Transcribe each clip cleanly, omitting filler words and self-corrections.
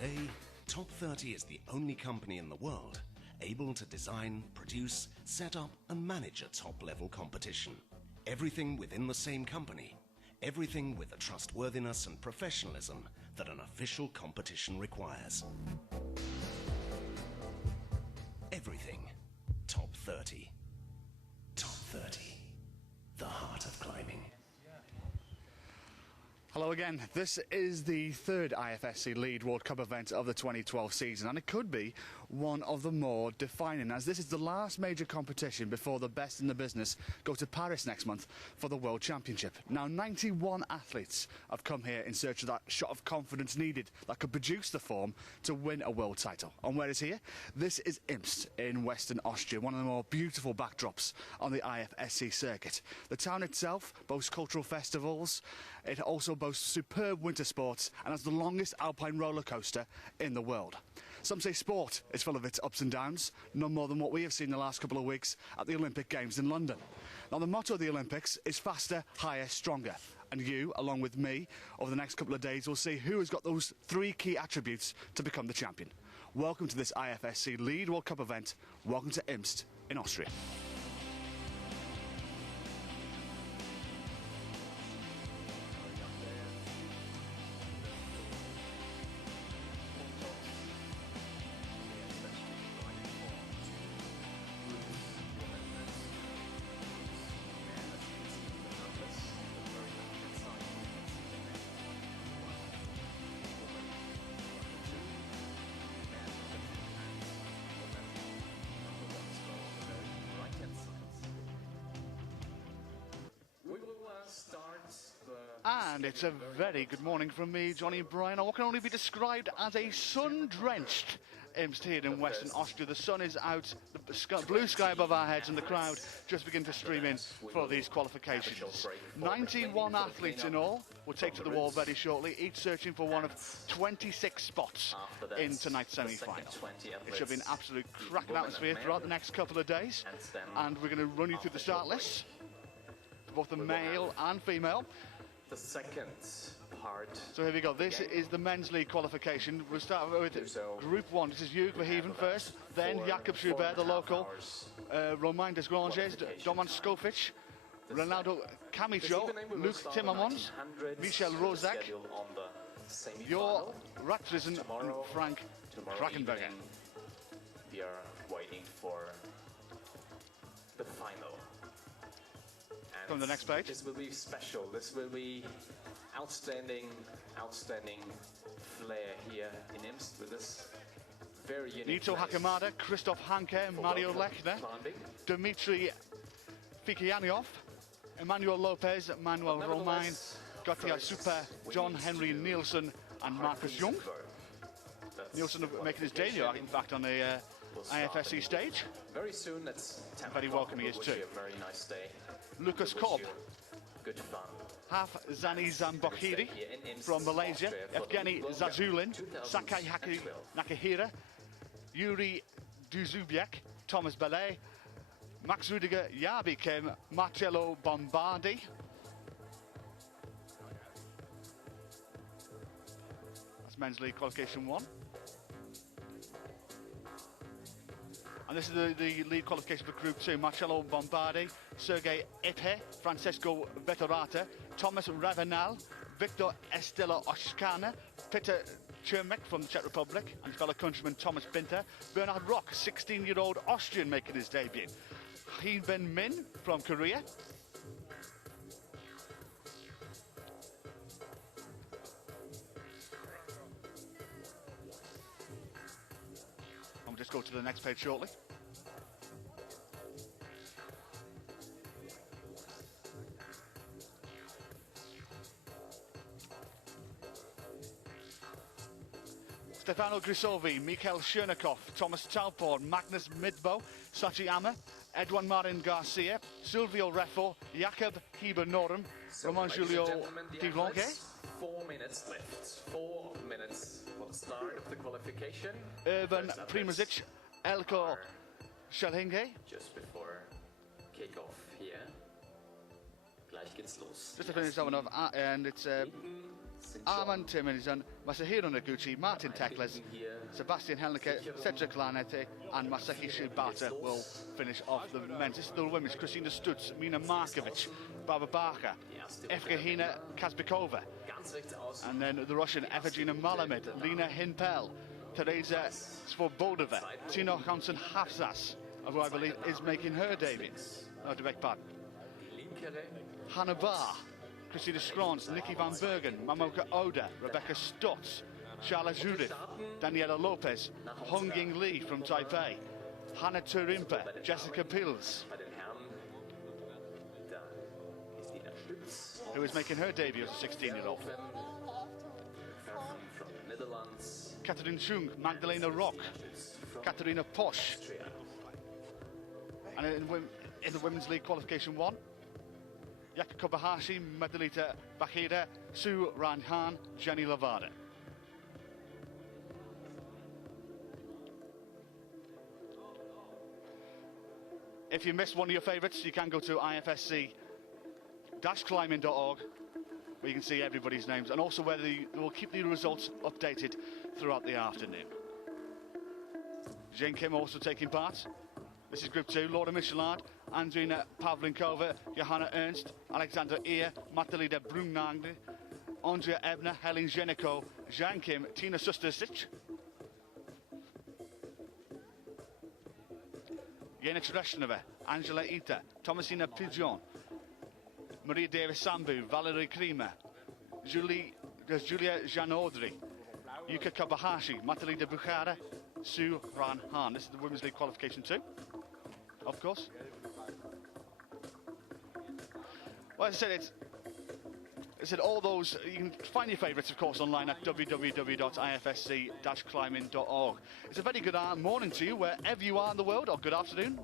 Today, Top 30 is the only company in the world able to design, produce, set up and manage a top-level competition. Everything within the same company. Everything with the trustworthiness and professionalism that an official competition requires. Everything. Top 30. Top 30. The heart of climbing. Hello again. This is the third IFSC Lead World Cup event of the 2012 season, and it could be one of the more defining, as this is the last major competition before the best in the business go to Paris next month for the World Championship. Now, 91 athletes have come here in search of that shot of confidence needed that could produce the form to win a world title. And where is here? This is Imst in Western Austria, one of the more beautiful backdrops on the IFSC circuit. The town itself boasts cultural festivals. It also boasts superb winter sports and has the longest alpine roller coaster in the world. Some say sport is full of its ups and downs, none more than what we have seen the last couple of weeks at the Olympic Games in London. Now, the motto of the Olympics is faster, higher, stronger. And you, along with me, over the next couple of days, will see who has got those three key attributes to become the champion. Welcome to this IFSC Lead World Cup event. Welcome to Imst in Austria. And it's a very good morning from me, Johnny Bryan, on what can only be described as a sun-drenched Imst here in Western Austria. The sun is out, the blue sky above our heads, and the crowd just begin to stream in for these qualifications. 91 athletes in all will take to the wall very shortly, each searching for one of 26 spots in tonight's semi-final. It should be an absolute cracking atmosphere throughout the next couple of days, and we're going to run you through the start lists for both the male and female. The second part. So here we go. This is the men's league qualification. We'll start with Group 1. This is Hugues Verheven first, then Jakob Schubert, the local, Romain Desgranges, Doman Skofic, Ronaldo Camicho, Luc Timmermans, Michel Rozak, Jo Ratrisen, and Frank Krakenberger. We are waiting for the final. Come to the next page. This will be special. This will be outstanding flair here in Imst with this very unique Nito Hakamada, Christoph Hanke, Mario Lechner, Dmitry Fikyanov, Emmanuel Lopez, Manuel Romain, Gautier Super, John Henry Nielsen, and Marcus Jung. Nielsen making his debut, in fact, on the IFSC stage. Very soon, that's very welcoming is too. A very nice day. Lucas Kopp, good fun. Haf Zani Zambokhiri from Malaysia, Evgeny Zazulin, Sakai Nakahira, Yuri Duzubiak, Thomas Belay, Max Rudiger Yabikim, Marcello Bombardi. That's men's league qualification 1. And this is the lead qualification for Group 2. Marcello Bombardi, Sergei Epe, Francesco Vettorata, Thomas Ravenal, Victor Estela Oshkana, Peter Chermek from the Czech Republic, and his fellow countryman Thomas Binter, Bernhard Rock, 16-year-old Austrian making his debut, Hee Ben Min from Korea, and we'll just go to the next page shortly. Stefano Grisovi, Mikhail Chernikov, Thomas Talpor, Magnus Midbo, Sachi Amma, Edouard Marin Garcia, Silvio Refo, Jakob Heber Norum, Roman Julio Divlonque. 4 minutes left. 4 minutes for the start of the qualification. Urban Primozic, Elko Schelhinge. Just before kick-off here. Gleich geht's los. Just to finish that one off, and it's Armand Timinson, Masahiro Noguchi, Martin Tekles, Sebastian Helnicke, Cedric Lanete and Masaki Shibata will finish off the men's. This is the women's. Christina Stutz, Mina Markovic, Baba Barka, Evgenia Kazbekova, and then the Russian Evgenia Malamed, Lena Hinpel, Teresa Svobodova, Tina Hansen Hafsas, who I believe is making her debut. No, to beg pardon. Hannah Barr, Christina Scrons, Nikki Van Bergen, Mamoka Oda, Rebecca Stutz, Charlotte Judith, Daniela Lopez, Hongying Lee from Taipei, Hannah Turimpa, Jessica Pils, who is making her debut as a 16-year-old. Catherine Chung, Magdalena Rock, Katarina Posch. And in the Women's League Qualification 1, Yaka Kobayashi, Madalita Bakira, Sue Ranhan, Jenny Lavada. If you missed one of your favourites, you can go to ifsc-climbing.org, where you can see everybody's names, and also where they will keep the results updated throughout the afternoon. Jane Kim also taking part. This is Group 2, Laura Michelard, Andrina Pavlinkova, Johanna Ernst, Alexander Ear, Matalida Brunagde, Andrea Ebner, Helen Zheniko, Zhang Kim, Tina Sustasic, Yena Treshneva, Angela Ita, Thomasina Pigeon, Maria Davis Sambu, Valerie Krima, Julia Janodri, Yuka Kobayashi, Matalida Bukhara, Sue Ranhan. This is the Women's League Qualification 2, of course. Well, as I said, all those, you can find your favourites, of course, online at www.ifsc-climbing.org. It's a very good morning to you, wherever you are in the world, or good afternoon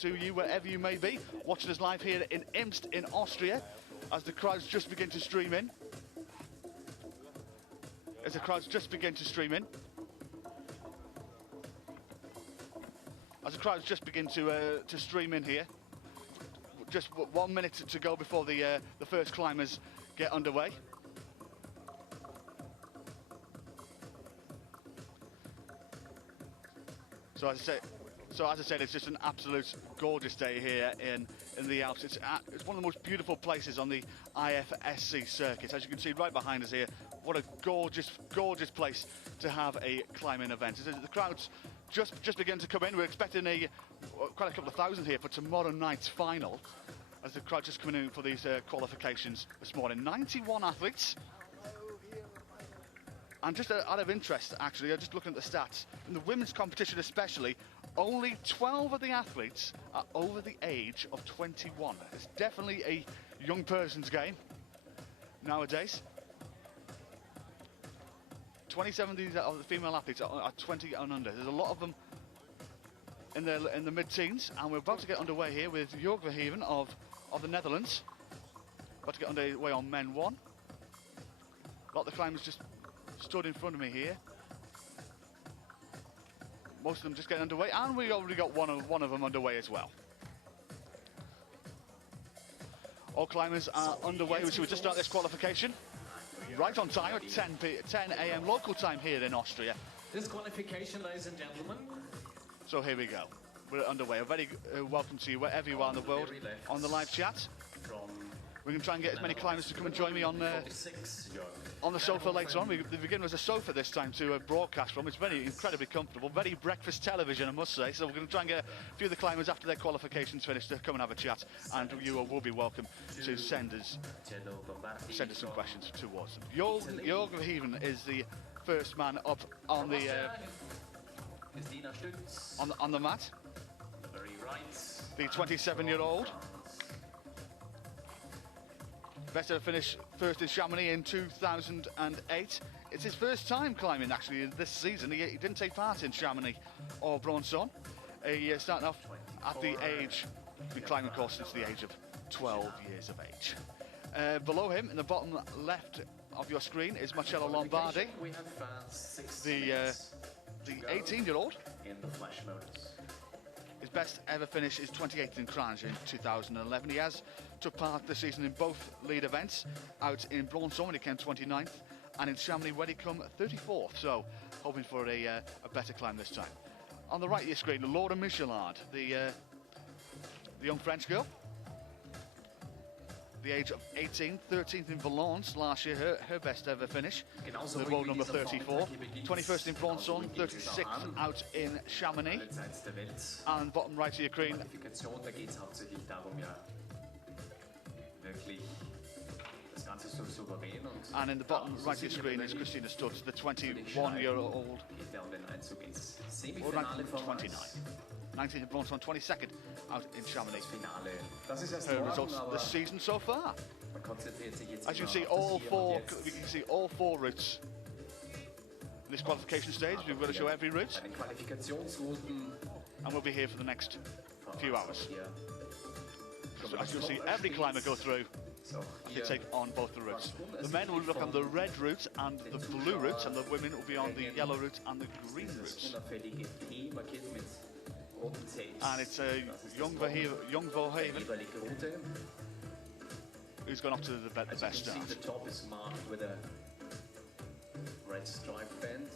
to you, wherever you may be, watching us live here in Imst in Austria, as the crowds just begin to stream in. As the crowds just begin to stream in. Here. Just 1 minute to go before the first climbers get underway. So as I said, it's just an absolute gorgeous day here in the Alps. It's one of the most beautiful places on the IFSC circuit. As you can see right behind us here, what a gorgeous place to have a climbing event. The crowds just begin to come in. We're expecting quite a couple of thousand here for tomorrow night's final, as the crowd just coming in for these qualifications this morning. 91 athletes. And just out of interest, actually, I'm just looking at the stats, in the women's competition especially, only 12 of the athletes are over the age of 21. It's definitely a young person's game nowadays. 27 of the female athletes are 20 and under. There's a lot of them in the mid-teens, and we're about to get underway here with Jörg Verheven of the Netherlands. About to get underway on men 1. A lot of the climbers just stood in front of me here. Most of them just getting underway, and we already got one of them underway as well. All climbers are underway. We should just start this qualification right on time at 10 a.m. local time here in Austria. This qualification, ladies and gentlemen. So here we go. We're underway. A very welcome to you wherever you are in the world on the live chat. We can try and get as many climbers to come and join me on the sofa later on. The beginner has a sofa this time to broadcast from. It's very incredibly comfortable, very breakfast television, I must say. So we're going to try and get a few of the climbers after their qualifications finished to come and have a chat, and you will be welcome to send us some questions towards them. Jörg Verheven is the first man up on the mat. The 27-year-old. Best ever finished first in Chamonix in 2008. It's his first time climbing, actually, this season. He didn't take part in Chamonix or Bronson. He started off at the age, been climbing, of course, since the age of 12 years of age. Below him, in the bottom left of your screen, is Marcello Lombardi, the 18-year-old. His best ever finish is 28th in Crange in 2011. He has took part this season in both lead events, out in Bronson when he came 29th, and in Chamonix where he come 34th, so hoping for a better climb this time. On the right of your screen, Laura Michelard, the young French girl, the age of 18, 13th in Valence last year, her best ever finish, the world number 34, 21st in Bronson, 36th out in Chamonix, and bottom right of your screen, and in the bottom right of your screen is Christina Stutz, the 21-year-old, or 29. 19th in Bronson, 22nd out in Chamonix. Her results this season so far. As you can see, all four routes in this qualification stage. We're going to show every route, and we'll be here for the next few hours. So as you'll see, every climber go through. They take on both the routes. The men will look on the red route and the blue route, and the women will be on the yellow route and the green routes. And it's a young Verheven who's gone off to the best start. The top is marked with a red stripe band.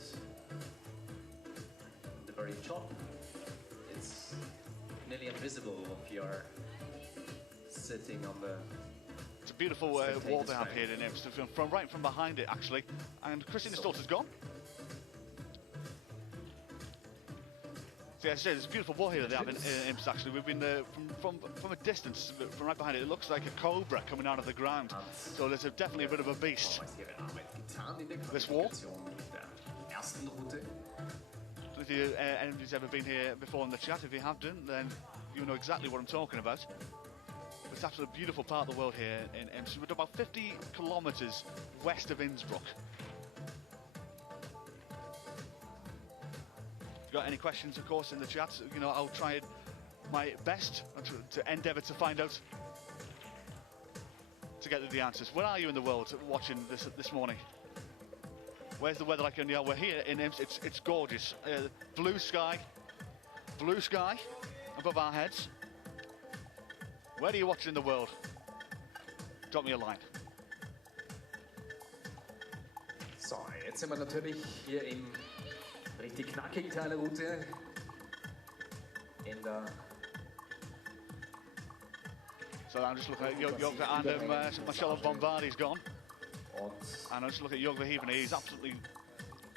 The very top, it's nearly invisible if you're sitting on the... It's a beautiful wall they have here in Imst, from right from behind it actually. And Christina Stutz has gone. So as I said, it's a beautiful wall here that they have in Imst actually. We've been from a distance, from right behind it, it looks like a cobra coming out of the ground. So there's definitely a bit of a beast, this wall. If anybody's ever been here before in the chat, if you have done, then you know exactly what I'm talking about. It's actually a beautiful part of the world here in Imst. We're about 50 kilometres west of Innsbruck. If you've got any questions, of course, in the chat, you know, I'll try my best to endeavour to find out, to get the answers. Where are you in the world watching this morning? Where's the weather like in the... We're here in Imst, it's gorgeous. Blue sky above our heads. Where are you watching in the world? Drop me a line. So, jetzt sind wir natürlich hier im richtig knackigen Teil der Route. In der... So I'm just looking at Jörg and Marcelo Bombardi's gone. And I'm just looking at Jörg Verheven. He's absolutely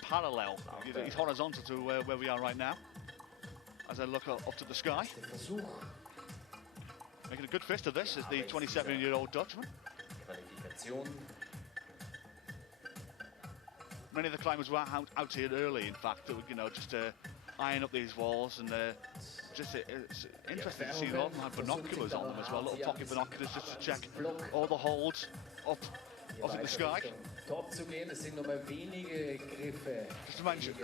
parallel. He's horizontal to where we are right now. As I look up to the sky. Making a good fist of this is the 27-year-old Dutchman. Many of the climbers were out here early, in fact, you know, just to iron up these walls, and it's interesting to see them all have binoculars on them as well, little pocket binoculars just to check all the holds up in the sky. Just to mention.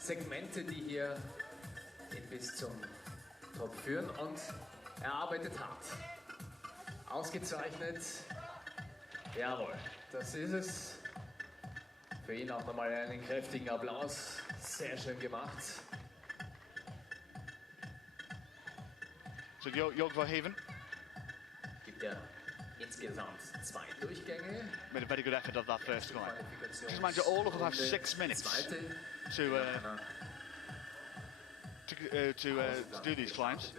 Segmente, die hier bis zum Top führen und erarbeitet hat. Ausgezeichnet. Jawohl, das ist es. Für ihn auch nochmal einen kräftigen Applaus. Sehr schön gemacht. So Jörg Verheven. Gibt ja insgesamt 2 Durchgänge. Made a very good effort of that first climb. Just mind you, all of them have 6 minutes to do these climbs.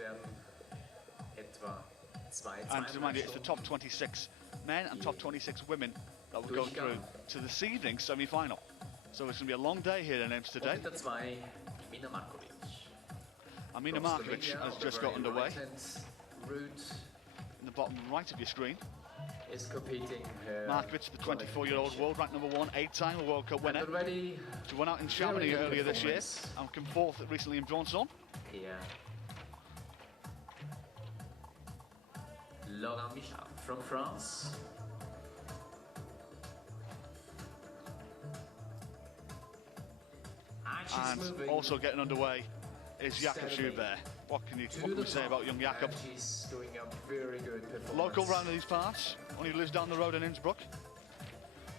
And to remind you, it's the top 26 men and top 26 women that will go through to this evening's semi-final. So it's going to be a long day here in Imst today. And Mina Markovic has just got underway. In the bottom right of your screen. Markovic, the 24-year-old world ranked #1, 8-time World Cup winner. She won out in Chamonix earlier this year and came 4th recently in Bronson. Laura Michel from France. And also getting underway is Jakob Schubert. What can we say about young Jakob? She's doing a very good performance. Local round of these parts, only lives down the road in Innsbruck.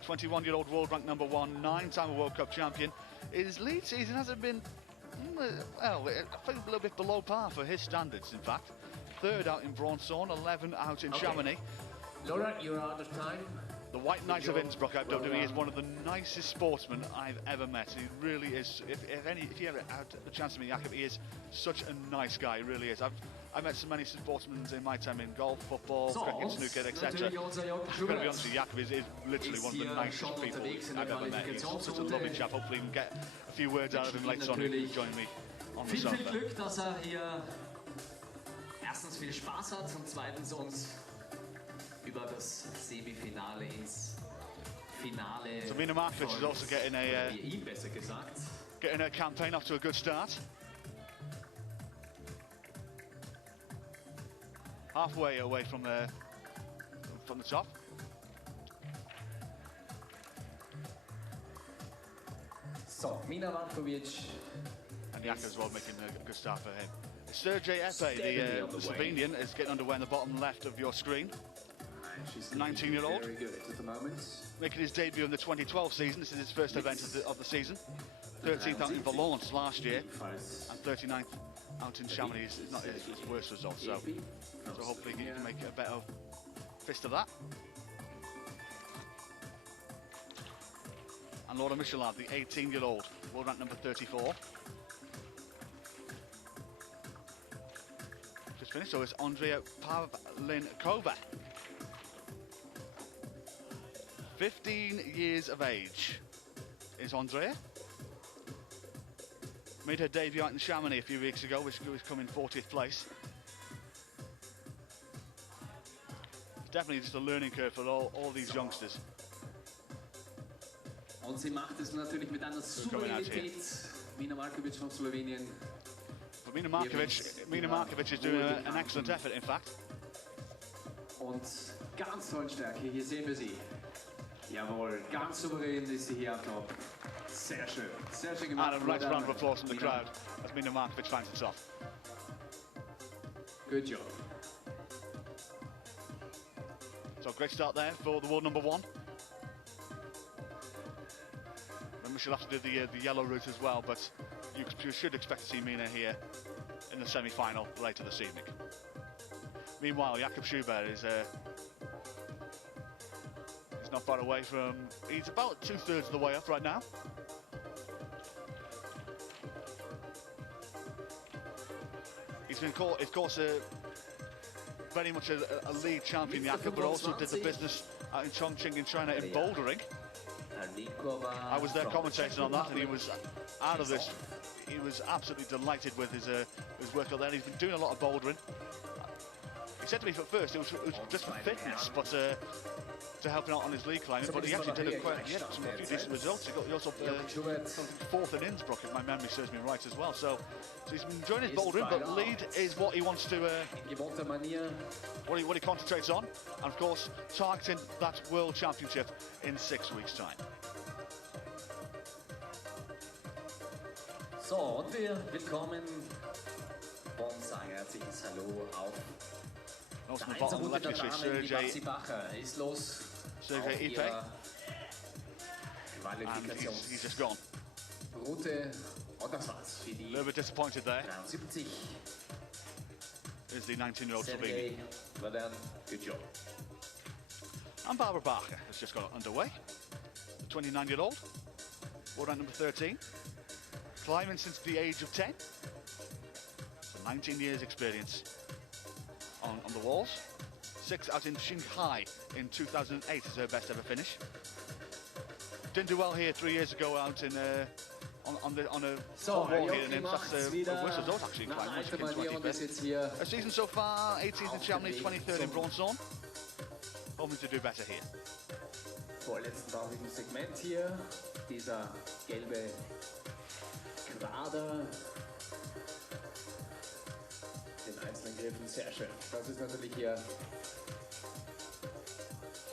21-year-old world ranked #1, 9-time World Cup champion. His lead season hasn't been, well, I think a little bit below par for his standards, in fact. 3rd out in Bronson, 11 out in Chamonix. Laura, you're out of time. The White Knight of Innsbruck, he is one of the nicest sportsmen I've ever met. He really is. If you ever had the chance to meet Jakob, he is such a nice guy. He really is. I've met so many sportsmen in my time in golf, football, cricket, snooker, etc. I've got to be honest with you, Jakob is literally one of the nicest people I've ever met. He's such a lovely chap. Hopefully we can get a few words out of him later on. He can join me on the sofa. Viel Glück, dass hier erstens viel Spaß hat und zweitens uns über das Semifinale ins Finale. So Mina Markovic is also getting a campaign off to a good start. Halfway away from the top. So, Mina Markovic. And Jakob as well making a good start for him. Sergei Epe, the Slovenian, is getting underway in the bottom left of your screen. 19-year-old, making his debut in the 2012 season. This is his first event of the season. 13th out in Valence last year, and 39th out in Chamonix is not his worst result. So hopefully he can make a better fist of that. And Laura Michelin, the 18-year-old, world rank number 34. Just finished, so it's Andrea Pavlinkova. 15 years of age is Andrea. Made her debut out in Chamonix a few weeks ago, which was coming 40th place. Definitely just a learning curve for all these youngsters. Und sie macht es natürlich mit einer Souveränität. Mina Markovic von Slowenien. But Mina Markovic is doing an excellent effort, in fact. Und ganz toll Stärke, hier sehen wir sie. Jawohl, ganz souverän ist sie hier am Top. Sehr schön gemacht. And a right round of applause from the crowd as Mina Markovic finds it off. Good job. So great start there for the world number one. Remember she'll have to do the yellow route as well, but you should expect to see Mina here in the semi-final later this evening. Meanwhile, Jakob Schubert is not far away from. He's about 2/3 of the way up right now. He's been caught, of course, very much a league champion, Jakob, but also did the business out in Chongqing in China in bouldering. I was there commentating on that, and he was out of this. He was absolutely delighted with his work out there. He's been doing a lot of bouldering. He said to me at first it was just for fitness, but to help him out on his league climbing. But he actually did a few decent results. He also fourth in Innsbruck, if my memory serves me right as well. So he's been enjoying his bouldering, but lead is what he wants to, what he concentrates on, and of course targeting that World Championship in 6 weeks' time. So, und wir willkommen und sagen herzliches Hallo auf Also the bottom left is Sergei Epe. And he's just gone. A little bit disappointed there. Is the 19-year-old Slovenian. Good job. And Barbara Barker has just got underway. The 29-year-old, world rank number 13. Climbing since the age of 10. So 19 years experience on the walls. 6 out in Shanghai in 2008 is her best ever finish. Didn't do well here 3 years ago out in on a wall here in Imst. That's a worse result actually. A season so far, 18th in Chamonix, 23rd in Bronson. Hoping to do better here. Vorletzten bauchigen Segment hier, dieser gelbe Quader. Den einzelnen Griffen, sehr schön. Das ist natürlich hier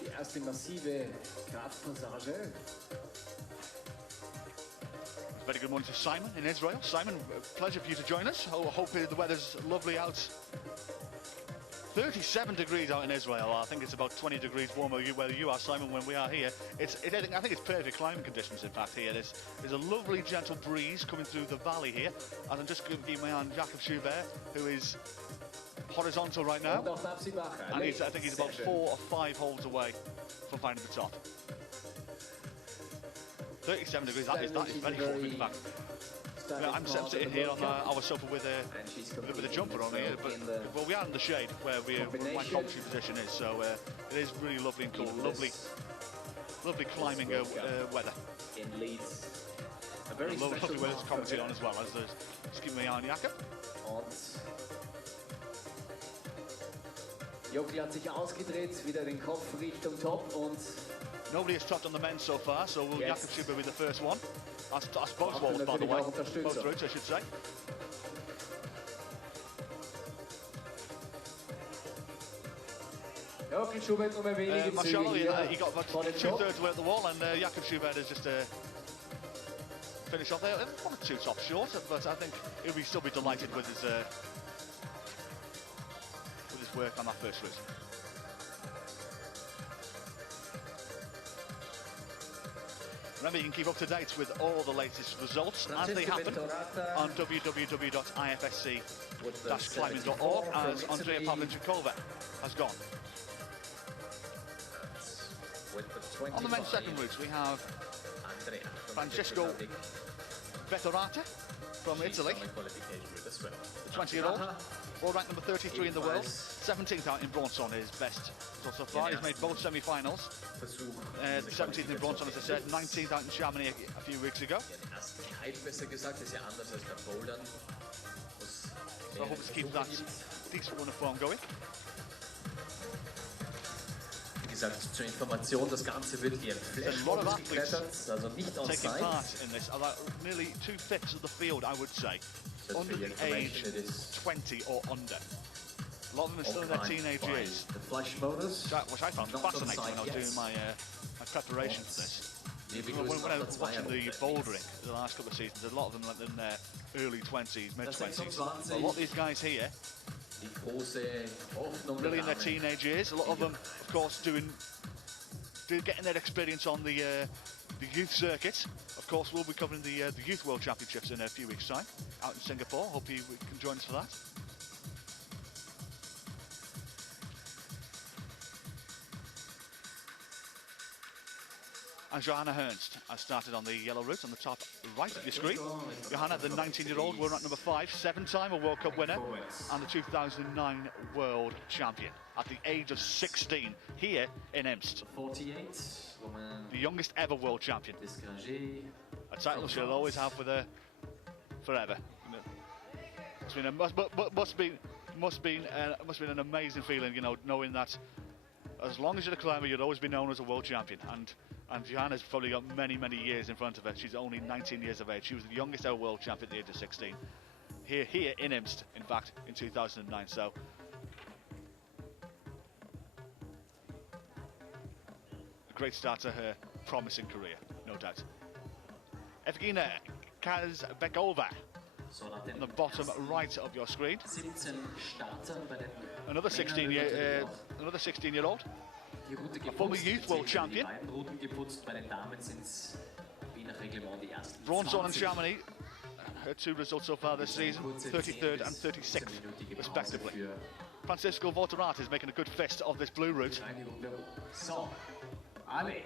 die erste massive Kraftpassage. Very good morning to Simon in Israel. Simon, pleasure for you to join us. Hope the weather's lovely out. 37 degrees out in Israel. I think it's about 20 degrees warmer where you are, Simon, when we are here. I think it's perfect climbing conditions, in fact, here. There's a lovely, gentle breeze coming through the valley here. And I'm just going to be my man, Jakob Schubert, who is horizontal right now. Und auch Absibacher. And I think he's about 4 or 5 holes away from finding the top. 37 degrees, that is very hot in fact. Yeah, I'm sitting here on our sofa with a jumper on here, but well, we are in the shade where my commentary position is, so it is really lovely and cool, lovely climbing weather. In Leeds. A very Lovely weather to commentate on as well, as there's just keeping my eye on Jakob. Und Jokli hat sich ausgedreht, wieder den Kopf Richtung Top und nobody has topped on the men so far, so will Jakob Schuber be the first one. That's both walls, by the way. Both routes, I should say. Jokli Schubert nur mehr wenige Marcello, Züge he got about 2/3 way up the wall, and Jakob Schubert has just finished off there. 1 or 2 tops short, but I think he'll still be delighted with his work on that first route. Remember, you can keep up to date with all the latest results as they happen on www.ifsc-climbing.org as Andrea Pavlyuchova has gone. On the men's second route, we have Francesco Vettorati from Italy, the 20-year-old, world rank number 33 in the world, 17th out in bronze on his best result so far. He's made both semi-finals, 17th in bronze on, as I said, 19th out in Chamonix a few weeks ago. So I hope to keep that decent run of form going. Zur Information, das Ganze wird wie ein Flashmob geklettert, also nicht on taking site. part in this, nearly 2/5 of the field, I would say, under the age 20 or under. A lot of them are still in their teenage years, which I found fascinating when I was doing my preparation for this. When I was watching the bouldering the last couple of seasons, a lot of them were in their early 20s, mid-20s. A lot of these guys here, really in their teenage years, a lot of them, of course, getting their experience on the youth circuit. Of course, we'll be covering the Youth World Championships in a few weeks' time out in Singapore. Hope you can join us for that. And Johanna Ernst has started on the yellow route on the top right of your screen. Johanna, the 19-year-old, world rank number 5, 7-time World Cup winner, and the 2009 world champion at the age of 16 here in Imst. 48, the youngest ever world champion. A title she'll always have with her forever. It's been must be an amazing feeling, you know, knowing that as long as you're a climber, you'll always be known as a world champion. And Johanna's probably got many, many years in front of her. She's only 19 years of age. She was the youngest ever world champion at the age of 16. Here in Imst, in fact, in 2009. So a great start to her promising career, no doubt. Evgenia Kazbekova on the bottom right of your screen. Another 16-year-old. A former youth world champion. Bronze on in Chamonix. Her 2 results so far this season, 33rd and 36th, respectively. Francesco Vettorati is making a good fist of this blue route. So, Ali.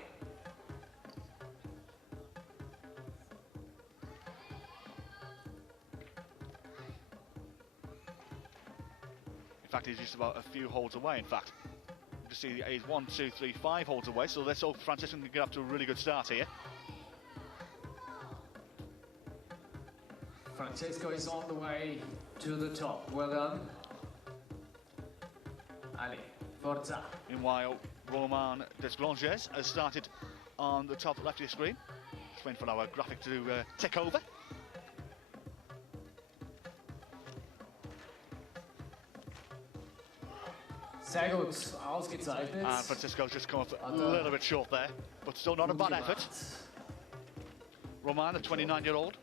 In fact, he's just about a few holes away, in fact. You see he's 1, 2, 3, 5 holes away, so let's hope Francesco can get up to a really good start here. Francesco is on the way to the top. Well done. Ali, forza. Meanwhile, Romain Desgranges has started on the top left of your screen. Just waiting for our graphic to tick over. Sehr gut, ausgezeichnet. And Francisco's just come up a little bit short there, but still not a bad effort. Romain, the 29-year-old,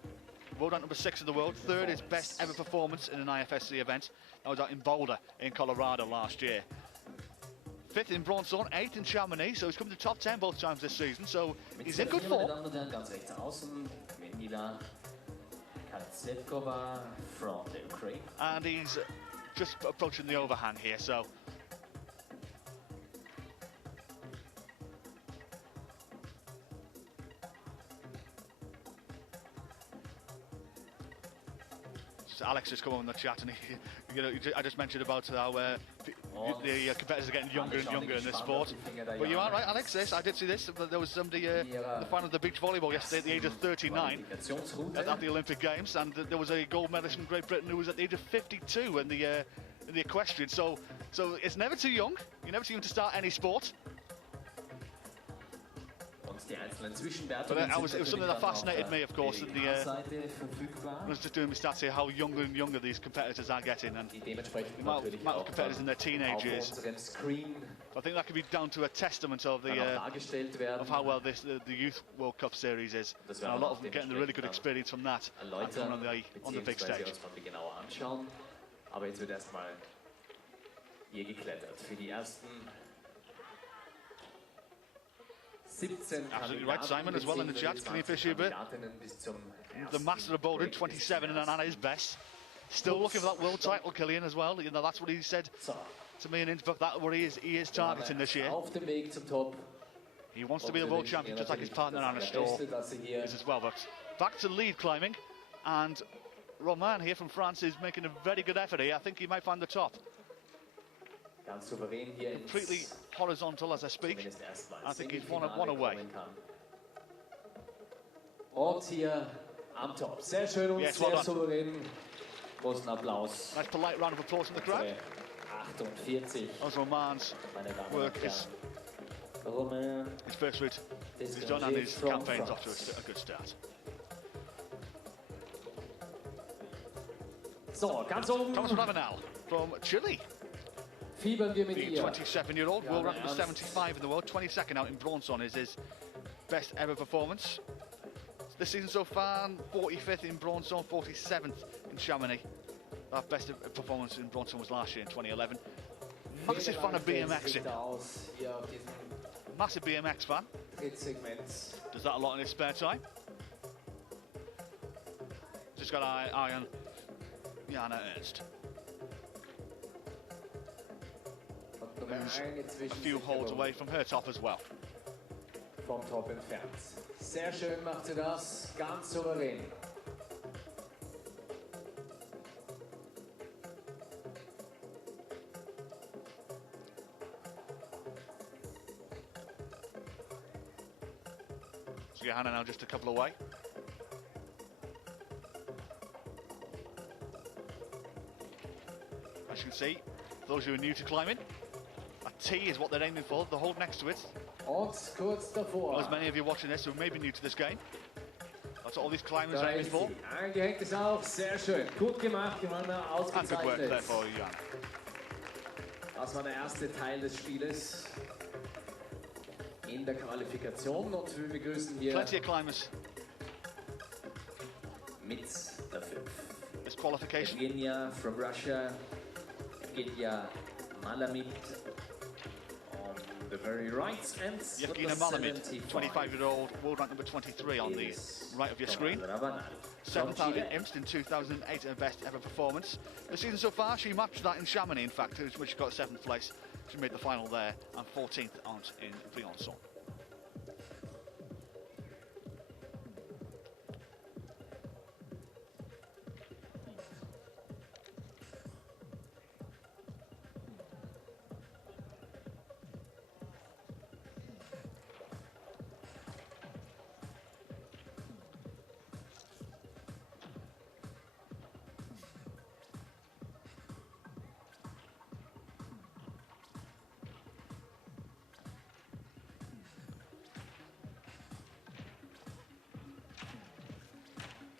world rank number 6 in the world, 3rd his best ever performance in an IFSC event. That was out in Boulder in Colorado last year. 5th in bronze zone, 8th in Chamonix, so he's come to the top 10 both times this season, so he's in good form. And he's just approaching the overhang here, so. Alex has come on the chat, and I just mentioned about how the competitors are getting younger and younger in this sport. But you are right, Alex. I did see this. There was somebody the final of the beach volleyball yesterday at the age of 39 at the Olympic Games, and there was a gold medalist from Great Britain who was at the age of 52 in the equestrian. So it's never too young. You're never too young to start any sport. But it was something that fascinated me, of course, and I was just doing my stats here, how younger and younger these competitors are getting, and the amount of competitors in their teenage years. I think that could be down to a testament of how well the Youth World Cup series is, and a lot of them getting the really good experience from that and coming on the big stage. Aber jetzt wird erstmal hier geklettert für die ersten 17 Absolutely right, Simon, as well in the chat. Can you fish you a bit? The master of bouldering, 27 and at his best. Still looking for that world title, Killian, as well. You know, that's what he said to me in Innsbruck. That's what he is targeting this year. He wants to be a world champion, just like his partner Anna Storr is as well. But back to lead climbing, and Romain here from France is making a very good effort here. I think he might find the top. Completely horizontal as I speak. I think he's one away. Und hier am Top. Sehr schön und sehr souverän. Großen Applaus. Nice polite round of applause from the crowd. 48. As Romain's work is his first route is done, and his campaign's off to a good start. So, ganz oben. Thomas Ravenel from Chile. The 27-year-old, world rank number 75 in the world, 22nd out in Bronson is his best ever performance. This season so far, 45th in Bronson, 47th in Chamonix. That best performance in Bronson was last year in 2011. Massive fan of BMXing. Massive BMX fan. Does that a lot in his spare time. Just got an eye on Jana Imst. A few holds away from her top as well. Vom Top entfernt. Sehr schön macht sie das, ganz souverän. So Johanna now just a couple away. As you can see, those who are new to climbing, a T is what they're aiming for, the hold next to it. Und kurz davor. Well, as many of you watching this who may be new to this game, that's what all these climbers are aiming for. Angehängt ist auch, sehr schön. Gut gemacht, Johanna, And good work there ausgezeichnet. for Jan. Das war der erste Teil des Spieles in der Qualifikation und wir begrüßen hier Plenty of climbers. mit der 5. This qualification. Evgenia from Russia, Evgenia Malamid on the very right, and Yevgenia Malamid, 25-year-old, world rank number 23 on the right of your screen. 7th out in Imst in 2008, her best ever performance. The season so far, she matched that in Chamonix, in fact, which she got 7th place. She made the final there, and 14th out in Briançon.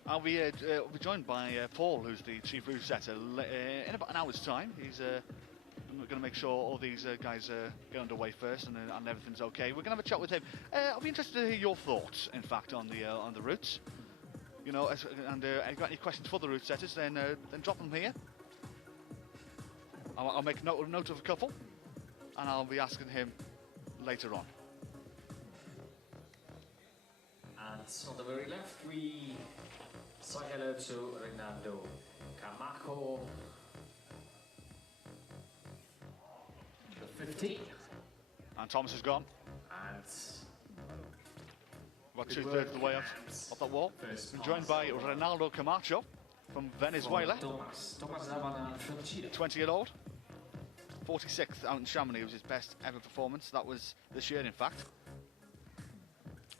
I'll be joined by Paul, who's the chief route setter, in about an hour's time. He's going to make sure all these guys get underway first and everything's okay. We're going to have a chat with him. I'll be interested to hear your thoughts, in fact, on the routes. You know, if you've got any questions for the route setters, then drop them here. I'll make note of a couple, and I'll be asking him later on. And on the very left, we say hello to Renato Camargo. 15. And Thomas has gone. And About 2/3 of the way up that wall. Joined by Ronaldo Camacho from Venezuela. Thomas aber 40. 20-year-old. 46th out in Chamonix was his best ever performance. That was this year, in fact.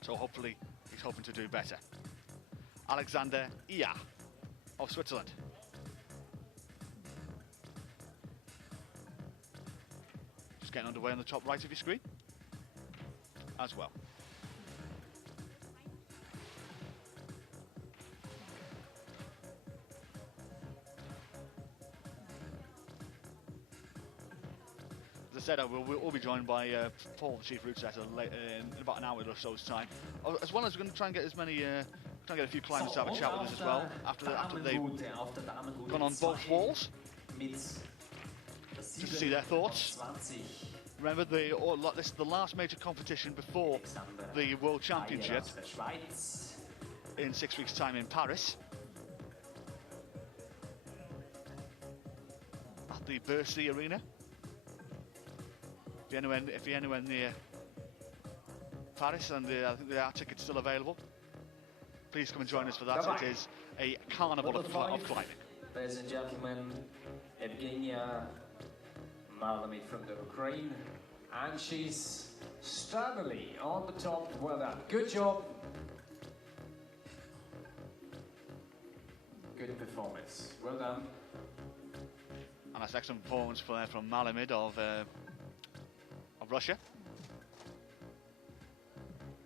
So hopefully he's hoping to do better. Alexander Ia of Switzerland. Just getting underway on the top right of your screen as well. As I said, we'll all be joined by Paul, the chief route setter, in about an hour or so's time. As well as we're going to try and get try and get a few climbers to have a chat with us as well after they've gone on both walls just to see their thoughts. Remember, this is the last major competition before the World Championship in 6 weeks' time in Paris at the Bercy Arena. If you're anywhere near Paris, and I think there are tickets still available, please come and join us for that. It is a carnival of climbing. Ladies and gentlemen, Evgenia Malamid from the Ukraine, and she's sturdily on the top. Well done. Good job. Good performance. Well done. And that's excellent performance from Malamid of Russia.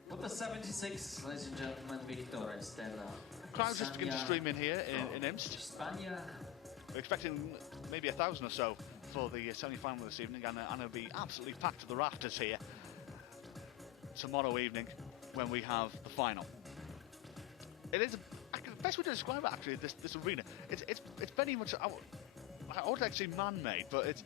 With the 76, ladies and gentlemen, Victor Estella. Crowds just begin to stream in here in Imst. España. We're expecting maybe 1,000 or so for the semi-final this evening, and it'll be absolutely packed to the rafters here tomorrow evening when we have the final. It is the best way to describe it, actually. This arena, it's very much, I would actually man-made, but it's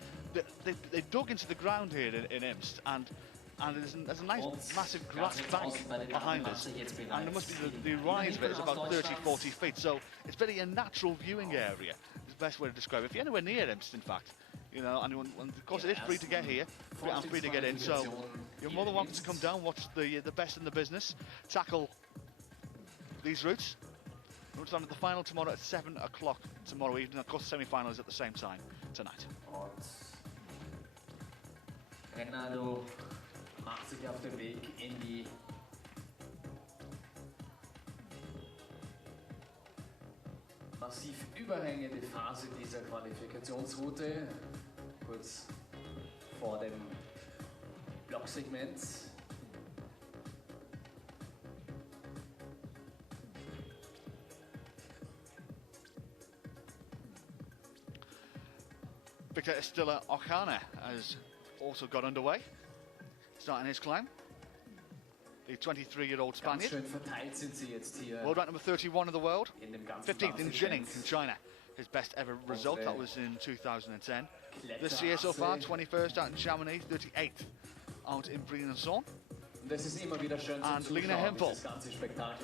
they dug into the ground here in Imst, and there's a nice massive grass bank behind us, and there must be the rise of it is about 30-40 feet, so it's very a natural viewing area. Is the best way to describe it. If you're anywhere near Imst, in fact, you know, and of course it is free to get here and free to get in, so you're more than welcome to come down, watch the best in the business, tackle these routes. We'll start at the final tomorrow at 7 o'clock tomorrow evening. Of course, the semi-final is at the same time tonight. Renato macht sich auf den Weg in die massiv überhängende Phase dieser Qualifikationsroute, kurz vor dem Blocksegment. Victor Estella Ochana has also got underway, starting his climb. The 23-year-old Spaniard. World rank number 31 in the world. 15th in Jining in China. His best ever result, that was in 2010. This year so far, 21st out in Chamonix, 38th out in Briançon. And Lena Hempel,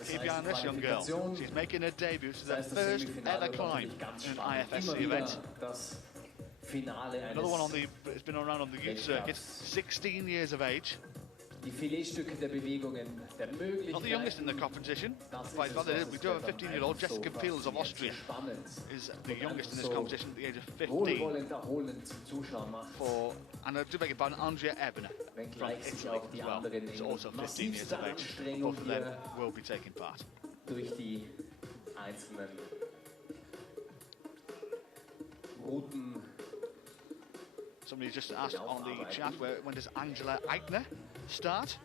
keep your eye on this young girl. She's making her debut to the first ever climb in an IFSC event. Another one it's been around on the youth circuit, 16 years of age. Not the youngest in the competition. We do have a 15-year-old, Jessica Fields of Austria, is the youngest in this competition at the age of 15. And I do beg your pardon, Andrea Ebner from Italy as well. Is also 15 years of age. Both of them will be taking part. Somebody just asked on the chat, when does Angela Eichner start?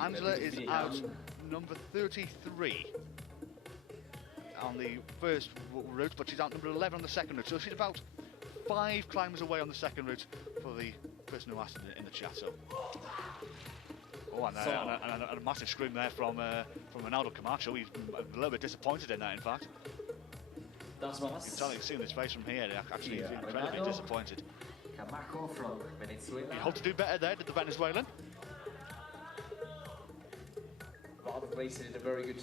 Angela is out number 33 on the first route, but she's out number 11 on the second route. So she's about 5 climbers away on the second route for the person who asked in the chat. So, and a massive scream there from Ronaldo Camacho. He's a little bit disappointed in that, in fact. You can tell, you can see on his face from here, actually he's incredibly disappointed. From Venezuela. He hoped to do better there, did the Venezuelan. Rather placed in a very good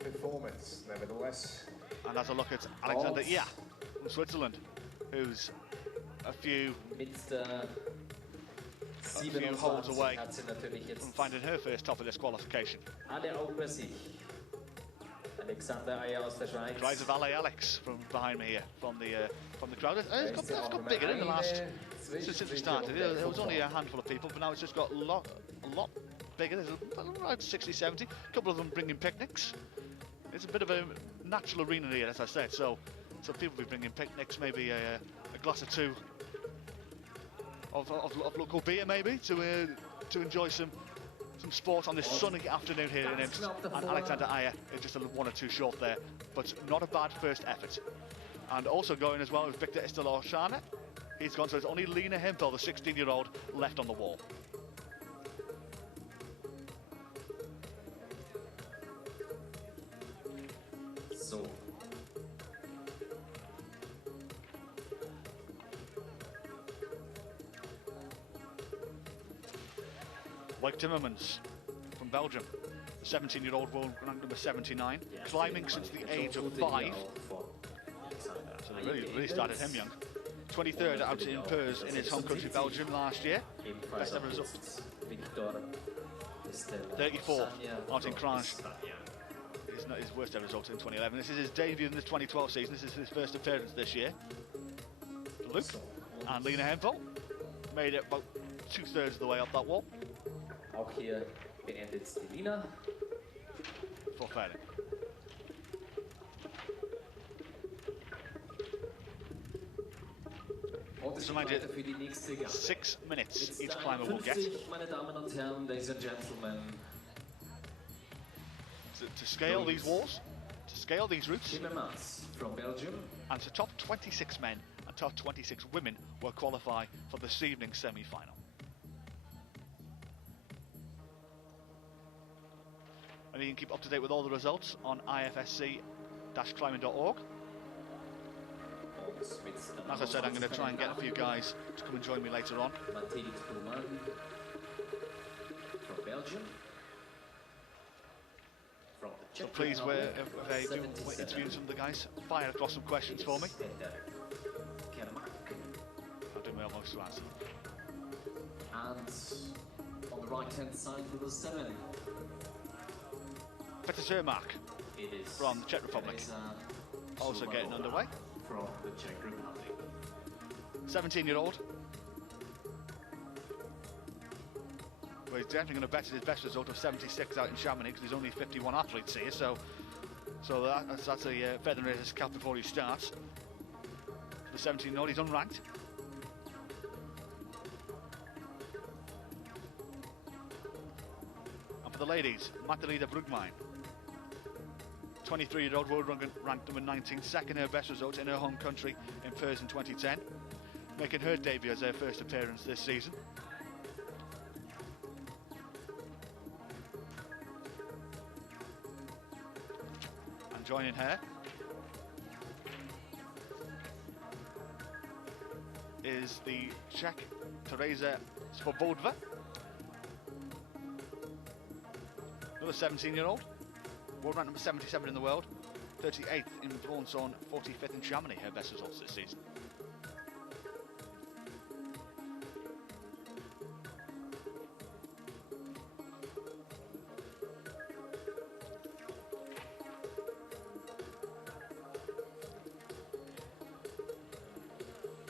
performance, nevertheless. And as I look at Alexander Ia from Switzerland, who's a few few holes 27 away hat sie natürlich from jetzt finding her first top of this qualification. alle Augen bei sich. Alexander Eier aus der Schweiz. Cries of Ale Alex from behind me here, from the crowd. It's got bigger in the last since it started. There was only a handful of people, but now it's just got a lot bigger. There's around 60, 70. A couple of them bringing picnics. It's a bit of a natural arena here, as I said. So people will be bringing picnics, maybe a glass or two of local beer, maybe to enjoy some sport on this sunny afternoon here in Imst. And Alexander Eier is just a 1 or 2 short there, but not a bad first effort. And also going as well as Victor Estelor-Shana. He's gone, so it's only Lena Hempel, the 16-year-old, left on the wall. So. Like Timmermans from Belgium, the 17-year-old world ranked number 79, climbing since the age of 5. So they really started him young. 23rd out in Purs in his home country Belgium last year. Best ever result. 34 out in Cranch. It's not his worst ever result in 2011. This is his debut in the 2012 season. This is his first appearance this year. Luke and Lena Hempel made it about 2/3 of the way up that wall. Auch hier beendet die Lina. For Ferdinand. Und es geht weiter für die nächste Gasse. 6 minutes each climber will get. Meine Damen und Herren, ladies and gentlemen. To scale these walls, to scale these routes, Timmermans from Belgium. and to top 26 men and top 26 women will qualify for this evening's semi-final. And you can keep up to date with all the results on ifsc-climbing.org. As I said, I'm going to try and get a few guys to come and join me later on. Mathilde Blumen from Belgium. From the So Czech please, Republic, if they do interview some of the guys, fire across some questions for me. I'll do my utmost to answer. And on the right-hand side for the 7. Peter Zermak It is from the Czech Republic, also getting underway. From the Czech Republic. 17-year-old. Well, he's definitely going to bet his best result of 76 out in Chamonix because there's only 51 athletes here, so that's a feather in his cap before he starts. The 17-year-old, he's unranked. And for the ladies, Magdalena Brugmein, 23-year-old world ranked number 19, second her best result in her home country in Purs in 2010, making her debut as her first appearance this season. And joining her is the Czech Teresa Svobodova, another 17-year-old. World ranked number 77 in the world, 38th in Bronzon, 45th in Chamonix, her best results this season.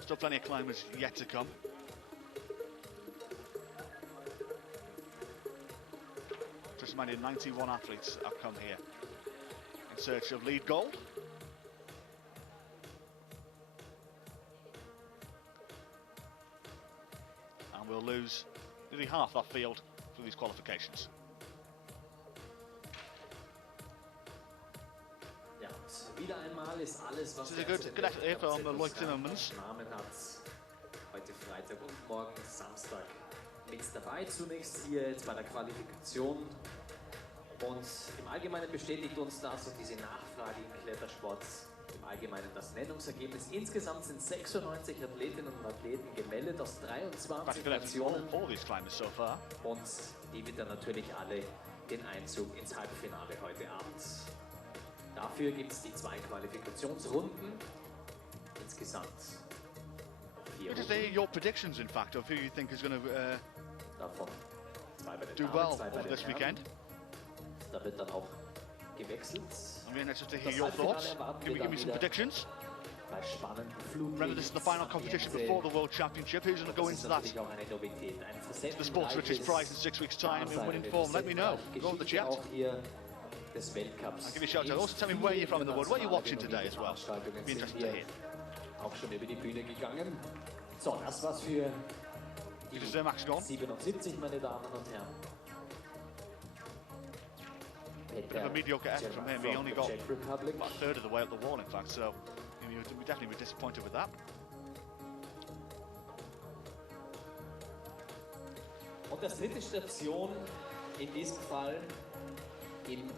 Still plenty of climbers yet to come. Just reminded, 91 athletes have come here in search of lead gold. And we'll lose nearly half that field for these qualifications. Ja, wieder einmal ist alles, was This is a good effort here from Lloyd Timmermans. Namen hat. Heute Freitag und morgen Samstag mit dabei. Zunächst hier jetzt bei der Qualifikation. Und im Allgemeinen bestätigt uns das und diese Nachfrage im Klettersport im Allgemeinen das Nennungsergebnis. Insgesamt sind 96 Athletinnen und Athleten gemeldet aus 23 Nationen. All these climbers so far. Und die wittern natürlich alle den Einzug ins Halbfinale heute Abend. Dafür gibt es die 2 Qualifikationsrunden. Insgesamt 4 What are your predictions, in fact, of who you think is going to Davon 2 bei den do Damen, well 2 bei over den this Herren. weekend. Da wird dann auch gewechselt. I'm really interested to hear Das your Halbfinale thoughts. erwarten Give wir me dann some wieder predictions. bei spannenden Flutlicht. Remember, this is the final competition Ambiente. before the World Championship. Who's going to go Das ist into that? natürlich auch eine Novität. Ein The sports richest prize in 6 weeks' time in winning form. Let me know. Go on the chat. Auch hier des Weltcups. I'll give you a shout out. Also tell me where you're from in the world. What are you watching today as well? Be interested to hear. Auch schon über die Bühne gegangen. So, das war's für die Is Max gone? 77, meine Damen und Herren. Bit of a mediocre effort from him. He only got about a third of the way up the wall, in fact, so we definitely were disappointed with that. Und als dritte Station in diesem Fall im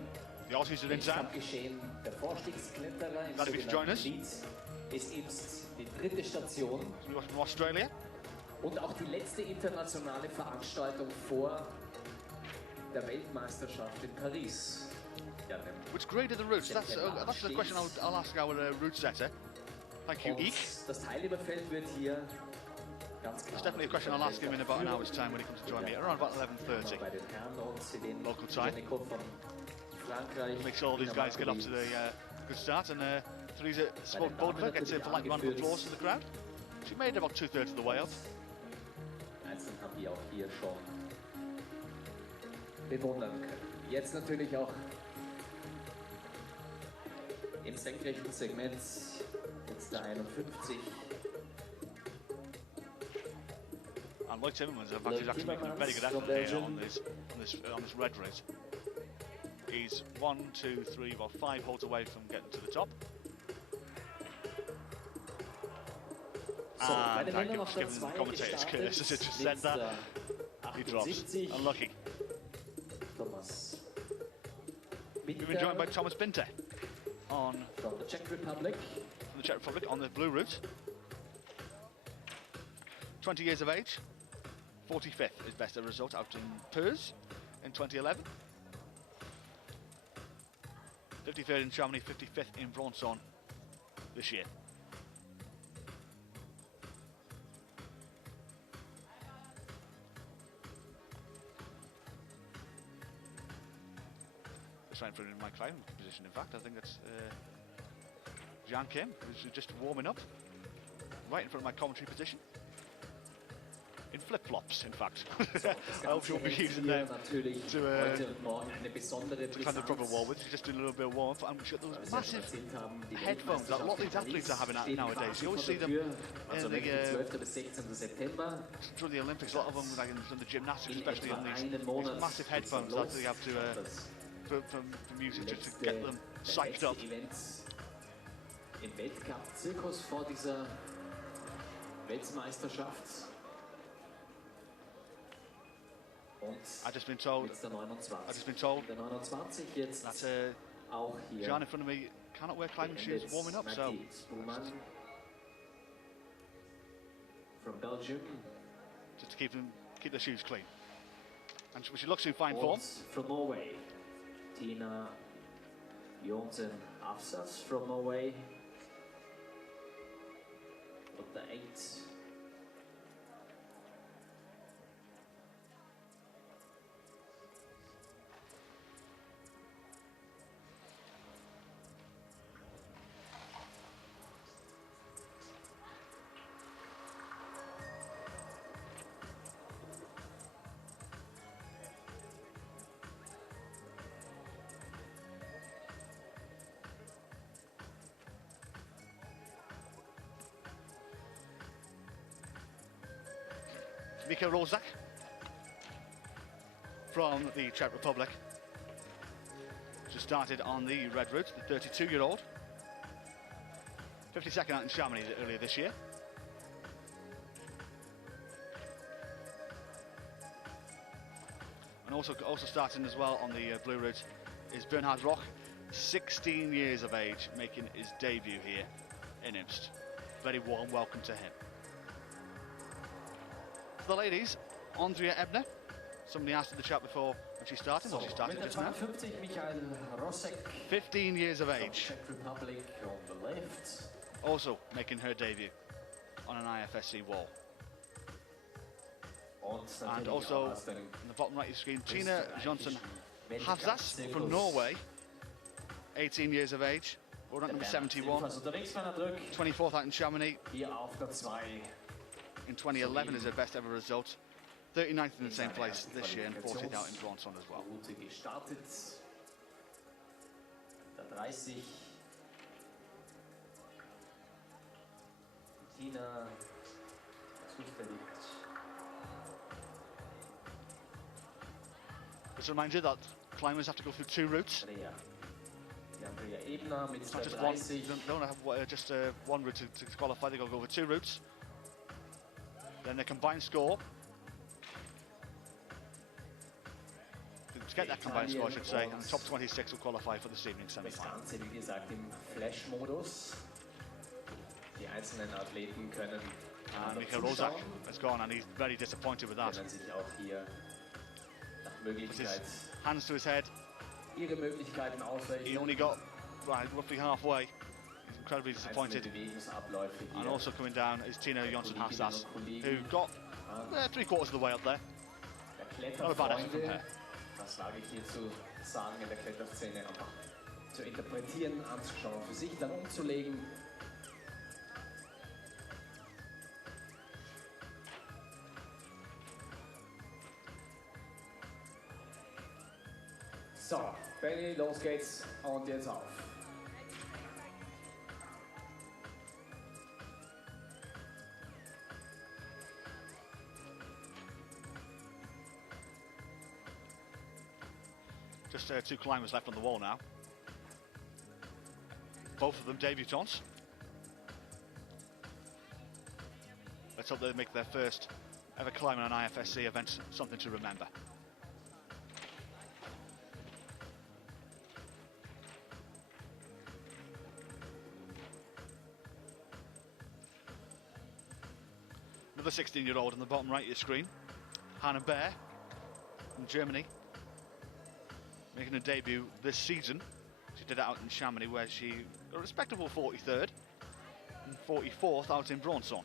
The Aussies are in town. Geschehen der Vorstiegskletterer im Glad of you to join us. Leeds ist Imst die dritte Station From Australia. und auch die letzte internationale Veranstaltung vor der Weltmeisterschaft in Paris. Ja, Which grade are the routes? That's the question I'll ask our route setter. Thank you, Eek. das Teilnehmerfeld wird hier ganz klar. It's definitely a question I'll ask him in about an hour's time when he comes to join me, around about 11:30. Bei den Herren und den Local time. von Frankreich. Make sure all these guys get off to the good start, and Theresa Bodmer gets in for like round of applause to the crowd. She made about 2/3 of the way up. Einzeln haben wir auch hier schon bewundern können. Jetzt natürlich auch im senkrechten Segment jetzt der 51. And Lloyd Timmermans, in fact, he's actually making a very good effort here on this red route. He's 1, 2, 3, well, 5 holes away from getting to the top. So, bei And den thank Männern you auf for der giving the 2 commentators gestartet Curtis has just said that. He drops. 78. Unlucky. Thomas We've been joined by Thomas Binter on from the Czech Republic. from the Czech Republic on the blue route. 20 years of age, 45th is best ever result out in Purs in 2011. 53rd in Chamonix, 55th in Bronson this year. Just trying for in my climbing position, in fact. I think that's Jean Kim, who's just warming up, right in front of my commentary position. In flip-flops, in fact. I hope you'll be using them to climb the proper wall with. Just do a little bit of warm-up. I'm sure those massive headphones that a lot of these athletes are having nowadays. You always see them in the during the Olympics. A lot of them, like in the gymnastics, especially in these massive headphones that they have to for music to get them psyched up. Im Weltcup-Zirkus vor dieser Weltmeisterschaft. Und I've just been told der 29. Der 29 jetzt that auch hier. Jean in front of me cannot wear climbing shoes warming up, so from Belgium. just to keep the shoes clean. And she looks in fine Und form. from Norway, Tina Jonsen Afsas from Norway. With the 8. Mika Rozak from the Czech Republic just started on the red route, the 32-year-old. 52nd out in Chamonix earlier this year. And also starting as well on the blue route is Bernhard Roch, 16 years of age, making his debut here in Imst. Very warm welcome to him. The ladies, Andrea Ebner. Somebody asked in the chat before when she started, or she started just now. 15 years of age. Czech Republic on the left. Also making her debut on an IFSC wall. And also, in the bottom right of your screen, Tina Johnson Havsas from Norway, 18 years of age, world rank number 71, 24th out in Chamonix. In 2011 is her best ever result, 39th in the same place this year, and 40th out in Bronson as well. Just a reminder that climbers have to go through 2 routes. It's not just one. They don't have just one route to qualify. They got to go over 2 routes. Then the combined score. To get that combined score, I should say, and the top 26 will qualify for this evening's semi-final. And Michael Rozak has gone, and he's very disappointed with that. Puts his hands to his head. He only got roughly halfway. He's incredibly disappointed. And also coming down is Tina Johnson Havsas, who got 3/4 of the way up there. Not a bad effort from her. Das wage ich hier zu sagen in der Kletterszene, einfach zu interpretieren, anzuschauen, für sich dann umzulegen. So, Benny, los geht's und jetzt auf. Just 2 climbers left on the wall now. Both of them debutants. Let's hope they make their first ever climb on an IFSC event something to remember. Another 16-year-old on the bottom right of your screen, Hannah Baer from Germany, making a debut this season. She did it out in Chamonix, where she got a respectable 43rd and 44th out in Bronson.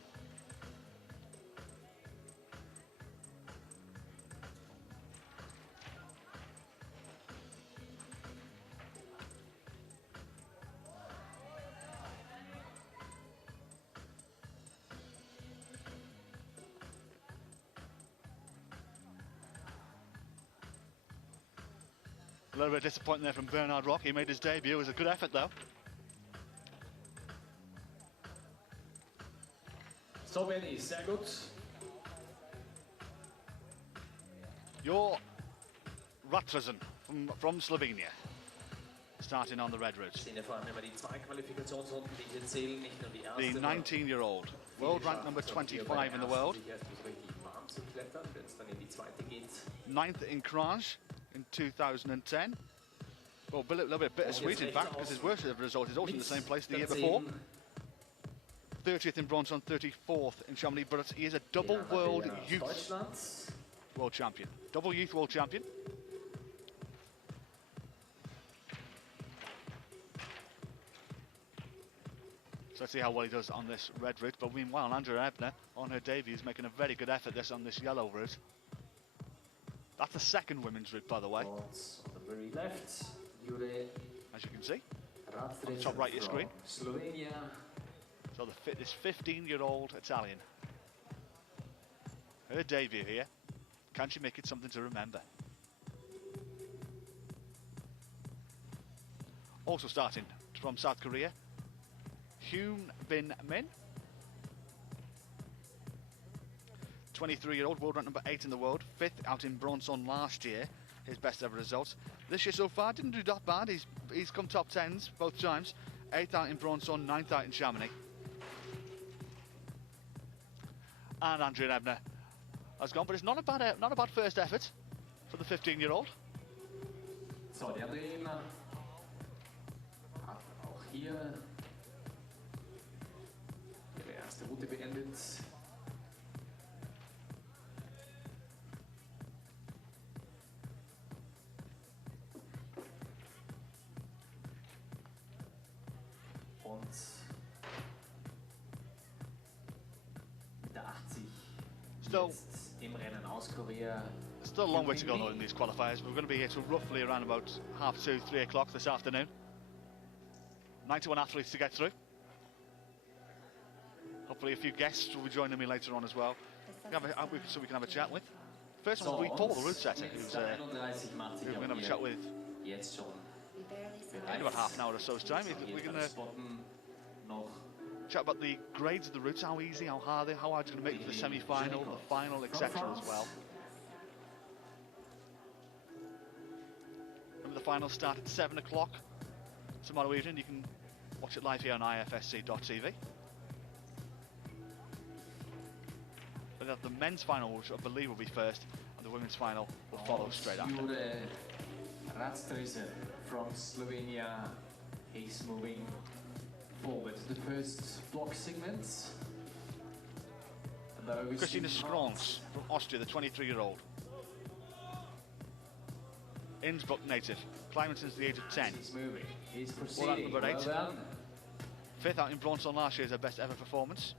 A little bit disappointing there from Bernard Rock. He made his debut. It was a good effort, though. So, Benny, sehr gut. Your Ratresen from Slovenia, starting on the red route. The 19-year-old, world rank number 25 in the world. 9th in Crange in 2010. Well, a little bit bittersweet, in fact, because his worst ever result is also in the same place the year before. 30th in Bronson, 34th in Chamonix, but he is a double world youth world champion. Double youth world champion. So let's see how well he does on this red route. But meanwhile, Andrea Ebner on her debut is making a very good effort on this yellow route. That's the second women's route, by the way. On the very left, as you can see, on the top right of your screen. Slovenia. So this 15-year-old Italian. Her debut here. Can she make it something to remember? Also starting from South Korea, Hyun Bin Min. 23-year-old, world rank number 8 in the world, 5th out in Bronson last year, his best ever results. This year so far didn't do that bad. He's come top 10s both times. 8th out in Bronson, 9th out in Chamonix. And Andrea Ebner has gone, but it's not a bad first effort for the 15-year-old. So, der Trainer hat auch hier ihre erste Route beendet. Und mit der 80 So, jetzt im Rennen Auskorea. Still a long way to go though in these qualifiers. We're going to be here till roughly around about 2:30, 3 o'clock this afternoon. 91 athletes to get through. Hopefully a few guests will be joining me later on as well, so we can have a chat with. First of all, we Paul, the route setter, who's we're going to have a chat with in about half an hour or so's time. We're going to chat about the grades of the routes, how easy, how hard it's going to make it for the semi-final, the final, etc. as well. Remember, the finals start at 7 o'clock tomorrow evening. You can watch it live here on IFSC.tv. But the men's final, which I believe will be first, and the women's final will follow straight after. Ratstöse from Slovenia. He's moving forward to the first block segments. Christina Scrons from Austria, the 23-year-old. Innsbruck native, climbing since the age of 10. He's moving. He's Well, proceeding. number 8. Well done. Fifth out in Bronson last year is her best ever performance.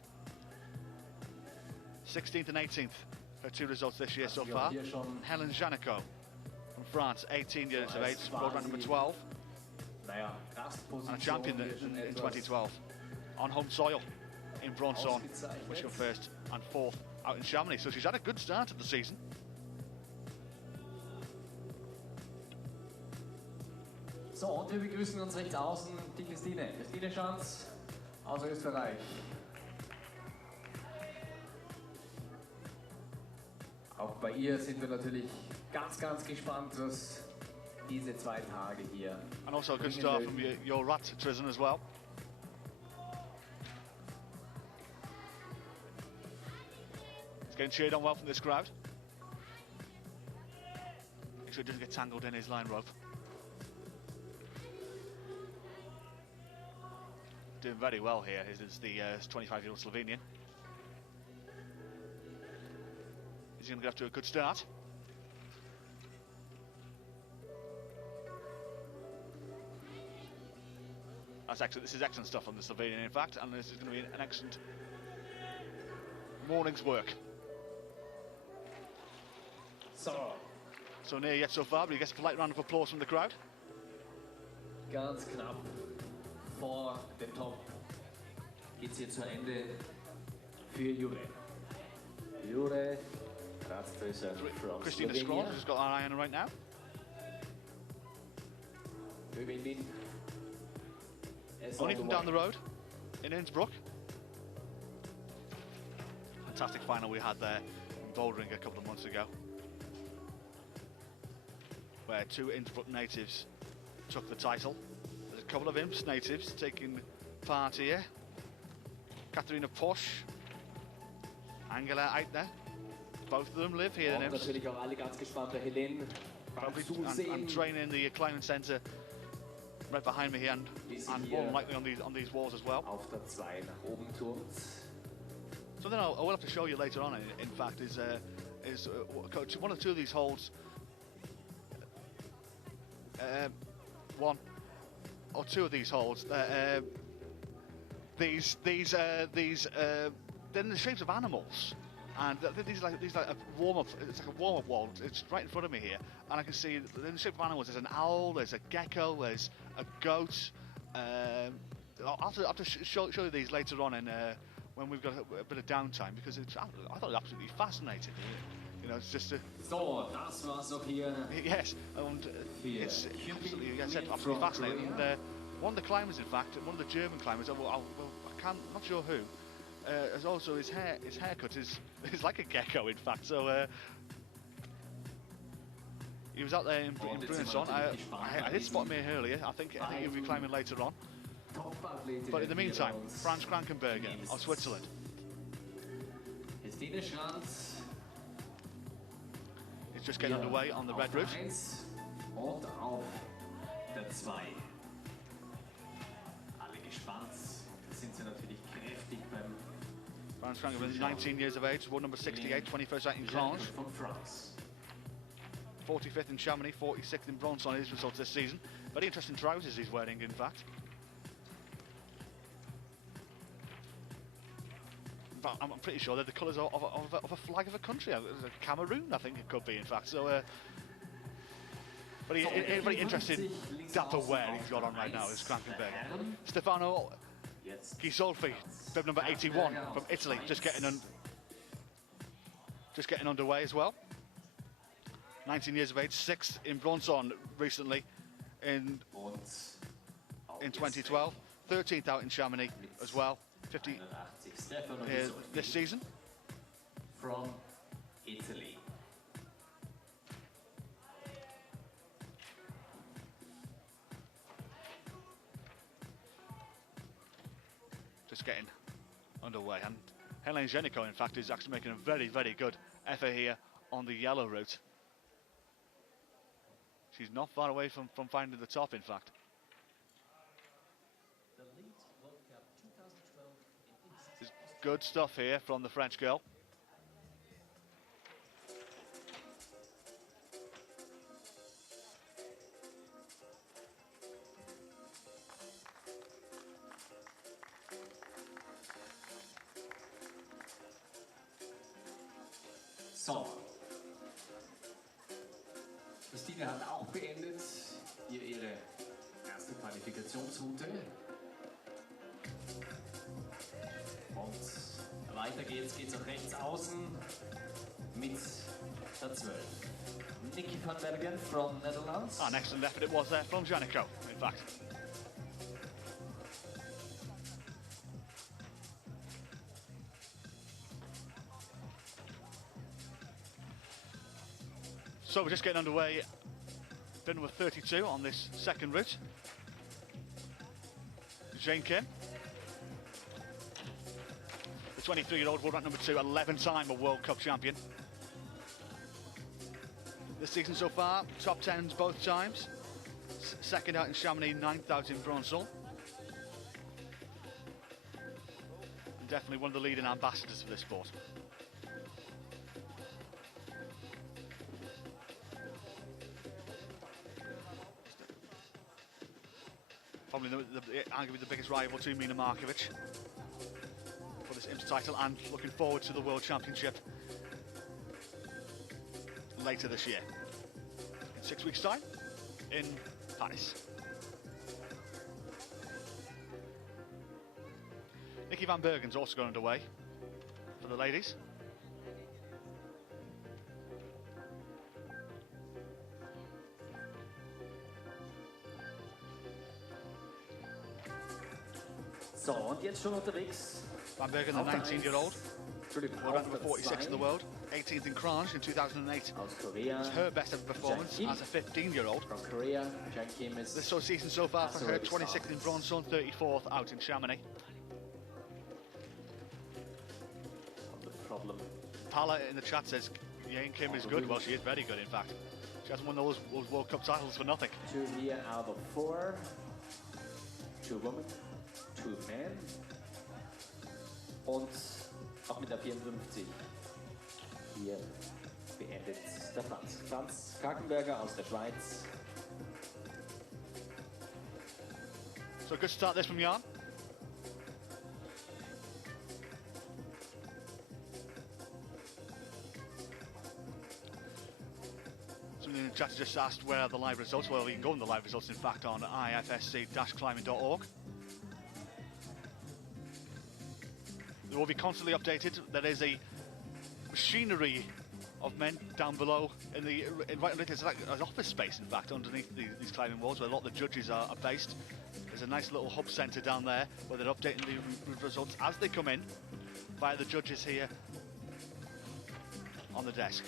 16th and 18th, her 2 results this year so far. Helen Janico from France, 18 years of age, road round number 12. And a champion in 2012 on home soil in Bronson, which got first and 4th out in Chamonix. So she's had a good start to the season. So, und wir begrüßen uns rechts außen die Christine. Christine Schanz aus Österreich. Auch bei ihr sind wir natürlich ganz, ganz gespannt, was diese 2 Tage hier. And also a good start from your rat Tristan as well. It's getting cheered on well from this crowd. Make sure it doesn't get tangled in his line rope. Doing very well here is the 25-year-old Slovenian. He's going to get off to a good start. That's excellent. This is excellent stuff on the Slovenian, in fact, and this is going to be an excellent morning's work. So near yet so far, but he gets a polite round of applause from the crowd. Ganz knapp vor dem Top geht's hier zu Ende für Jure. Jure Ratstöse from Christina Slovenia. Scrons has got our eye on her right now. Moving Only from down the road in Innsbruck. Fantastic final we had there in bouldering a couple of months ago, where 2 Innsbruck natives took the title. There's a couple of Imst natives taking part here. Katharina Posch, Angela Eitner, both of them live here in Imst. Natürlich auch alle ganz gespannt, der Helene I'm training the climbing centre right behind me here, and more than likely on these walls as well. auf der 2 nach oben turnt. Something I will have to show you later on, in fact, is one or two of these holds. One or two of these holds. They're in the shapes of animals, and these like a warm-up. It's like a warm-up wall. It's right in front of me here, and I can see in the shape of animals. There's an owl. There's a gecko. There's a goat. I'll have to show you these later on, when we've got a bit of downtime, because I thought it was absolutely fascinating. You know, it's just a... So, das war's auch hier. Yes, and it's absolutely, like I said, absolutely fascinating. And one of the climbers, in fact, one of the German climbers, I'm not sure who, is also his haircut is like a gecko, in fact. So he was out there in Brunson. I did spot him here earlier. I think he'll be climbing later on. But in the meantime, Franz Krankenberger of Switzerland. Christine Schanz. It's just getting underway on the red route. Und auf der 2. Alle gespannt. Da sind sie natürlich kräftig beim Franz Krankenberger is 19 years of age, won number 68, 21st out in Grange. von France. 45th in Chamonix, 46th in Bronze on his results this season. Very interesting trousers he's wearing, in fact. I'm pretty sure they're the colours of a flag of a country. Cameroon, I think it could be, in fact. So, but a very interesting dapper wear he's got on right now is Krankenberger. Stefano Ghisolfi, bib number 81 from Italy, just getting underway as well. 19 years of age, 6th in Bronson recently in 2012, 13th out in Chamonix as well, 50 this season. From Italy. Just getting underway, and Helene Zhenico, in fact, is actually making a very, very good effort here on the yellow route. She's not far away from finding the top, in fact. There's good stuff here from the French girl. So. Christine hat auch beendet hier ihre erste Qualifikationsroute. Und weiter geht's auch rechts außen mit der 12. Nicky van Bergen from Netherlands. An excellent effort it was there from Zhenico, in fact. So we're just getting underway, bit number 32 on this second route. Jane Kim, the 23-year-old world rank number 2, 11-time World Cup champion. This season so far, top 10s both times. Second out in Chamonix, 9th out in Bronson. And definitely one of the leading ambassadors for this sport. Probably arguably the biggest rival to Mina Markovic for this Imst title, and looking forward to the World Championship later this year, in 6 weeks' time, in Paris. Nicky van Bergen's also gone underway for the ladies. So, und jetzt schon unterwegs. Van Bergen, the 19-year-old, world rank number 46 in the world, 18th in Crange in 2008. Aus Korea. It's her best ever performance as a 15-year-old. From Korea, Jane Kim is This season so far for her, 26th in Bronson, 34th out in Chamonix. the problem. Pala in the chat says Jane Kim is good. Well, she is very good, in fact. She hasn't won those World Cup titles for nothing. 2 here out of 4. 2 women, 2 men. Und auch mit der 54 hier beendet der Franz Krankenberger aus der Schweiz. So good start this from Jan. Somebody in the chat has just asked where are the live results. Well, you can go on the live results, in fact, on ifsc-climbing.org. They will be constantly updated. There is a machinery of men down below in the right underneath. It's like an office space, in fact, underneath these climbing walls where a lot of the judges are based. There's a nice little hub centre down there where they're updating the results as they come in via the judges here on the desk.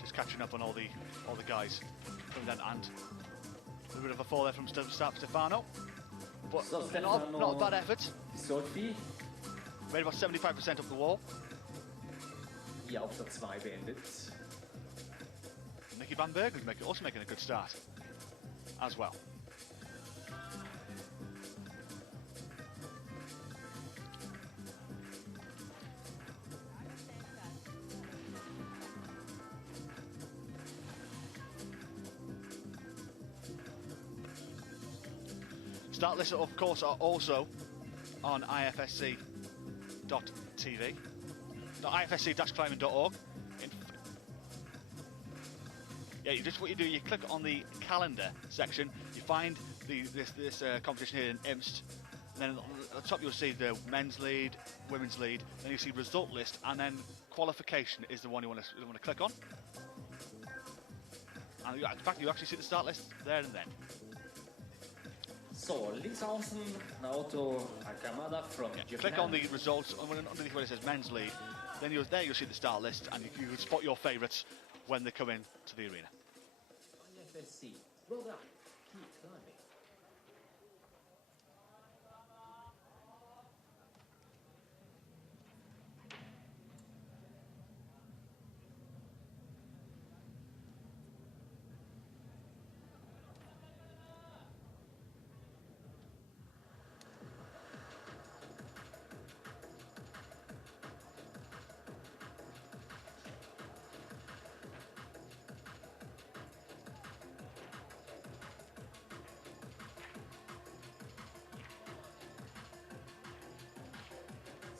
Just catching up on all the guys coming down, and a bit of a fall there from Stefano, but So not a bad effort. Sophie Made about 75% of the wall. hier auf der 2 beendet. Nicky van Bergen's also making a good start as well. Start lists, of course, are also on ifsc.tv, ifsc-climbing.org. Yeah, what you do, you click on the calendar section, you find this competition here in Imst, and then on the top you'll see the men's lead, women's lead, then you see result list, and then qualification is the one you want to click on. And in fact, you actually see the start list there and then. So, links außen, Naoto Hakamada from Japan. Click on the results, underneath where it says men's lead, then you'll see the start list, and you can spot your favourites when they come in to the arena. IFSC. Well done. Keep climbing.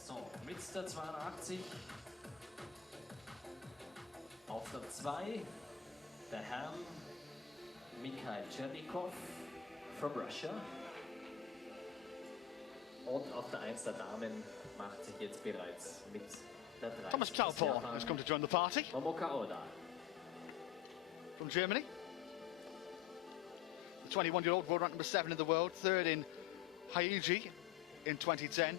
So, mit der 82 auf der 2 der Herr Mikhail Chernikov from Russia. Und auf der 1 der Damen macht sich jetzt bereits mit der 3. Thomas Taupo has come to join the party. Momoka Oda. From Germany. The 21-year-old world ranked number 7 in the world, 3rd in Hyuji in 2010.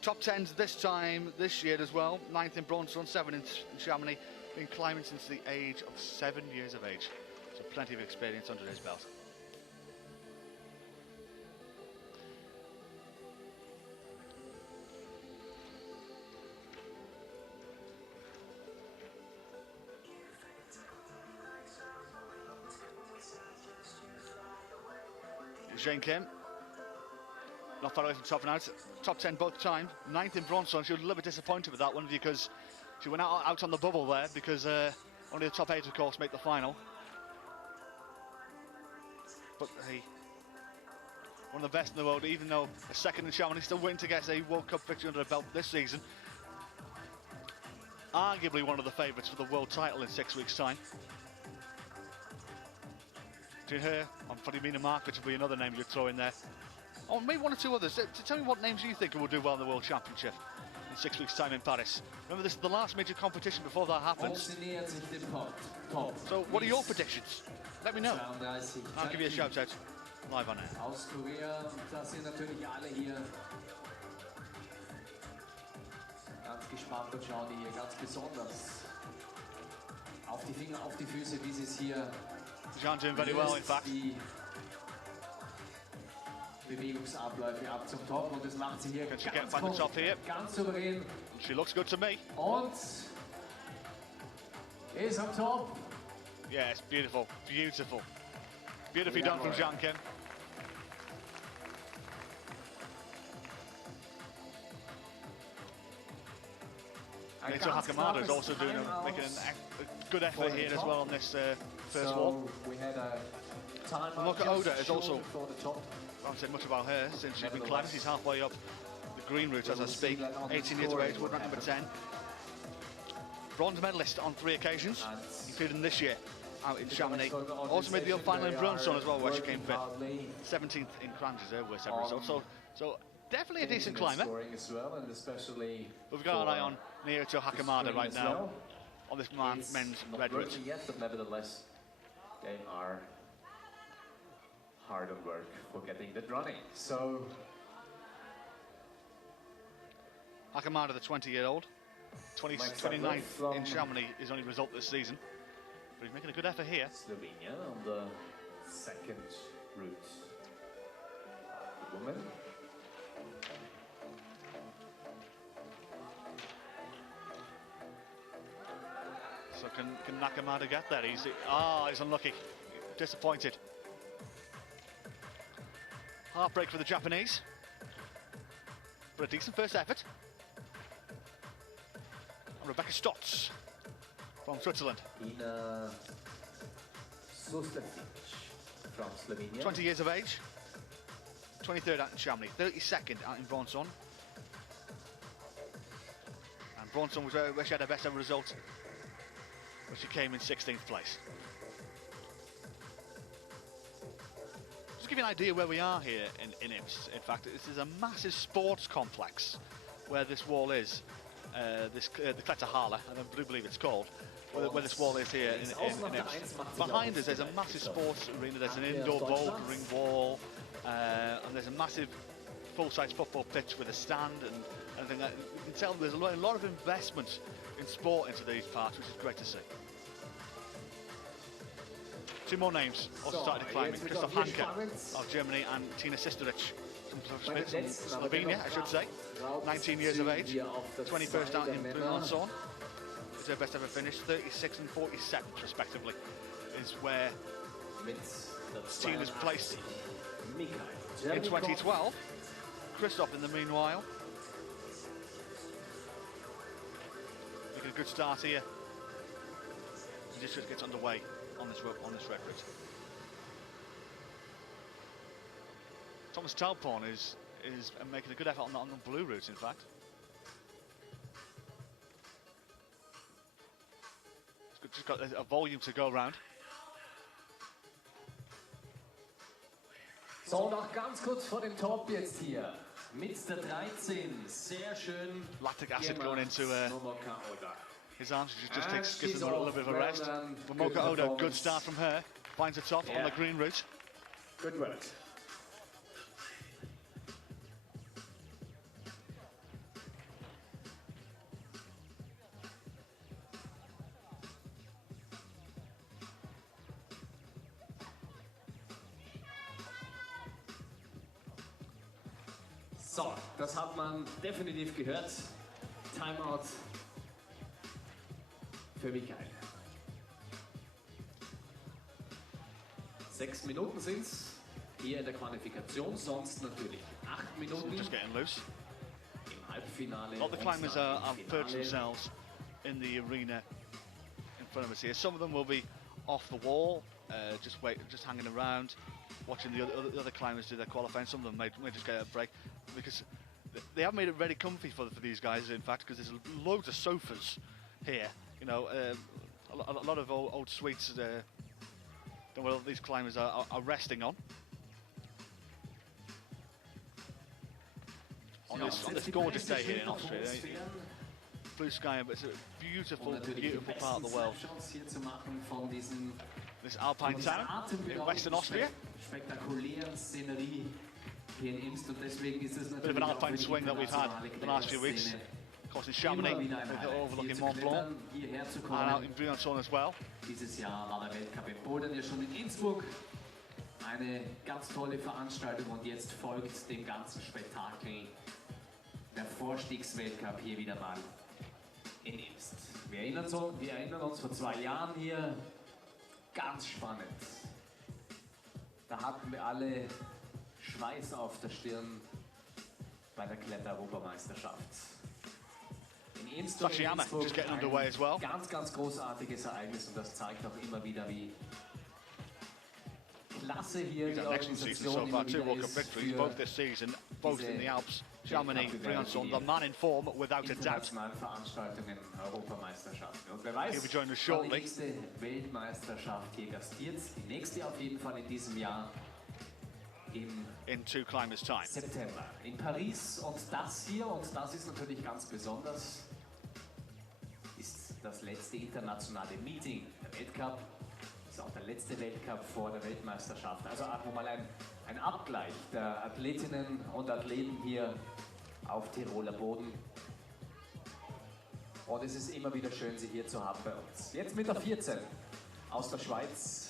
Top 10s this time, this year as well. 9th in Bronson, 7th in Chamonix. Been climbing since the age of 7 years of age. So plenty of experience under his belt. Jane Kim, not far away from top now. Top 10 both time. 9th in Bronson. She was a little bit disappointed with that one because she went out on the bubble there because only the top 8, of course, make the final. But hey, one of the best in the world, even though a 2nd in Chamonix, still waiting to get a World Cup victory under her belt this season. Arguably one of the favourites for the world title in 6 weeks' time. Between her and Vladimir Markovic would be another name you'd throw in there. Or maybe 1 or 2 others. Tell me what names you think will do well in the World Championship in 6 weeks' time in Paris. Remember, this is the last major competition before that happens. So, what are your predictions? Let me know. I'll give you a shout out live on air. Aus Korea, da sind natürlich alle hier ganz gespannt und schauen hier ganz besonders auf die Finger, auf die Füße, wie sie es hier Jean doing very well, in fact. die Bewegungsabläufe ab zum Top und das macht sie hier ganz souverän. She looks good to me. Und ist am Top. Yes, beautiful, beautiful. Beautifully done from Jean Kim. Nato Hakamada is also making a good effort here as well on this first wall. Momoka Oda is also, I haven't said much about her since she's been climbing. She's halfway up the green route as I speak. 18 years of age, world rank number 10. Bronze medalist on 3 occasions, including this year out in Chamonix. Also made the final in Brunson as well, where she came 5th. 17th in Cranches, her worst ever result. So definitely a decent climber. But we've got our eye on Naoto Hakamada right now on this men's red route. But nevertheless, they are hard at work for getting that running. So Hakamada, the 20-year-old, 29th in Chamonix, his only result this season. But he's making a good effort here. Slovenia on the 2nd route. The woman. So can Nakamada get there? He's unlucky. Disappointed. Heartbreak for the Japanese. But a decent first effort. And Rebecca Stotz from Switzerland. Ina Suslecic from Slovenia. 20 years of age. 23rd out in Chamonix, 32nd out in Bronson. And Bronson was where she had her best ever result, where she came in 16th place. Just to give you an idea where we are here in Imst. In fact, this is a massive sports complex where this wall is. The Kletterhalle, I do believe it's called, where this wall is here in Imst. Behind us there's a massive sports arena, there's an indoor bouldering wall, and there's a massive full-size football pitch with a stand and everything. You can tell there's a lot of investment in sport into these parks, which is great to see. Two more names also started climbing. Christoph Hanke of Germany and Tina Sisterich from Slovenia, I should say. 19 years of age, 21st out in Blumenson. Is their best ever finish, 36 and 47th respectively, is where Tina's placed in 2012. Christoph in the meanwhile making a good start here. He just gets underway on this red route. Thomas Talporn is making a good effort on the blue route, in fact. Just got a volume to go around. So, noch ganz kurz vor dem Top jetzt hier. Mit der 13, sehr schön. Lactic acid going into his arms, just gives him a little bit of a rest. Momoka Oda, good start from her. Finds the top on the green route. Good work. So, das hat man definitiv gehört. Timeout für Michael. 6 Minuten sind es hier in der Qualifikation, sonst natürlich 8 Minuten. Just getting loose. Im Halbfinale. A lot of the climbers are perched themselves in the arena in front of us here. Some of them will be off the wall, just hanging around, watching the other climbers do their qualifying. Some of them may just get a break because they have made it very comfy for these guys, in fact, because there's loads of sofas here. You know, a lot of old suites that these climbers are resting on. On this gorgeous day here in Austria. Blue sky, but it's a beautiful, beautiful part of the world. This alpine town in Western Austria. Bit of an alpine swing that we've had the last few weeks. Of course in Chamonix, overlooking Mont Blanc, and out in Briançon as well. Dieses Jahr war der Weltcup in Polen, ja schon in Innsbruck. Eine ganz tolle Veranstaltung und jetzt folgt dem ganzen Spektakel der Vorstiegsweltcup hier wieder mal in Imst. Wir erinnern uns vor 2 Jahren hier, ganz spannend. Da hatten wir alle Schweiß auf der Stirn bei der Kletter-Europameisterschaft. In Imst und in Innsbruck just getting underway as well. Ganz, ganz großartiges Ereignis und das zeigt auch immer wieder, wie klasse hier die Organisation so far, 2 World Cup victories, both this season, both in the Alps. Chamonix, Briançon, the man in form without a doubt. Veranstaltungen, Europameisterschaften. Und wer weiß, he'll be joining us shortly. Die nächste Weltmeisterschaft hier gastiert. Die nächste auf jeden Fall in diesem Jahr in 2 climbers' time. September in Paris. Und das hier, und das ist natürlich ganz besonders, ist das letzte internationale Meeting. Der Weltcup ist auch der letzte Weltcup vor der Weltmeisterschaft. Also auch nochmal ein Abgleich der Athletinnen und Athleten hier auf Tiroler Boden. Und es ist immer wieder schön, sie hier zu haben bei uns. Jetzt mit der 14 aus der Schweiz.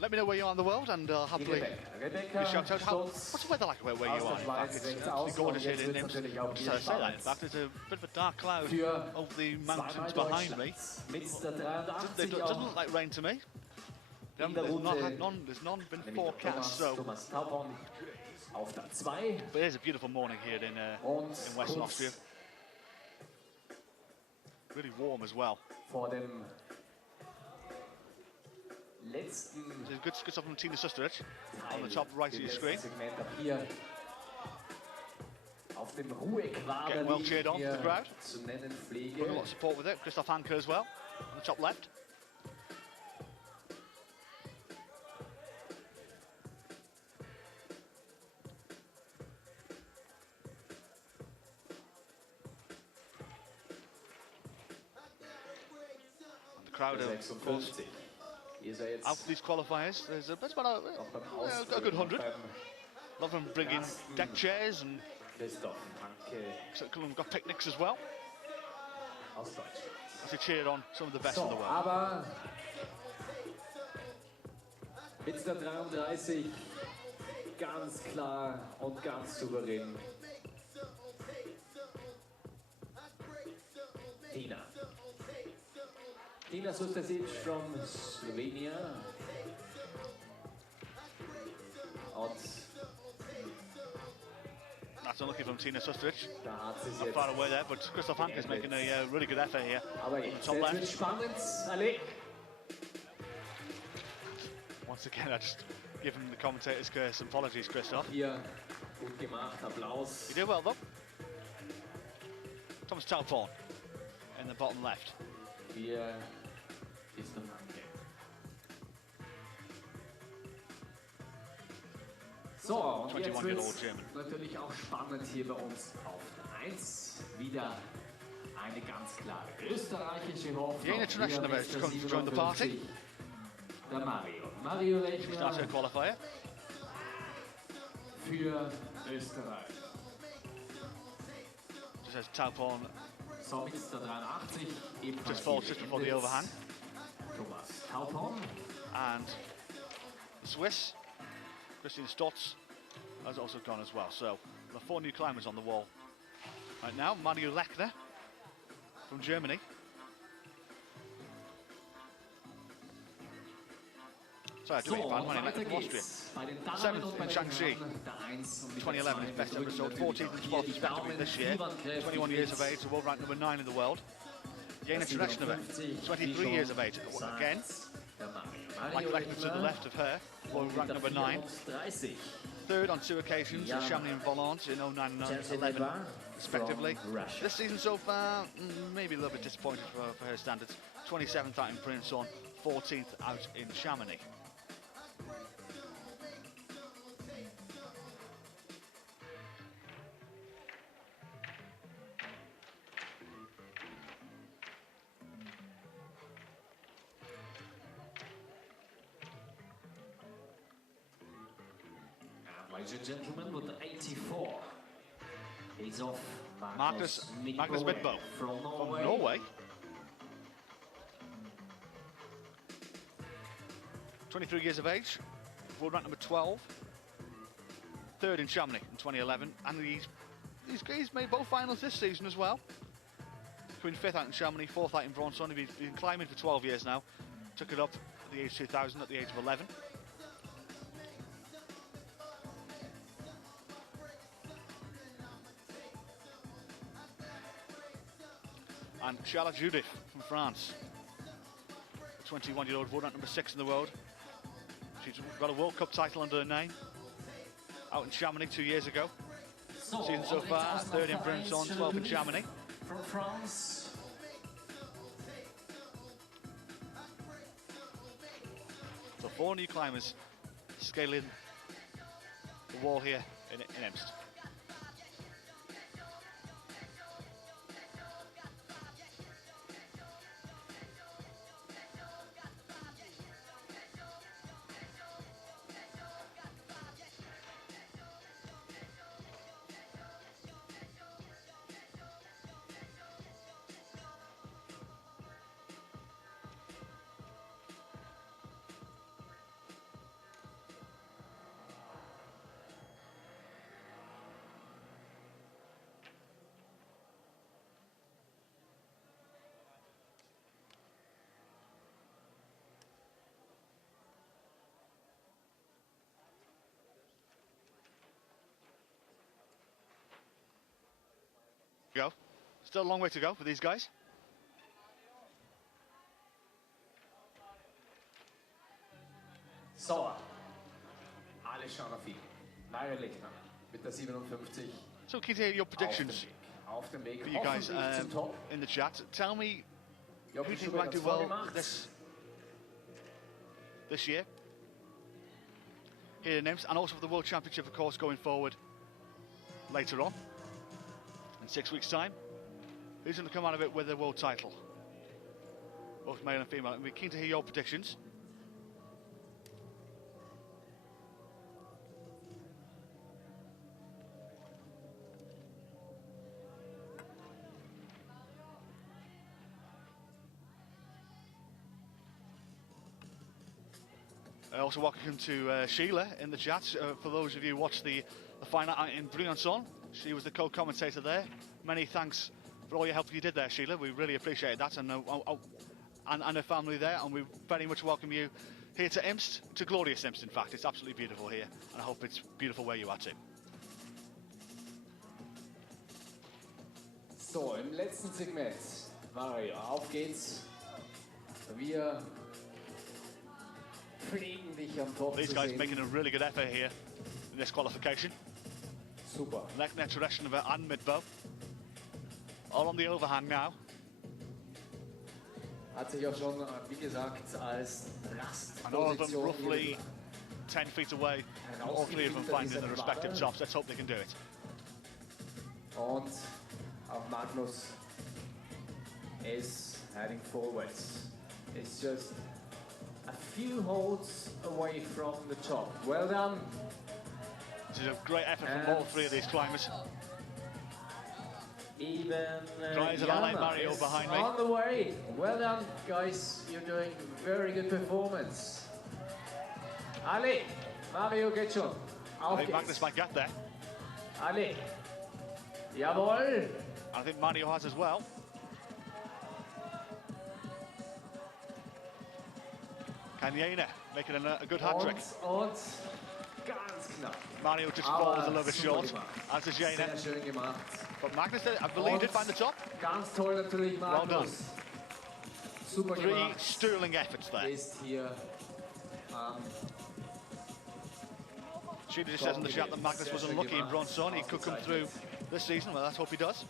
Let me know where you are in the world and happily Rebecca shout out. What's the weather like where you are? In fact, it's gorgeous here in Imst. Just to say that, in fact, there's a bit of a dark cloud over the mountains behind me. It doesn't look like rain to me. There's none been forecast, so. But it is a beautiful morning here in Western Austria. Really warm as well. Vor dem letzten Good stuff from Tina Susterich on the top right of your screen. Segment ab hier auf dem Ruhequader Getting well cheered on, the crowd. zu nennen pflege. Got a lot of support with it. Christoph Hanke as well on the top left. And the crowd are, of course, out for these qualifiers. There's about a good 100. A lot of them bringing deck chairs and we've got picnics as well. To cheer on some of the best in the world. Aber mit der 33 ganz klar und ganz souverän. Tina Sustersic from Slovenia. That's unlucky from Tina Susterich. Not far away there, but Christoph Hanke is making a really good effort here. Aber On the top left. spannend, Ali. Once again, I just give him the commentator's curse. Apologies, Christoph. Hier gut gemacht, Applaus. You did well though. Thomas Talporn in the bottom left. Hier ist der Hanke. So, und jetzt wird es natürlich auch spannend hier bei uns auf der 1. Wieder eine ganz klare österreichische Hoffnung. The international event to come to join the party. Der Mario Lechner Starts a qualifier. für Österreich. Just as Talporn Somit ist der 83 ebenfalls just falls just before the overhand. Thomas Talporn. And the Swiss, Christian Stotz, has also gone as well. So the 4 new climbers on the wall right now. Mario Lechner from Germany. Sorry, I do it bad. Mario Lechner from Austria. 7th in Shanxi, 2011 is best ever result. 14th and 12th respectively this year. 21 years of age, the world ranked number 9 in the world. Jena Tereshneva, 23 years of age again. Mike Lechner to the left of her, world ranked number 9. Third on 2 occasions at Chamonix and Valence in 09 and 11 respectively. This season so far, maybe a little bit disappointed for her standards. 27th out in Princeton, 14th out in Chamonix. Ladies and gentlemen, with the 84, he's off Magnus Midtbo from Norway. From Norway. 23 years of age, world rank number 12. Third in Chamonix in 2011, and he's made both finals this season as well. Between 5th out in Chamonix, 4th out in Bronson. He's been climbing for 12 years now. Took it up at the age 2000, at the age of 11. And Charlotte Judith from France, 21-year-old world rank number 6 in the world. She's got a World Cup title under her name, out in Chamonix 2 years ago. Season so far, 3rd in Brimson, 12th in Chamonix. From France. So 4 new climbers scaling the wall here in Imst. Go. Still a long way to go for these guys. So, alle schauen auf ihn. Mario Lechner mit der 57. So keen to hear your predictions Auf dem Weg for you guys hoffentlich zum Top. in the chat. Tell me who Jochen you think Schubert might do hat's well vorgemacht. this year here in Imst, and also for the World Championship, of course, going forward later on in 6 weeks' time. Who's going to come out of it with a world title, both male and female? And we're keen to hear your predictions. Also welcome to Sheila in the chat. For those of you who watched the final in Briançon, she was the co-commentator there. Many thanks for all your help you did there, Sheila. We really appreciate that, and her family there, and we very much welcome you here to Imst, to glorious Imst, in fact. It's absolutely beautiful here, and I hope it's beautiful where you are too. So, im letzten Segment, Mario, auf geht's. Wir pflegen dich am Top These zu guys sehen. making a really good effort here in this qualification. Super. Lechner, Tereshkova and Midbow. All on the overhand now. Hat sich auch schon, wie gesagt, als And all of them Rastposition roughly 10 feet away, and all three of them finding their respective tops. Let's hope they can do it. Und auch Magnus is heading forwards. It's just a few holds away from the top. Well done. This is a great effort from all three of these climbers. Even Tries of Ale Mario is behind me. on the way. Well done, guys. You're doing very good performance. Ale, Mario geht schon. I Auf think geht's. Magnus might get there. Ale. Jawohl. I think Mario has as well. Kanyena making a good hat-trick. Und ganz knapp. Mario just Aber falls a little bit super short, gemacht. as does Jena. Sehr schön gemacht. But Magnus, I believe, did find the top. Ganz toll natürlich Well done. Magnus. Super Three gemacht. sterling efforts there. Ist hier Sheila just says in the chat that Magnus was unlucky in Briançon. He could come through this season. Well, let's hope he does.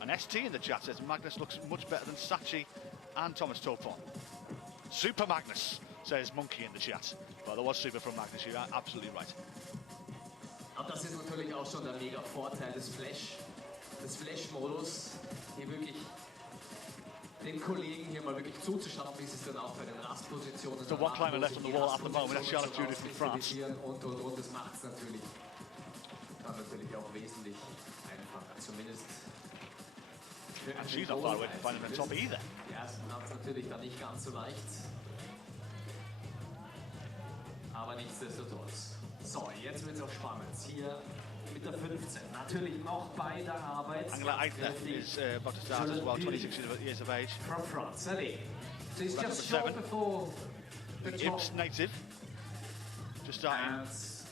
And ST in the chat says Magnus looks much better than Sachi and Thomas Topon. Super Magnus, says Monkey in the chat. Well, there was super from Magnus, you're absolutely right. Und das ist natürlich auch schon der mega Vorteil des Flash-Modus, hier wirklich den Kollegen hier mal wirklich zuzuschauen, wie sie es dann auch bei den Rastpositionen So one climber left on the wall at the moment, that's Charlotte Judith from France. Und das macht es natürlich dann natürlich auch wesentlich einfacher, zumindest. And she's not far away from finding the top either. Die ersten haben es natürlich dann nicht ganz so leicht. Aber nichtsdestotrotz. So, jetzt wird es auch spannend. Hier mit der 15. Natürlich noch bei der Arbeit. Angela Eichner is about to start as well, 26 years of age. From France, allez. She's That's just number short 7. before the top. Imst native. Just starting And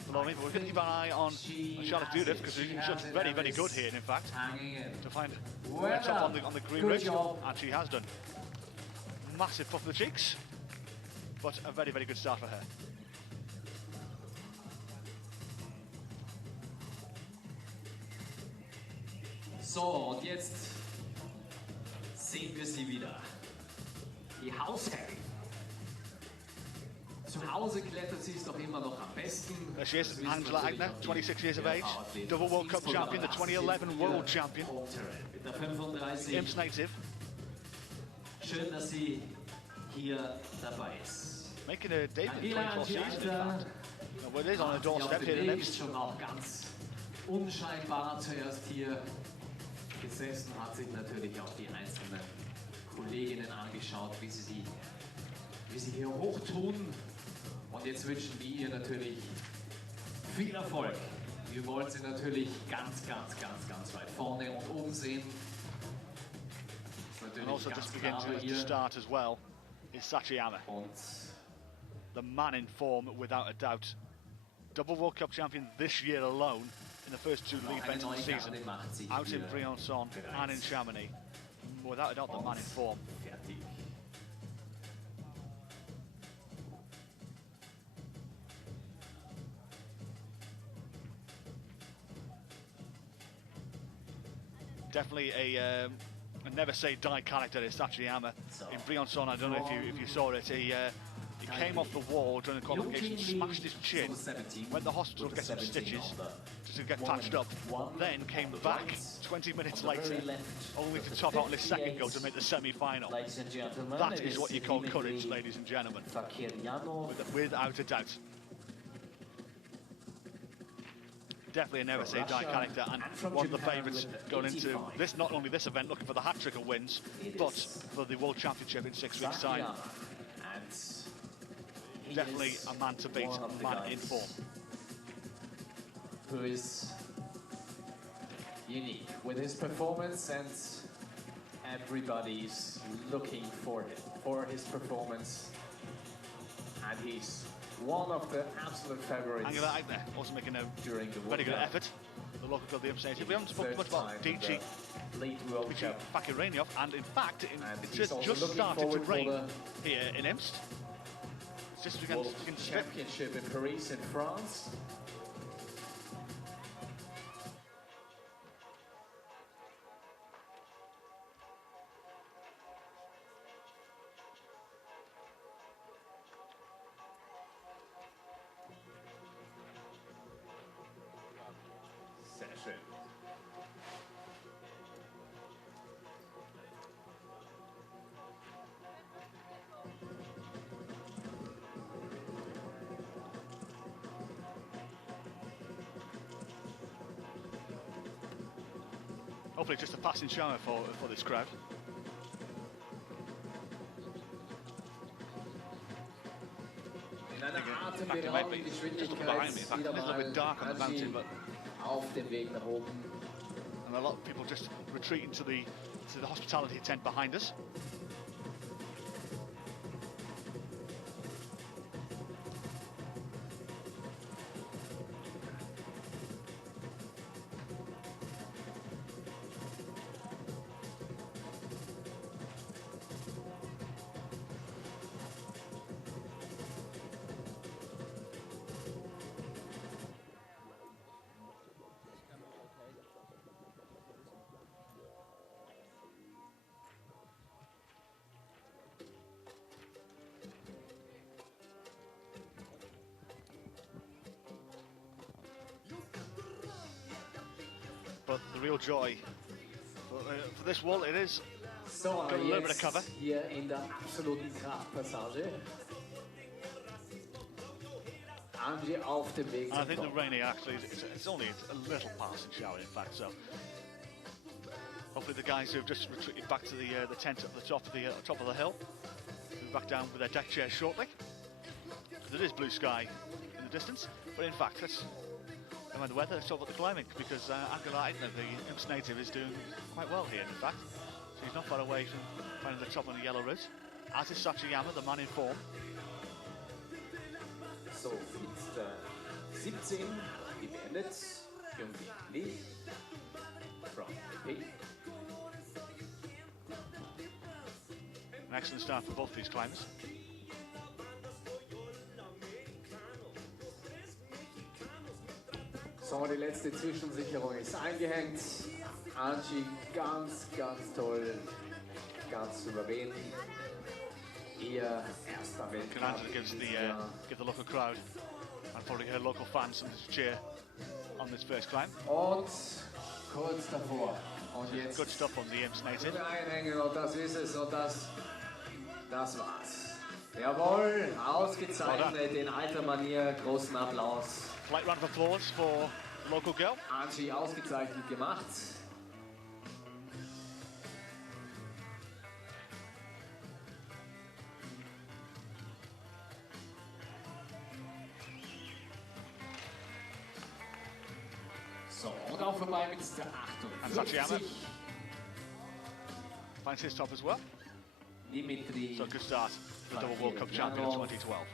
below me, but we're going to keep an eye on Charlotte Judith because she's just very, very good here, in fact, hanging in. to find Well the top done. on the green Good ridge, job. and she has done. Massive puff of the cheeks, but a very, very good start for her. So, und jetzt sehen wir sie wieder. Die Hausherrin. Zu Hause klettert sie es doch immer noch am besten. There she is, Das wissen Angela natürlich Eichner, auch die 26 years of age, Powerathleten. double World Cup champion, the 2011 World Champion, Mit der 35. Imst native, Schön, dass sie hier dabei ist. making a debut in the Angela 24 season, in Eichner fact. Well, it is on the macht sich auf doorstep den here in Weg, Imst. ist schon auch ganz unscheinbar zuerst hier gesessen, hat sich natürlich auch die einzelnen Kolleginnen angeschaut, wie sie hier hochtun. Und jetzt wünschen wir ihr natürlich viel Erfolg. Wir wollen sie natürlich ganz, ganz, ganz, ganz weit vorne und oben sehen. Ist And natürlich also ganz just klar begin bei to ihr. start as well is Sachiyama, Und the man in form without a doubt. Double World Cup champion this year alone in the first two league events of the season, out in Briançon and in Chamonix. Without a doubt, the man in form. Definitely a never say die character is Sachiyama. In Briançon, I don't know if you saw it, he came off the wall during the qualification, smashed his chin, went to the hospital to get some stitches to get patched up, then came back 20 minutes later, only to top out on his second go to make the semi-final. That is what you call courage, ladies and gentlemen, without a doubt. Definitely a never say die character, and one of the favourites going into this, not only this event looking for the hat-trick of wins, but for the World Championship in 6 weeks' time. Definitely a man to beat, a man in form. Who is unique with his performance, and everybody's looking for his performance, and he's one of the absolute favorites. Angela Agner also making a very good effort. The local club, the Imst native. We haven't spoken much about Digi Fakiraniov, and in fact, it's just started to rain here in Imst. It's just begun to strip. Championship in Paris, in France. Hopefully just a passing shower for this crowd. In fact, it might be just looking behind me. In fact, it's a little bit dark on the mountain, but and a lot of people just retreating to the hospitality tent behind us. But the real joy for this wall, it is got a little bit of cover. Hier in der absoluten Kraftpassage. Angie auf dem Weg I think the raining actually, it's only a little passing shower in fact, so hopefully the guys who have just retreated back to the tent at the top of the hill will be back down with their deck chairs shortly. Because it is blue sky in the distance, but in fact, never mind the weather, let's talk about the climbing, because Angela Eitner, the Imst native, is doing quite well here, in fact. So he's not far away from finding the top on the yellow route. As is Sachiyama, the man in form. So, it's 17 beendet. Junggi Lee from P. An excellent start for both these climbers. So, die letzte Zwischensicherung ist eingehängt. Angie ganz, ganz toll, ganz souverän. Ihr erster Weltcup. Angela give the local crowd and probably her local fans some cheer on this first climb. Und kurz davor. Und jetzt good stuff on the Imst native. einhängen, und das ist es, und das war's. Jawohl, ausgezeichnet in alter Manier, großen Applaus. Slight round of applause for the local girl. Angie ausgezeichnet gemacht. So, und auch vorbei mit der And Sachiyama 58. finds his top as well. Dimitri. So good start for the double World Cup champion of 2012.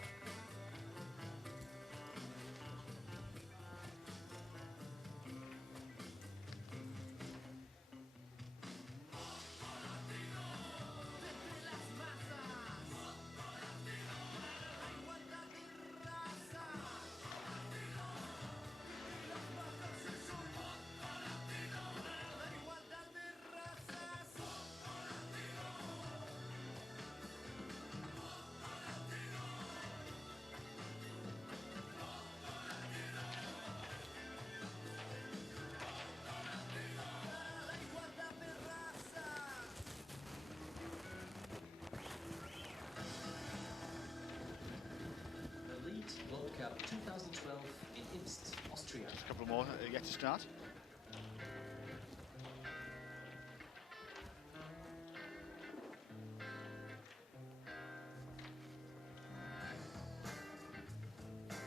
Austria. Just a couple more yet to start.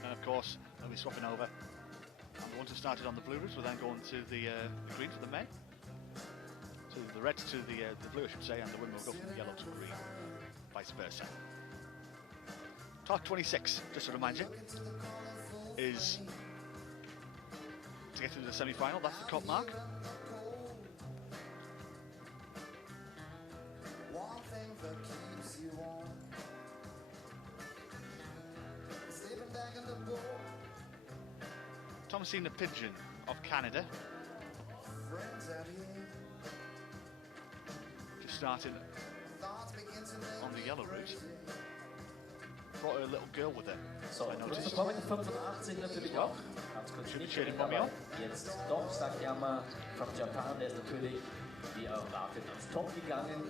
And of course, they'll be swapping over. And the ones who started on the blue routes will then go on to the green for the men. To the red to the blue, I should say, and the women will go from the yellow to green, vice versa. Talk 26, just to remind you, is to get into the semi-final. That's the cut mark. Thomasina Pigeon of Canada. Just starting on the yellow route. Brought her little girl with her. So, I noticed. kurz mit 85 natürlich auch. Ganz kurz nicht drin, aber jetzt doch Sakayama from Japan, der ist natürlich wie erwartet ans Top gegangen.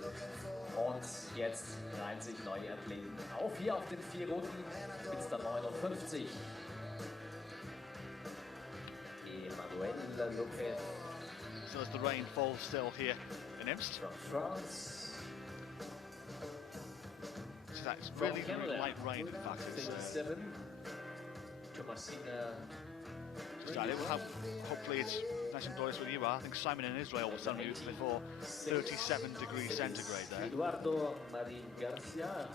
Und jetzt reihen sich neue Athleten auf. Hier auf den 4 Runden mit der 59. Emmanuel Lopez. So as the rain falls still here in Imst. From France. So that's really, really light rain, in fact. It's, 37. Thomasina. Hopefully it's nice and glorious where you are. I think Simon in Israel was telling me before 37 degrees centigrade there. Eduardo Marin Garcia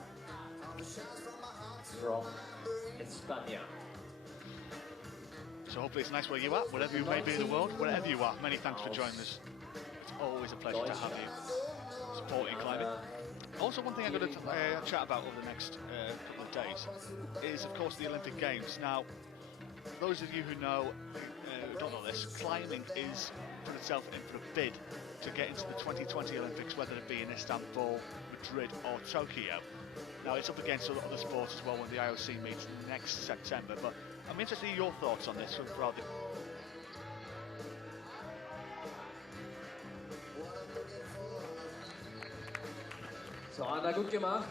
from España. So hopefully it's nice where you are, wherever you may be in the world, wherever you are. Many thanks for joining us. It's always a pleasure to have you supporting climbing. Also, one thing I'm going to chat about over the next couple of days is, of course, the Olympic Games. Now, those of you who know, don't know this, climbing is put itself in for a bid to get into the 2020 Olympics, whether it be in Istanbul, Madrid or Tokyo. Now, it's up against other sports as well when the IOC meets next September, but I'm interested in your thoughts on this throughout the... So, Anna, gut gemacht.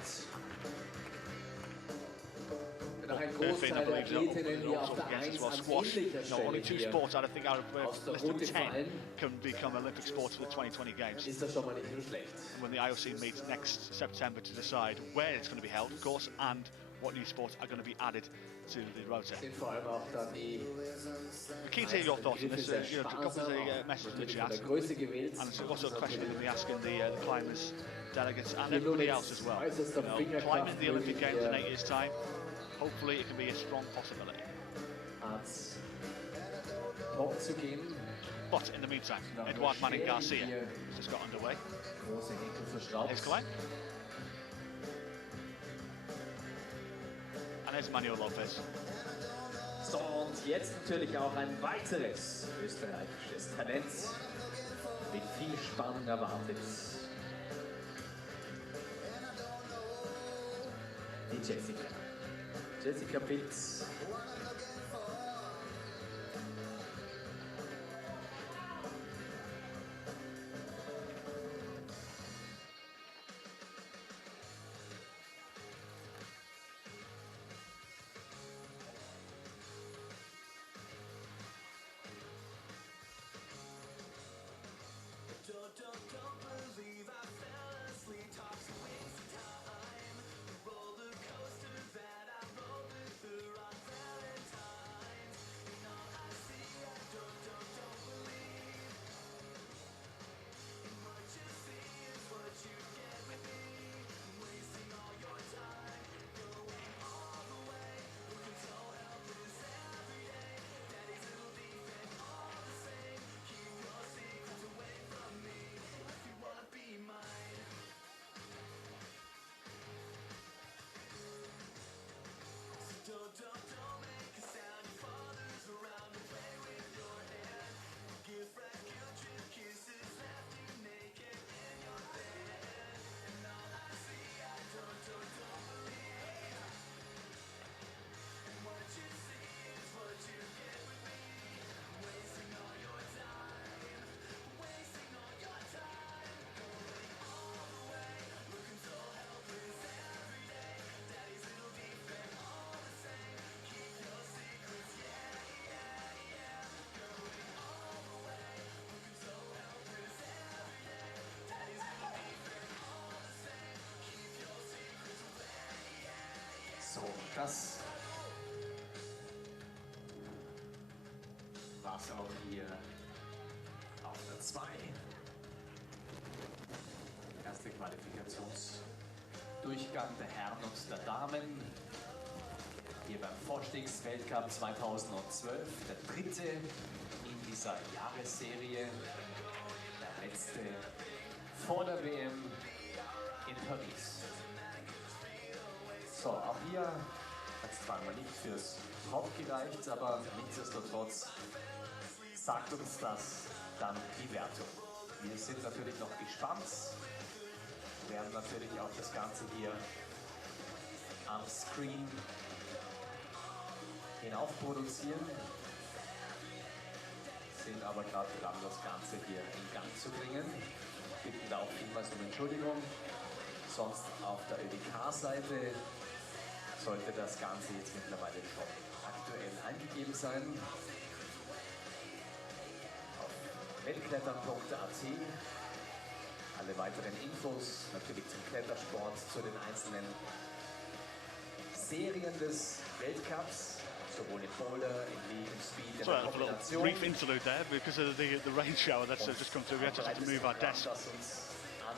Noch ein Großteil der Athletinnen hier auf der 1 an ähnlicher Stelle only 2 hier sports out of, I think, out of aus der less than Route 10 fallen. can become Olympic sports for the 2020 Games. Ist das schon mal nicht so schlecht. When the IOC meets next September to decide where it's going to be held, of course, and what new sports are going to be added to the rota. Sind vor allem auch dann die We're keen to hear your thoughts on this. Drop us a message in the chat. der Größe gewählt. And it's also a question we're going to be asking the climbers, delegates, and everybody else as well. You know, climbing the Olympic Games in 8 years' time, hopefully it can be a strong possibility. Ans Top zu gehen. But in the meantime, Eduard Manning Garcia just got underway. Große Henkel verschraubt. Here's Climb. And there's Manuel Lopez. So, und jetzt natürlich auch ein weiteres österreichisches Talent mit viel Spannung erwartet. Die Jessica. Jessica Pilz. Das war's auch hier auf der 2. Erste Qualifikationsdurchgang der Herren und der Damen. Hier beim Vorstiegsweltcup 2012, der dritte in dieser Jahresserie, der letzte vor der WM in Paris. So, auch hier hat es zwar mal nicht fürs Haupt gereicht, aber nichtsdestotrotz sagt uns das dann die Wertung. Wir sind natürlich noch gespannt, werden natürlich auch das Ganze hier am Screen hinauf produzieren, sind aber gerade dran, das Ganze hier in Gang zu bringen. Bitten da auch vielmals um Entschuldigung. Sonst auf der ÖDK-Seite sollte das Ganze jetzt mittlerweile schon aktuell eingegeben sein. Auf weltklettern.at alle weiteren Infos natürlich zum Klettersport, zu den einzelnen Serien des Weltcups, sowohl in Boulder, in Lead, in Speed, in der Kombination. Brief interlude there because of the rain shower that's just come through. We have to move our desk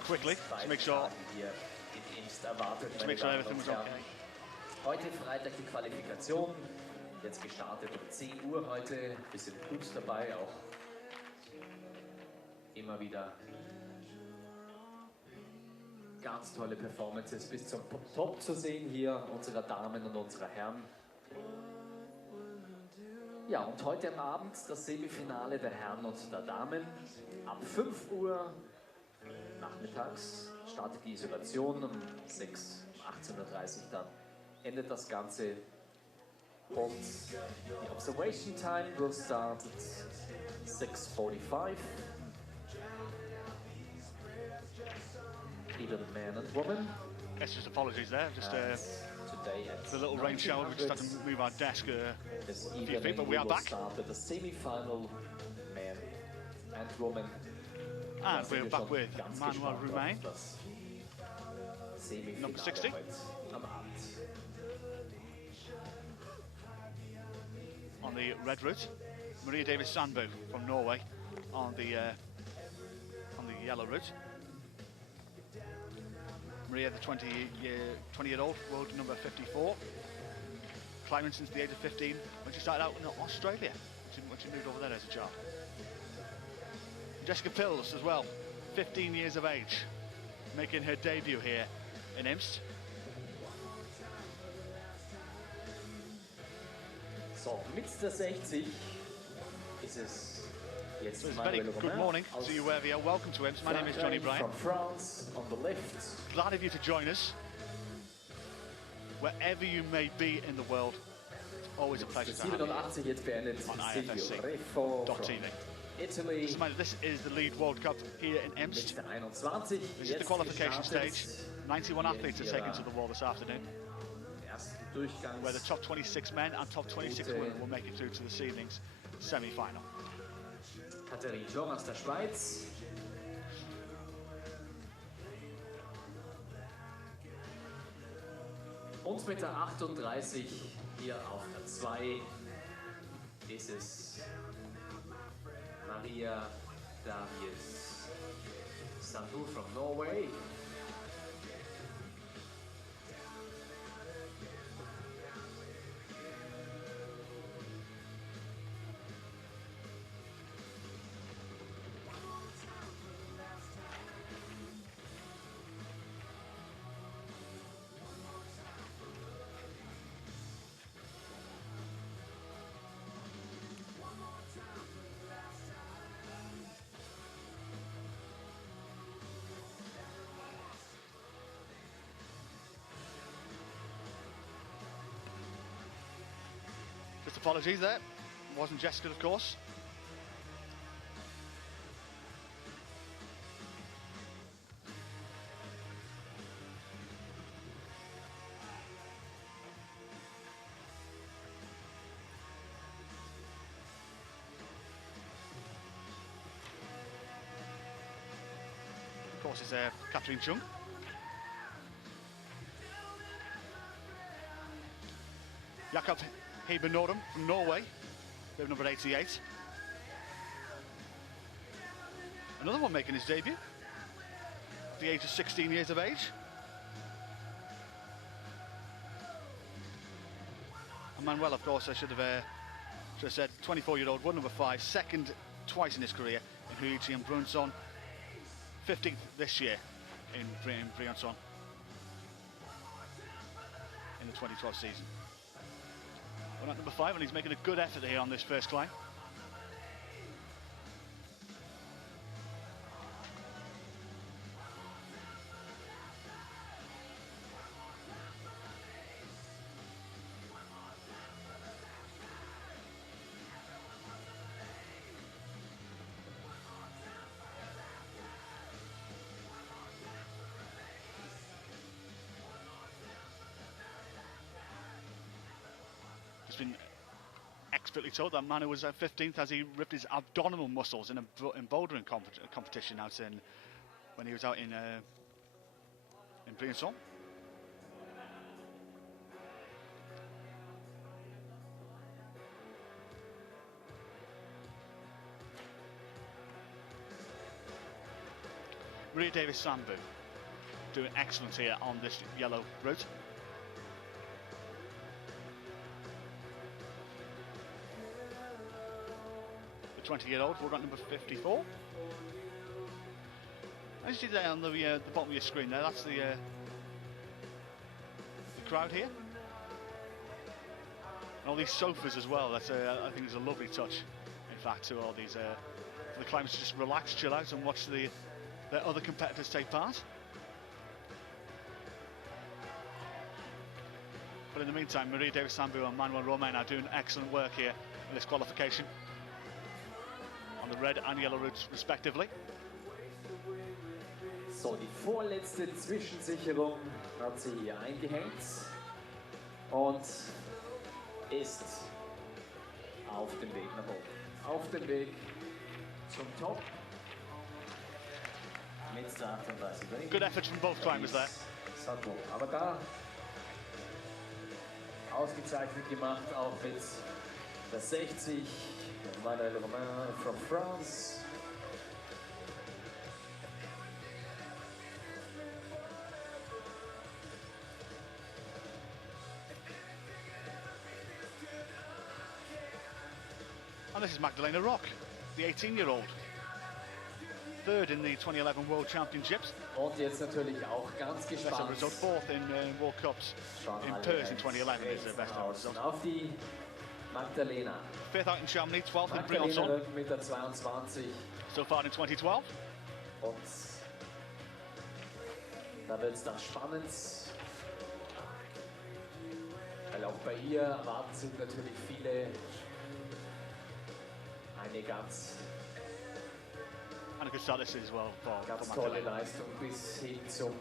quickly to make sure everything was okay. Heute Freitag die Qualifikation, jetzt gestartet um 10 Uhr heute, bisschen Plus dabei, auch immer wieder ganz tolle Performances bis zum Top zu sehen hier unserer Damen und unserer Herren. Ja, und heute am Abend das Semifinale der Herren und der Damen. Ab 5 Uhr nachmittags startet die Isolation, um 18:30 Uhr dann endet das Ganze. Und die Observation Time will start at 6:45. Even man and woman. Yes, just apologies there. Just the little rain shower. We just had to move our desk a few feet, but we are back. The semi-final man and woman. And we're back with Manuel Roumain, number 60. On the red route, Maria Davis Sandbo from Norway on the yellow route. Maria, the 20-year-old, world number 54, climbing since the age of 15 when she started out in Australia, when she moved over there as a child. Jessica Pills as well, 15 years of age, making her debut here in Imst. So, mit der 60 ist es jetzt So it's a very good morning to you wherever you are. Welcome to Imst. My name is Johnny Bryan. From France, on the left. Glad of you to join us. Wherever you may be in the world, it's always a pleasure to have you 87 jetzt beendet on Silvio Refo from IFSC.tv. Italy. This is the Lead World Cup here in Imst. Liste 21. This is the qualification stage. 91 athletes are taken to the wall this afternoon, Ersten Durchgangs. where the top 26 men and top 26 women will make it through to this evening's semi-final. Katharine Jong aus der Schweiz. Und mit der 38 hier auf der 2 ist es Maria Davies Sandbu from Norway. Just apologies there. Wasn't Jessica, of course. Of course, it's Catherine Chung. Jakob Heiber-Norum from Norway, bib number 88. Another one making his debut at the age of 16 years of age. And Manuel, of course, I should have said, 24-year-old, world number 5, second twice in his career in Huichi and Brunson, 15th this year in Briançon in the 2012 season. We're at number 5, and he's making a good effort here on this first climb. Been expertly told that Manu was 15th as he ripped his abdominal muscles in bouldering competition out when he was out in Briançon. Maria Davis-Sambu doing excellent here on this yellow route. The 20-year-old, world rank number 54. As you see there on the bottom of your screen there, that's the crowd here. And all these sofas as well, that's I think is a lovely touch, in fact, to all these, for the climbers to just relax, chill out and watch the other competitors take part. But in the meantime, Maria Davis-Sambu and Manuel Romain are doing excellent work here in this qualification, on the red and yellow routes respectively. So, die vorletzte Zwischensicherung hat sie hier eingehängt und ist auf dem Weg nach oben. Auf dem Weg zum Top. Mit der Art und Weise. Good effort from both climbers there. Aber da ausgezeichnet gemacht, auch mit der 60. Manuel Romain from France. And this is Magdalena Rock, the 18-year-old. Third in the 2011 World Championships. Und jetzt natürlich auch ganz gespannt. Best result, fourth in World Cups in Perth in 2011 is the best result. Auf die Magdalena. Fifth out in Chamonix, 12th in Magdalena Briançon. rückt mit der 22. So far in 2012. Und da wird es dann spannend. Weil auch bei ihr erwarten sich natürlich viele eine ganz good start this as well for tolle Magdalena. Leistung bis hin zum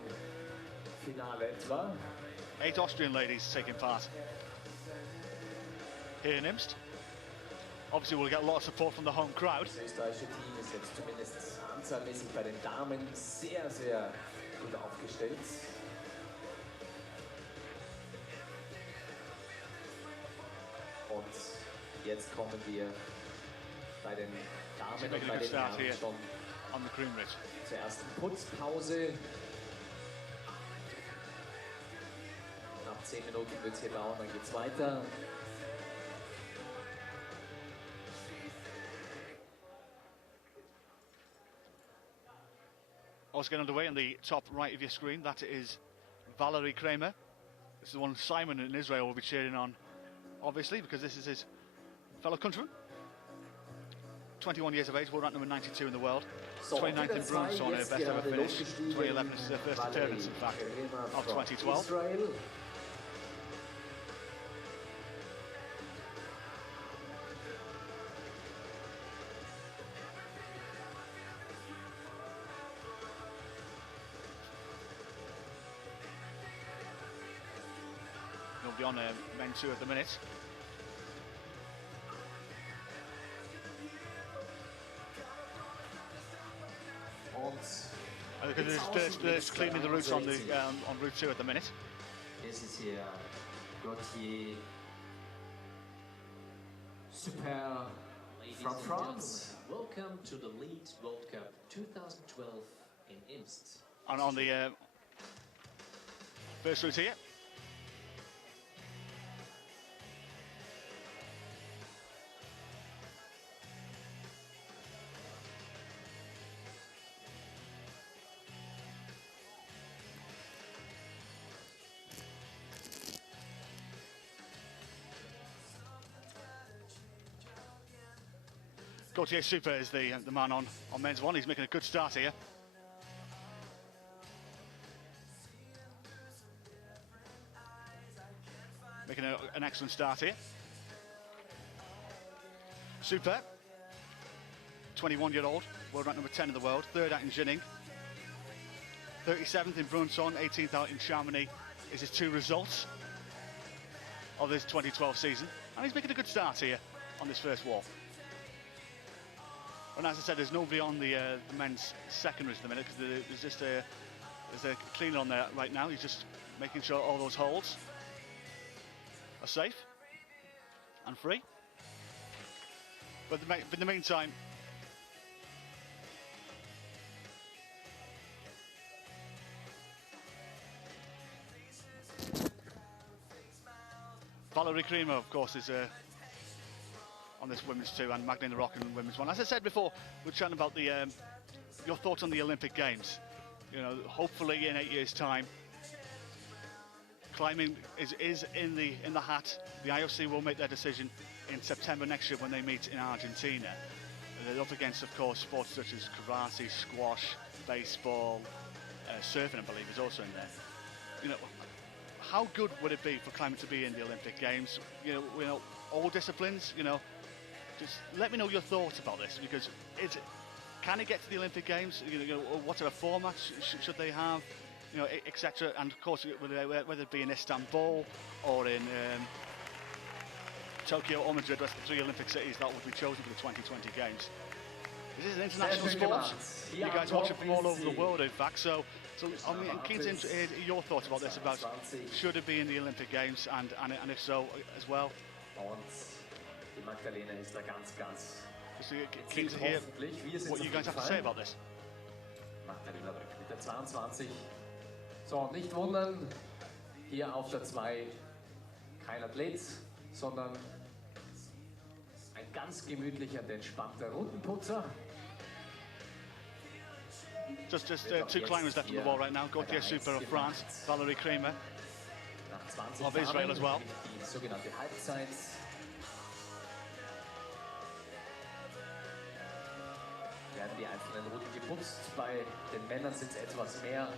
Finale etwa. 8 Austrian ladies taking part here in Imst. Obviously we'll get a lot of support from the home crowd. Das österreichische Team ist jetzt zumindest anzahlmäßig bei den Damen sehr, sehr gut aufgestellt. Und jetzt kommen wir bei den Damen und bei den Herren schon on the cream ridge. zur ersten Putzpause. Nach 10 Minuten wird es hier dauern, dann geht es weiter. Also getting underway on the top right of your screen, that is Valerie Kramer. This is the one Simon in Israel will be cheering on, obviously, because this is his fellow countryman. 21 years of age, world rank number 92 in the world. 29th in Briançon, her best ever finish. 2011 is her first appearance, in fact, of 2012. Israel. He'll be on men 2 at the minute. There's cleaning the routes on route 2 at the minute. Das ist hier Gauthier Super Ladies from and France. gentlemen, welcome to the Lead World Cup 2012 in Imst. And on the first route here. Gautier Super is the man on men's one. He's making a good start here. Making an excellent start here. Super, 21-year-old, world rank number 10 in the world, third out in Jining, 37th in Brunson, 18th out in Chamonix is his two results of this 2012 season. And he's making a good start here on this first wall. And as I said, there's nobody on the men's secondaries at the minute because there's a cleaner on there right now. He's just making sure all those holds are safe and free. But in the meantime, Valerie Creamer, of course, is on this women's two, and Magdalena Rock in women's one. As I said before, we're chatting about the your thoughts on the Olympic Games. You know, hopefully in 8 years' time, climbing is in the hat. The IFSC will make their decision in September next year when they meet in Argentina. They're up against, of course, sports such as karate, squash, baseball, surfing, I believe, is also in there. You know, how good would it be for climbing to be in the Olympic Games? You know, all disciplines. You know, just let me know your thoughts about this, because can it get to the Olympic Games? You know, what sort of formats should they have? You know, etc. And of course, whether it be in Istanbul or in Tokyo or Madrid, that's the three Olympic cities that would be chosen for the 2020 Games. This is an international sport. You guys watch it from all over the world, in fact. So I'm keen to hear your thoughts about this. About should it be in the Olympic Games, and if so, as well. Die Magdalena ist da ganz Just keen to hear what you guys have to say about this. Magdalena Rück mit der 22. So, nicht wundern, hier auf der 2 kein Athlet, sondern ein ganz gemütlicher und entspannter Rundenputzer. Just two climbers left on the wall right now. Gautier Super of France, Valerie Creamer of Israel as well. Die sogenannte Halbzeit. Werden die einzelnen Routen geputzt. Bei den Männern sind es etwas mehr.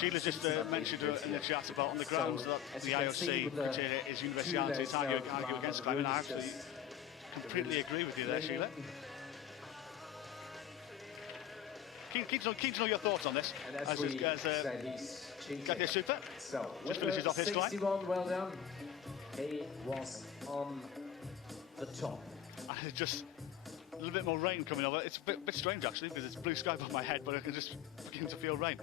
Sheila just mentioned in the chat about on the grounds that the IFSC criteria is universality. It's argue against climbing. I absolutely completely agree with you there, Sheila. Keen to know your thoughts on this. As Gautier Super just finishes off his climb. Well done. He was on the top. And just a little bit more rain coming over. It's a bit strange actually, because it's blue sky above my head, but I can just begin to feel rain.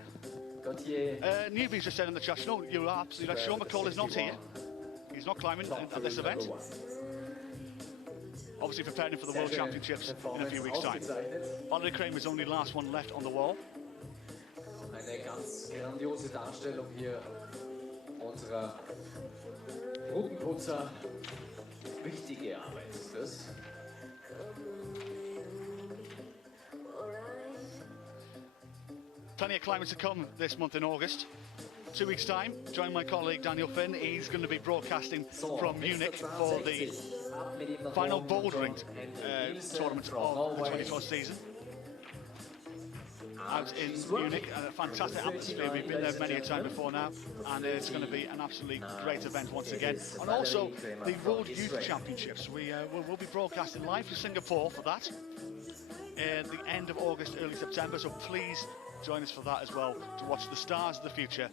Newbies just said in the chat, no, you're absolutely right. Sean McCall is not here. He's not climbing at this event. Obviously preparing for the World Championships in a few weeks' time. Valerie Creamer is only the last one left on the wall. Eine ganz grandiose Darstellung hier unserer Routenputzer. Wichtige Arbeit ist das. Plenty of climbing to come this month in August. 2 weeks' time, join my colleague Daniel Finn. He's going to be broadcasting from Munich for the final bouldering tournament of the 2012 season. Out in Munich, a fantastic atmosphere. We've been there many a time before now, and it's going to be an absolutely great event once again. And also the World Youth Championships. We'll be broadcasting live from Singapore for that at the end of August, early September. So please join us for that as well, to watch the stars of the future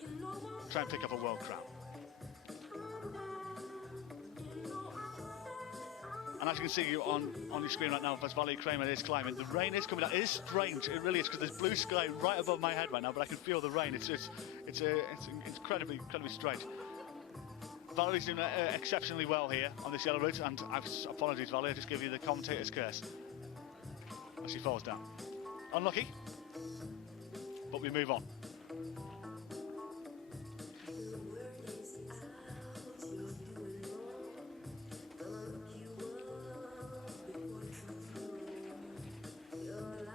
try and pick up a world crown. And as you can see on your screen right now, as Valerie Creamer is climbing, the rain is coming out. It is strange, it really is, because there's blue sky right above my head right now, but I can feel the rain. It's incredibly strange. Valerie's doing exceptionally well here on this yellow route, and apologies, Valerie, I just give you the commentator's curse as she falls down. Unlucky, but we move on.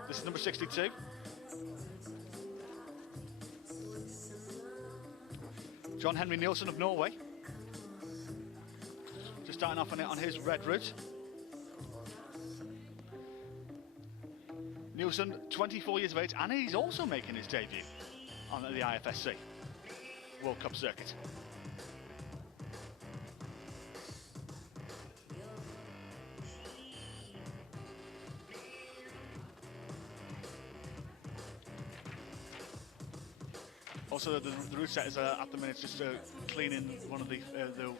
This is number 62. John Henry Nielsen of Norway. Just starting off on his red route. Nielsen, 24 years of age, and he's also making his debut on the IFSC World Cup circuit. Also, the route set is at the minute just cleaning one of the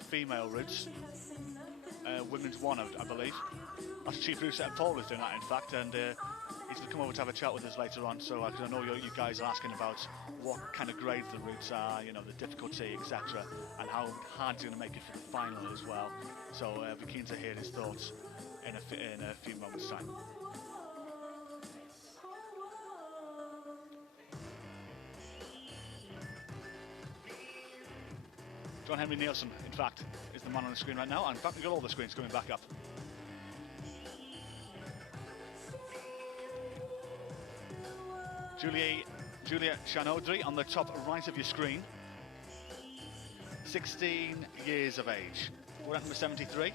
female routes, women's one, I believe. That's Chief Route Setter Paul is doing that, in fact, and he's going to come over to have a chat with us later on. So, because I know you guys are asking about what kind of grades the routes are, you know, the difficulty, etc., and how hard he's going to make it for the final as well. So, we're keen to hear his thoughts in a few moments' time. John Henry Nielsen, in fact, is the man on the screen right now. And in fact, we've got all the screens coming back up. Julia Chanaudry on the top right of your screen. 16 years of age. We're at number 73.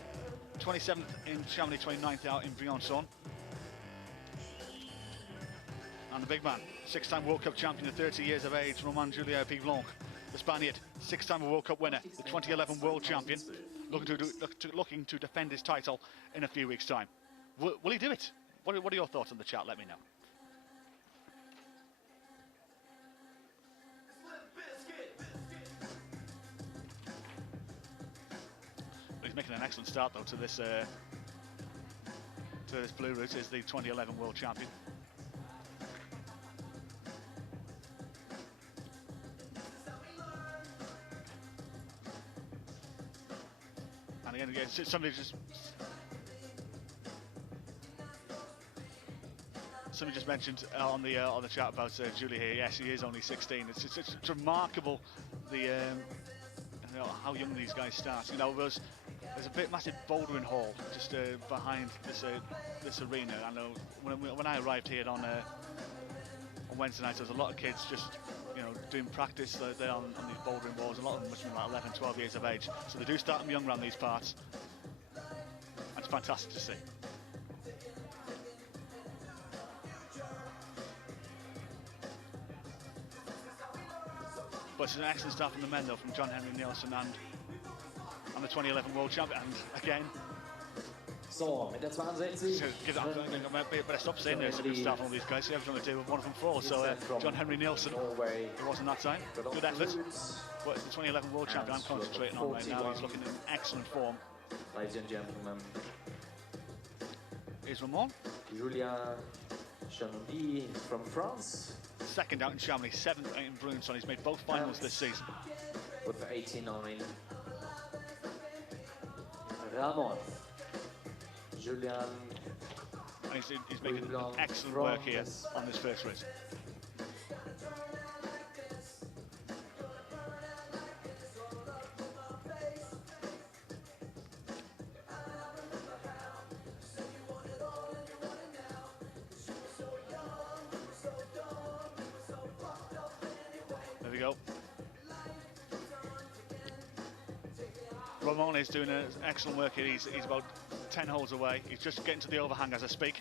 27th in Chamonix, 29th out in Briançon. And the big man, 6-time World Cup champion at 30 years of age, Romain Julien Pivlonc. The Spaniard, 6-time World Cup winner, the 2011 world champion, looking to defend his title in a few weeks' time. Will he do it? What are your thoughts on the chat? Let me know. But he's making an excellent start, though, to this blue route. Is the 2011 world champion. And again, somebody just mentioned on the chat about Julie here. Yes, she is only 16. It's remarkable you know, how young these guys start. You know, there's a massive bouldering hall just behind this arena. I know when I arrived here on Wednesday night, there was a lot of kids just, you know, doing practice there on these bouldering walls. A lot of them must be like 11, 12 years of age. So they do start them young around these parts. And it's fantastic to see. But it's an excellent start from the men, though, from John Henry Nielsen and the 2011 world champion. And again, So, mit der 62. Better stop saying there's a good start from all these guys. So everything to do, one of them falls. So John Henry Nielsen, it wasn't that time. Good effort. But it's the 2011 world champion I'm concentrating on right now. He's looking in excellent form. Ladies and gentlemen, Here's Ramon. Julia Chanaudry from France. Second out in Chamonix, 7th out in Briançon. He's made both finals this season. With 89. Ramon. Julian. He's making excellent work here on this first race. There we go. Ramon is doing excellent work here. He's about 10 holes away. He's just getting to the overhang as I speak.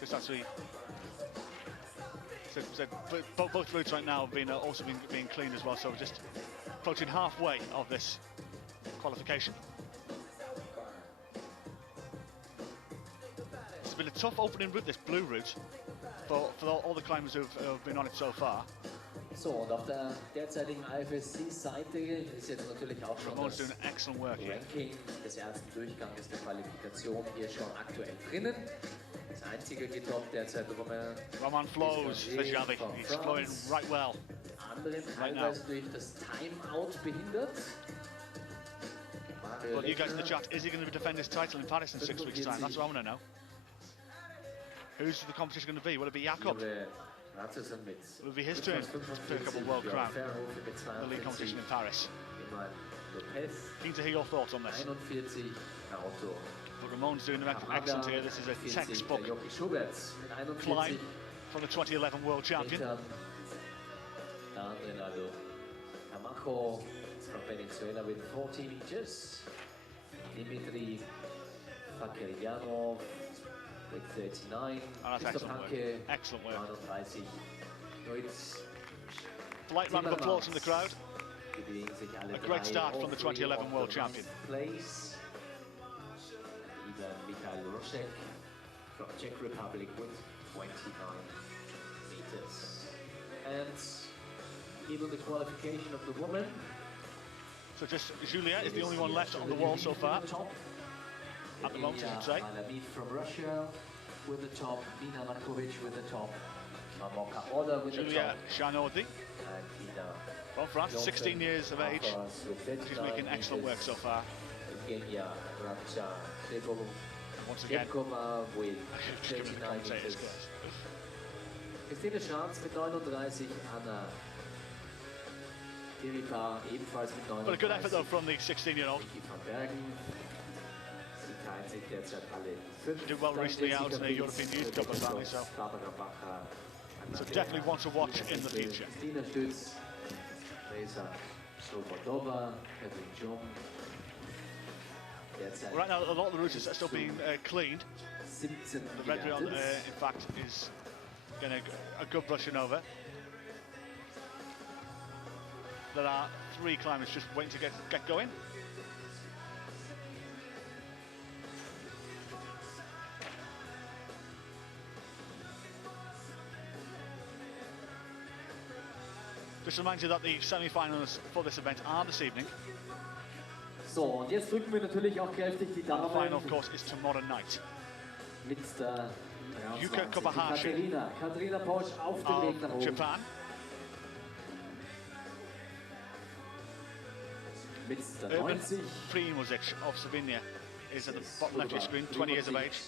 Just actually said both routes right now have been also being cleaned as well. So we're just approaching halfway of this qualification. It's been a tough opening route, this blue route, for all the climbers who've been on it so far. So, und auf der derzeitigen IFSC-Seite ist jetzt natürlich auch schon Ramon's das doing excellent work here. Ranking des ersten Durchganges der Qualifikation hier schon aktuell drinnen. Das einzige getoppt derzeit Ramon flows for Javi. He's flowing right well. Anderen teilweise durch das Timeout behindert. Well, you guys in the chat, is he going to defend his title in Paris in 6 weeks' time? That's what I want to know. Who's the competition going to be? Will it be Jakob? Will it be his turn to pick up a world crown in the league competition in Paris? Keen to hear your thoughts on this. But Ramon's doing excellent here. This is a textbook climb from the 2011 world champion. From Venezuela with 40 meters. Dimitri Fakiryanov with 39. Oh, that's excellent work. Excellent work. 39. Polite round of applause from the crowd. A great start from the 2011 world champion. Place. Mikhail Rošek from Czech Republic with 29 meters. And even the qualification of the woman. So just Julia is the only one left on the wall so far. At the moment, I should say. Alamid from Russia with the top. Nina Markovic with the top. Mamoka Oda with the top. Julia Shanodi from France, 16 years of age. She's making excellent work so far. Once again, with 39 meters. Christine Schanz mit 39, Anna Diripa ebenfalls mit 39. But a good effort though from the 16-year-old. She did well recently out in the European Youth Cup apparently, so definitely one to watch in the future. Christina Stütz, Teresa Slobodova, Kevin Jung. Right now, a lot of the routes are still being cleaned. The red rail, in fact, is getting a good brushing over. There are 3 climbers just waiting to get going. Just remind you that the semi-finals for this event are this evening. So, und jetzt drücken wir natürlich auch kräftig die Daumen. The final, of course, is tomorrow night. Mit der Yuka Kobayashi Katarina Posch auf dem Weg nach oben. Japan. Mit der 90. Primozic of Slovenia is at the bottom left of your screen, 20 years of age.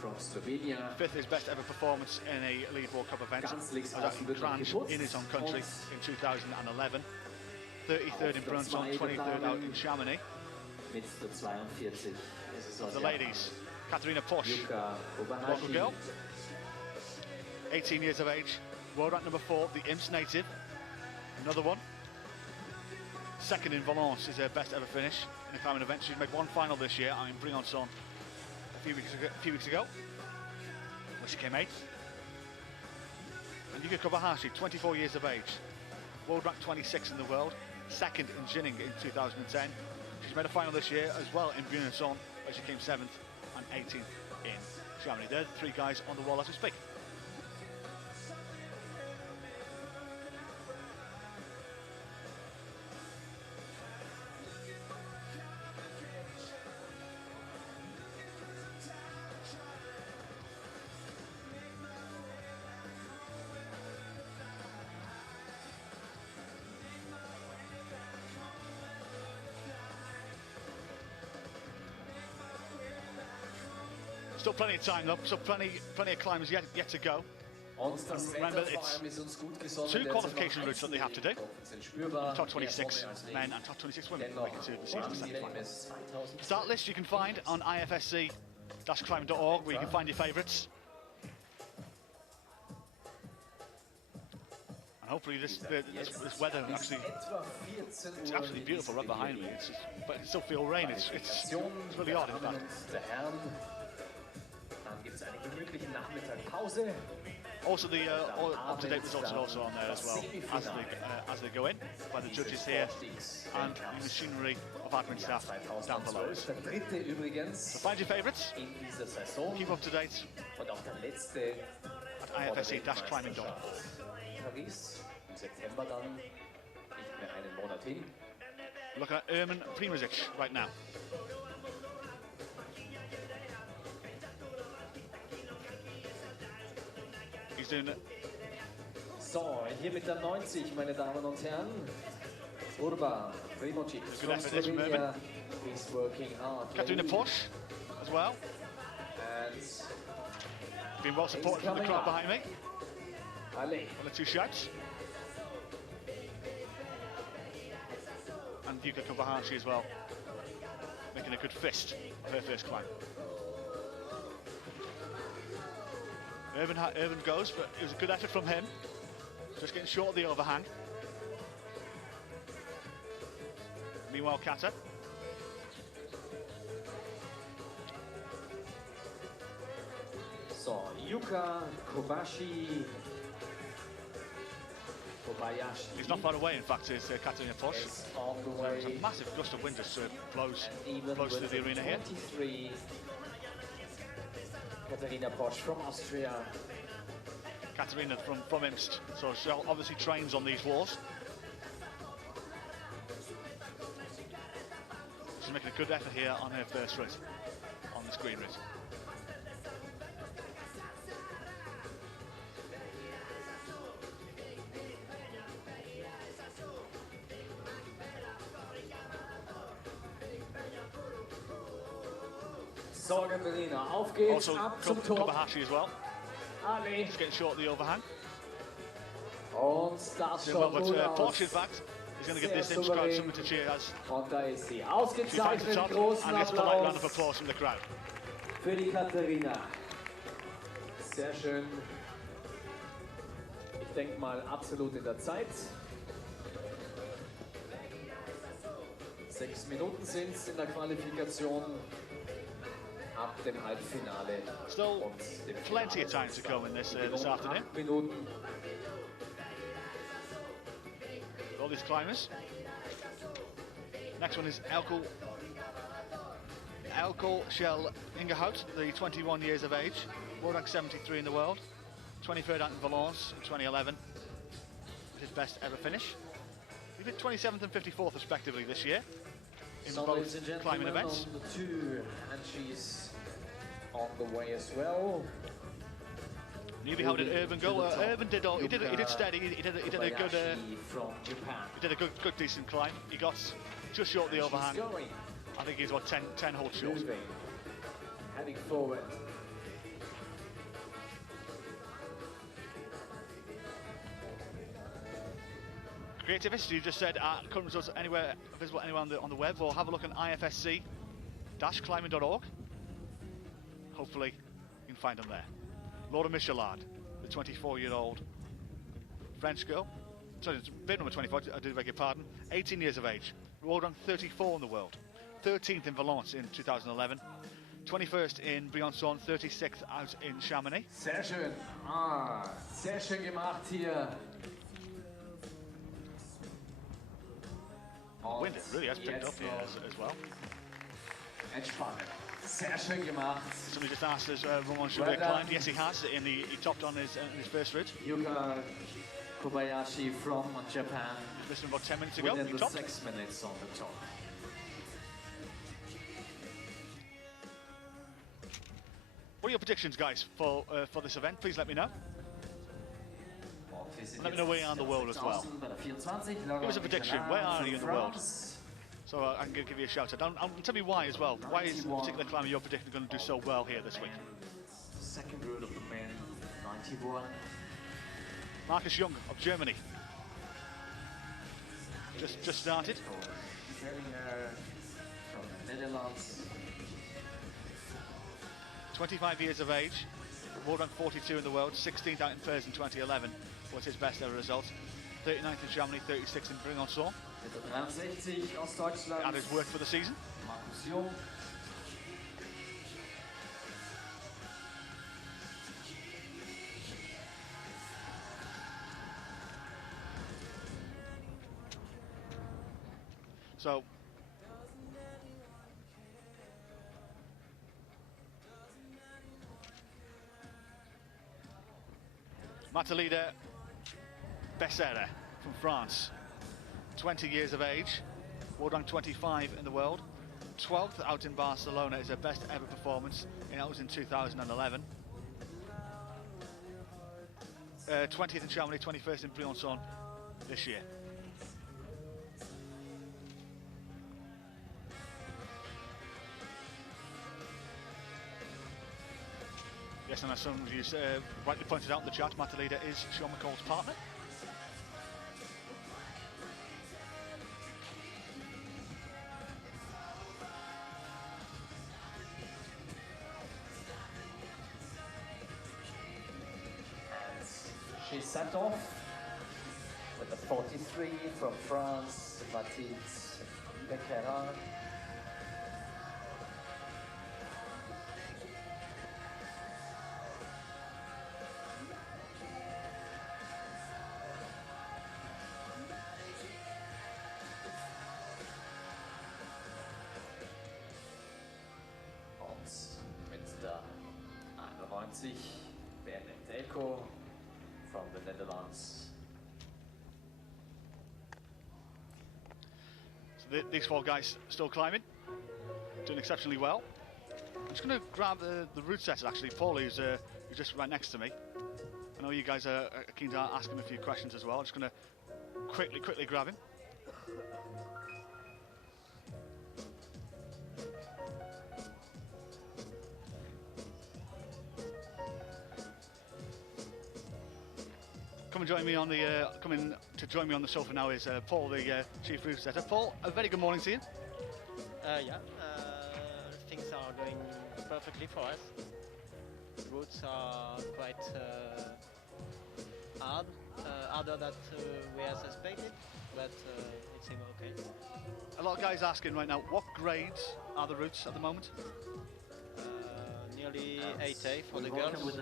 From Slovenia. 5th his best ever performance in a Lead World Cup event. In his own country in 2011. 33rd in Brunson, 23rd out in Chamonix. The ladies, Katarina Posch, local girl, 18 years of age, world rank number 4, the Imst native, another one. 2nd in Valence is her best ever finish in a climbing event. She's made one final this year in Briançon a few weeks ago, where she came 8th. And Yuka Kobayashi, 24 years of age, world rank 26 in the world, 2nd in Jinning in 2010. She's made a final this year as well in Briançon, where she came 7th and 18th in Chamonix. They're the 3 guys on the wall as we speak. Still plenty of time though, so plenty of climbers yet to go. And remember, it's 2 qualification routes that they have to do. Top 26 men and top 26 women make it to the season semi-finals. Start list you can find on ifsc-climbing.org, where you can find your favourites. And hopefully this weather actually, it's absolutely beautiful right behind me. But it still feels rain. It's really odd in fact. Also, the up-to-date results are also on there as well as they go in by the judges here and the machinery of admin staff down below us. So find your favourites, keep up to date at ifsc-climbing.org. im September dann, nicht mehr einen Monat hin. Look at Erman Primozic right now. He's doing it. So, hier mit der 90, meine Damen und Herren. Urban Primozic Good from effort this from Slovenia is working hard. Kept doing a push as well. And Been well supported from the crowd behind me. Ale. One or two shouts. And Yuka Kobayashi as well, making a good fist of her first climb. Urban goes, but it was a good effort from him. Just getting short of the overhang. Meanwhile, Kata. So, Yuka Kobayashi. He's not far away, in fact, is Katarina Posch. Is on the There's way. a massive gust of wind just blows Even through with the arena here. 23, Katarina Posch from Austria. Katarina from Imst, so she obviously trains on these walls. She's making a good effort here on her first rit, on this green rit. So, Katarina, auf geht's, Also ab zum Tor. Kobayashi as well. Ale. Just getting short of the overhang. Und das Doing well, schaut but gut Posch, in aus. fact, is going to give Sehr this Imst crowd souverän. something to cheer as. Und da ist sie. She finds the Ausgezeichnet, top großen and gets a polite round of Applaus applause from the crowd. für die Katharina. Sehr schön. Ich denke mal absolut in der Zeit. 6 Minuten sind es in der Qualifikation ab dem Halbfinale. Still und dem plenty Finale. of time to go in this this Minimum afternoon. 8 Minuten. All these climbers. Next one is Elko Shell Ingehout, the 21 years of age, world rank 73 in the world, 23rd out in Valence in 2011, his best ever finish. He did 27th and 54th respectively this year in So, both ladies and climbing gentlemen, events. on the 2, and she's on the way as well. Newbie, how did Urban go? Urban did all, he did steady. He did a good Kobayashi from Japan. he did a good decent climb. He got just short of the She's overhang. going, I think he's about 10 holds short. moving, heading forward. Creativist, you just said current results anywhere visible anywhere on the web, or have a look on IFSC-climbing.org. Hopefully you can find them there. Laura Michelard, the 24-year-old French girl, sorry, it's bid number 24, I do beg your pardon, 18 years of age, world rank 34 in the world, 13th in Valence in 2011, 21st in Briançon, 36th out in Chamonix. Sehr schön. Sehr schön gemacht hier. Und Wind really has picked up jetzt here noch as well. entspannen. Sehr schön gemacht. Somebody just asked us, Roman should Well have done. climbed. Yes, he has. He topped on his first ridge. Yuka Kobayashi from Japan. Less than about 10 minutes ago. Within He the topped. 6 minutes on the top. What are your predictions, guys, for this event? Please let me know. Let me know where you are in the world as well. Give us a prediction. Where are you in the world? So I can give you a shout out. And tell me why as well. Why is the particular climber you're predicting going to do so well here this week? Second route of the men, 91. Marcus Jung of Germany. Just started. Berlinger from the Netherlands. 25 years of age. World rank 42 in the world. 16th out in Furs in 2011 was his best ever result. 39th in Chamonix, 36th in Briançon. Mit der 63 aus Deutschland. And his work for the season. Markus Jung. So Matalida Becerra from France. 20 years of age, world rank 25 in the world. 12th out in Barcelona is her best ever performance, and that was in 2011. 20th in Chamonix, 21st in Briançon this year. Yes, and as some of you rightly pointed out in the chat, Matalida is Sean McCall's partner. She set off with the 43 from France, Mathilde Becerra. Und mit der 91 Bernard from the Netherlands. So these four guys still climbing, doing exceptionally well. I'm just going to grab the route setter actually, Paul, who's just right next to me. I know you guys are keen to ask him a few questions as well. I'm just going to quickly grab him. Coming to join me on the sofa now is Paul, the chief route setter. Paul, a very good morning to you. Things are going perfectly for us. Routes are quite hard, harder than we had suspected, but it seems okay. A lot of guys asking right now, what grades are the routes at the moment? Nearly 8A for the girls, with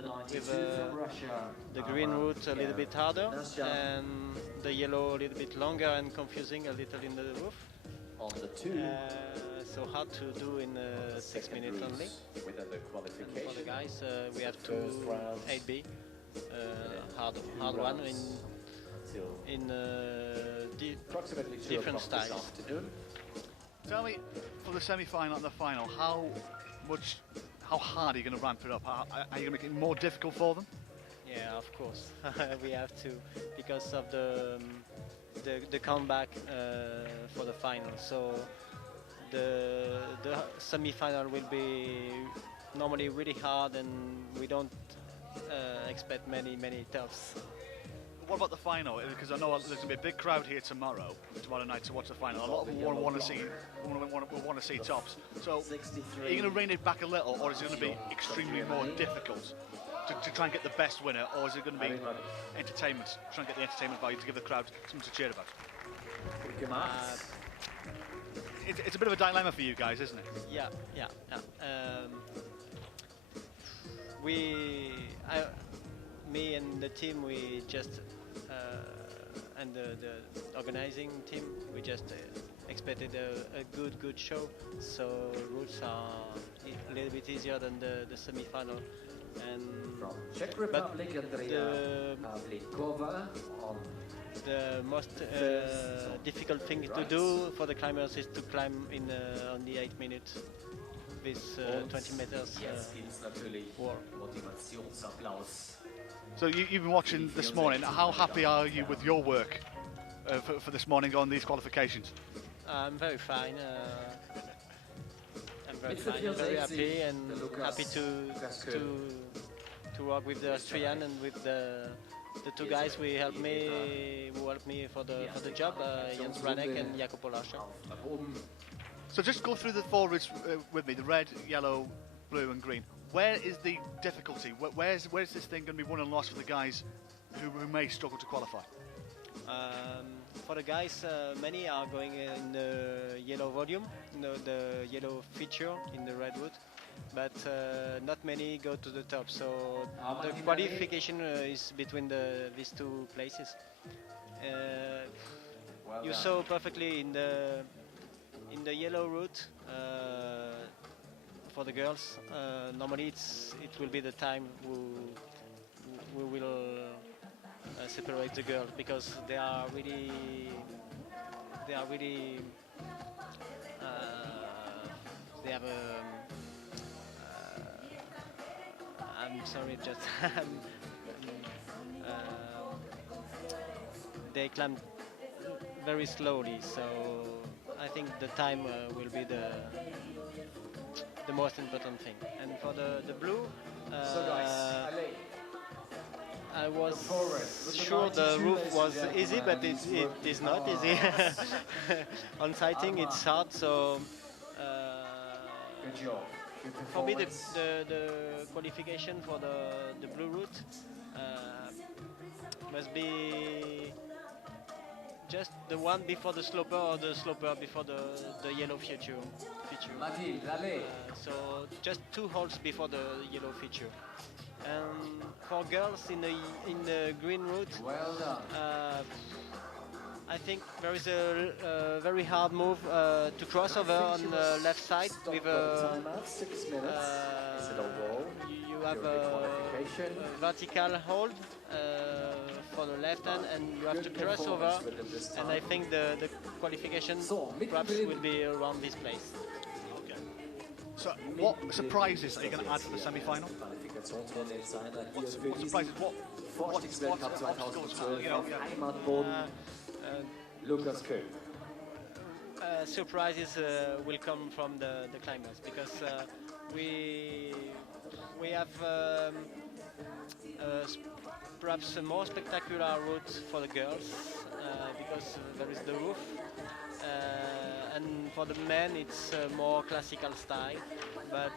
the green route a little bit harder and the yellow a little bit longer and confusing a little in the roof. On the two, so hard to do in 6 minutes only. within the qualification. And for the guys, we have two 8B, hard one in Approximately 2 different o'clock this styles. afternoon. Tell me, for the semi-final and the final, how hard are you going to ramp it up? Are you going to make it more difficult for them? Yeah, of course. We have to, because of the comeback for the final. So the semi-final will be normally really hard, and we don't expect many toughs. What about the final? Because I know there's going to be a big crowd here tomorrow night to watch the final. A lot of them will want to see tops. So are you going to rein it back a little, or is it going to be extremely more difficult to try and get the best winner, or is it going to be entertainment, try and get the entertainment value to give the crowd something to cheer about? It's a bit of a dilemma for you guys, isn't it? Yeah. Me and the team, we just and the organizing team, we just expected a good show. So routes are a little bit easier than the semi-final. And From Czech Republic, Andrea Pavlikova on the most difficult thing to do for the climbers is to climb in only 8 minutes with 20 meters wall. Motivationsapplaus. So you've been watching this morning. How happy are you with your work for this morning on these qualifications? I'm very fine. I'm very happy and happy to work with the Austrian and with the two guys who helped me for the job, Jens Ranek and Jakob Olascher. So just go through the four routes with me: the red, yellow, blue, and green. Where is the difficulty? Where's this thing going to be won and lost for the guys who may struggle to qualify? For the guys, many are going in the yellow volume, the yellow feature in the red route, but not many go to the top. So the qualification is between these two places. You saw perfectly in the yellow route. For the girls, normally it will be the time we will separate the girls because they are really they have a I'm sorry, just they climb very slowly, so I think the time will be the most important thing. And for the blue, I was sure the roof was easy, but it is not easy. On sighting, it's hard, so for me, the qualification for the blue route must be just the one before the sloper or the sloper before the yellow feature. So just 2 holes before the yellow feature. And for girls in the green route, I think there is a very hard move to cross over on the left side with you have a vertical hold for the left hand, and you have to cross over. And I think the qualification perhaps will be around this place. Okay. So, what surprises are you going to add to the semi-final? What surprises? What obstacles? You know, surprises will come from the climbers because we have perhaps a more spectacular route for the girls because there is the roof, and for the men it's more classical style, but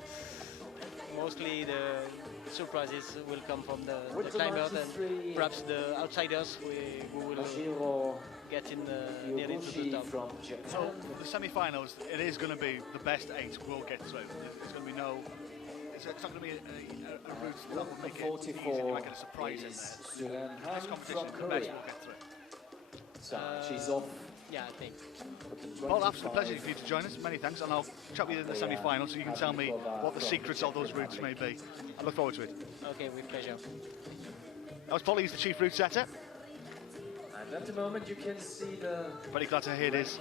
mostly the surprises will come from the climbers and perhaps the outsiders who will get in nearly to the top. So the semi-finals, it is going to be the best 8 will get through. There's going to be no. It's not going to be a route that will make it easy. You might get a surprise in there. This competition, the best will get through. She's off. Yeah, I think. Well, absolute pleasure for you to join us. Many thanks, and I'll chat with you in the semi-final so you can tell me what the secrets of those routes may be. I look forward to it. Okay, with pleasure. That was Polly, he's the chief route setter. And at the moment you can see the Very glad to hear his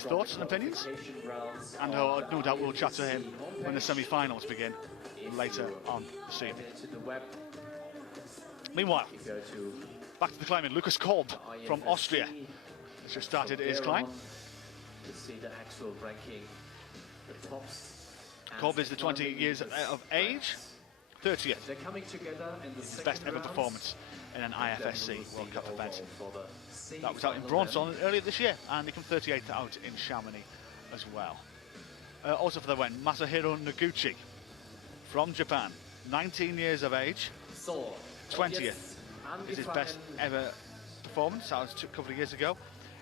thoughts and opinions. And no doubt we'll chat to him when the semi-finals begin later on this evening. Meanwhile, back to the climbing. Lukas Kolb from Austria has just started his climb. To see the actual ranking, the tops. Kolb is the 20 years of age, 30th. They're coming together in the His best ever performance in an IFSC World Cup event. That was out in Bronson earlier this year, and he came 38th out in Chamonix as well. Also for the win, Masahiro Noguchi from Japan, 19 years of age, 20th is his best ever performance. That was a couple of years ago.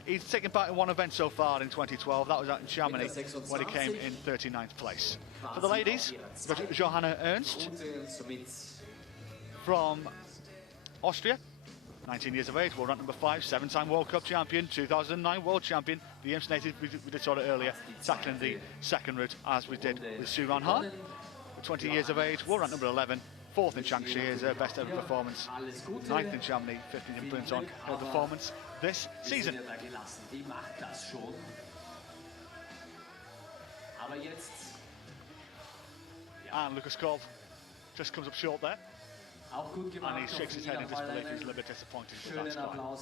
He's taken part in one event so far in 2012. That was out in Chamonix, where he came in 39th place. For the ladies, we've got Johanna Ernst from Austria, 19 years of age, world rank number 5, 7-time World Cup champion, 2009 world champion. The Imst native, we did saw it earlier, tackling the second route as we did with Suran Han. 20 years of age, world rank number 11, 4th in Changsha is her best ever performance, 9th in Chamonix, 15th in Brinton, her performance this season. And Lukas Kolb just comes up short there. And he shakes his head in disbelief. He's a little bit disappointed with that climb.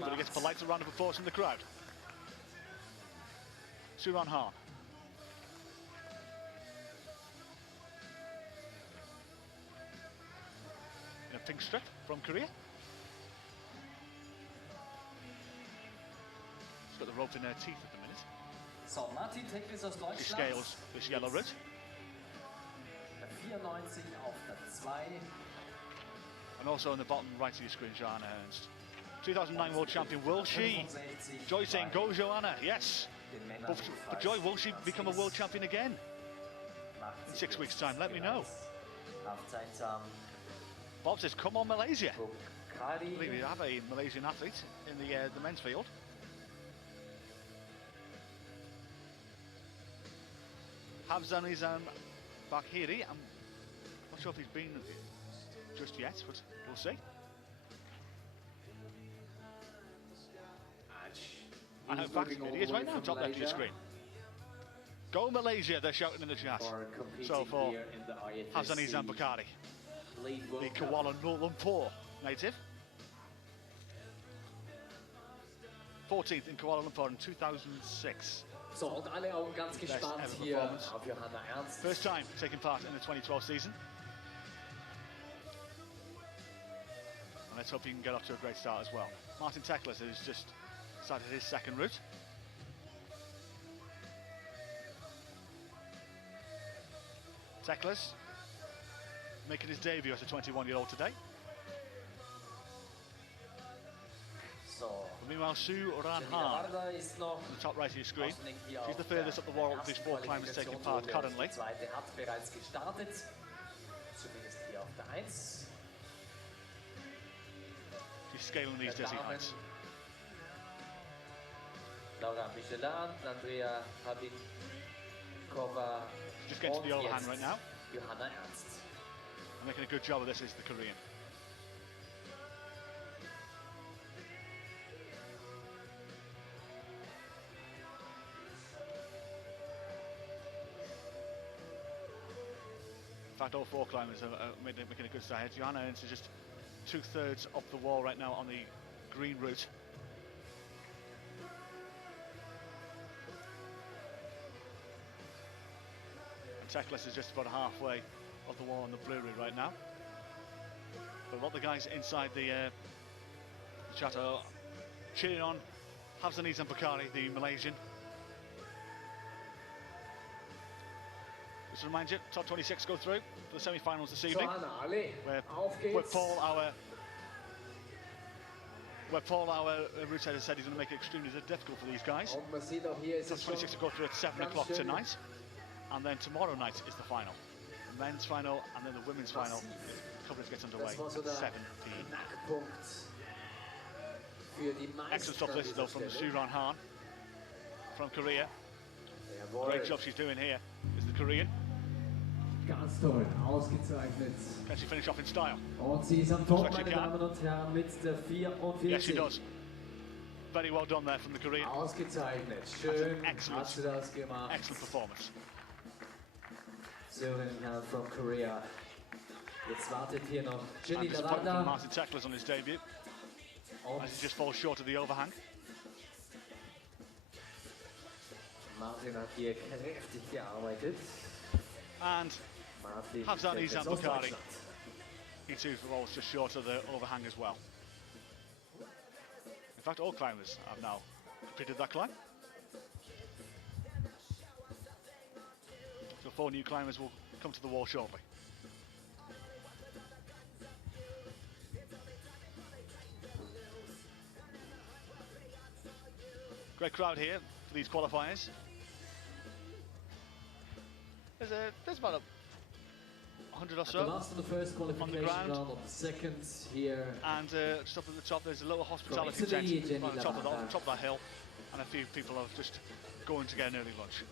But he gets a polite round of applause from the crowd. Suran Han. In a pink strip from Korea. She's got the rope in her teeth at the minute. So, Martin Teklis aus She Deutschland. scales this yellow route. Der 94 auf der 2. And also on the bottom right of your screen, Johanna Ernst. 2009 world champion, will she? Joy saying, go Johanna, yes. But Joy, will she become a world champion again in 6 weeks' time? Let me know. Bob says, come on Malaysia. I believe we have a Malaysian athlete in the men's field. Havzanizan Bakhiri, I'm not sure if he's been just yet, but we'll see. And in fact, it is right now, top left of your screen. Go Malaysia, they're shouting in the chat. So for Hafsani Zambakari, the Kuala Lumpur native. 14th in Kuala Lumpur in 2006. So, und alle Augen ganz gespannt hier auf Johanna Ernst. First time taking part in the 2012 season. And let's hope he can get off to a great start as well. Martin Teklas has just started his second route. Teklas making his debut as a 21-year-old today. So, Meanwhile, Sue Ranhan, on the top right of your screen, she's the furthest up the wall of these 4 climbers taking part currently. Zweite hat bereits gestartet, zumindest hier auf der 1. She's scaling these dizzy heights. Laura Michelin, Andrea Habikova, Just getting to the overhand right now. Johanna Ernst. And making a good job of this is the Korean. In fact, all 4 climbers are making a good start. Johanna Ernst is just 2/3 up the wall right now on the green route. And Teklas is just about halfway up the wall on the blue route right now. But a lot of the guys inside the chat are cheering on Hafsani Zambakari, the Malaysian. Just to remind you, top 26 go through for the semi-finals this evening. Where Paul, our route header, said he's going to make it extremely difficult for these guys. Top 26 will go through at 7 o'clock tonight. And then tomorrow night is the final. The men's final and then the women's final. Coverage gets underway at 7 p.m. Excellent stuff this though from Sue Ranhan from Korea. Great job she's doing here is the Korean. Ganz toll, ausgezeichnet. Can she finish off in style? Und sie ist am Top, meine Damen und Herren, mit der 44. Yes, she does. Very well done there from the Korean. Ausgezeichnet, schön hat sie das gemacht. Excellent performance. Sue Ranhan from Korea. Jetzt wartet hier noch Jenny And disappointment from Lavanda. Martin Teklas on his debut, as he just falls short of the overhang. Martin hat hier kräftig gearbeitet. And Martin Hafsani ist jetzt aus Zambakari, Deutschland. he too falls just short of the overhang as well. In fact, all climbers have now completed that climb. So 4 new climbers will come to the wall shortly. Great crowd here for these qualifiers. There's about 100 or The so last and the first on the qualification ground. round of the second here. And just up at the top, there's a little hospitality From Italy, tent Jenny on the top of Lavanda. that hill, and a few people are just going to get an early lunch.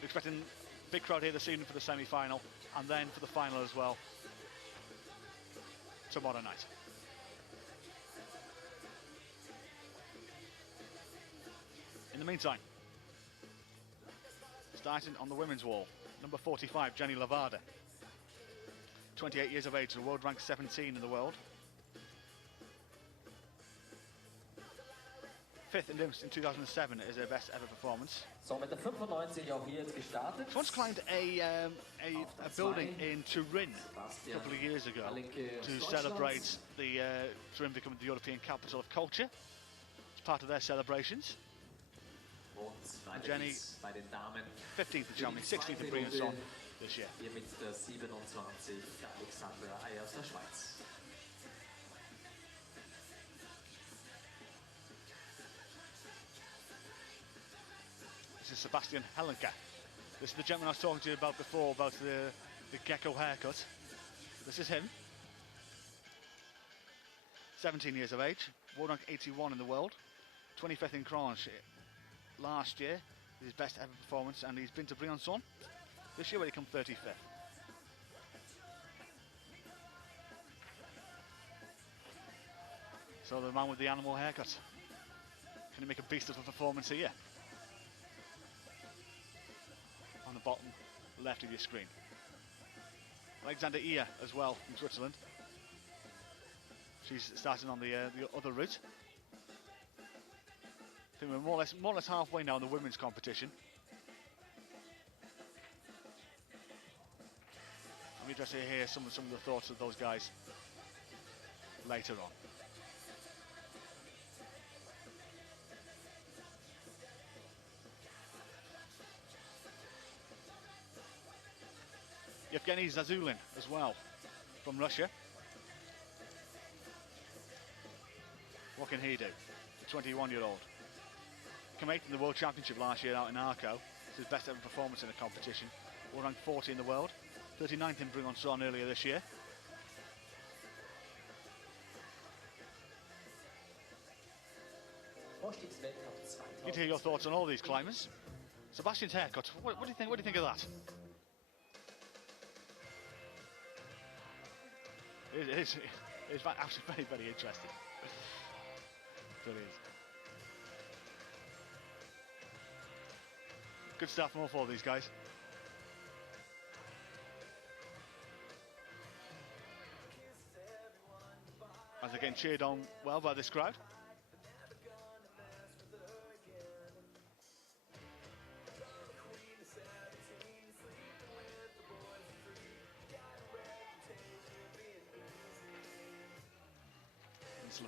We're expecting a big crowd here this evening for the semi-final, and then for the final as well tomorrow night. In the meantime, starting on the women's wall, number 45, Jenny Lavada. 28 years of age, the world ranked 17 in the world. 5th in Imst in 2007 is her best ever performance. So mit der 95 auch hier jetzt gestartet. She once climbed a building in Turin a couple of years ago to celebrate the Turin becoming the European capital of culture. It's part of their celebrations. Und Jenny, bei den Damen 15th in Germany, 16th in Briançon this year. hier mit der 27 Alexandra Eier aus der Schweiz. This is Sebastian Helenka. This is the gentleman I was talking to you about before, about the gecko haircut. This is him. 17 years of age, world rank 81 in the world, 25th in Cranche last year, his best ever performance, and he's been to Briançon this year where he come 35th. So the man with the animal haircut. Can he make a beast of a performance here? On the bottom left of your screen. Alexander Iya as well from Switzerland. She's starting on the other route. I think we're more or less halfway now in the women's competition. I'm interested to hear some of the thoughts of those guys later on. Yevgeny Zazulin as well, from Russia. What can he do? The 21-year-old. Came 8th in the World Championship last year out in Arco. It's his best ever performance in the competition. World ranked 40 in the world. 39th in Bringon earlier this year. Need to hear your thoughts on all these climbers. Sebastian's haircut. What do you think? What do you think of that? It's actually very, very interesting. Brilliant. Good stuff from all four of these guys. As they're getting cheered on well by this crowd.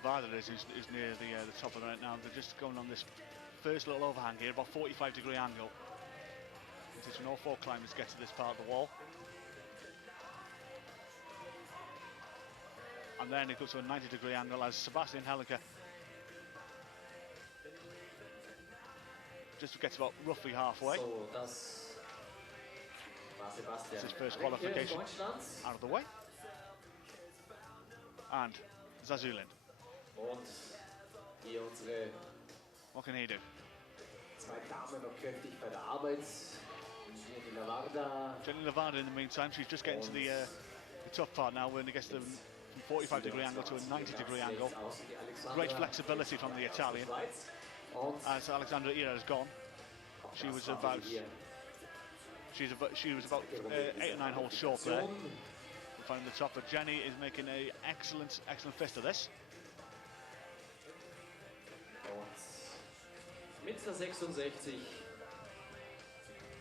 Levada is near the top of it now. They're just going on this first little overhang here, about 45-degree angle. This is when all four climbers get to this part of the wall. And then it goes to a 90-degree angle as Sebastian Helliker just gets about roughly halfway. That's his first qualification out of the way. And Zazulin. What can he do? Jenny Levada in the meantime, she's just getting to the tough part now when it gets to the 45-degree angle to a 90-degree angle. Great flexibility from the Italian. As Alexandra Ira has gone, she was about 8 or 9 holes short there. Finding the top, but Jenny is making an excellent fist of this.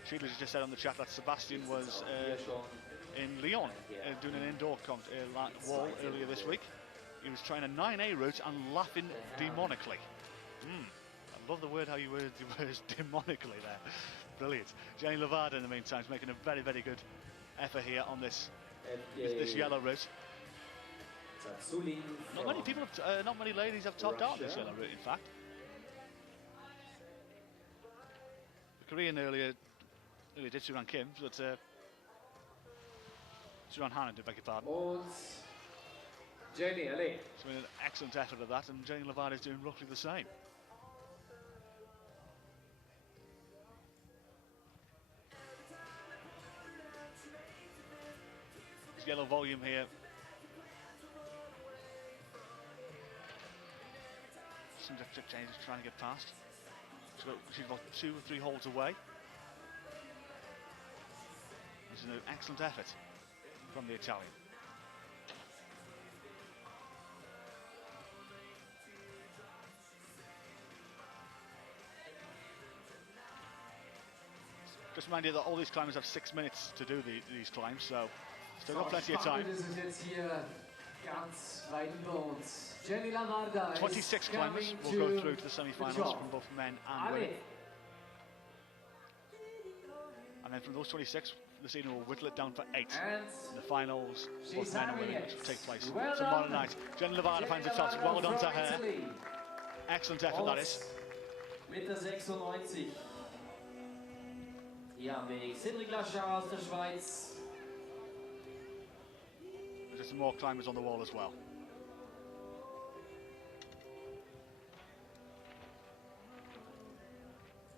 Sheila just said on the chat that Sebastian was in Lyon doing an indoor wall earlier this week. He was trying a 9A route and laughing demonically. I love the word how you word the words demonically there. Brilliant. Jenny Levada in the meantime is making a very, very good effort here on this yellow route. Not many people, not many ladies have topped out this yellow route, in fact. The Korean earlier did Suran Kim, but Suran Hannon did, beg your pardon. Jenny, allez. So an excellent effort of that, and Jenny Levada is doing roughly the same. Yellow volume here. Some changes trying to get past. She's about 2 or 3 holes away. This is an excellent effort from the Italian. Just remind you that all these climbers have 6 minutes to do these climbs, so still got plenty of time. 26 climbers will go through to the semi-finals from both men and women. And then from those 26, the senior will whittle it down for 8. In the finals, both men and women, which will take place tomorrow night. Jenny Levada finds the tops. Well done to her. Excellent effort, that is. Meter 96. Hier haben wir Cedric Lachar aus der Schweiz. There's some more climbers on the wall as well.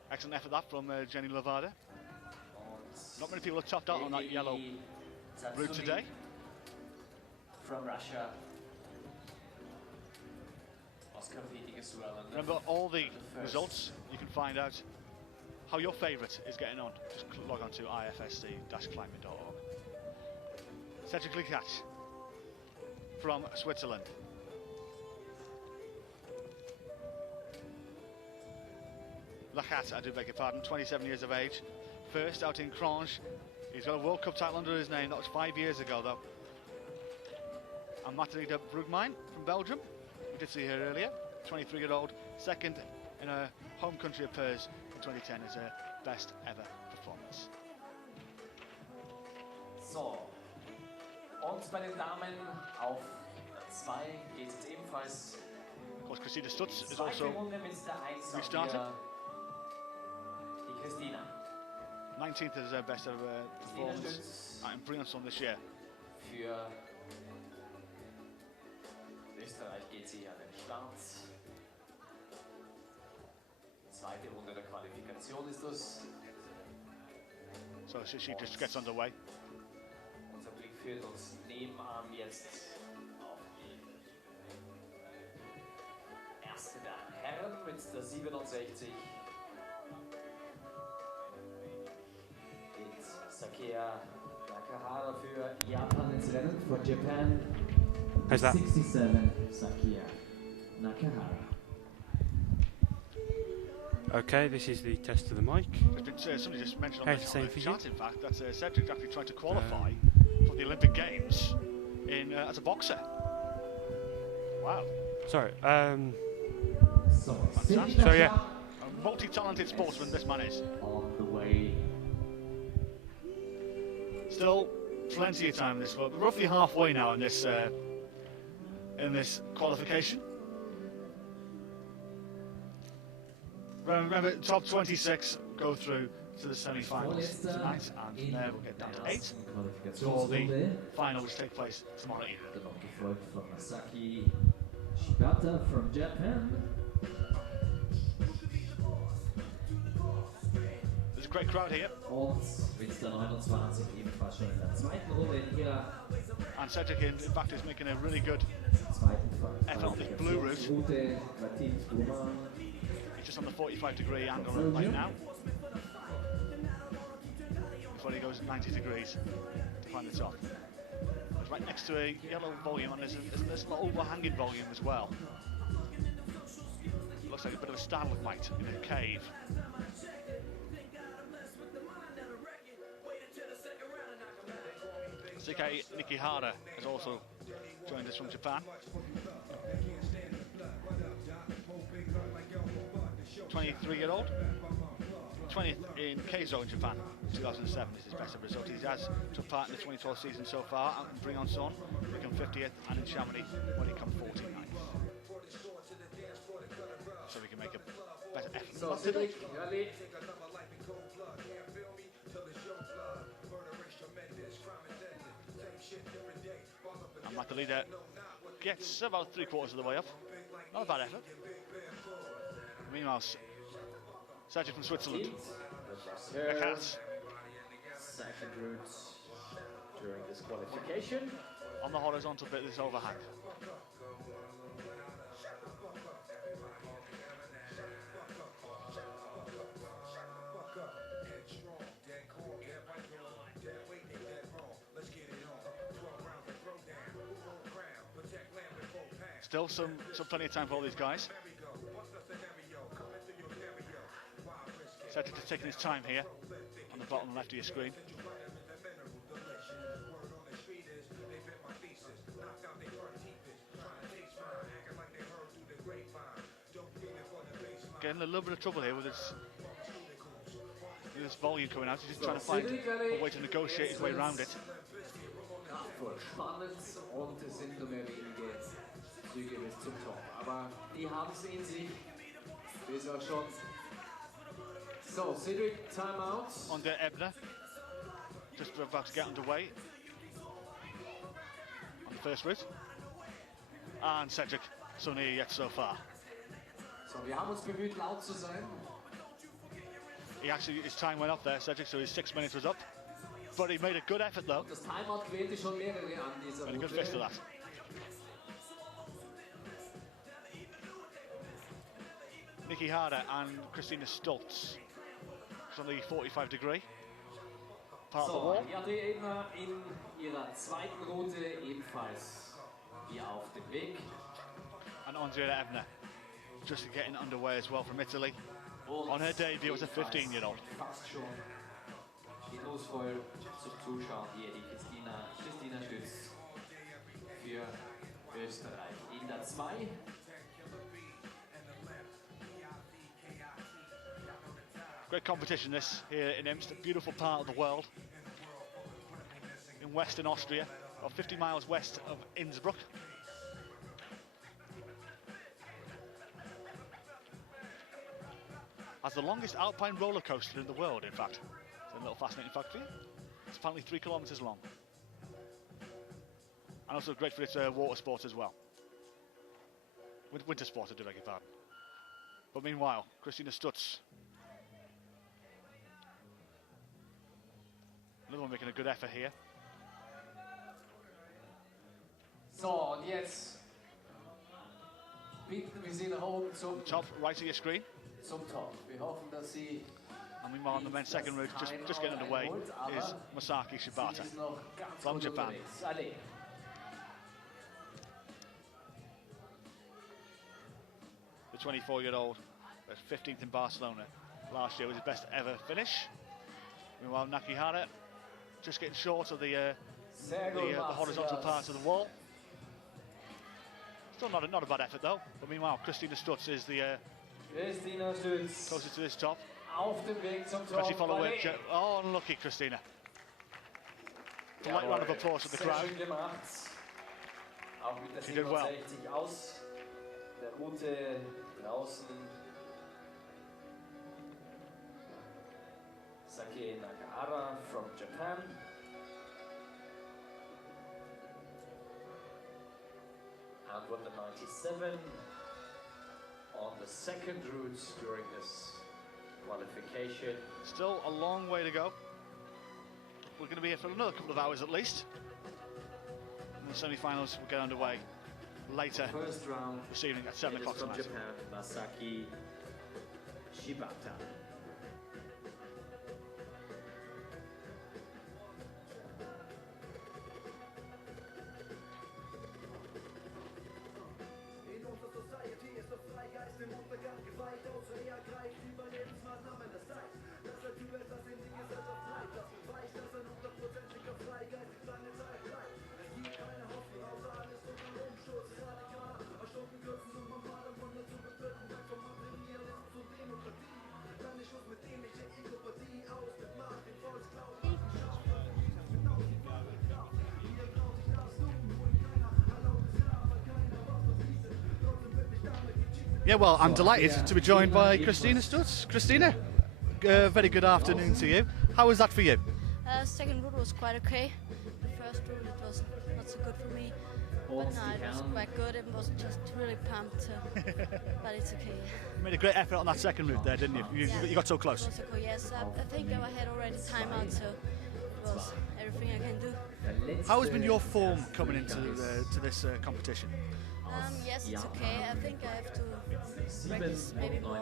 Excellent effort that from Jenny Levada. Not many people have topped out on that yellow route today. From Russia. Oscar-Fähig as well. And Remember, all the results, you can find out how your favourite is getting on. Just log on to ifsc-climbing.org. Cedric Lechat from Switzerland. Lechat, I do beg your pardon, 27 years of age. First out in Crange. He's got a World Cup title under his name. That was 5 years ago, though. And Mathilde Brugmein from Belgium. We did see her earlier. 23-year-old, second in her home country of hers in 2010 as her best ever performance. So, und bei den Damen auf 2 geht es ebenfalls. Of course, Christina Stutz is Zweite also Runde mit der 1 restarted. Die Christina. 19th is her best ever performance in Briançon this year. Für Österreich geht sie an den Start. Die zweite Runde der Qualifikation ist das. So she just gets underway. Unser Blick führt uns nebenan jetzt auf die erste der Herren mit der 67. Geht Sakea Nakahara für Japan ins Rennen, for Japan. How's that? 67 Sakea Nakahara. Okay, this is the test of the mic. Somebody just mentioned Hey, on same the for chat, you. in fact, that Cedric actually tried to qualify for the Olympic Games as a boxer. Wow. Sorry. Fantastic. So yeah. A multi-talented sportsman this man is. On the way. Still plenty of time in this, but roughly halfway now in this qualification. Remember, top 26 go through to the semi-finals tonight, and from there we'll get down to 8 for the final, which take place tomorrow evening. Gefolgt von Masaki Shibata from Japan. There's a great crowd here. Und mit der 29 ebenfalls schon in der zweiten Runde in ihrer And Cedric, in fact, is making a really good zweiten effort on this blue route. Qualifikationsroute. Mathilde Brugmein. He's just on the 45-degree angle right now. Before he goes 90 degrees to climb the top. It's right next to a yellow volume, and there's an overhanging volume as well. Looks like a bit of a stalagmite in a cave. Sike Nikihara has also joined us from Japan. 23-year-old, 20th in Keizo in Japan, 2007 is his best ever result. He has took part in the 2012 season so far, and in Briançon, he came 50th, and in Chamonix, when he came 49th. So we can make a better effort. So, Cedric, early. And Mathilde gets about 3/4 of the way up. Not a bad effort. Meanwhile, Cedric from Switzerland. Lechat Second route during this qualification. on the horizontal bit of this overhang. Still some plenty of time for all these guys. Cedric is taking his time here on the bottom left of your screen. Getting a little bit of trouble here with this volume coming out. He's just trying to find a way to negotiate his way around it. Kraftvoll, spannend und es sind nur mehr wenige Züge bis zum Top. Aber die haben es in sich. Ist auch schon. So, Cedric, timeout. On der Ebner, just about to get underway on the first route. And Cedric, so near yet so far. So, wir haben uns bemüht, laut zu sein. He actually, his time went up there, Cedric, so his 6 minutes was up. But he made a good effort though. Das Timeout quälte schon mehrere an dieser And a good Route. fist of that. Nikki Harder and Christina Stultz. It's on the 45-degree part of the So, wall. Adriana in ihrer zweiten Route ebenfalls hier auf dem Weg. And Andrea Ebner just getting underway as well from Italy. On her debut as a 15-year-old. Fast schon genussvoll zum Zuschauen hier die Christina Stütz für Österreich. In der 2. Great competition this here in Imst, a beautiful part of the world. In western Austria, about 50 miles west of Innsbruck. Has the longest alpine roller coaster in the world, in fact. It's a little fascinating fact for you. It's apparently 3 kilometres long. And also great for its water sport as well. Winter sport, I do beg your pardon. But meanwhile, Christina Stutz. Another one making a good effort here. So, und jetzt bitten wir Sie nach oben Top right of your screen. zum Top. Wir hoffen, dass Sie And meanwhile, on the men's second route, just getting underway, is Masaki Shibata ist noch ganz from gut Japan. unterwegs. Allez. The 24-year-old, 15th in Barcelona last year, was his best ever finish. Meanwhile, Nakihara just getting short of the horizontal part of the wall. Still not a bad effort though. But meanwhile, Christina Stutz is the Christina Stütz closest to this top. auf dem Weg zum Top. Especially followed with Allez. oh, unlucky Christina. A light round of applause from the Sehr crowd. schön gemacht. Auch mit der She did well. 67 aus der Route draußen. Sake Nakahara from Japan. And with the 97 on the second route during this qualification. Still a long way to go. We're going to be here for another couple of hours at least. And the semi-finals will get underway later First round this evening at 7 it is o'clock from tonight. Japan, Masaki Shibata. Yeah, well, I'm delighted to be joined by Christina Stutz. Christina, very good afternoon to you. How was that for you? Second route was quite okay. The first route it was not so good for me. But no, it was quite good. It was just really pumped. But it's okay. You made a great effort on that second route there, didn't you? You got so close. It was okay, yes. I think I had already time out, so it was everything I can do. How has been your form coming into to this competition? Yes, it's okay. I think I have to practice maybe more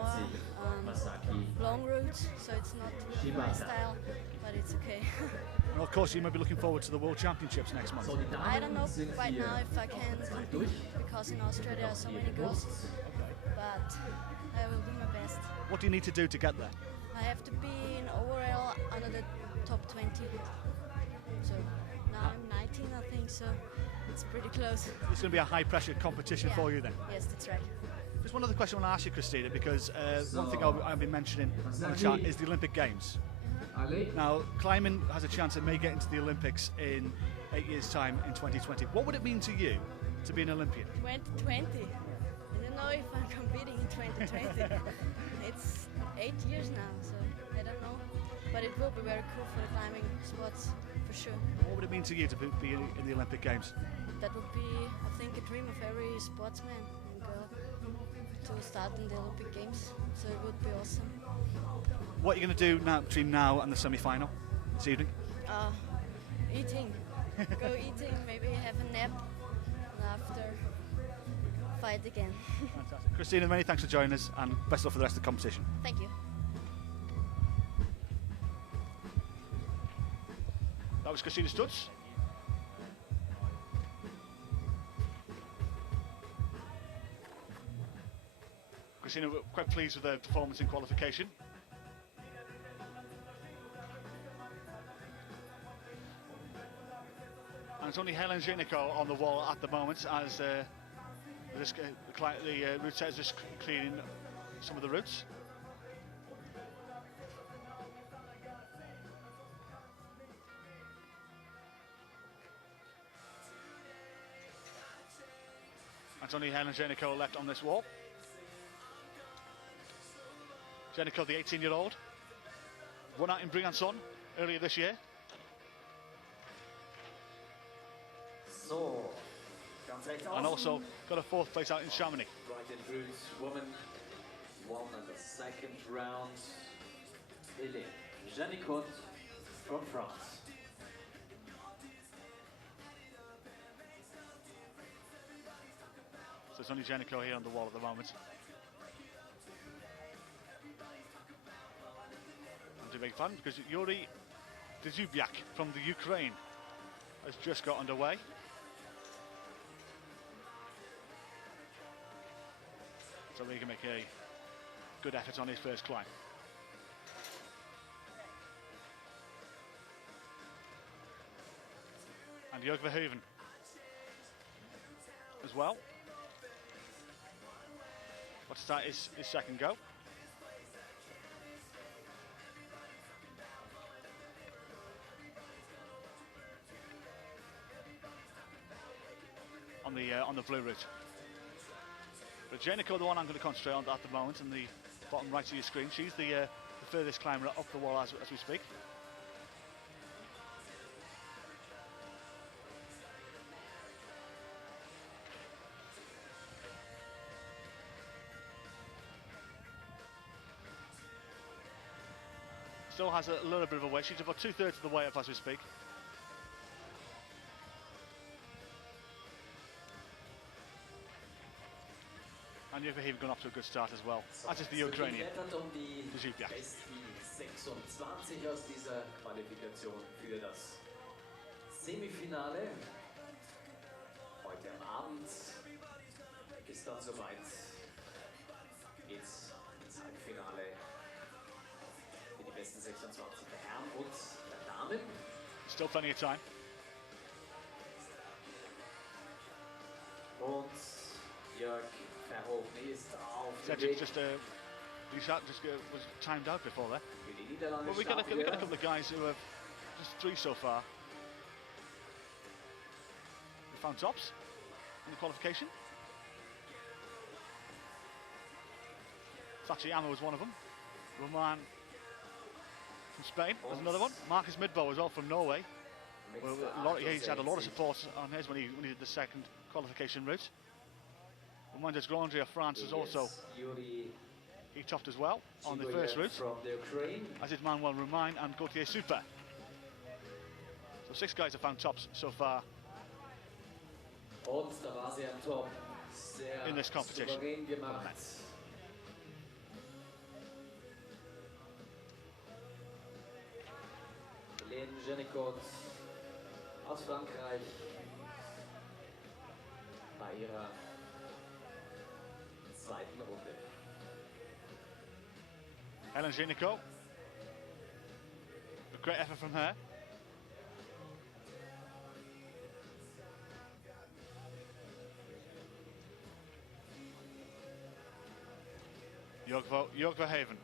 long routes, so it's not my style, but it's okay. And of course, you may be looking forward to the World Championships next month. I don't know right now if I can compete, because in Australia there are so many girls, but I will do my best. What do you need to do to get there? I have to be in overall under the top 20. So now I'm 19, I think, so it's pretty close. It's going to be a high-pressure competition Yeah. for you then. Yes, that's right. Just one other question I want to ask you, Christina, because one thing I've been mentioning on the chat is the Olympic Games. Now, climbing has a chance it may get into the Olympics in 8 years' time in 2020. What would it mean to you to be an Olympian? 2020. I don't know if I'm competing in 2020. It's 8 years now, so I don't know. But it will be very cool for the climbing sports, for sure. What would it mean to you to be in the Olympic Games? That would be, I think, a dream of every sportsman and girl to start in the Olympic Games. So it would be awesome. What are you going to do now between now and the semi-final this evening? Eating. Go eating, maybe have a nap. And after fight again. Fantastic. Christina, many thanks for joining us, and best of luck for the rest of the competition. Thank you. That was Christina Stutz. Christina, we're quite pleased with her performance in qualification. And it's only Helen Zheniko on the wall at the moment, as the route set is just cleaning some of the routes. And it's only Helen Zheniko left on this wall. Zheniko, the 18-year-old, won out in Briançon earlier this year. So, ganz rechts And außen. also got a 4th place out in Chamonix. Right in route, woman won in the second round. Hélène Janicot from France. So it's only Zheniko here on the wall at the moment. I'm a big fan because Yuri Dzubyak from the Ukraine has just got underway. So he can make a good effort on his first climb. And Jörg Verhoeven as well. What to start his second go. On the blue route. But Zheniko, the one I'm going to concentrate on at the moment, in the bottom right of your screen. She's the furthest climber up the wall as we speak. Still has a little bit of a way. She's about 2/3 of the way up as we speak. And Jörg Verhoeven gone off to a good start as well, as is the Ukrainian. Die Dzubyak. besten 26 aus dieser Qualifikation für das Semifinale. Heute am Abend ist dann soweit. Geht's ins Halbfinale für die besten 26 der Herren und der Damen. Still plenty of time. Und Jörg Verhoeven ist auf dem Weg Just the shot just was timed out before there. für die Niederlande. Well, we got a couple of guys who have just 3 so far. We found tops in the qualification. Fachiyama was one of them. Roman from Spain was another one. Marcus Midbo was all from Norway. Well, he's had a lot of support on his when he did the second qualification route. Romain Grandry of France is also, he topped as well on the first route, from the Ukraine. as did Manuel Romain and Gauthier Super. So 6 guys have found tops so far Und da war sie am Top. Sehr in this competition. souverän gemacht. Hélène Janicot aus Frankreich bei ihrer zweiten Runde. Helen Zheniko, a great effort from her. Jörg Verhoeven.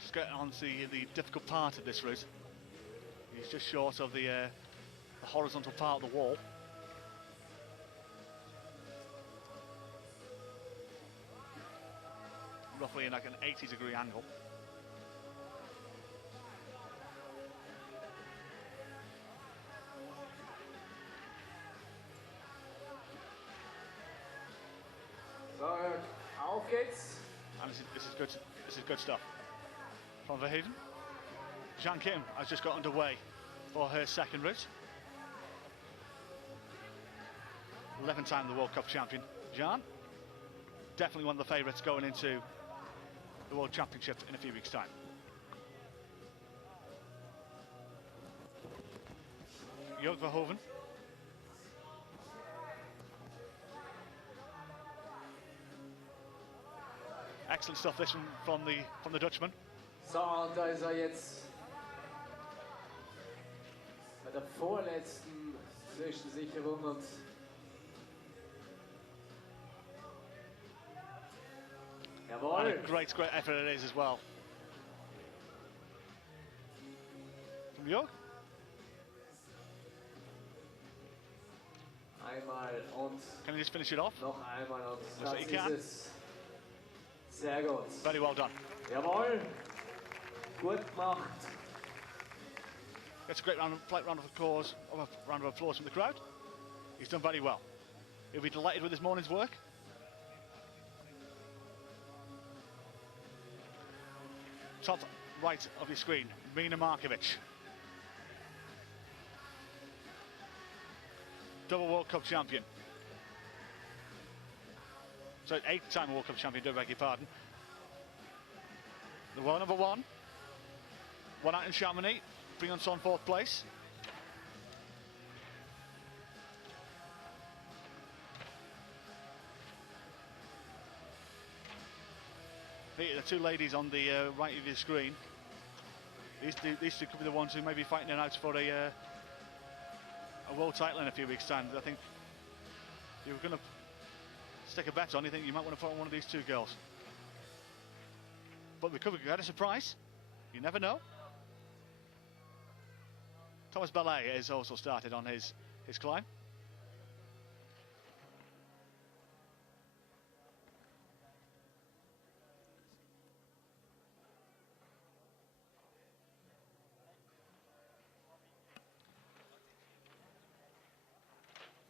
Just getting on to the difficult part of this route. He's just short of the horizontal part of the wall. Roughly in like an 80-degree angle. So, auf geht's. And this is good stuff. From Verhoeven. Jean Kim has just got underway for her second route. 11-time the World Cup champion, Jan. Definitely one of the favourites going into the World Championship in a few weeks' time. Jörg Verhoeven. Excellent stuff, this one from the Dutchman. So, und da ist jetzt bei der vorletzten Zwischensicherung und And a jawohl. great effort it is as well. From Jörg. Einmal und Can he just finish it off? noch einmal und Looks like das he can. ist es. Sehr gut. Very well done. Jawohl. Gut gemacht. Gets a great round of applause from the crowd. He's done very well. He'll be delighted with this morning's work. Top right of your screen, Mina Markovic. Double World Cup champion. So 8-time World Cup champion, do beg your pardon. The world number one. Won out in Chamonix, bring us on 4th place. The two ladies on the right of your screen. These two could be the ones who may be fighting it out for a world title in a few weeks' time. I think if you were going to stick a bet on, you think you might want to put on one of these two girls. But we could get a surprise. You never know. Thomas Ballet has also started on his climb.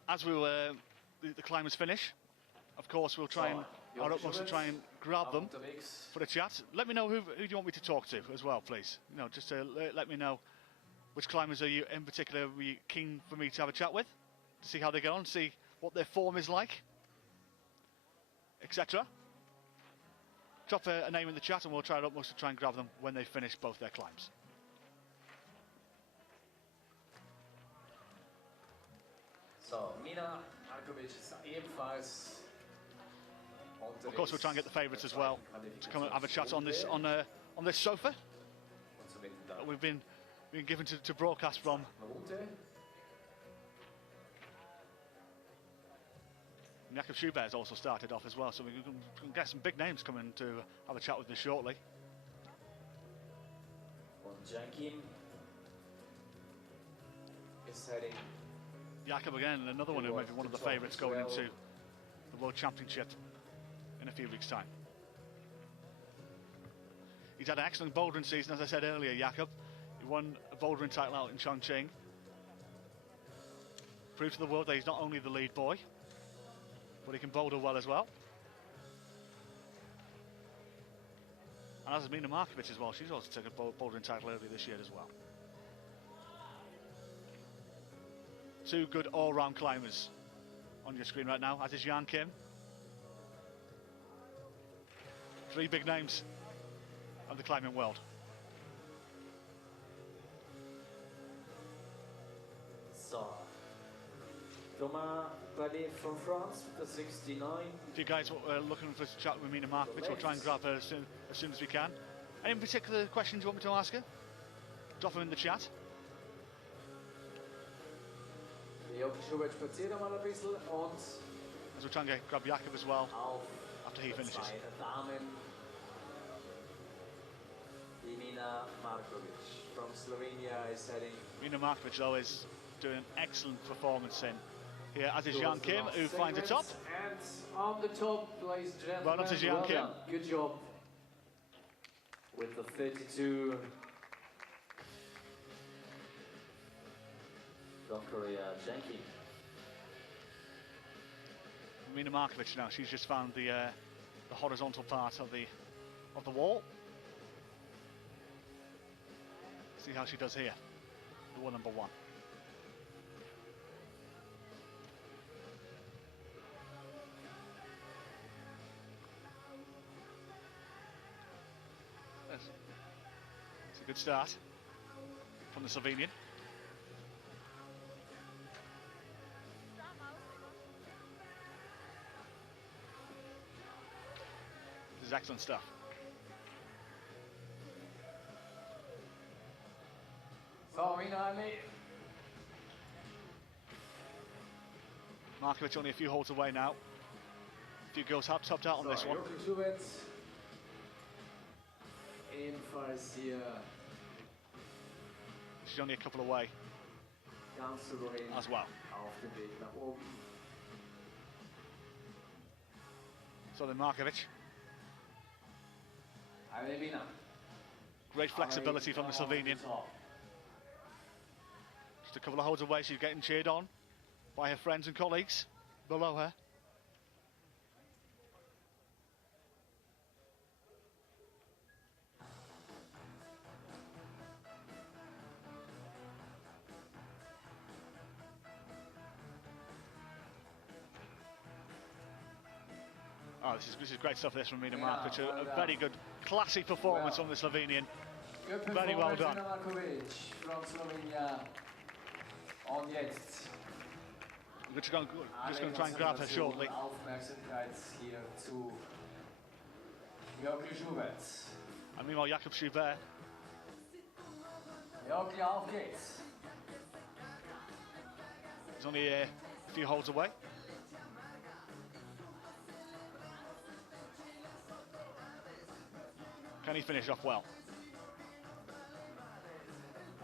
As we will, the climbers finish, of course we'll try and our utmost to try and grab them for a chat. Let me know who do you want me to talk to as well, please. You know, just let me know which climbers are you in particular were you keen for me to have a chat with, to see how they get on, see what their form is like, etc. Drop a name in the chat and we'll try our utmost to try and grab them when they finish both their climbs. So, Mina Markovic ist ebenfalls. Of course, we'll try and get the favourites as well to come and have a chat on this sofa that we've been given to broadcast from. Jakob Schubert's also started off as well, so we can get some big names coming to have a chat with us shortly. Und Jan Kim is heading. Jakob again, another one who may be one of the favourites going into the World Championship in a few weeks' time. He's had an excellent bouldering season, as I said earlier, Jakob. He won a bouldering title out in Chongqing. Proved to the world that he's not only the lead boy, but he can boulder well as well. And as has Mina Markovic as well, she's also taken a bouldering title earlier this year as well. Two good all-round climbers on your screen right now, as is Jan Kim. Three big names of the climbing world. So, Thomas Ballet from France with the 69. If you guys are looking for a chat with Mina Markovic, we'll try and grab her as soon as we can. Any particular questions you want me to ask her? Drop them in the chat. Jörg Schubert spaziert mal ein bisschen und As we'll try and grab Jakob as well auf after he finishes. zwei der Damen. Die Mina Markovic from Slovenia is heading. Mina Markovic though is doing an excellent performance in here, as is Jan towards the Kim, last who finds a top. segment. And on the top, ladies and gentlemen, Well done to Jan Kim. done. Good job with the 32. South Korea, Jan Kim. Mina Markovic now, she's just found the horizontal part of the wall. See how she does here. who were number 1. It's a good start from the Slovenian. This is excellent stuff. Markovic only a few holes away now. A few girls have topped out on this one. Ebenfalls hier She's only a couple away ganz souverän as well. auf dem Weg nach oben. So then Markovic. Alevina. Great flexibility from the Slovenian. Just a couple of holes away, she's getting cheered on by her friends and colleagues below her. Oh, this is great stuff. This from Mina Markovic. A very good, classy performance from the Slovenian. Very well done. From Slovenia. Und jetzt. We're just going to try and grab her shortly. Aufmerksamkeit hier zu Joki Schubert. And meanwhile, Jakob Schubert. Joki, auf geht's. He's only a few holes away. Can he finish off well?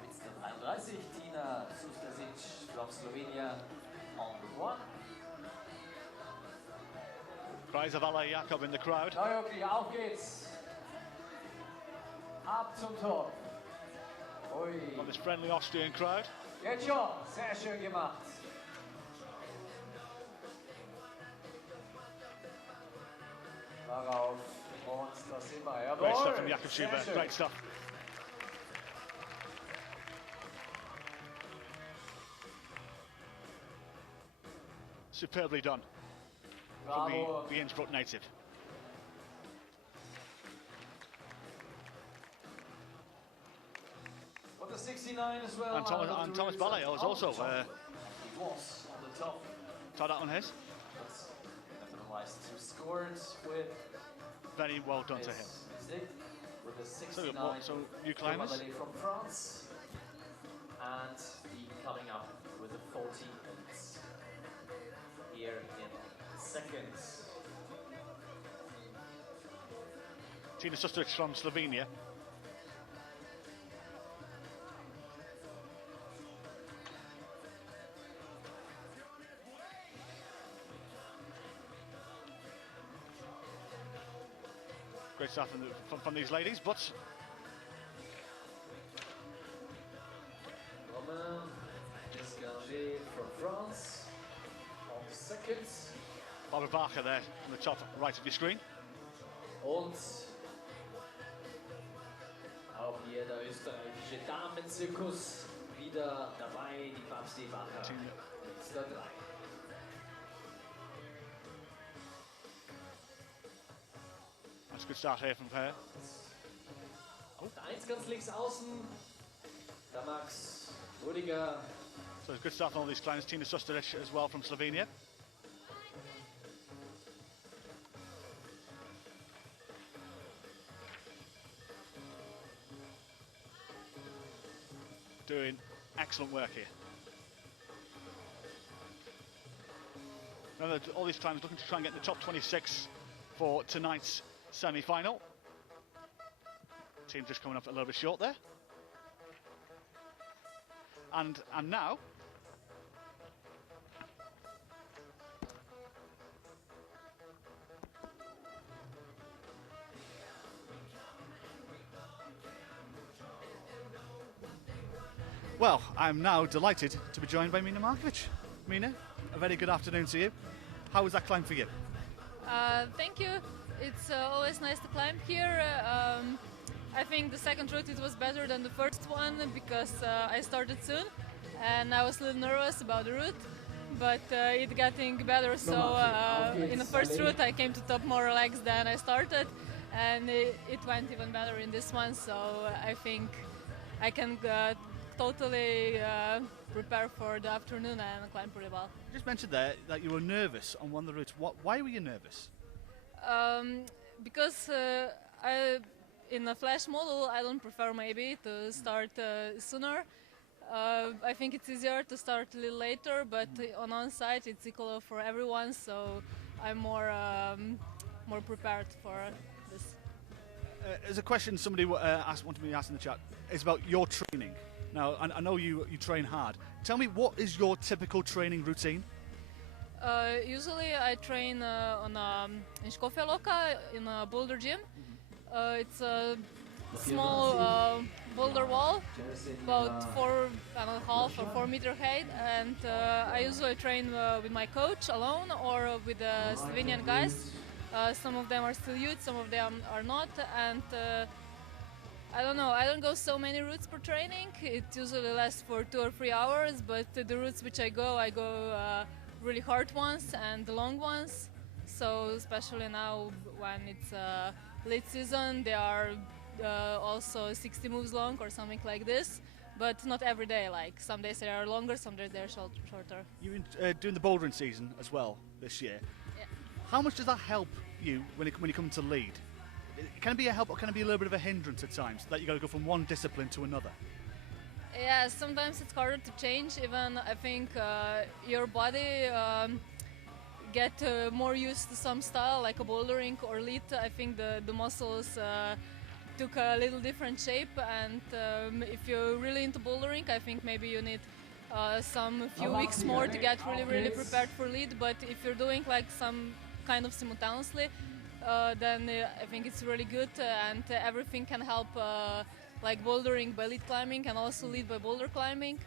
Mit 33, Tina Sustasic from Slovenia on the 1. Cries of Allah Jakob in the crowd. Na Joki, auf geht's. Ab zum Tor. Ui. From this friendly Austrian crowd. Jetzt schon, sehr schön gemacht. Darauf. Und da sind wir. Jawohl. Great stuff from Jakob Schubert. Great stuff. Superbly done from the Innsbruck native. What the 69 as well. And Thomas Baleo is also he was on the top. tied out on his. Nevertheless, 2 scores with. Very well done to him. With the 69 so new climbers from France, and he coming up with the 40 here in seconds. Tina Sustaric from Slovenia. Great stuff from these ladies, but Romain Descargé from France on the second. Barbara Barker there on the top right of your screen. Und auch hier der österreichische Damenzirkus wieder dabei, die Babsi Bacher mit der 3. That's a good start here from her. Und 1 ganz links außen, der Max Rudiger. So it's good start from all these climbers. Tina Sustaric as well from Slovenia. Doing excellent work here. Remember, all these climbers looking to try and get in the top 26 for tonight's semi-final. Team just coming up a little bit short there. And now well, I'm now delighted to be joined by Mina Markovic. Mina, a very good afternoon to you. How was that climb for you? Thank you. It's always nice to climb here. I think the second route it was better than the first one because I started soon and I was a little nervous about the route, but it getting better. So in the first route I came to top more relaxed than I started, and it went even better in this one. So I think I can totally prepare for the afternoon and climb pretty well. You just mentioned there that you were nervous on one of the routes. Why were you nervous? Because in a flash model I don't prefer maybe to start sooner. I think it's easier to start a little later, but on site it's equal for everyone, so I'm more prepared for this. There's a question somebody wanted me to ask in the chat. It's about your training. Now, I know you train hard. Tell me, what is your typical training routine? Usually I train in Skopje Loka in a boulder gym. It's a small boulder wall, about 4.5 or 4 meter height, and I usually train with my coach alone or with the Slovenian guys. Some of them are still youth, some of them are not, and I don't know, I don't go so many routes per training. It usually lasts for 2 or 3 hours, but the routes which I go really hard ones and the long ones. So especially now when it's late season, they are also 60 moves long or something like this, but not every day. Like some days they are longer, some days they are shorter. You're doing the bouldering season as well this year. Yeah. How much does that help you when you come to lead? Can it be a help, or can it be a little bit of a hindrance at times that you got to go from one discipline to another? Yeah, sometimes it's harder to change. Even I think your body get more used to some style, like a bouldering or lead. I think the muscles took a little different shape, and if you're really into bouldering, I think maybe you need some few weeks more to get really prepared for lead. But if you're doing like some kind of simultaneously, then I think it's really good, and everything can help, like bouldering by lead climbing and also lead by boulder climbing,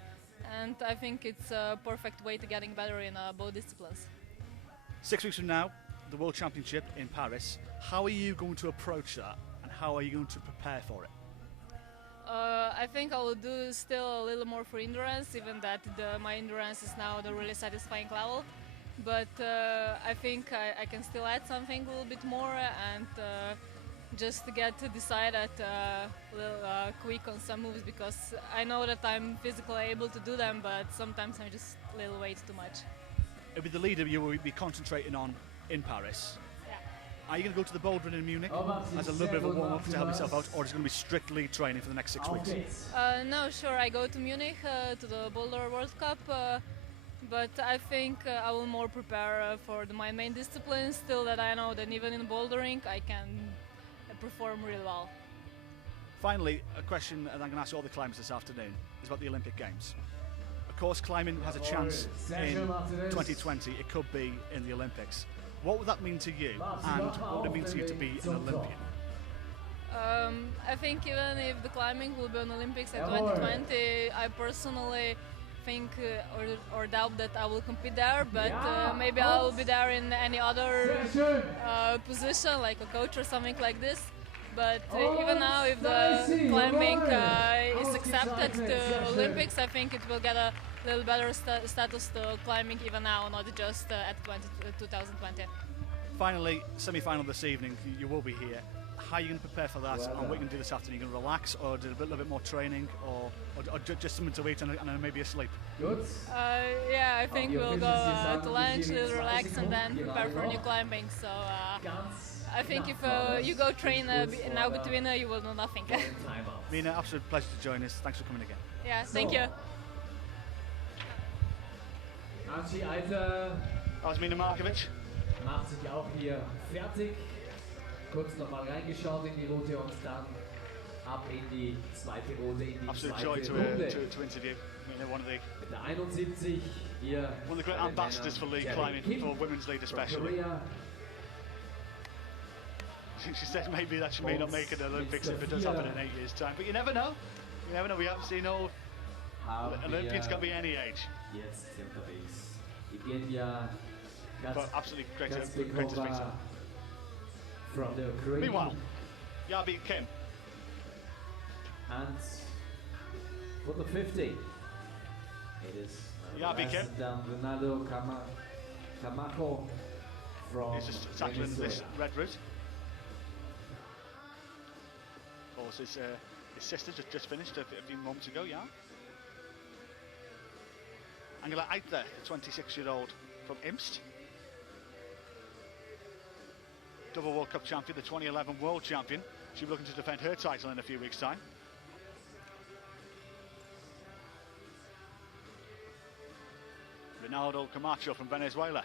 and I think it's a perfect way to getting better in both disciplines. 6 weeks from now, the World Championship in Paris. How are you going to approach that, and how are you going to prepare for it? I think I will do still a little more for endurance, even that my endurance is now the really satisfying level. But I think I can still add something a little bit more, and just to get to decide at a little quick on some moves, because I know that I'm physically able to do them, but sometimes I'm just a little weight too much. It'll be the leader you will be concentrating on in Paris. Yeah. Are you going to go to the bouldering in Munich as a little bit of a warm-up to help yourself out, or is it going to be strictly training for the next 6 weeks? No, sure, I go to Munich to the Boulder World Cup, but I think I will more prepare for my main discipline, still that I know that even in bouldering I can perform really well. Finally, a question that I'm going to ask all the climbers this afternoon is about the Olympic Games. Of course, climbing has a chance in 2020, it could be in the Olympics. What would that mean to you, and what would it mean to you to be an Olympian? I think even if the climbing will be on Olympics in 2020, I personally think or doubt that I will compete there, but maybe I will be there in any other position, like a coach or something like this. But even now, if the climbing is accepted to Olympics, I think it will get a little better status to climbing even now, not just at 2020. Finally, semi-final this evening, you will be here. How are you going to prepare for that, and what are you going to do this afternoon? Are you going to relax, or do a little bit more training, or just something to eat and maybe a sleep? Yeah, I think we'll go to lunch, relax, and then prepare for new climbing. So I think if you go train now between, you will do nothing. Mina, absolute pleasure to join us. Thanks for coming again. Yeah, thank you. Angie Alter That was Mina Markovic. macht sich auch hier fertig. Kurz nochmal reingeschaut in die Route und dann ab in die zweite Route, in die Absolute zweite joy Runde. to interview Mina, one of the Mit der 71 hier. One of the great ambassadors for lead climbing, for women's lead especially. She said maybe that she may not make it the Olympics if it does happen in 8 years' time, but you never know. You never know. We haven't seen no Olympians can be any age. Jetzt unterwegs. Evgenia But absolutely great to speak to her. from the Ukraine. Meanwhile, Yabi Kim, And for the 50, it is Ronaldo Camacho from He's just tackling this red route. Of course, his sister just finished a few moments ago, yeah. Angela Eitler, 26-year-old from Imst. Double World Cup champion, the 2011 World Champion. She'll be looking to defend her title in a few weeks' time. Ronaldo Camacho from Venezuela.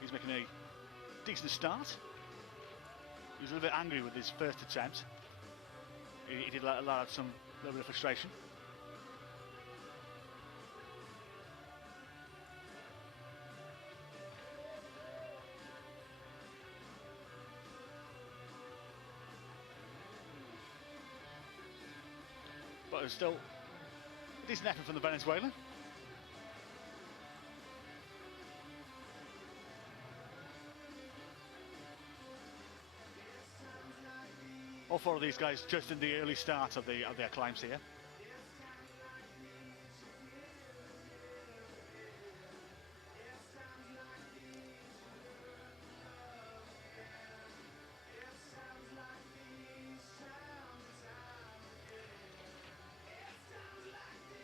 He's making a decent start. He was a little bit angry with his first attempt. He did let out some little bit of frustration. But it was still a decent effort from the Venezuelan. All four of these guys just in the early start of their climbs here.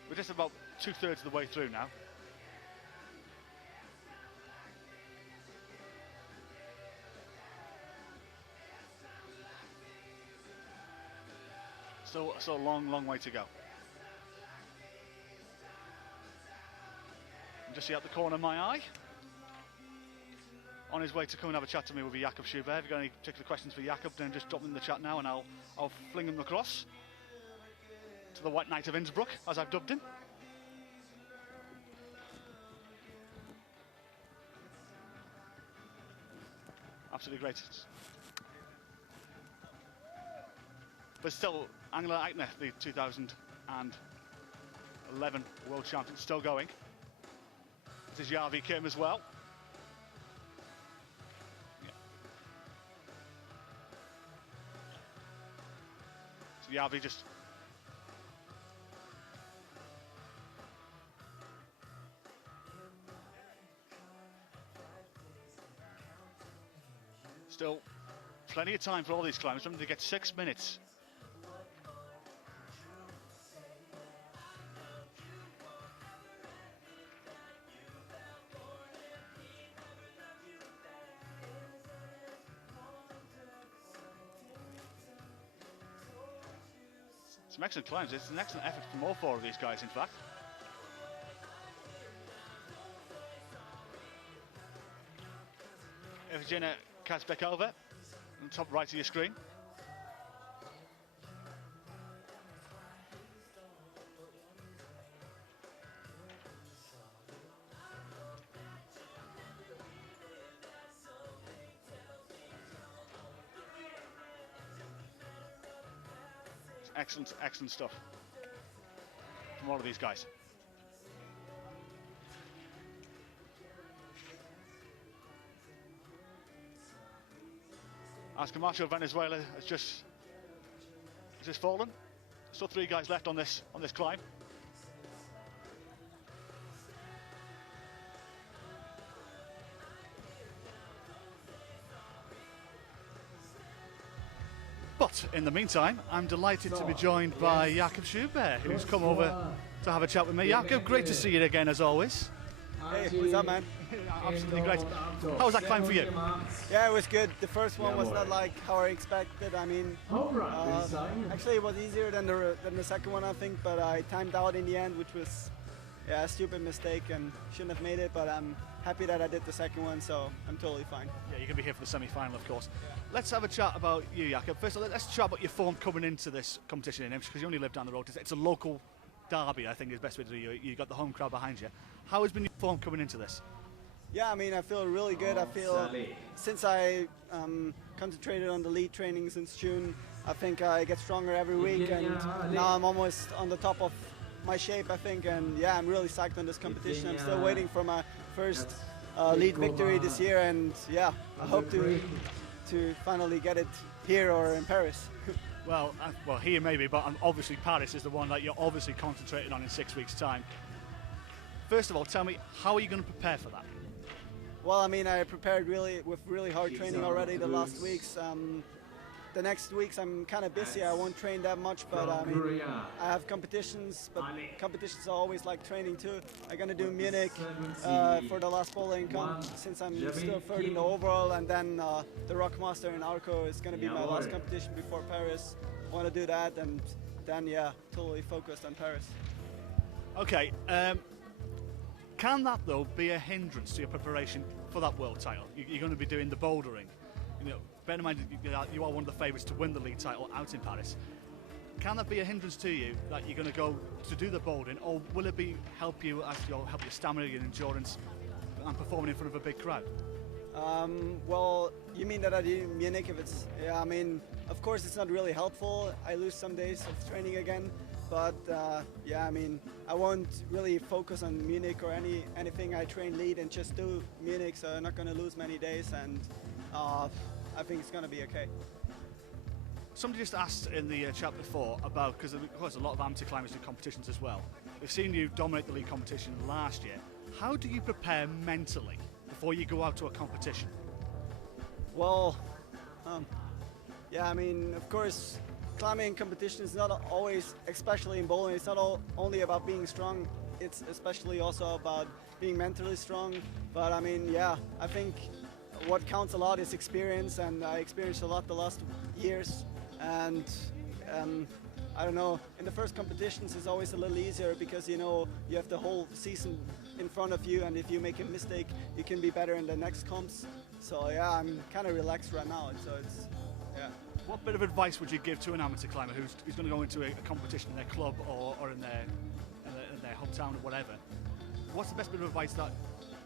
We're just about 2/3 of the way through now. Still a long way to go. And just see out the corner of my eye. On his way to come and have a chat to me will be Jakob Schubert. If you've got any particular questions for Jakob, then just drop them in the chat now and I'll fling them across to the White Knight of Innsbruck, as I've dubbed him. Absolutely great. But still, Angela Eitner, the 2011 World Champion, still going. This is Jarvi Kim as well. So Jarvi just... Still plenty of time for all these climbers. Remember, they get 6 minutes. Some excellent climbs. It's an excellent effort from all four of these guys, in fact. Evgenia Kazbekova, on the top right of your screen. Excellent stuff from all of these guys. As Camacho of Venezuela has just fallen. Still 3 guys left on this climb. But in the meantime, I'm delighted to be joined by Jakob Schubert, who's come over to have a chat with me. Jakob, great to see you again as always. Hey, what's up, man? Absolutely great. How was that climb for you? Yeah, it was good. The first one was not like how I expected. I mean, actually it was easier than the second one, I think, but I timed out in the end, which was a stupid mistake and shouldn't have made it, but I'm happy that I did the second one, so I'm totally fine. Yeah, you're going to be here for the semi-final, of course. Yeah. Let's have a chat about you, Jakob. First of all, let's chat about your form coming into this competition in Imst, because you only live down the road. It's a local derby, I think is the best way to do it. You got the home crowd behind you. How has been your form coming into this? Yeah, I mean, I feel really good. I feel since I concentrated on the lead training since June, I think I get stronger every week, and now I'm almost on the top of my shape, I think, and yeah, I'm really psyched on this competition. I'm still waiting for my first lead victory this year, and yeah, I hope to finally get it here or in Paris. Well, here maybe, but obviously Paris is the one that you're obviously concentrating on in 6 weeks' time. First of all, tell me, how are you going to prepare for that? Well, I mean, I prepared with really hard training already the last weeks. The next weeks I'm kind of busy. I won't train that much, but I mean, I have competitions, but competitions are always like training too. I'm gonna do Munich for the last bowling comp, since I'm still third in the overall, and then the Rockmaster in Arco is gonna be my last competition before Paris. I want to do that, and then yeah, totally focused on Paris. Okay, can that though be a hindrance to your preparation for that world title? You're going to be doing the bouldering. You know, bear in mind you are one of the favourites to win the league title out in Paris. Can that be a hindrance to you that you're going to go to do the bouldering, or will it help your stamina, your endurance, and performing in front of a big crowd? Well, you mean that I do Munich? If it's I mean, of course it's not really helpful. I lose some days of training again, but yeah, I mean, I won't really focus on Munich or anything. I train lead and just do Munich, so I'm not going to lose many days, and I think it's going to be okay. Somebody just asked in the chat before about, because of course a lot of amateur climbers do competitions as well. We've seen you dominate the league competition last year. How do you prepare mentally before you go out to a competition? Well, yeah, I mean, of course, climbing competition is not always, especially in bowling, it's not only about being strong, it's especially also about being mentally strong. But I mean, yeah, I think what counts a lot is experience, and I experienced a lot the last years, and I don't know, in the first competitions it's always a little easier because you know you have the whole season in front of you, and if you make a mistake you can be better in the next comps. So yeah, I'm kind of relaxed right now, so it's yeah. What bit of advice would you give to an amateur climber who's going to go into a competition in their club or in their hometown or whatever? What's the best bit of advice that,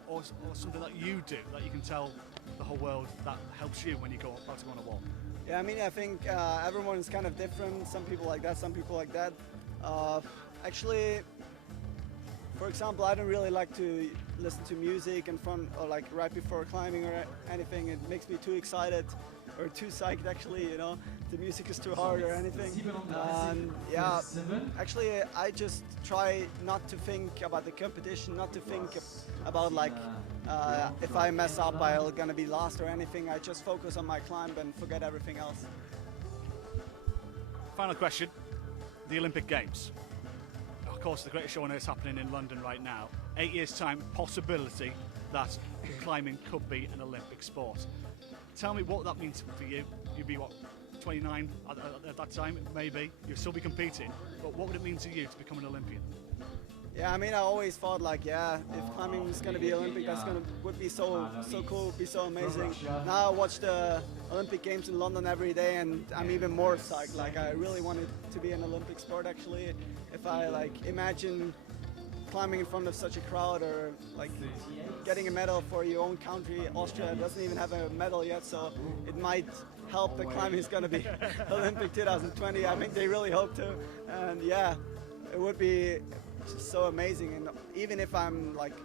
or something that you do that you can tell the whole world that helps you when you go about to go on a wall? Yeah, I mean, I think everyone is kind of different. Some people like that, some people like that. Actually, for example, I don't really like to listen to music in front or like right before climbing or anything. It makes me too excited or too psyched, actually, you know. The music is too hard or anything. Yeah, actually, I just try not to think about the competition, not to think about like if I mess up, I'm gonna be lost or anything. I just focus on my climb and forget everything else. Final question, the Olympic Games. Of course, the greatest show on earth is happening in London right now. 8 years' time, possibility that climbing could be an Olympic sport. Tell me what that means for you. You'd be, what, 29 at that time, maybe. You'll still be competing, but what would it mean to you to become an Olympian? Yeah, I mean, I always thought like, yeah, if climbing is going to be Olympic, would be so cool, would be so amazing. Now I watch the Olympic Games in London every day, and I'm even more psyched. Like, I really want it to be an Olympic sport, actually. If I like imagine climbing in front of such a crowd, or like getting a medal for your own country. Austria doesn't even have a medal yet, so it might help that climbing is going to be Olympic 2020. I think they really hope to, and yeah, it would be just so amazing. And even if I'm like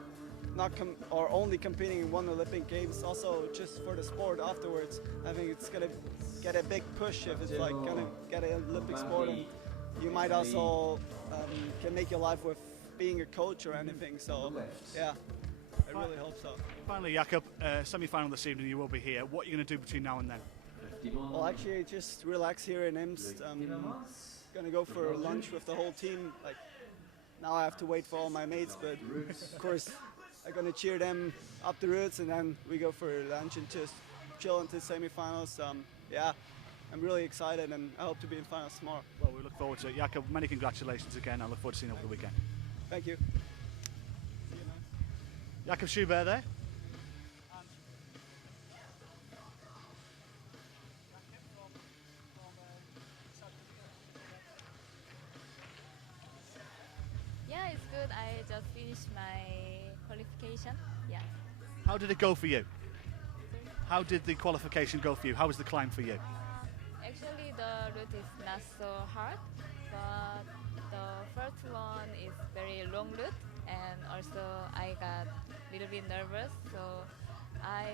not only competing in one Olympic Games, also just for the sport afterwards, I think it's gonna get a big push if it's like gonna get an Olympic sport, and you might also can make your life with being a coach or anything. So yeah, I really hope so. Finally, Jakob, semi-final this evening, you will be here. What are you going to do between now and then? Well, actually, just relax here in Imst. Gonna go for lunch with the whole team. Like, now I have to wait for all my mates, but of course I'm gonna cheer them up the routes, and then we go for lunch and just chill until semi-finals. Yeah, I'm really excited, and I hope to be in finals tomorrow. Well, we look forward to it. Jakob, many congratulations again. I look forward to seeing you over the weekend. Thank you. Jakob Schubert there. Yeah, it's good. I just finished my qualification. Yeah. How did it go for you? How did the qualification go for you? How was the climb for you? Actually, the route is not so hard, but The first one is very long route, and also I got a little bit nervous, so I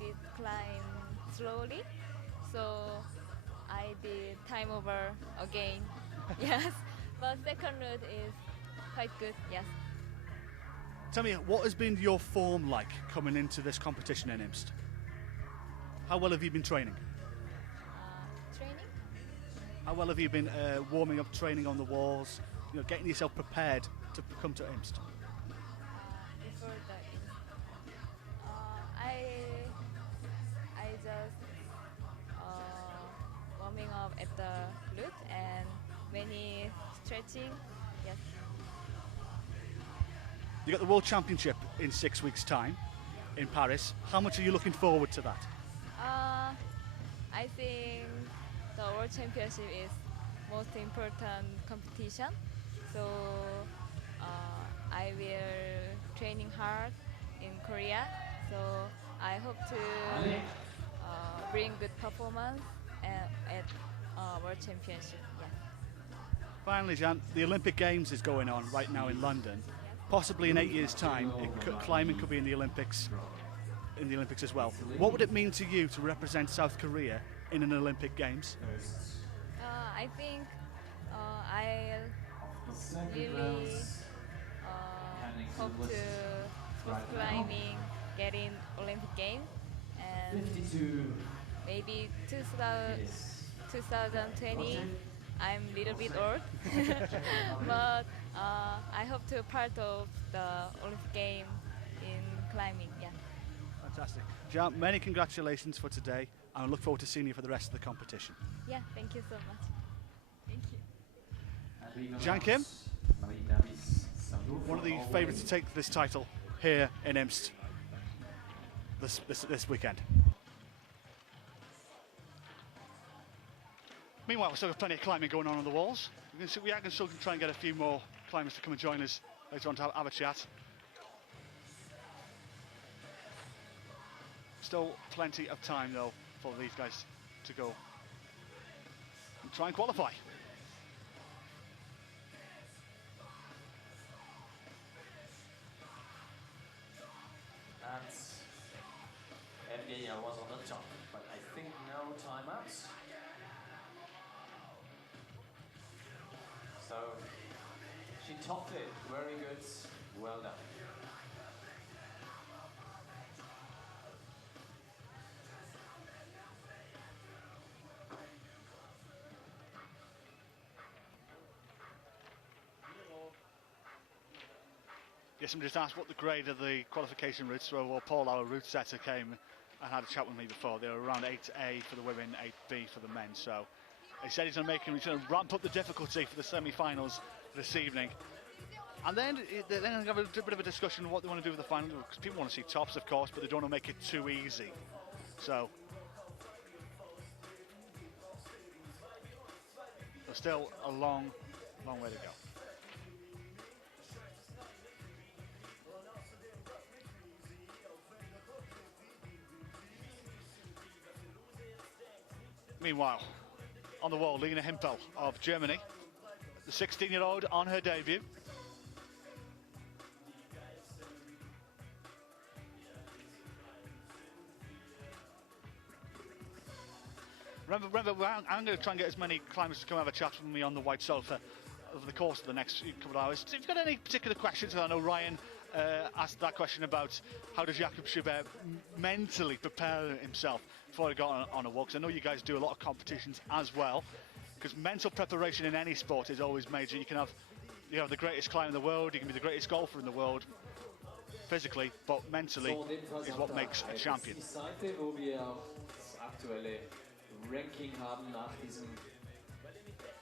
did climb slowly. So I did time over again. Yes, but second route is quite good. Yes. Tell me, what has been your form like coming into this competition in Imst? How well have you been training? Training? How well have you been warming up, training on the walls, getting yourself prepared to come to Imst? Before the I just warming up at the route and many stretching. Yes. You got the World Championship in 6 weeks' time in Paris. How much are you looking forward to that? I think the World Championship is most important competition. So I will training hard in Korea. So I hope to bring good performance at World Championship. Yeah. Finally, Jan, the Olympic Games is going on right now in London. Possibly in 8 years' time, climbing could be in the Olympics as well. What would it mean to you to represent South Korea in an Olympic Games? I think I'll really hope to keep climbing, get in Olympic Games, and maybe 2020. I'm a little bit old, but I hope to part of the Olympic game in climbing. Yeah. Fantastic. Jan, many congratulations for today, and I look forward to seeing you for the rest of the competition. Yeah, thank you so much. Thank you. Jan Kim, one of the favourites to take this title here in Imst this weekend. Meanwhile, we've still got plenty of climbing going on the walls. We can still try and get a few more climbers to come and join us later on to have a chat. Still plenty of time, though, for these guys to go and try and qualify. And Evgenia was on the top, but I think no timeouts. So she topped it, very good, well done. Yes, I'm just asked what the grade of the qualification routes were. Well, Paul, our route setter, came and had a chat with me before. They were around 8A for the women, 8B for the men. So he said he's going to ramp up the difficulty for the semi-finals this evening. And then they're going to have a bit of a discussion on what they want to do with the final, because people want to see tops, of course, but they don't want to make it too easy. So there's still a long, long way to go. Meanwhile, on the wall, Lena Himpel of Germany, the 16-year-old on her debut. Remember, I'm going to try and get as many climbers to come have a chat with me on the white sofa over the course of the next couple of hours. So if you've got any particular questions, I know Ryan asked that question about how does Jakob Schubert mentally prepare himself before he got on a walk. I know you guys do a lot of competitions as well, because mental preparation in any sport is always major. You can have the greatest climber in the world, you can be the greatest golfer in the world physically, but mentally is what makes a champion.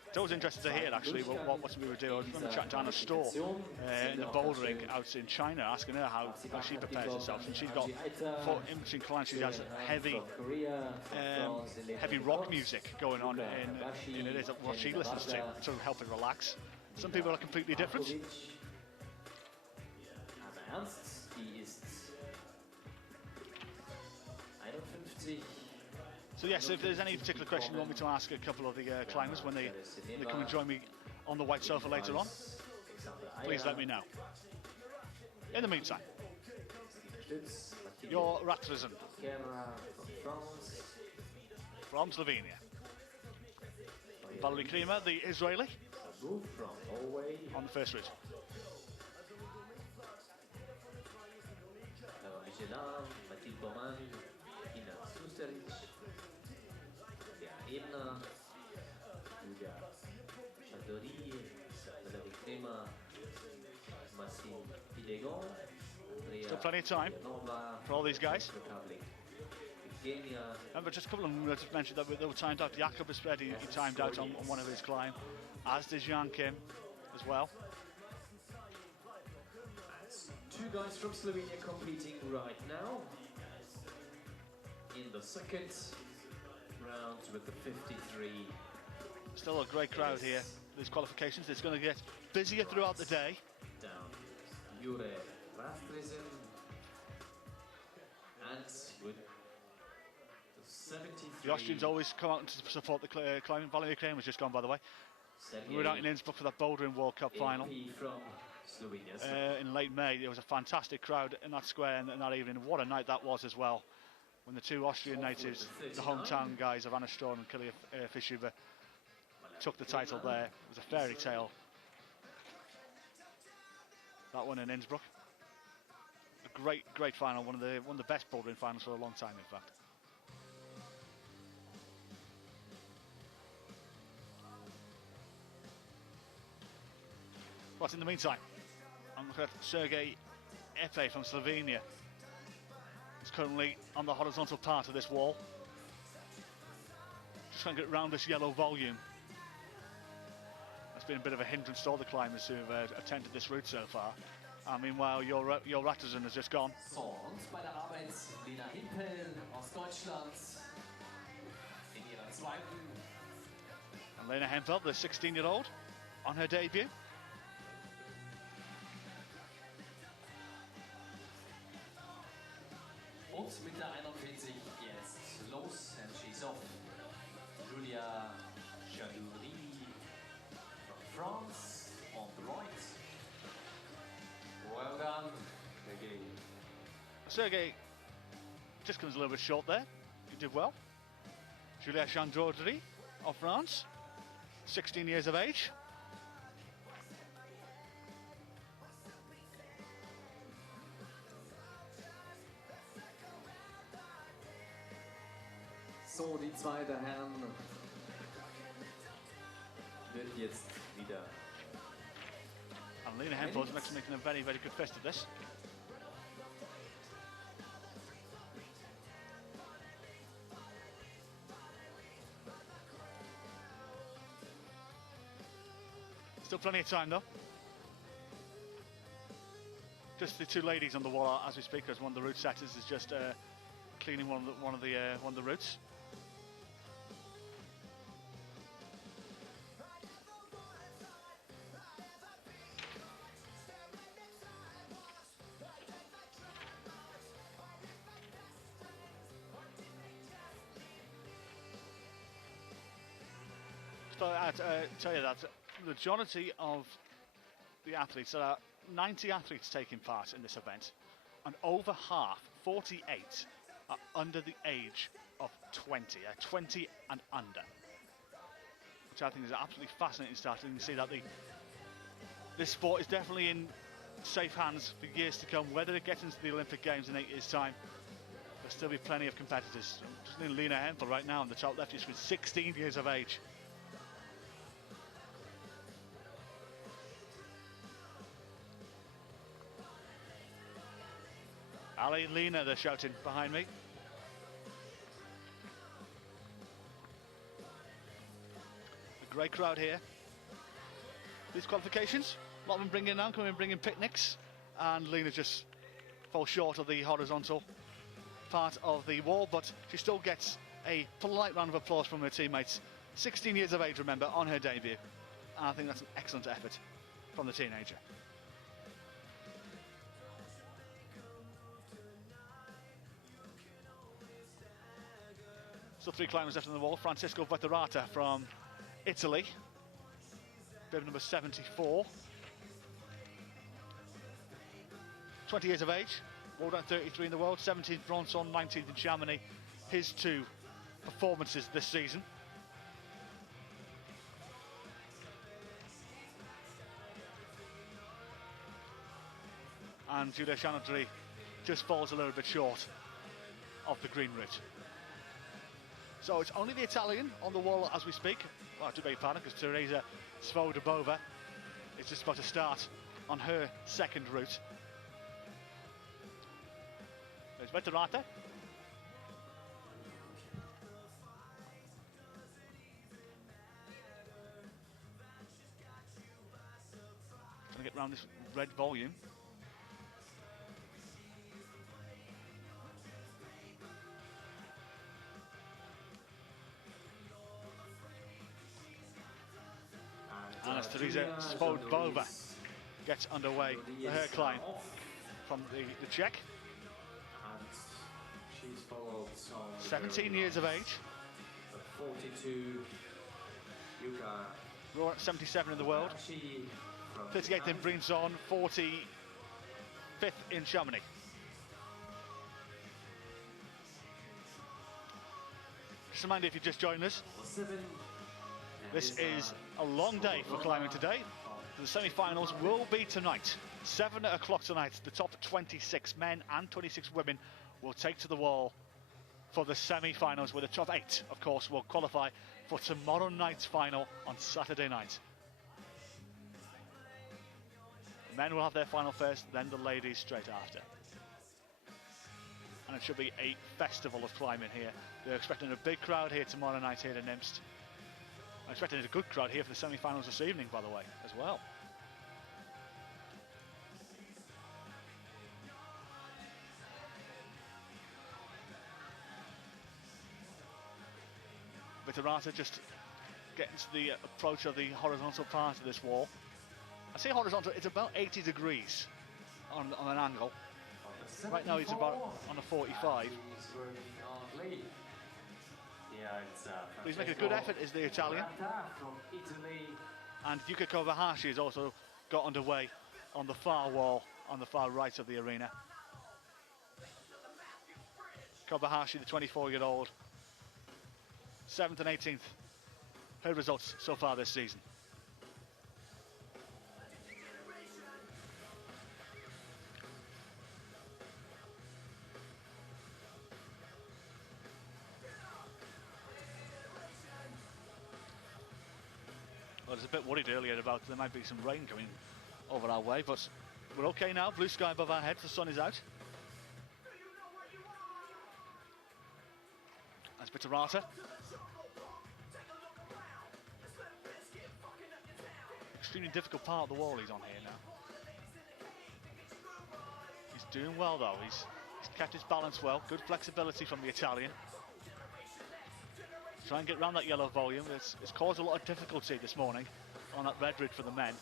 It's always interesting to hear actually what we were doing. I remember chatting to Anna Storr in the bouldering out in China, asking her how she prepares herself. And she's got, for Imst Clan, she has heavy rock music going on in it is what she listens to help her relax. Some people are completely different. So yes, if there's any particular question you want me to ask a couple of the climbers when they come and join me on the white sofa later on, please let me know. In the meantime, your Ratrisen from Slovenia. Valerie Klima, the Israeli, on the first route. Still plenty of time for all these guys. Remember, just a couple of them just mentioned that they were timed out. Jakob is ready, he timed out on one of his climb, as did Jan Kim as well. Two guys from Slovenia competing right now in the second round with the 53. Still a great crowd here. These qualifications, it's going to get busier throughout the day. Down Jure Rastrisen and with the 73. The Austrians always come out to support the climbing. Valerie Crane was just gone, by the way. We were out in Innsbruck for that bouldering World Cup final from Slovenia. In late May. There was a fantastic crowd in that square and that evening. What a night that was as well, when the two Austrian natives, the hometown guys of Anna Storm and Killia Fischuber, took the title there. It was a fairy tale, that one in Innsbruck. A great final, one of the best bouldering finals for a long time, in fact. But in the meantime, I'm looking at Sergei Epe from Slovenia. He's currently on the horizontal part of this wall, just trying to get around this yellow volume. That's been a bit of a hindrance to all the climbers who've attempted this route so far. Meanwhile, your Ratrisen has just gone. So, und bei der Arbeit Lena Himpel aus Deutschland in ihrer zweiten. And Lena Hempel, the 16-year-old, on her debut. Und mit der 41 jetzt los, and she's off. Julia Chadouri from France on the right. Well done, Sergei. Sergei just comes a little bit short there. You did well. Julia Chadouri of France, 16 years of age. So, die zweite Herren wird jetzt wieder. And Lena Hempel is making a very good fist of this. Still plenty of time though. Just the two ladies on the wall as we speak, as one of the route setters is just cleaning one of the routes. So I'd tell you that the majority of the athletes, there are 90 athletes taking part in this event, and over half, 48, are under the age of 20, 20 and under, which I think is an absolutely fascinating start. And you can see that this sport is definitely in safe hands for years to come. Whether it gets into the Olympic Games in 8 years' time, there'll still be plenty of competitors. Just in Lena Hempel right now on the top left, she's 16 years of age. Ali and Lena, they're shouting behind me. A great crowd here. These qualifications, a lot of them bringing down, coming in bringing picnics, and Lena just falls short of the horizontal part of the wall, but she still gets a polite round of applause from her teammates. 16 years of age, remember, on her debut. And I think that's an excellent effort from the teenager. Still 3 climbers left on the wall. Francisco Vetterata from Italy. bib number 74. 20 years of age, world rank 33 in the world, 17th Bronson, 19th in Chamonix. His two performances this season. And Julia Chanandry just falls a little bit short of the green route. So it's only the Italian on the wall as we speak. Well, I beg your pardon, because Teresa Svodobova is just about to start on her second route. There's Veterate. Trying to get around this red volume. And as Teresa Svodobova gets underway, her climb from the Czech. 17 years of age. 42. Raw at 77 in the world. 38th in Brimson, 45th in Chamonix. Just a reminder, if you just joined us, this is a long day for climbing today. The semi-finals will be tonight. 7 o'clock tonight. The top 26 men and 26 women will take to the wall for the semi-finals, where the top 8, of course, will qualify for tomorrow night's final on Saturday night. Men will have their final first, then the ladies straight after. And it should be a festival of climbing here. They're expecting a big crowd here tomorrow night here in Imst. I'm expecting a good crowd here for the semi-finals this evening, by the way, as well. Veterate just getting to the approach of the horizontal part of this wall. I say horizontal, it's about 80 degrees on an angle. Right now he's about on a 45. But he's making a good effort, is the Italian. And Yuka Kobayashi has also got underway on the far wall, on the far right of the arena. Kobayashi, the 24-year-old, 7th and 18th, her results so far this season. Well, I was a bit worried earlier about there might be some rain coming over our way, but we're okay now. Blue sky above our heads, the sun is out. That's Veterate. Extremely difficult part of the wall he's on here now. He's doing well though, he's kept his balance well, good flexibility from the Italian. Try and get around that yellow volume. It's caused a lot of difficulty this morning on that red grid for the men.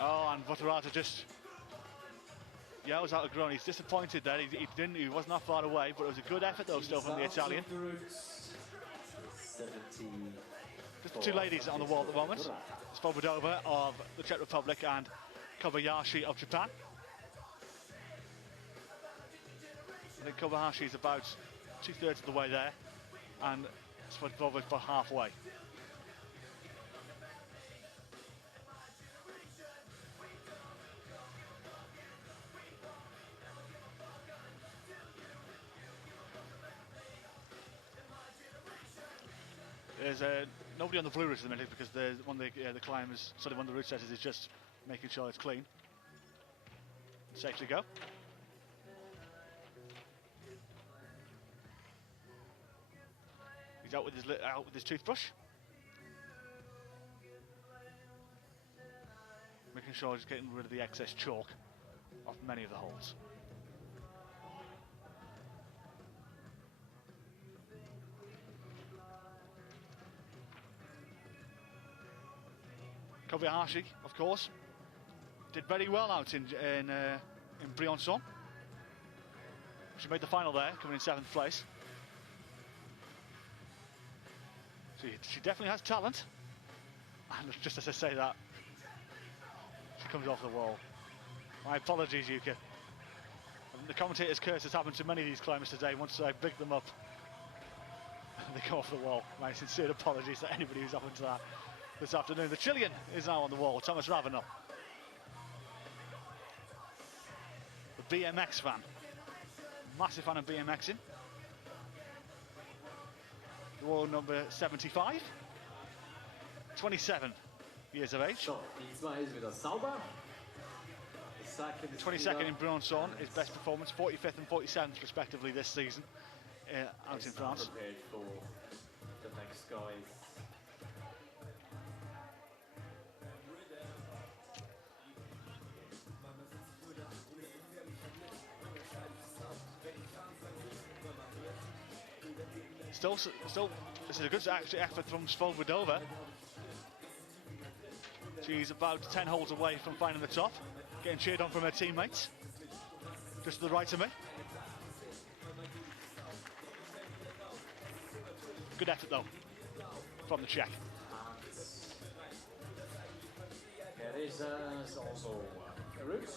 Oh, and Veterate just... Yeah, it was out of ground. He's disappointed there. He wasn't that far away, but it was a good effort though still from the Italian. Just the two ladies on the wall at the moment. Svodobova of the Czech Republic and Kobayashi of Japan. I think Kobayashi is about 2/3 of the way there, and Svodobova for halfway. There's nobody on the blue route at the minute because one of the climbers, one of the route setters is just making sure it's clean. Safe to go. He's out with his toothbrush, making sure he's getting rid of the excess chalk off many of the holes. Kobayashi, of course, did very well out in Briançon. She made the final there, coming in 7th place. She definitely has talent. And just as I say that, she comes off the wall. My apologies, Yuka. And the commentator's curse has happened to many of these climbers today. Once I big them up, they go off the wall. My sincere apologies to anybody who's happened to that this afternoon. The Chilean is now on the wall, Thomas Ravenel. The BMX fan. Massive fan of BMXing. Wall number 75. 27 years of age. So, die 2 ist wieder sauber. 22nd in Briançon, his best performance, 45th and 47th respectively this season out in France. For the next guy. Still, this is a good effort from Svoboda. She's about 10 holes away from finding the top, getting cheered on from her teammates. Just to the right of me. Good effort though, from the Czech. There is also a route.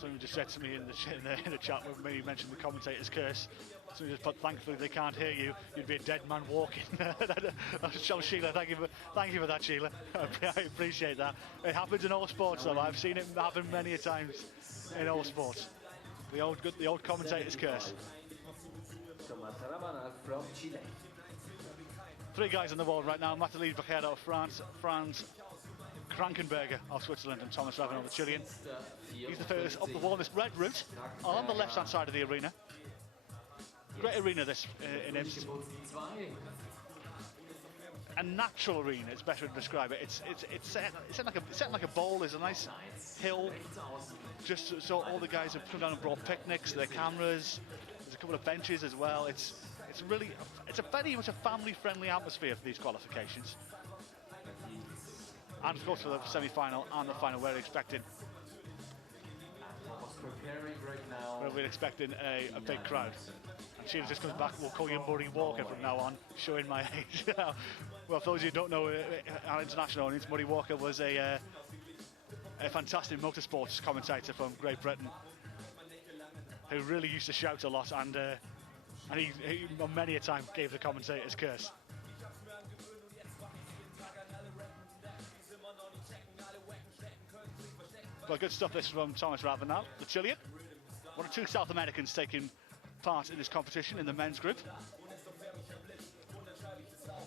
Someone just said to me in the chat when you mentioned the commentator's curse. Someone just put, thankfully they can't hear you. You'd be a dead man walking. Sheila, thank you for that, Sheila. I appreciate that. It happens in all sports, though. I've seen it happen many a times in all sports. The old commentator's curse. From Chile. 3 guys on the wall right now. Nathalie Bachera of France, Krankenberger of Switzerland, and Thomas Ravenel, the Chilean. He's the first up the wall in this red route on the left-hand side of the arena. Great arena this in Imst. A natural arena, it's better to describe it. It's set like a bowl. There's a nice hill, just so all the guys have come down and brought picnics, their cameras. There's a couple of benches as well. It's a very much a family-friendly atmosphere for these qualifications. And of course for the semi-final and the final, we're expecting a big crowd. And Sheila just comes back. We'll call you Murray Walker from now on, showing my age. Well, for those of you who don't know, our international audience, Murray Walker was a fantastic motorsports commentator from Great Britain, who really used to shout a lot, and he many a time gave the commentator's curse. Well, good stuff this from Thomas Ravenel, the Chilean. One of 2 South Americans taking part in this competition in the men's group.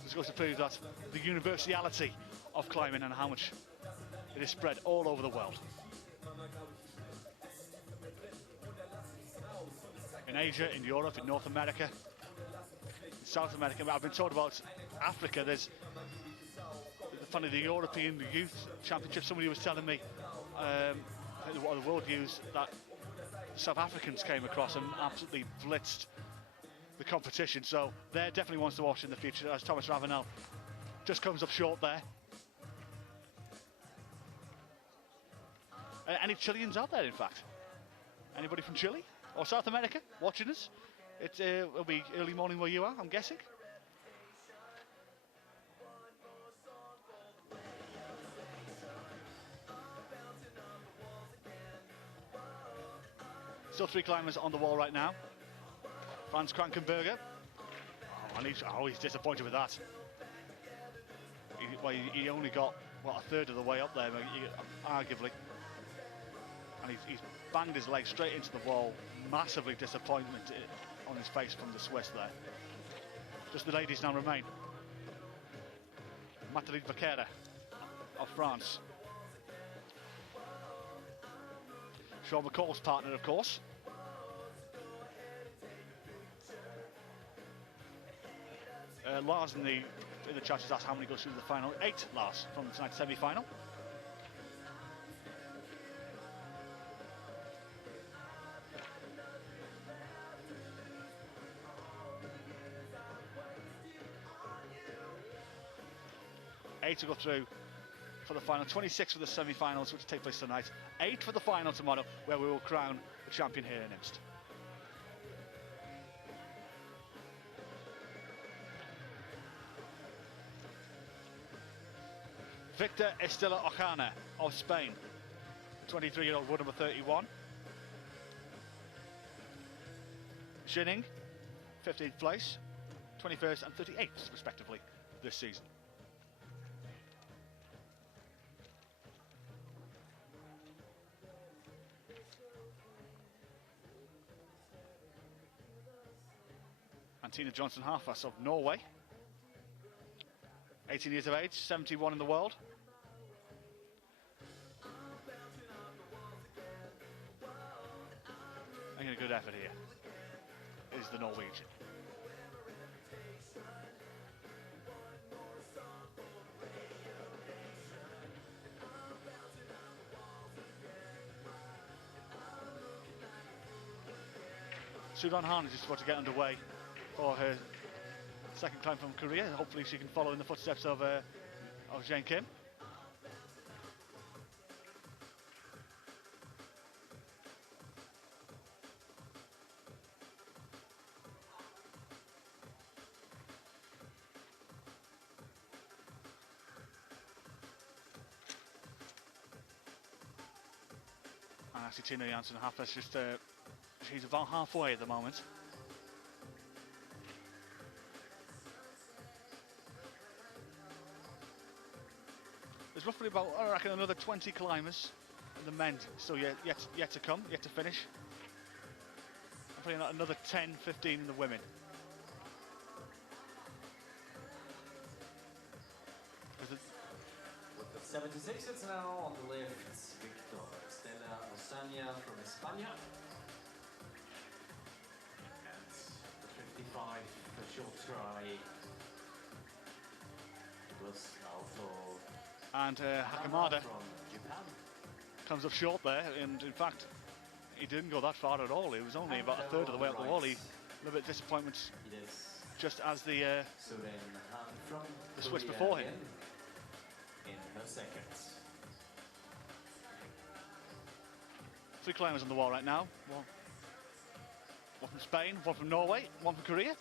This goes to prove that the universality of climbing and how much it is spread all over the world. In Asia, in Europe, in North America, in South America. I've been told about Africa. There's the European Youth Championship. Somebody was telling me what the world views that South Africans came across and absolutely blitzed the competition. So they're definitely ones to watch in the future, as Thomas Ravenel just comes up short there. Any Chileans out there, in fact? Anybody from Chile or South America watching us? It'll be early morning where you are, I'm guessing. Still 3 climbers on the wall right now. Franz Krankenberger. And he's disappointed with that. He only got, a third of the way up there, arguably. And he's banged his leg straight into the wall. Massively disappointment on his face from the Swiss there. Just the ladies now remain. Nathalie Bachera of France. Sean McCall's partner, of course. Lars in the chat has asked how many goes through the final. 8, Lars, from tonight's semi-final. To go through for the final, 26 for the semi-finals, which take place tonight, 8 for the final tomorrow, where we will crown the champion here in Imst. Victor Estela Ojana of Spain, 23-year-old world number 31. Jining, 15th place, 21st and 38th respectively this season. And Tina Johnson Harfas of Norway, 18 years of age, 71 in the world. Making a good effort here is the Norwegian. Sudan Han is just about to get underway for her second climb from Korea. Hopefully she can follow in the footsteps of Jane Kim. And actually Tina Janssen Hafler's just, she's about halfway at the moment. There's roughly about, I reckon, another 20 climbers, and the men still yet to come, yet to finish. And probably another 10, 15 in the women. With the 76, it's now on the left, Victor Estela Ojana from España. And the 55 for short try was also And Hakamada from Japan. comes up short there, and in fact, he didn't go that far at all. He was only about a third of the way up the wall. A little bit of disappointment just as the switch before him. In her seconds. 3 climbers on the wall right now. One from Spain, one from Norway, one from Korea.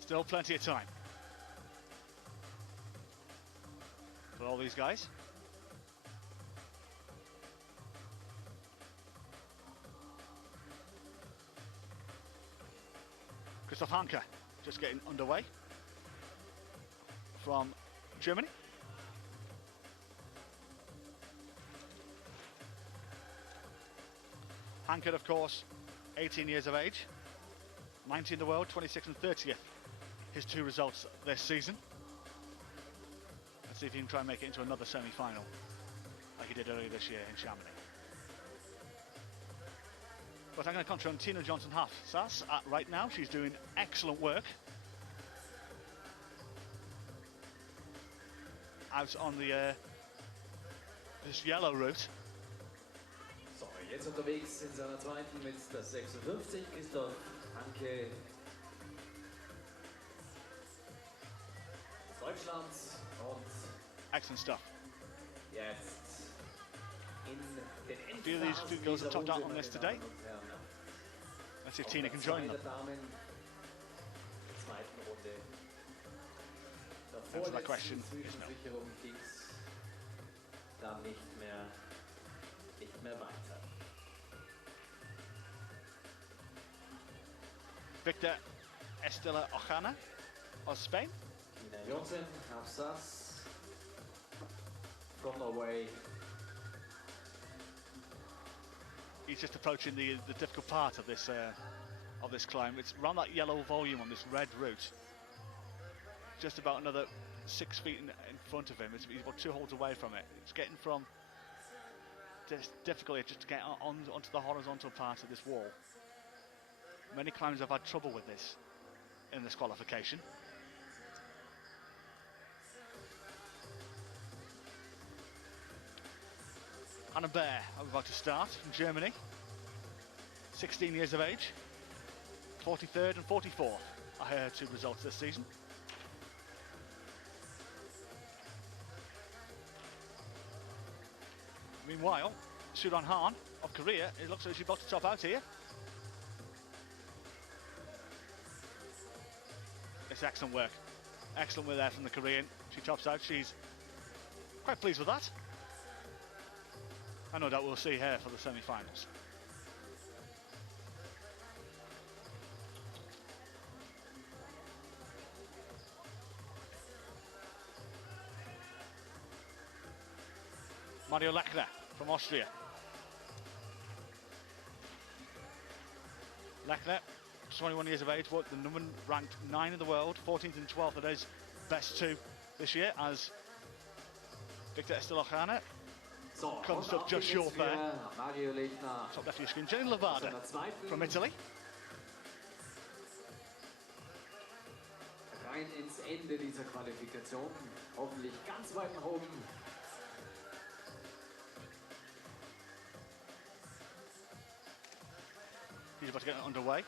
Still plenty of time for all these guys. Christoph Hanke just getting underway from Germany. Hanke, of course, 18 years of age, 19 in the world, 26th and 30th. His 2 results this season. Let's see if he can try and make it into another semi-final like he did earlier this year in Chamonix. But I'm going to concentrate on Tina Johnson Hafsas right now. She's doing excellent work out on the this yellow route. So, jetzt unterwegs in seiner zweiten mit der 56, Christoph Hanke. Deutschland und excellent stuff. Jetzt in den A few of these girls have topped out on this today. Let's see if Tina can join them. Answer that question is no. Dann nicht mehr weiter. Victor Estela Ojana of Spain. Tina Johnson Hafsas from Norway. He's just approaching the difficult part of this climb. It's around that yellow volume on this red route. Just about another 6 feet in front of him. He's about 2 holes away from it. It's getting from difficulty just to get onto the horizontal part of this wall. Many climbers have had trouble with this in this qualification. Hannah Bear, about to start from Germany. 16 years of age. 43rd and 44th are her two results this season. Meanwhile, Suran Han of Korea, it looks like she's about to top out here. It's excellent work. Excellent work there from the Korean. She tops out. She's quite pleased with that. I no doubt we'll see her for the semi-finals. Mario Lechner from Austria. Lechner, 21 years of age, but the number ranked 9 in the world, 14th and 12th at his best two this year, as Victor Estelojana comes up just short there. Top left of your screen, Jenny Lavada from Italy. Rein ins Ende dieser Qualifikation, hoffentlich ganz weit nach oben. He's about to get underway.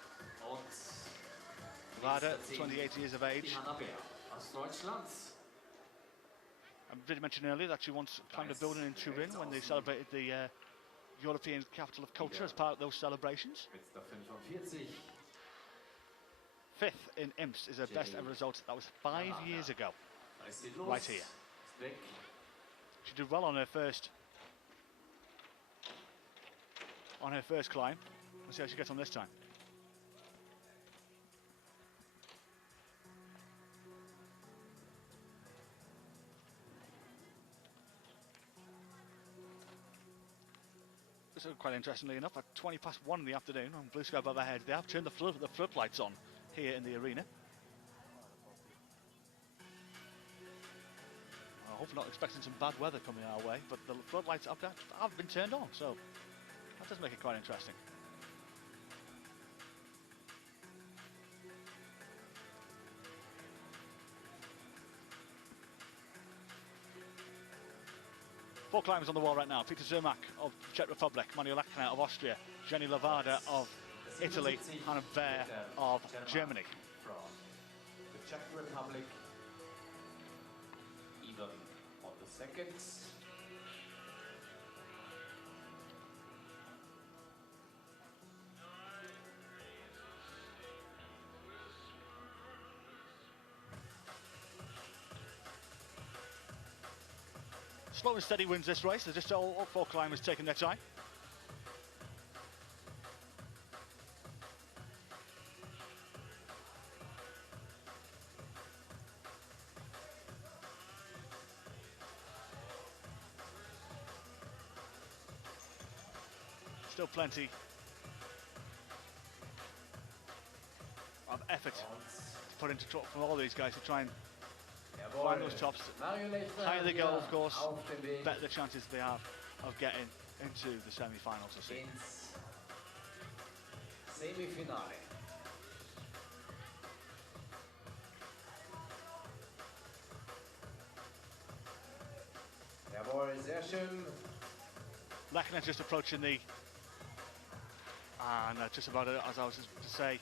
Lavada, 28 years of age. I did mention earlier that she once climbed a building in Turin when they celebrated the European Capital of Culture as part of those celebrations. 5th in Imst is her best ever result. That was 5 years ago, right here. She did well on her first climb. Let's see how she gets on this time. This is quite interestingly enough, at 20 past 1 in the afternoon on blue sky above our heads, they have turned the floodlights on here in the arena. I hope we're not expecting some bad weather coming our way, but the floodlights have been turned on, so that does make it quite interesting. Four climbers on the wall right now. Peter Zermak of Czech Republic, Manuel Lechner of Austria, Jenny Lavada of Italy, Hannah Bear of Germany. From the Czech Republic, even on the second. Slow and steady wins this race. There's just all four climbers taking their time. Still plenty of effort to put into from all these guys to try and find those tops. The higher they go, of course, better the chances they have of getting into the semi-finals this season. Semifinale. Jawohl, sehr schön. Lechner just approaching the, and just about as I was to say,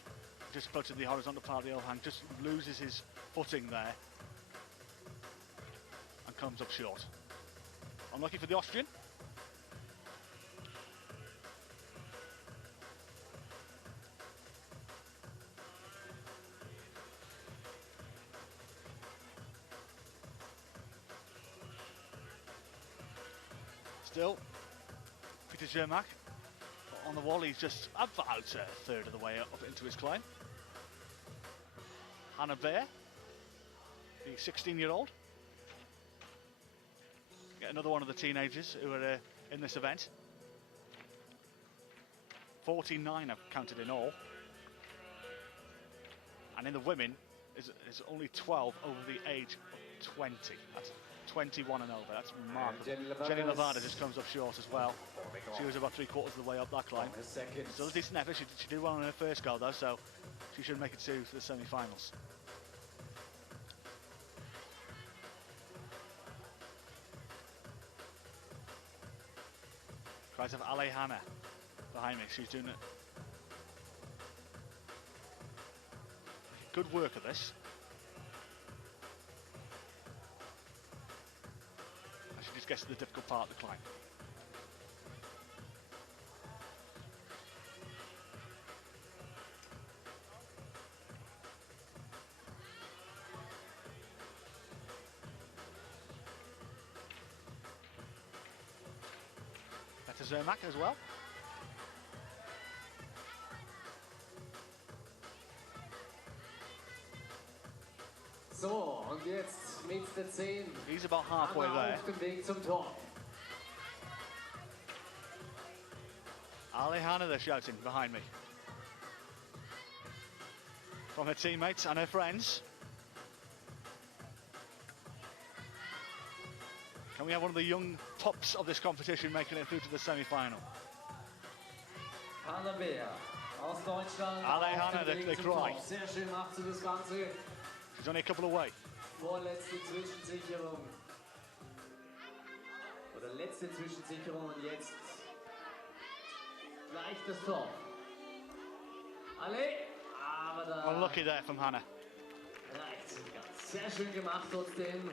just approaching the horizontal part of the overhang, just loses his footing there and comes up short. Unlucky for the Austrian. Still, Peter Zermak on the wall. He's just about a third of the way up into his climb. Hannah Bear, the 16-year-old. Get another one of the teenagers who are in this event. 49 I've counted in all. And in the women, is only 12 over the age of 20. That's 21 and over. That's remarkable. Jenny Lavada just comes up short as well. She was about 3/4 of the way up that climb. Still a decent effort. She did well on her first go though, so she should make it to the semi-finals. Guys have Alejandra behind me. She's doing it. Good work at this. And she just gets to the difficult part of the climb. That's Zermatt as well. So, und jetzt mit der 10. He's about halfway there. Auf dem Weg zum Tor. Alejandra, they're shouting behind me. From her teammates and her friends. Can we have one of the young tops of this competition making it through to the semi-final? Hanna Beer aus Deutschland. Alejandra, they cry. Sehr schön macht sie das Ganze. She's only a couple away. Vorletzte Zwischensicherung. Oder letzte Zwischensicherung und jetzt gleich das Tor. Alle, aber da Unlucky there from Hannah. reicht sie ganz. Sehr schön gemacht trotzdem.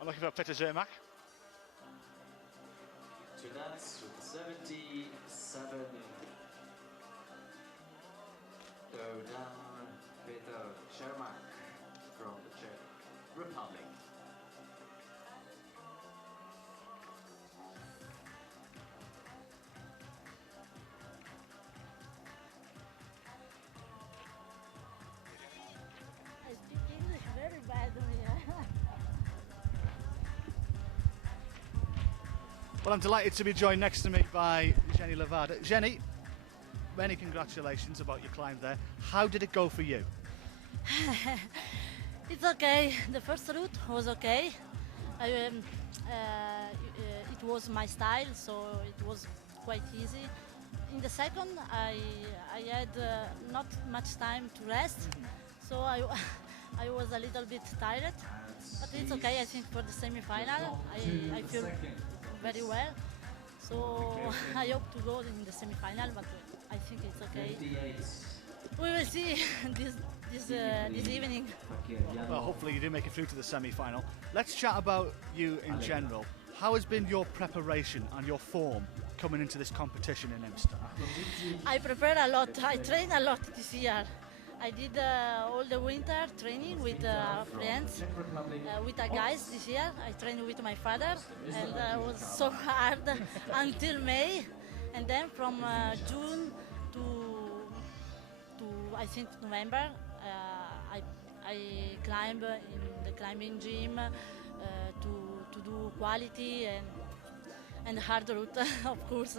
I'm looking for Peter Zermatt. To that with 77. Go down Peter Shermak from the Czech Republic. I speak English very badly. Well, I'm delighted to be joined next to me by Jenny Levada. Jenny, many congratulations about your climb there. How did it go for you? It's okay. The first route was okay. It was my style, so it was quite easy. In the second, I had not much time to rest, so I was a little bit tired. But it's okay. I think for the semi-final, I feel very well. So I hope to go in the semi-final, but I think it's okay. We will see this evening. Well, hopefully you do make it through to the semi-final. Let's chat about you in general. How has been your preparation and your form coming into this competition in Imst? I prepare a lot. I train a lot this year. I did all the winter training with friends, with the guys this year. I trained with my father, and it was so hard until May. And then from June to I think November, I climb in the climbing gym to do quality and hard route, of course.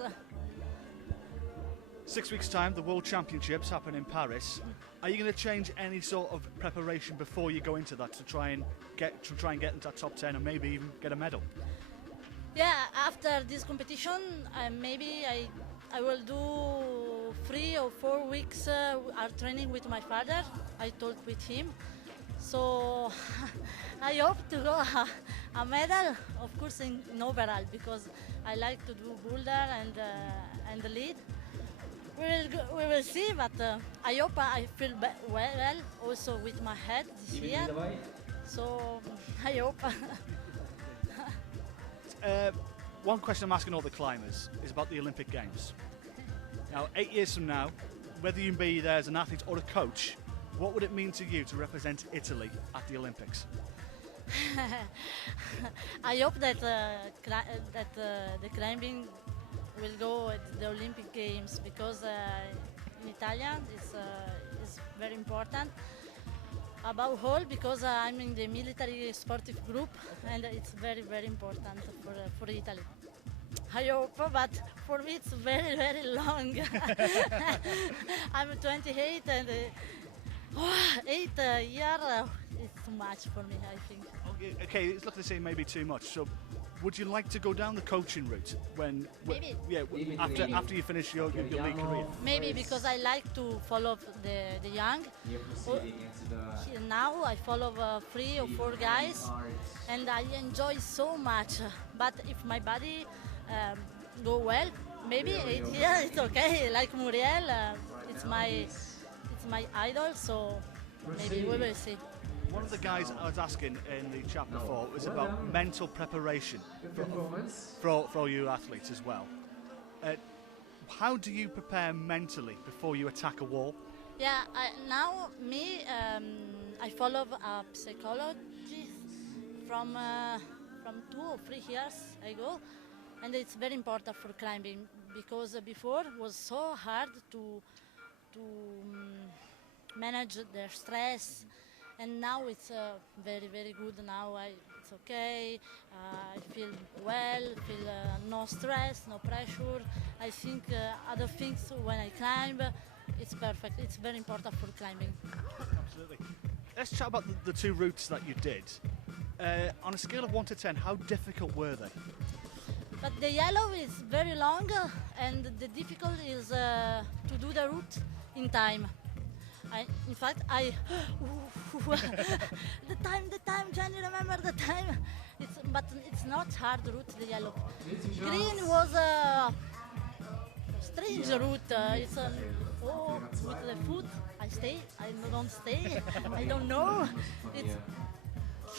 6 weeks' time, the World Championships happen in Paris. Are you going to change any sort of preparation before you go into that to try and get into that top 10 and maybe even get a medal? Yeah, after this competition, maybe I will do 3 or 4 weeks art training with my father. I talked with him. So I hope to go a medal, of course, in overall, because I like to do boulder and the lead. We will see, but I hope I feel well also with my head this year. So I hope. One question I'm asking all the climbers is about the Olympic Games. Now, 8 years from now, whether you be there as an athlete or a coach, what would it mean to you to represent Italy at the Olympics? I hope that the climbing will go at the Olympic Games, because in Italian is very important. Above all, because I'm in the military sportive group, and it's very, very important for Italy. I hope, but for me it's very, very long. I'm 28, and 8 years is too much for me, I think. Okay, it's looking to say maybe too much. So Would you like to go down the coaching route Maybe. after you finish your league career? Maybe because I like to follow the young. Now I follow 3 or 4 guys, and I enjoy so much. But if my body go well, maybe 8 years it's okay. Like Muriel, it's my idol, so maybe we will see. One of the guys I was asking in the chat before was about mental preparation for you athletes as well. How do you prepare mentally before you attack a wall? Yeah, I follow a psychologist from 2 or 3 years ago, and it's very important for climbing because before it was so hard to manage their stress. And now it's very, very good. Now it's okay. I feel well, feel no stress, no pressure. I think other things when I climb, it's perfect. It's very important for climbing. Absolutely. Let's chat about the 2 routes that you did. On a scale of 1 to 10, how difficult were they? But the yellow is very long, and the difficult is to do the route in time. In fact, the time, Jenny, remember the time? But it's not hard route, the yellow. Green was a strange route. It's with the foot, I stay, I don't stay, I don't know. It's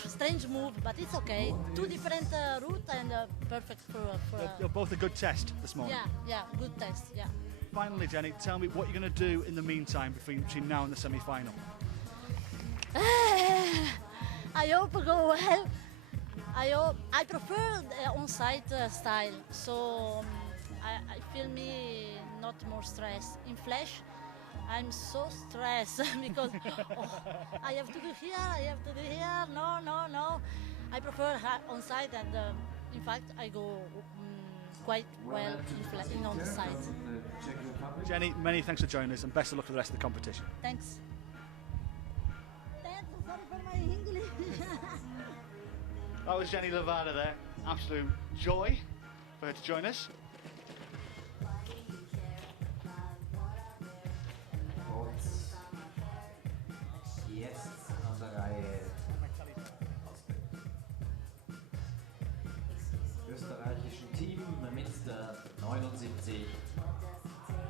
a strange move, but it's okay. 2 different routes and perfect for They're both a good test this morning. Yeah, good test, yeah. Finally, Jenny, tell me what you're going to do in the meantime between now and the semi-final. I hope go well. I prefer the on-site style, so I feel me not more stressed. In flash, I'm so stressed because I have to do here, I have to do here. No. I prefer on-site, and in fact, I go quite well in on the site. Jenny, many thanks for joining us, and best of luck for the rest of the competition. Thanks. Sorry for my English. That was Jenny Levada there. Absolute joy for her to join us. Jetzt an der Reihe österreichischen Team mit der 79,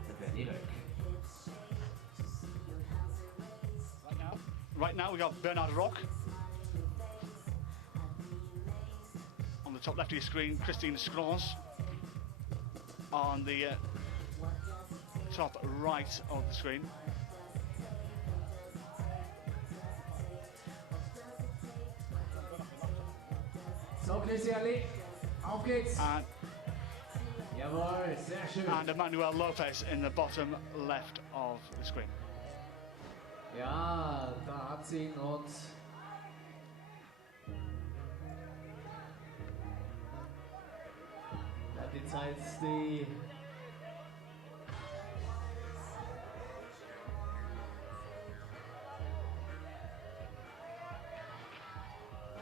der Berliner. Right now we got Bernard Rock. On the top left of your screen, Christine Scrons. On the top right of the screen, So, Christian, auf geht's. and Jawohl, sehr schön. and Emmanuel Lopez in the bottom left of the screen. Ja, da hat sie ihn und ja, die Zeit, die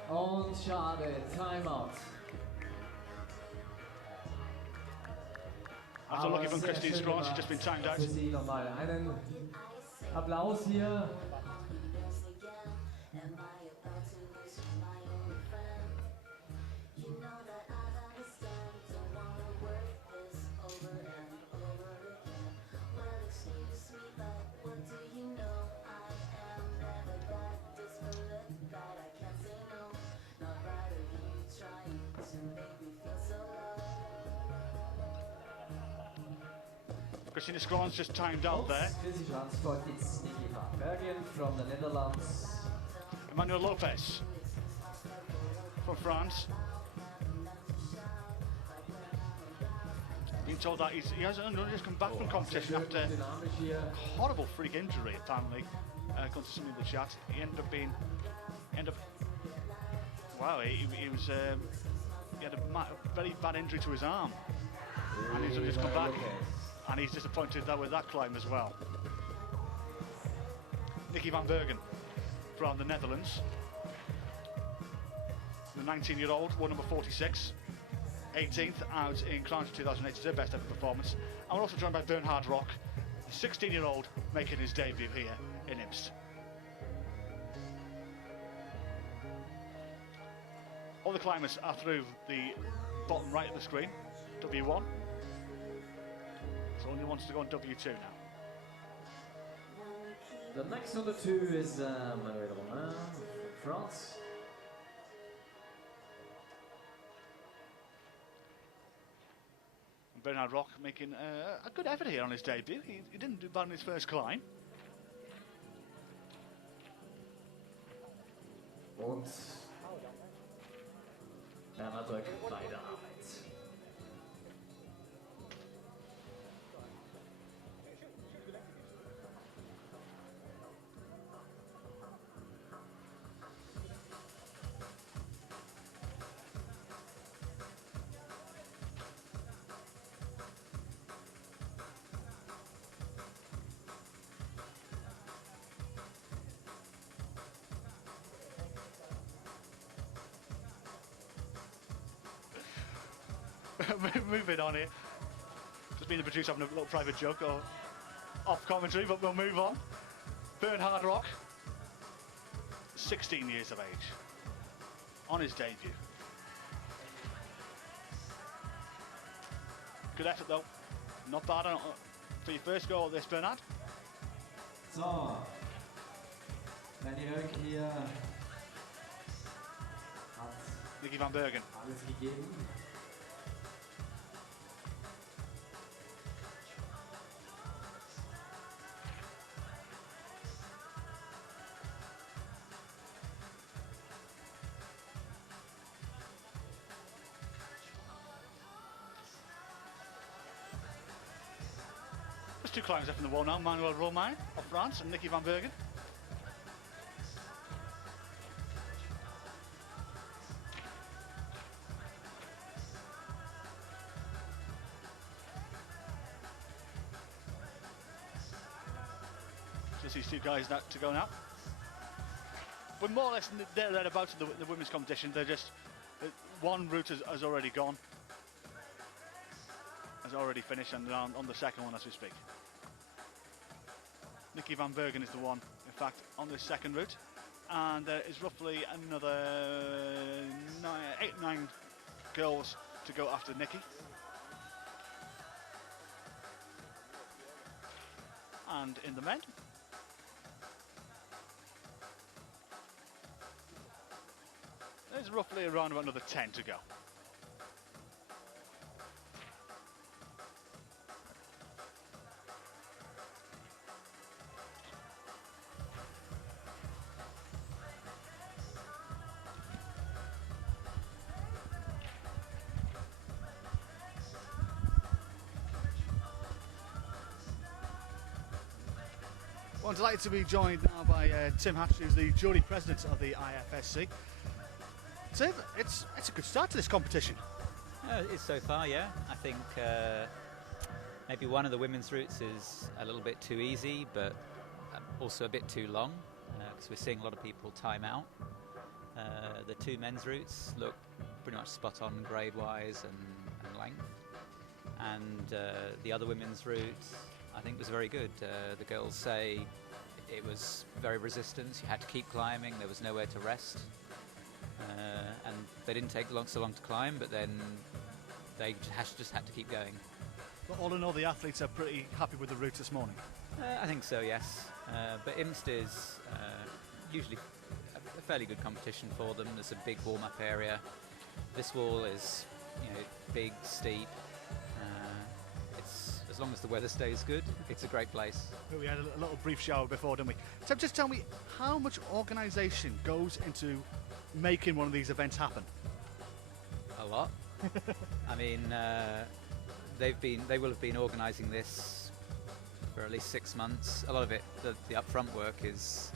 und schade, Timeout. After looking from sehr Christine schön Scrons, she's just been timed out. für sie nochmal einen Applaus hier. Christine Scrons just timed out there. Chrissy Schwanz it's Nikki van Bergen from the Netherlands. Emmanuel Lopez from France. Being told that he has only just come back from competition after a horrible freak injury, apparently, according to somebody in the chat. He ended up, wow, he had a very bad injury to his arm, and he's just come back, and he's disappointed with that climb as well. Nicky van Bergen from the Netherlands, the 19-year-old, won number 46. 18th out in Crouch 2008 is their best ever performance. And we're also joined by Bernhard Rock, the 16-year-old making his debut here in Imst. All the climbers are through the bottom right of the screen, W1. So only wants to go on W2 now. The next on the 2 is Manuel Romain from France. Bernhard Rock making a good effort here on his debut. He didn't do bad on his first climb. Und Bernhard Rock bei der Arbeit. Moving on here. Just been the producer having a little private joke or off commentary, but we'll move on. Bernhard Rock, 16 years of age, on his debut. Good effort though, not bad for your first goal of this, Bernhard. So, Danny Röck hier hat Nicky van Bergen alles gegeben. There's two climbers up in the wall now, Manuel Romain of France and Nicky van Bergen. Just these two guys to go now. We're more or less thereabouts in the women's competition. They're just, one route has already gone. Has already finished and they're on the second one as we speak. Nicky van Bergen is the one, in fact, on this second route, and there is roughly another 8-9 girls to go after Nicky. And in the men, there's roughly around about another 10 to go. I'm delighted to be joined now by Tim Hatch, who's the jury president of the IFSC. Tim, it's a good start to this competition. It's so far, yeah. I think maybe one of the women's routes is a little bit too easy, but also a bit too long, because we're seeing a lot of people time out. The two men's routes look pretty much spot on grade-wise and length. And the other women's route, I think, was very good. The girls say it was very resistant. You had to keep climbing. There was nowhere to rest, and they didn't take so long to climb. But then they just had to keep going. But all in all, the athletes are pretty happy with the route this morning. I think so, yes. But Imst is usually a fairly good competition for them. There's a big warm-up area. This wall is, big, steep. As long as the weather stays good, it's a great place. We had a little brief shower before, didn't we? So just tell me, how much organisation goes into making one of these events happen? A lot. I mean, they will have been organising this for at least 6 months. A lot of it, the upfront work is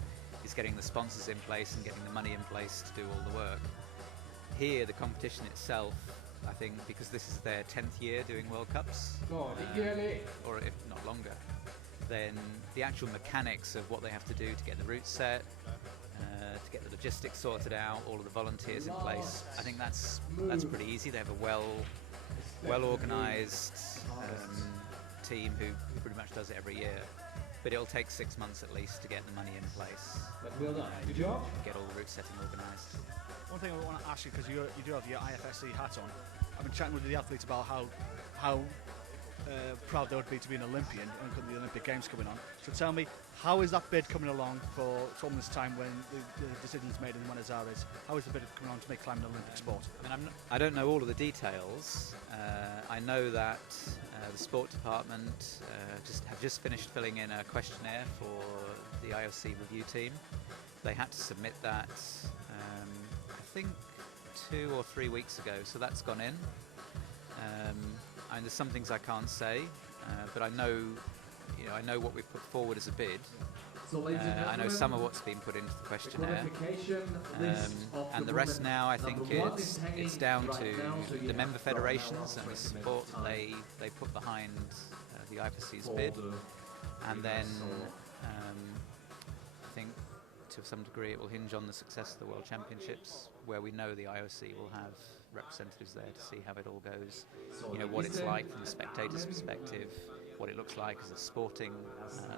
getting the sponsors in place and getting the money in place to do all the work. Here, the competition itself, I think, because this is their 10th year doing World Cups, or if not longer, then the actual mechanics of what they have to do to get the route set, to get the logistics sorted out, all of the volunteers in place, I think that's pretty easy. They have a well-organised team who pretty much does it every year. But it'll take 6 months at least to get the money in place. Well done. Good job. Get all the route setting organised. One thing I want to ask you, because you do have your IFSC hat on, I've been chatting with the athletes about how proud they would be to be an Olympian and the Olympic Games coming on. So tell me, how is that bid coming along from this time when the decision's made in Buenos Aires? How is the bid coming along to make climbing an Olympic sport? I mean, I don't know all of the details. I know that the sport department have just finished filling in a questionnaire for the IOC review team. They had to submit that, I think, 2 or 3 weeks ago, so that's gone in. And there's some things I can't say, but I know what we've put forward as a bid. So, I know some of what's been put into the questionnaire, and the rest now I think it's down to the member federations and the support that they put behind the IFSC's bid, and then I think to some degree it will hinge on the success of the World Championships, where we know the IOC will have representatives there to see how it all goes. You know, what it's like from the spectator's perspective, what it looks like as a sporting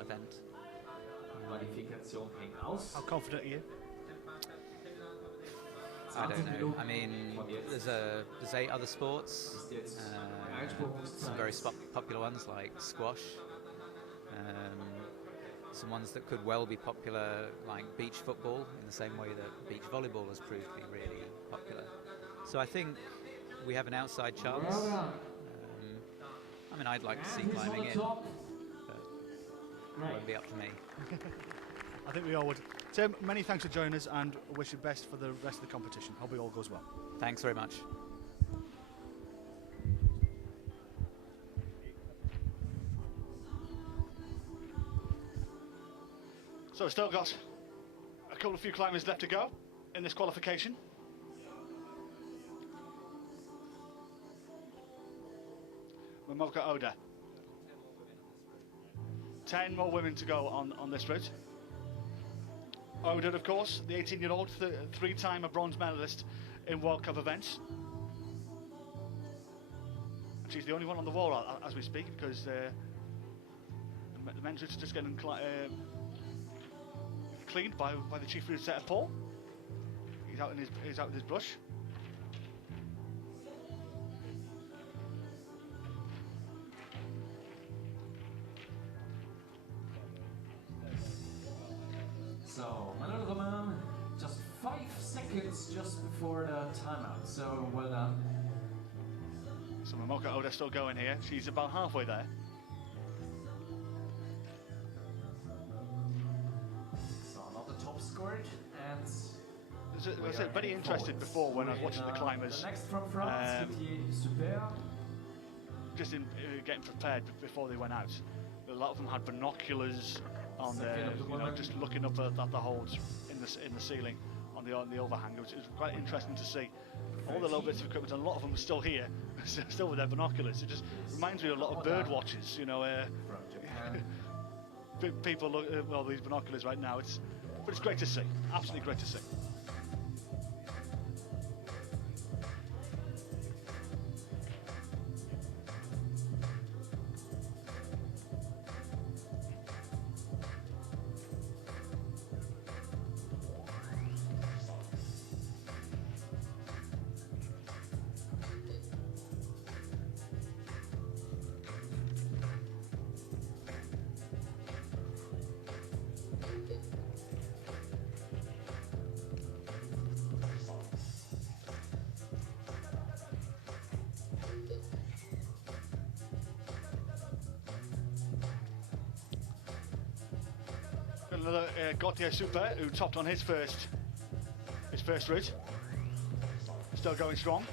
event. How confident are you? I don't know. I mean, there's 8 other sports, some very popular ones like squash, some ones that could well be popular like beach football, in the same way that beach volleyball has proved to be really popular. So I think we have an outside chance. I mean, I'd like to see climbing in, but it won't be up to me. I think we all would. Tim, many thanks for joining us, and wish you best for the rest of the competition. Hope it all goes well. Thanks very much. So we've still got a few climbers left to go in this qualification. Mamoka Oda. 10 more women to go on this route. Oda, of course, the 18-year-old, 3-time a bronze medalist in World Cup events. And she's the only one on the wall as we speak, because the men's route is just getting cleaned by the chief route setter Paul. He's out with his brush. So, Manuel Roman, just 5 seconds just before the timeout, so well done. So Mamoka Oda still going here. She's about halfway there. So, not the top scored, and I was very interested before when I was watching the climbers. The next from France, Super. Just in getting prepared before they went out. A lot of them had binoculars on there, just looking up at the holes in the ceiling on the overhang. It was quite interesting to see all the little bits of equipment, and a lot of them are still here, still with their binoculars. It just reminds me of a lot of bird watchers, people look at all these binoculars right now. But it's great to see, absolutely great to see. Another Gautier Super, who topped on his first route. Still going strong.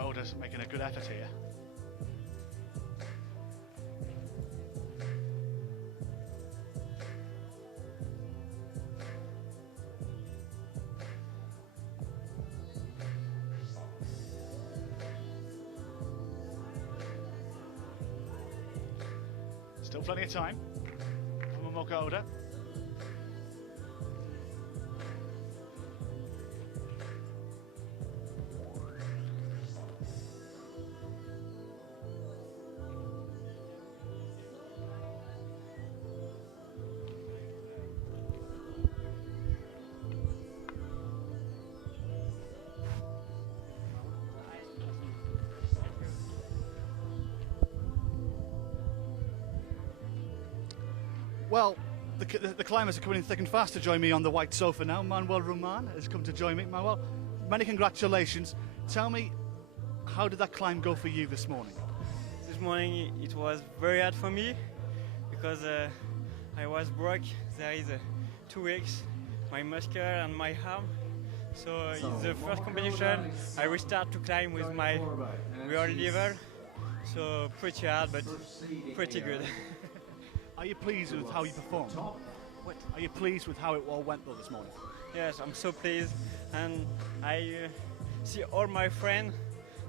Oda's making a good effort here. Still plenty of time for Momoka Oda. Well, the climbers are coming in thick and fast to join me on the white sofa now. Manuel Roman has come to join me. Manuel, many congratulations. Tell me, how did that climb go for you this morning? This morning it was very hard for me because I was broke. There is 2 weeks, my muscle and my arm. So in the first competition, I restart to climb with my real level. So pretty hard, but pretty good. Are you pleased with how you performed? What? Are you pleased with how it all went though this morning? Yes, I'm so pleased, and I see all my friends,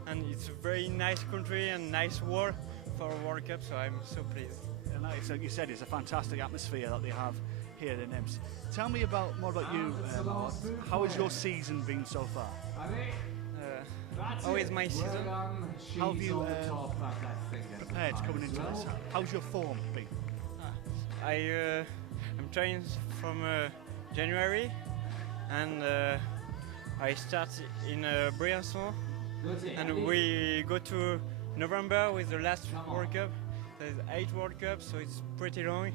and it's a very nice country and nice world for a World Cup, so I'm so pleased. And like you said, it's a fantastic atmosphere that they have here in Imst. Tell me more about you. How has your season been so far? How is my season? How have you prepared coming into this? How's your form been? I'm training from January, and I start in Briançon, and we go to November with the last World Cup. There's 8 World Cups, so it's pretty long,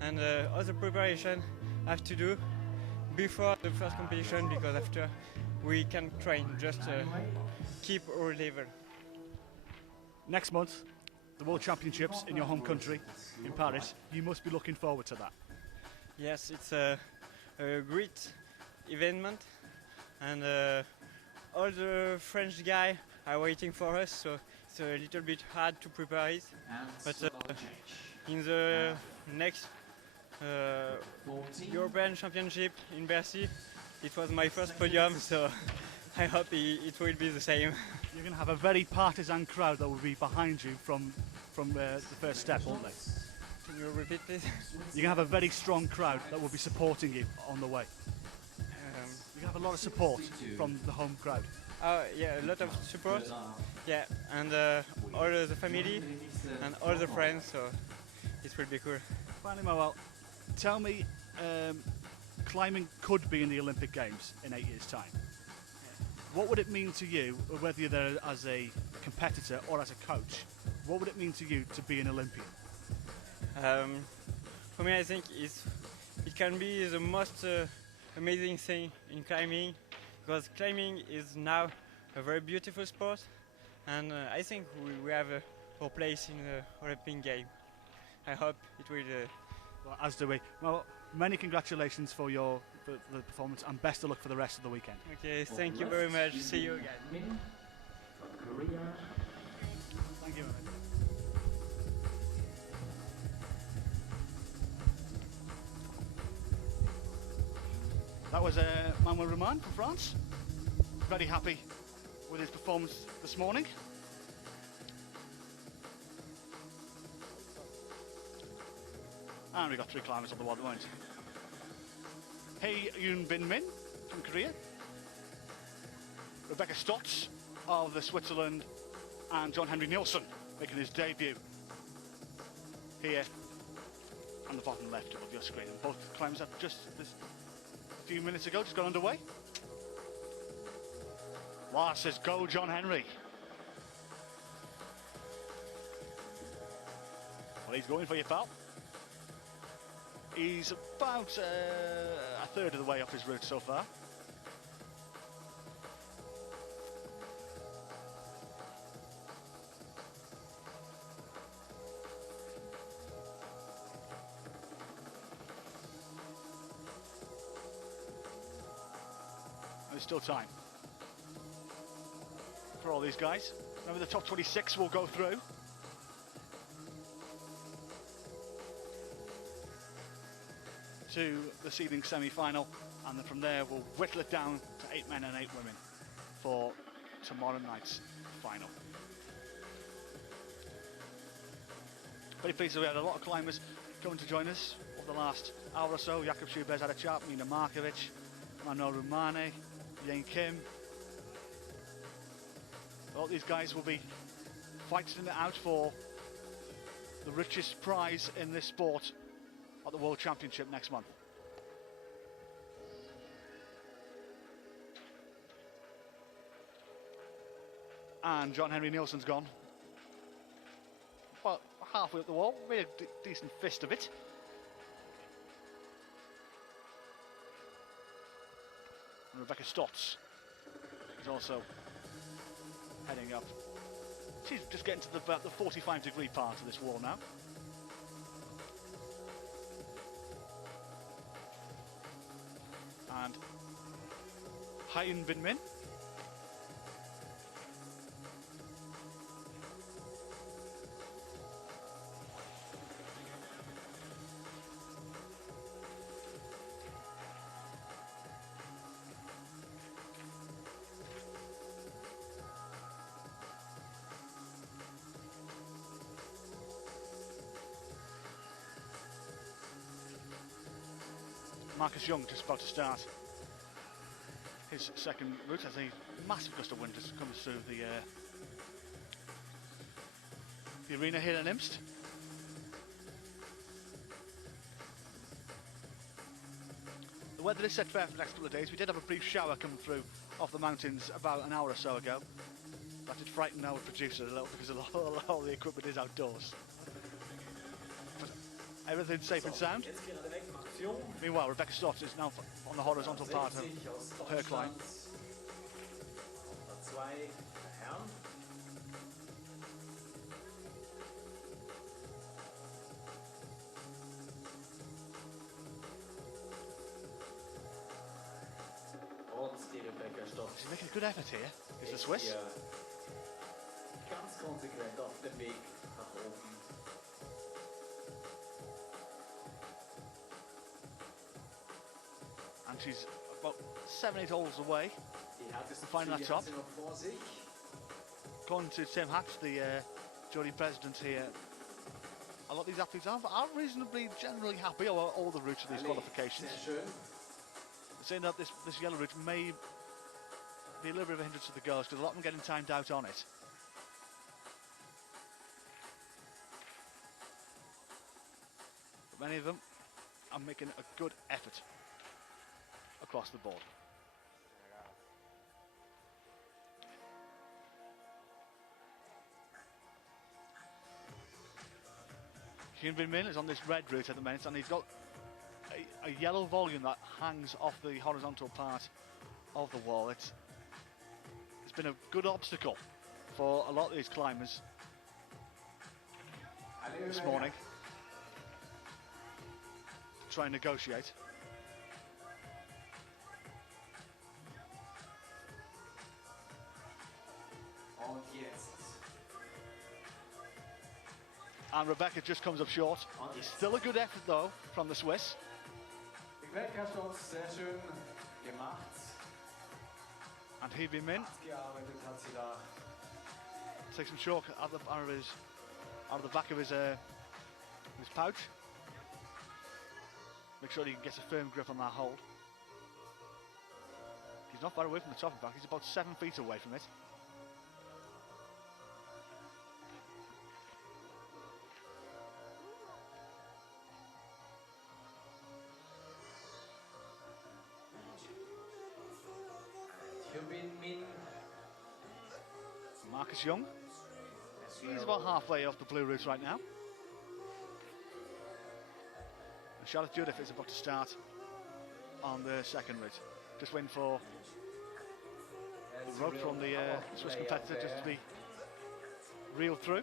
and other preparation I have to do before the first competition, because after we can train, just keep our level. Next month, the World Championships in your home country, in Paris. You must be looking forward to that. Yes, it's a great event, and all the French guys are waiting for us, so it's a little bit hard to prepare it. But in the next European Championship in Bercy, it was my first podium, so I hope it will be the same. You're going to have a very partisan crowd that will be behind you from the first step, won't they? Can you repeat, please? You're going to have a very strong crowd that will be supporting you on the way. You're going to have a lot of support from the home crowd. Yeah, a lot of support. Yeah, and all the family and all the friends, so it will be cool. Finally, Manuel, tell me, climbing could be in the Olympic Games in 8 years' time. What would it mean to you, whether you're there as a competitor or as a coach, what would it mean to you to be an Olympian? For me, I think it can be the most amazing thing in climbing, because climbing is now a very beautiful sport, and I think we have our place in the Olympic game. I hope it will. Well, as do we. Well, many congratulations for the performance, and best of luck for the rest of the weekend. Okay, thank you very much. See you again. Thank you. That was Manuel Roman from France. Very happy with his performance this morning. And we've got 3 climbers on the wall at the moment. Hei Yoon Bin Min from Korea. Rebecca Stotts of the Switzerland, and John Henry Nielsen making his debut here on the bottom left of your screen. And both climbers have just a few minutes ago just got underway. Lars says, go John Henry. Well, he's going for you, pal. He's about a third of the way off his route so far. There's still time. for all these guys. Remember, the top 26 will go through. To the seeding semi-final, and then from there we'll whittle it down to 8 men and 8 women for tomorrow night's final. Very pleased that we had a lot of climbers coming to join us over the last hour or so. Jakob Schubers had a chat, Mina Markovic, Manuel Rumane, Yang Kim. All these guys will be fighting it out for the richest prize in this sport at the World Championship next month. And John Henry Nielsen's gone. Well, halfway up the wall, made a decent fist of it. And Rebecca Stotts is also heading up. She's just getting to about the 45-degree part of this wall now. And Hyun Bin Min. Marcus Young just about to start his second route as a massive gust of wind just comes through the arena here in Imst. The weather is set fair for the next couple of days. We did have a brief shower come through off the mountains about an hour or so ago. That did frighten our producer a little because a lot of the equipment is outdoors. But everything's safe and sound. Meanwhile, Rebecca Stotts is now on the horizontal part of her climb. She's making a good effort here, is the Swiss. Ganz konsequent auf dem Weg nach oben. And she's about 7-8 holes away from finding that top. According to Tim Hatch, the jury president here, a lot of these athletes are reasonably generally happy over all the routes of these qualifications. They're saying that this yellow route may be a little bit of a hindrance to the girls because a lot of them getting timed out on it. But many of them are making a good effort across the board. Hyun Bin Min is on this red route at the minute, and he's got a yellow volume that hangs off the horizontal part of the wall. It's been a good obstacle for a lot of these climbers this morning to try and negotiate. And Rebecca just comes up short. Still a good effort though from the Swiss. Rebecca Stotts, sehr schön gemacht. And Hyun Bin Min takes some chalk out of the back of his pouch. Make sure he gets a firm grip on that hold. He's not far away from the top, in fact, he's about 7 feet away from it. Marcus Young, he's about halfway off the blue route right now. And Charlotte Judith is about to start on the second route. Just waiting for the rope from the Swiss competitor just to be reeled through.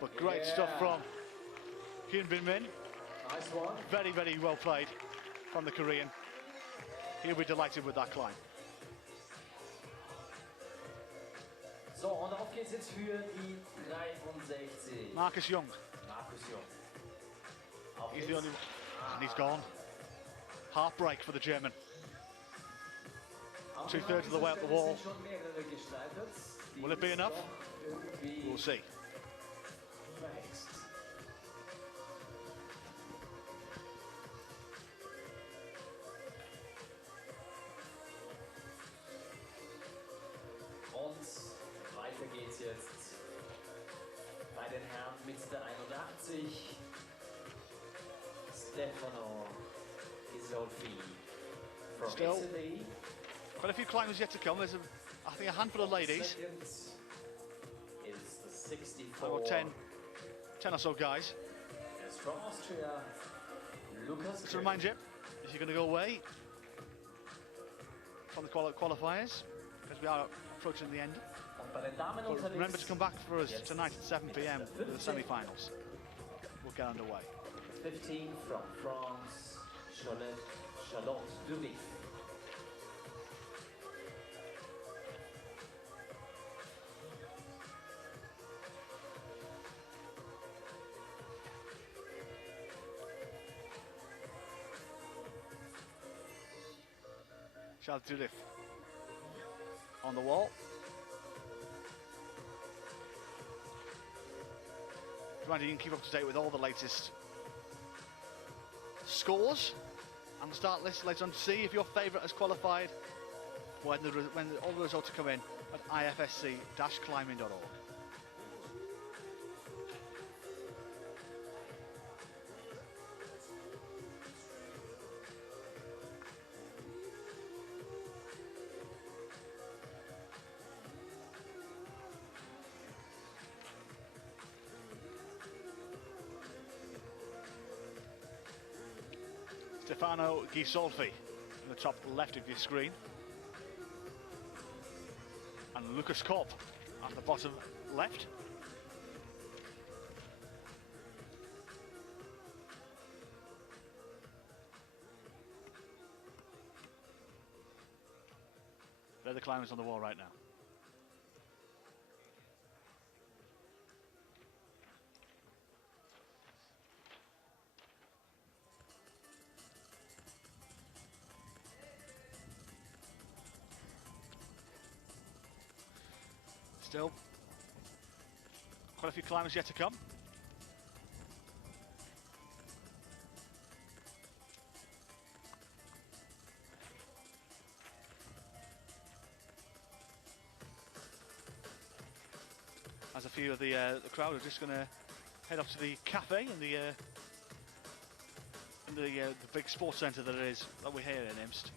But great stuff from Hyun Bin Min. Nice one. Very, very well played from the Korean. He'll be delighted with that climb. So, und auf geht's jetzt für die 63. Marcus Young. Marcus Young. Auf He's geht's. the only one. And he's gone. Heartbreak for the German. 2/3 of the way up the wall. Will it be enough? We'll see. Und weiter geht's jetzt bei den Herren mit der 81. Stefano Isolfi from Still, Italy. quite a few climbers yet to come. There's, I think, a handful of ladies. Second is the 64. About 10 or so guys. Yes, from Austria, Lucas. Just to remind you, if you're going to go away from the qualifiers, because we are approaching the end. But remember to come back for us tonight at 7 p.m. for the semi-finals. We'll get underway. 15 from France, Charlotte Dubik. Charles Dudif on the wall. Reminder, you can keep up to date with all the latest scores and the start list later on to see if your favourite has qualified when all the results come in at ifsc-climbing.org. Stefano Ghisolfi in the top left of your screen. And Lucas Kopp at the bottom left. They're the climbers on the wall right now. Still, quite a few climbers yet to come. As a few of the crowd are just going to head up to the cafe in the big sports centre that we're here in Imst.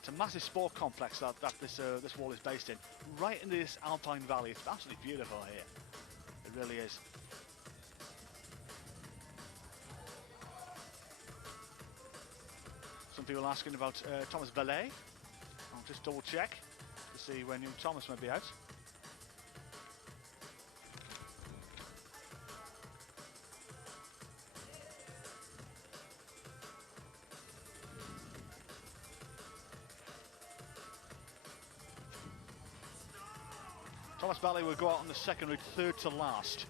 It's a massive sport complex that this wall is based in, right in this alpine valley. It's absolutely beautiful here. It really is. Some people asking about Thomas Valet. I'll just double check to see when young Thomas may be out. Thomas Valley will go out on the second route, third to last,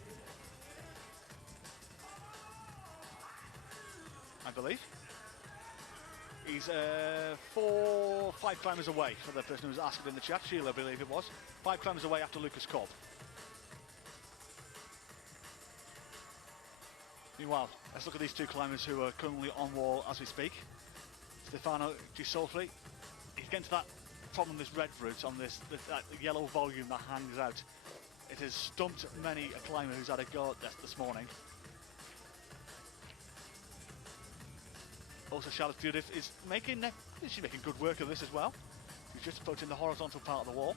I believe. He's 5 climbers away, for the person who was asking in the chat. Sheila, I believe it was. 5 climbers away after Lucas Kopp. Meanwhile, let's look at these 2 climbers who are currently on wall as we speak. Stefano Ghisolfi. He's getting to that problem, this red route on that yellow volume that hangs out. It has stumped many a climber who's had a go at this morning. Also, Charlotte Dudif is making good work of this as well. He's just approaching the horizontal part of the wall.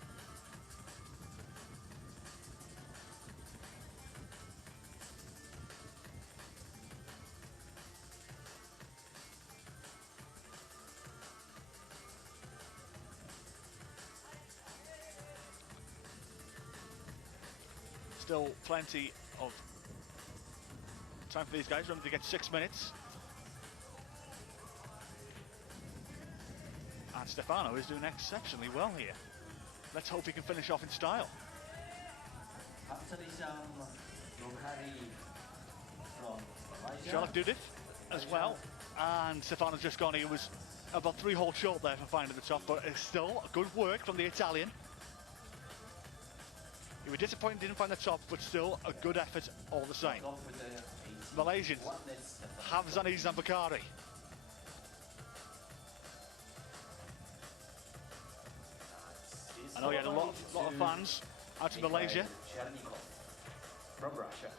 Still plenty of time for these guys. Remember, they get 6 minutes. And Stefano is doing exceptionally well here. Let's hope he can finish off in style. Charlotte Dudif as well, and Stefano's just gone. He was about 3 holes short there for finding the top, but it's still good work from the Italian. He was disappointed didn't find the top, but still a good effort all the same. Malaysians, Havzani Zambakari. I know he had a lot of fans out of Malaysia. From Russia.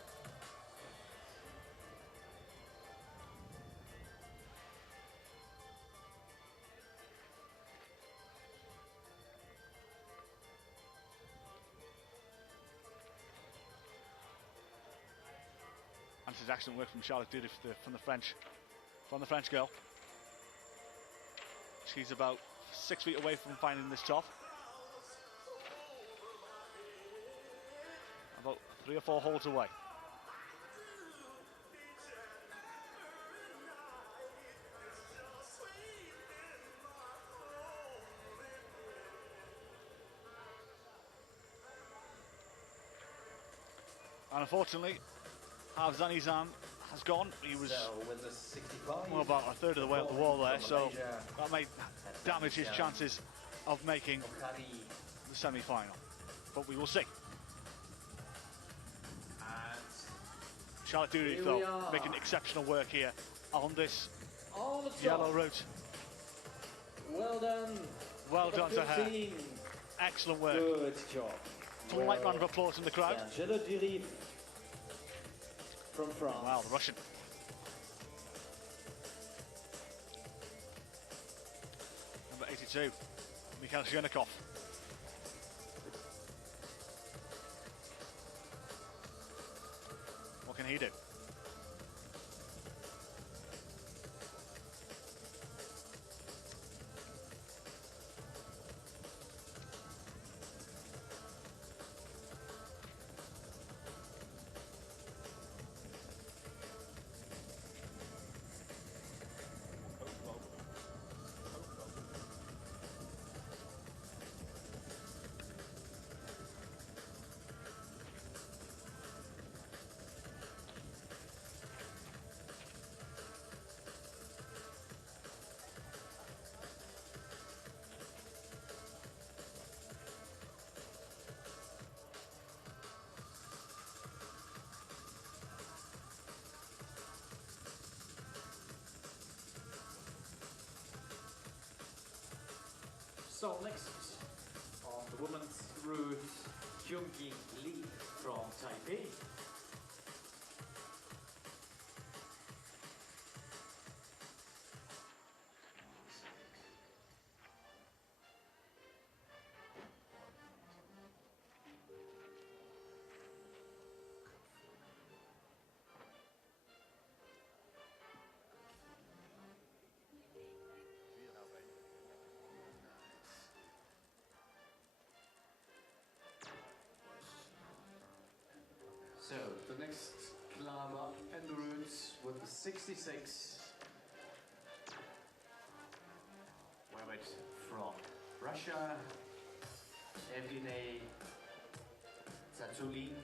And this is excellent work from Charlotte Dudif from the French girl. She's about 6 feet away from finding this top. About 3 or 4 holes away. And unfortunately, Havzani Zam has gone. He was well, about a third of the way up the wall there, so that may damage his chances of making the semi-final. But we will see. Charlotte Dudif, though, making exceptional work here on this yellow route. Well done. Well done to her. Excellent work. Good job. Polite round of applause from the crowd. Charlotte Dudif from France. Wow, the Russian. Number 82, Mikhail Zhernikov. What can he do? So next on the women's route, Kyung-Gi Lee from Taipei. So the next climb up and the routes with the 66. Where it from Russia, Evgeny Zatulin.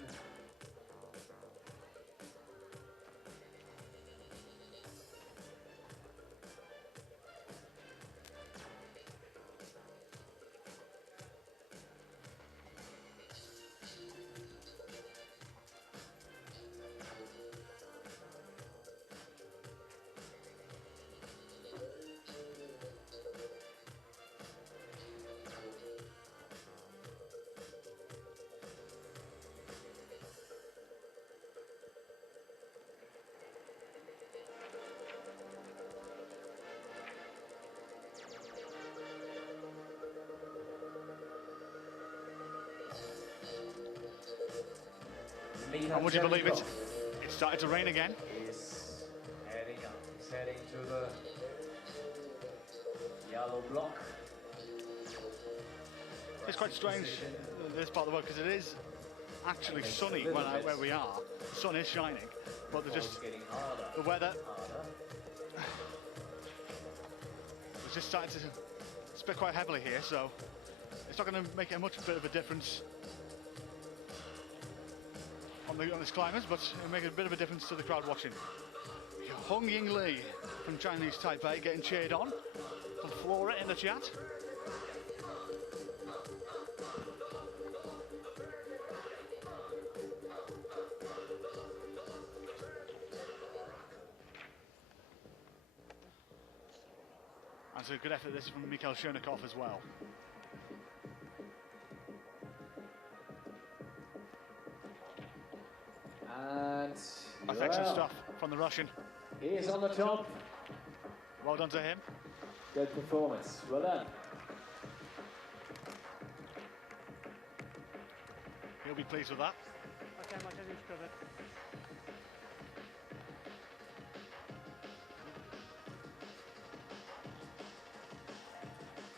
And would you believe it? It started to rain again. He's heading up. He's heading to the yellow block. It's quite strange, this part of the world, because it is actually sunny where we are. The sun is shining, but they're just the weather. It's just starting to spit quite heavily here, so it's not going to make a much bit of a difference on this climbers, but it'll make a bit of a difference to the crowd watching. Hong Ying Lee from Chinese Taipei getting cheered on from Flora in the chat. That's a good effort. This is from Mikhail Chernikov as well. And excellent stuff from the Russian. He is on the top. Well done to him. Good performance. Well done. He'll be pleased with that.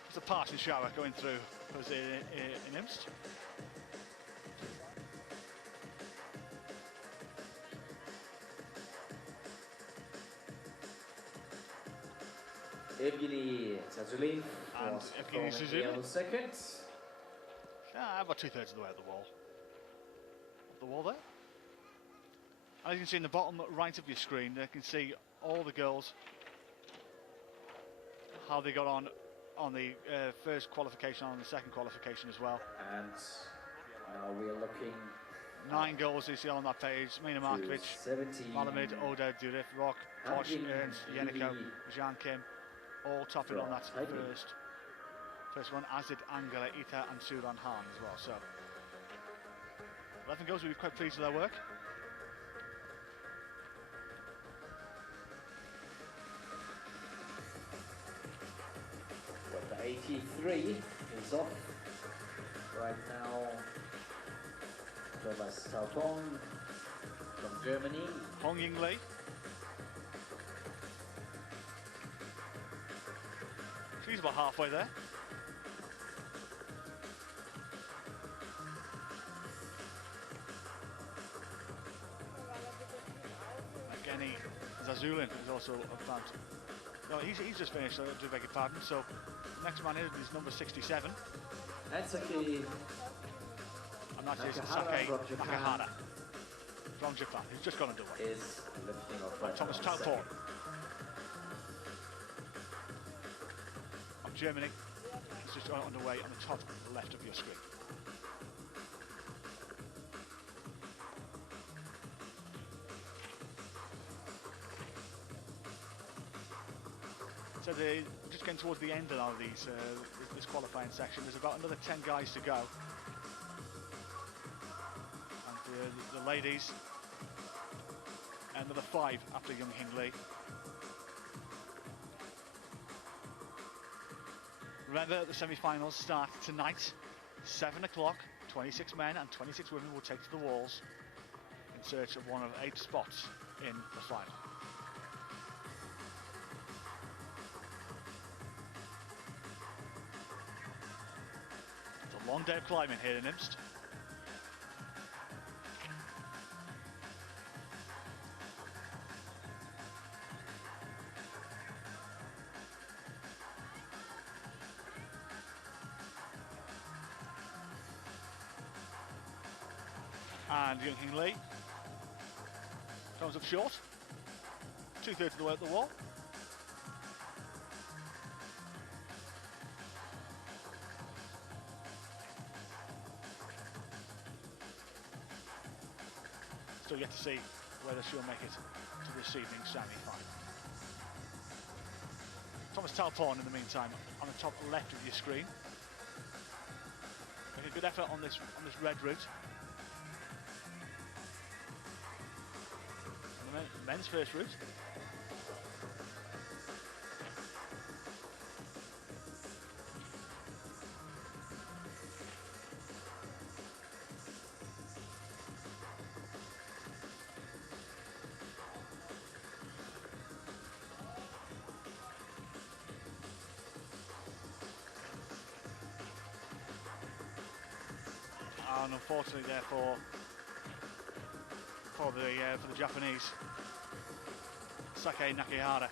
It's a passing shower going through in Imst. Evgeny Zazulin and Evgeny Zazulin second. About 2/3 of the way up the wall there. As you can see in the bottom right of your screen, you can see all the girls, how they got on the first qualification, on the second qualification as well. And we're looking 9 goals you see on that page. Mina Markovic, Malamud, Oda, Durif, Rock, Posh, Ernst, Yeniko, Jean Kim, all topping on that first one, as did Angela, Ita and Suran Han as well. So 11 goals, we'll be quite pleased with their work. Well, the 83 is off right now. Thomas Taupong from Germany. Hong Ying Lee. She's about halfway there. Evgeny Zazulin is also advanced. No, he's just finished, I do beg your pardon. So next man is number 67. Natsuki. And that is Sake Nakahara from Japan, who's just gone underway. Is lifting off right Thomas Taupong of Germany. It's just gone underway on the top left of your screen. So just getting towards the end of all these this qualifying section. There's about another 10 guys to go. The ladies, another 5 after Young Hing Lee. Remember, the semi-finals start tonight, 7 o'clock. 26 men and 26 women will take to the walls in search of one of 8 spots in the final. It's a long day of climbing here in Imst. And Young Hing Lee comes up short, 2/3 of the way up the wall. Still yet to see whether she'll make it to this evening's semi-final. Thomas Taupong in the meantime on the top left of your screen. Make a good effort on this red route. Men's first route. And unfortunately, therefore, for the Japanese, Sake Nakahara,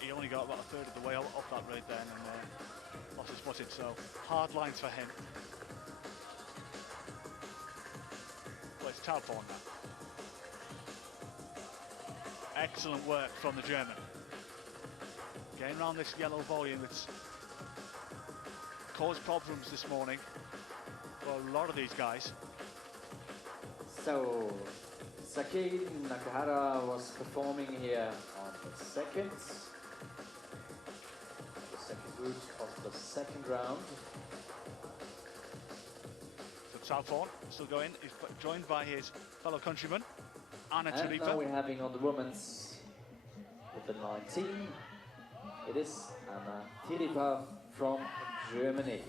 he only got about 1/3 of the way off that route then and lost his footing, so hard lines for him. Place It's Talporn now. Excellent work from the German. Getting around this yellow volume that's caused problems this morning for a lot of these guys. So, Saki Nakahara was performing here on the second route of the second round. So Talporn still going. He's joined by his fellow countryman, Anna And Tarifa. now we're having on the women's with the 19. It is Anna Tarifa from Germany.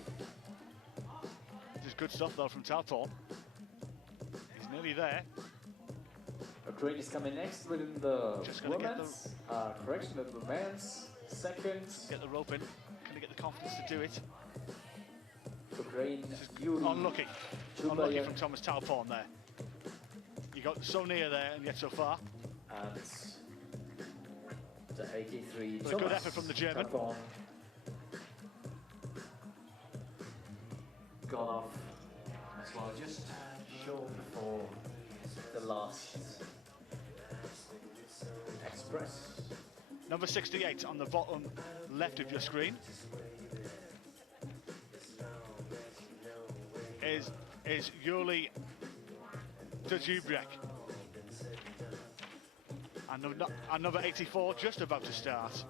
This is good stuff though from Talporn. He's nearly there. Ukraine is coming next within the women's. Correction, with the men's second. Get the rope in. Can he get the confidence to do it? Ukraine. Unlucky. Unlucky from Thomas Talporn there. You got so near there and yet so far. And the 83. But a good effort from the German. Talporn. Gone off as well, just short before the last express. Number 68 on the bottom left of your screen is Yuli Djubrek. And number 84 just about to start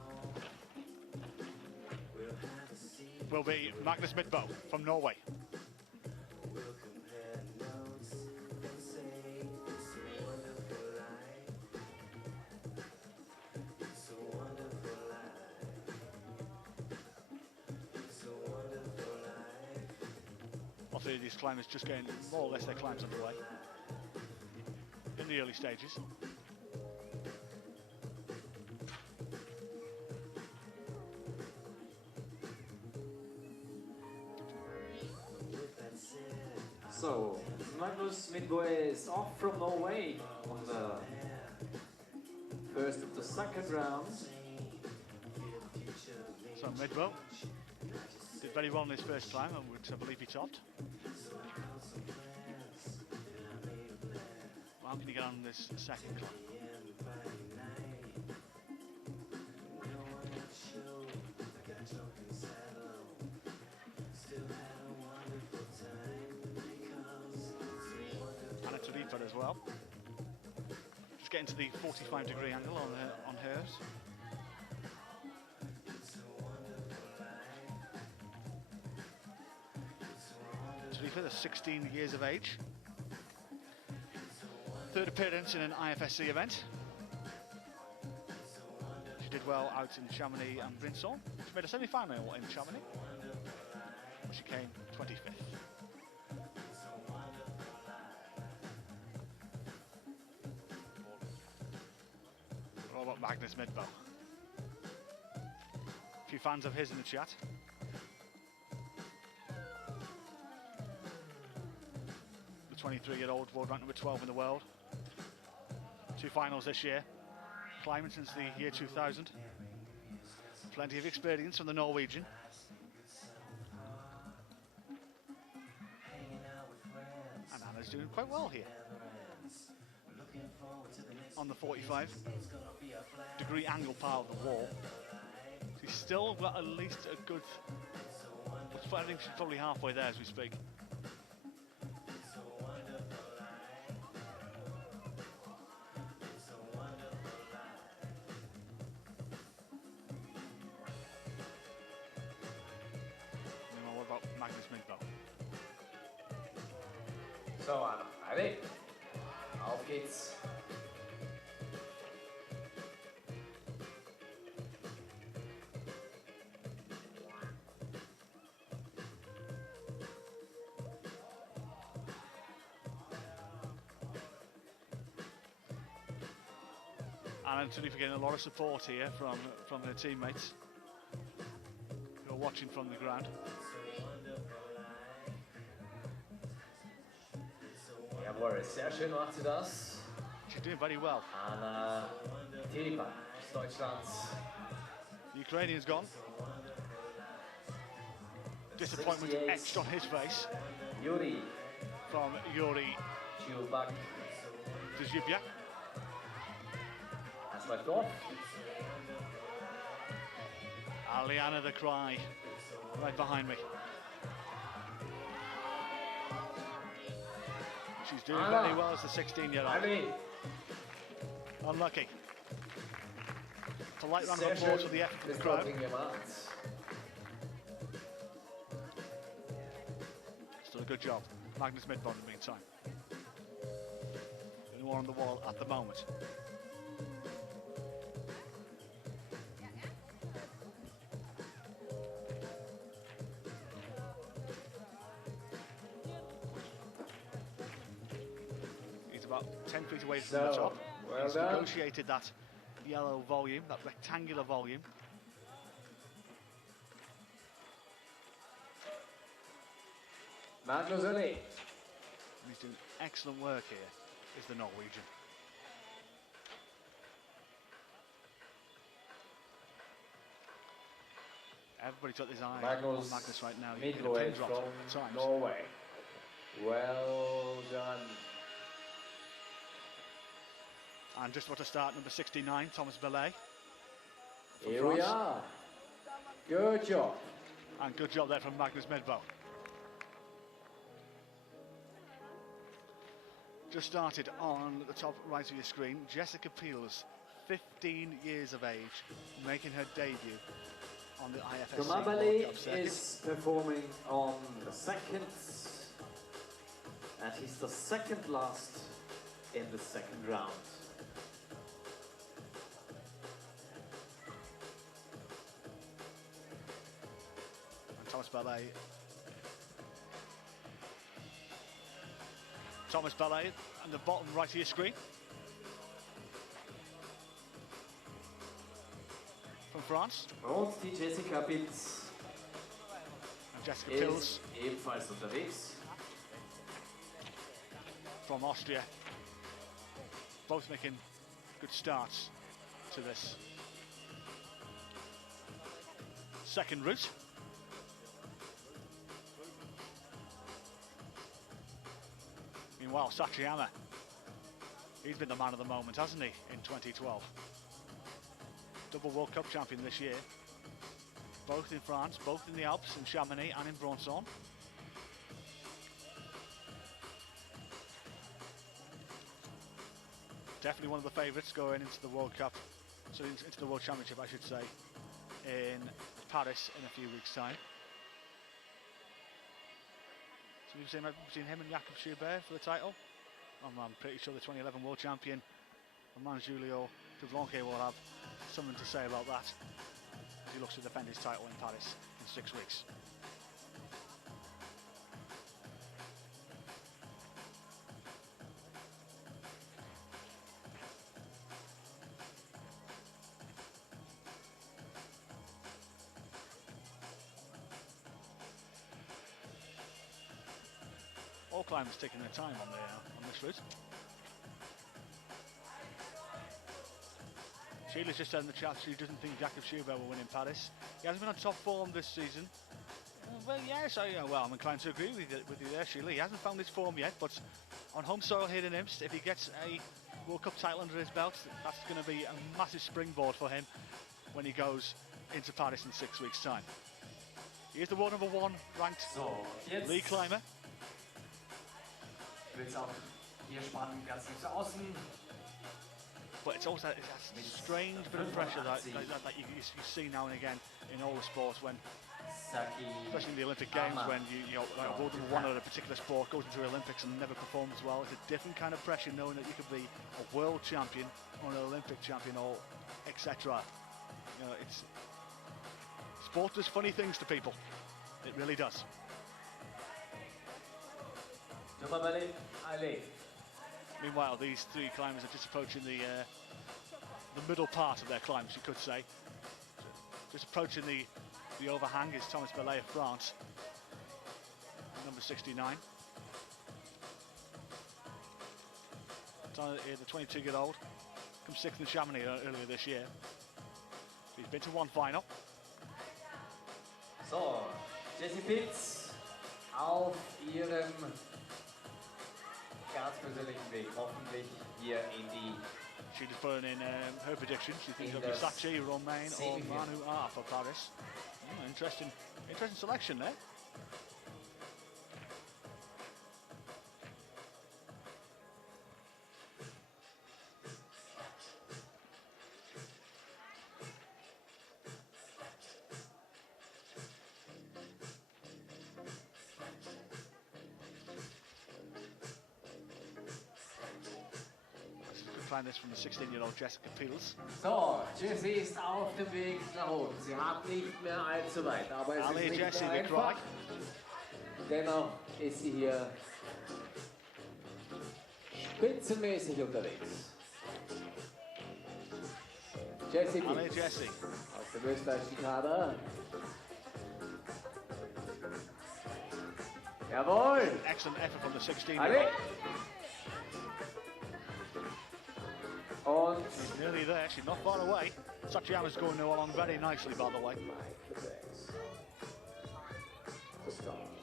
will be Magnus Midtbo from Norway. These climbers just getting more or less their climbs underway in the early stages. So, Magnus Midtbo is off from Norway on the first of the second round. So Midtbo did very well in his first climb, and which I believe he topped. How can he get on this second climb? Anna Tarifa as well. Just getting to the 45-degree angle on hers. Tarifa is 16 years of age. Third appearance in an IFSC event. She did well out in Chamonix and Brinson. She made a semi-final in Chamonix, where she came 25th. What about Magnus Midtbo? A few fans of his in the chat. The 23-year-old world ranked number 12 in the world. 2 finals this year, climbing since the year 2000. Plenty of experience from the Norwegian. And Anna's doing quite well here. On the 45-degree angle part of the wall. She's still got at least a good... I think she's probably halfway there as we speak. Magnus Midtbo. So, Anna, ready? Auf geht's. And Anthony for getting a lot of support here from her teammates who are watching from the ground. Jawohl, sehr schön macht sie das. She's doing very well. Anna Tarifa aus Deutschland. The Ukrainian's gone. Disappointment etched on his face. Yuri. From Yuri Spielbach. Zubia. Has left off. Aliana the Cry, right behind me. She's doing very well as the 16-year-old. Unlucky. Polite round of applause for the effort of the crowd. Still a good job. Magnus Midbond in the meantime. The only one on the wall at the moment. He's about 10 feet away from the top. Well He's done. negotiated that yellow volume, that rectangular volume. Magnus Ullé. He's doing excellent work here, is the Norwegian. Everybody's got his eye on Magnus right now. He's getting a pin drop at times. Norway. Well done. And just about to start, number 69, Thomas Belay. Here we are. Good job. And good job there from Magnus Midbo. Just started on the top right of your screen, Jessica Peels, 15 years of age, making her debut on the IFSC World Tomabali Cup circuit. is performing on the second, and he's the second last in the second round. Thomas Belay on the bottom right of your screen. From France. Und die Jessica Pitz And Jessica Pills ist ebenfalls unterwegs. from Austria. Both making good starts to this second route. Meanwhile, Sachiyama, he's been the man of the moment, hasn't he, in 2012? Double World Cup champion this year. Both in France, both in the Alps, in Chamonix and in Bronson. Definitely one of the favourites going into the World Cup, so into the World Championship, I should say, in Paris in a few weeks' time. So we've seen him and Jakob Schubert for the title. I'm pretty sure the 2011 world champion, Romain Julio Dublanque, will have something to say about that as he looks to defend his title in Paris in 6 weeks. All climbers taking their time on this route. Sheila's just said in the chat she doesn't think Jakob Schubert will win in Paris. He hasn't been on top form this season. Well, yes, I'm inclined to agree with you there, Sheila. He hasn't found his form yet, but on home soil here in Imst, if he gets a World Cup title under his belt, that's going to be a massive springboard for him when he goes into Paris in 6 weeks' time. He is the world #1 ranked league climber. Hier spannend, ganz links außen. But it's also that strange bit of pressure that you see now and again in all the sports, when, especially in the Olympic Games, when you're world #1 at a particular sport, goes into the Olympics and never performs well. It's a different kind of pressure knowing that you could be a world champion or an Olympic champion or etc. You know, sport does funny things to people. It really does. Meanwhile, these three climbers are just approaching the middle part of their climbs, you could say. Just approaching the overhang is Thomas Belay of France, number 69. The 22-year-old come 6th in Chamonix earlier this year. He's been to one final. So, Jessie Pitz auf ihrem ganz persönlichen Weg hoffentlich hier in die She just put in her prediction. She thinks it'll be Sachi, Romain, or Manu R for Paris. Interesting selection there. Find this from the 16-year-old Jessica Peels. So, Jessie ist auf dem Weg nach oben. Sie hat nicht mehr allzu weit, aber es ist nicht Jessie, mehr einfach. Dennoch ist sie hier spitzenmäßig unterwegs. Jessie aus dem österreichischen Kader. Jawohl! Excellent effort from the 16-year-old. She's nearly there, she's not far away. Satyama's going along very nicely, by the way.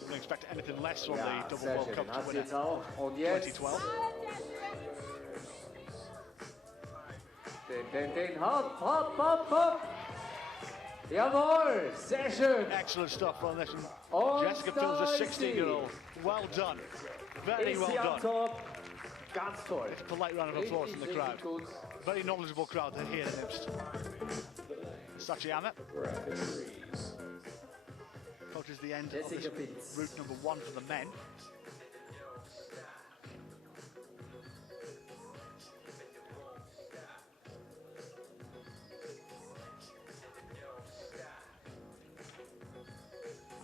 Don't expect anything less from the double World Cup winner 2012. Hopp, hopp, hopp, hopp! Jawohl, sehr schön! Excellent stuff from this one. Jessica Peels, a 16-year-old. Well done. Very well done. Ganz toll. It's a polite round of applause from the crowd. Very knowledgeable crowd here in Imst. Sachiyama. Approaches the end of this route number 1 for the men.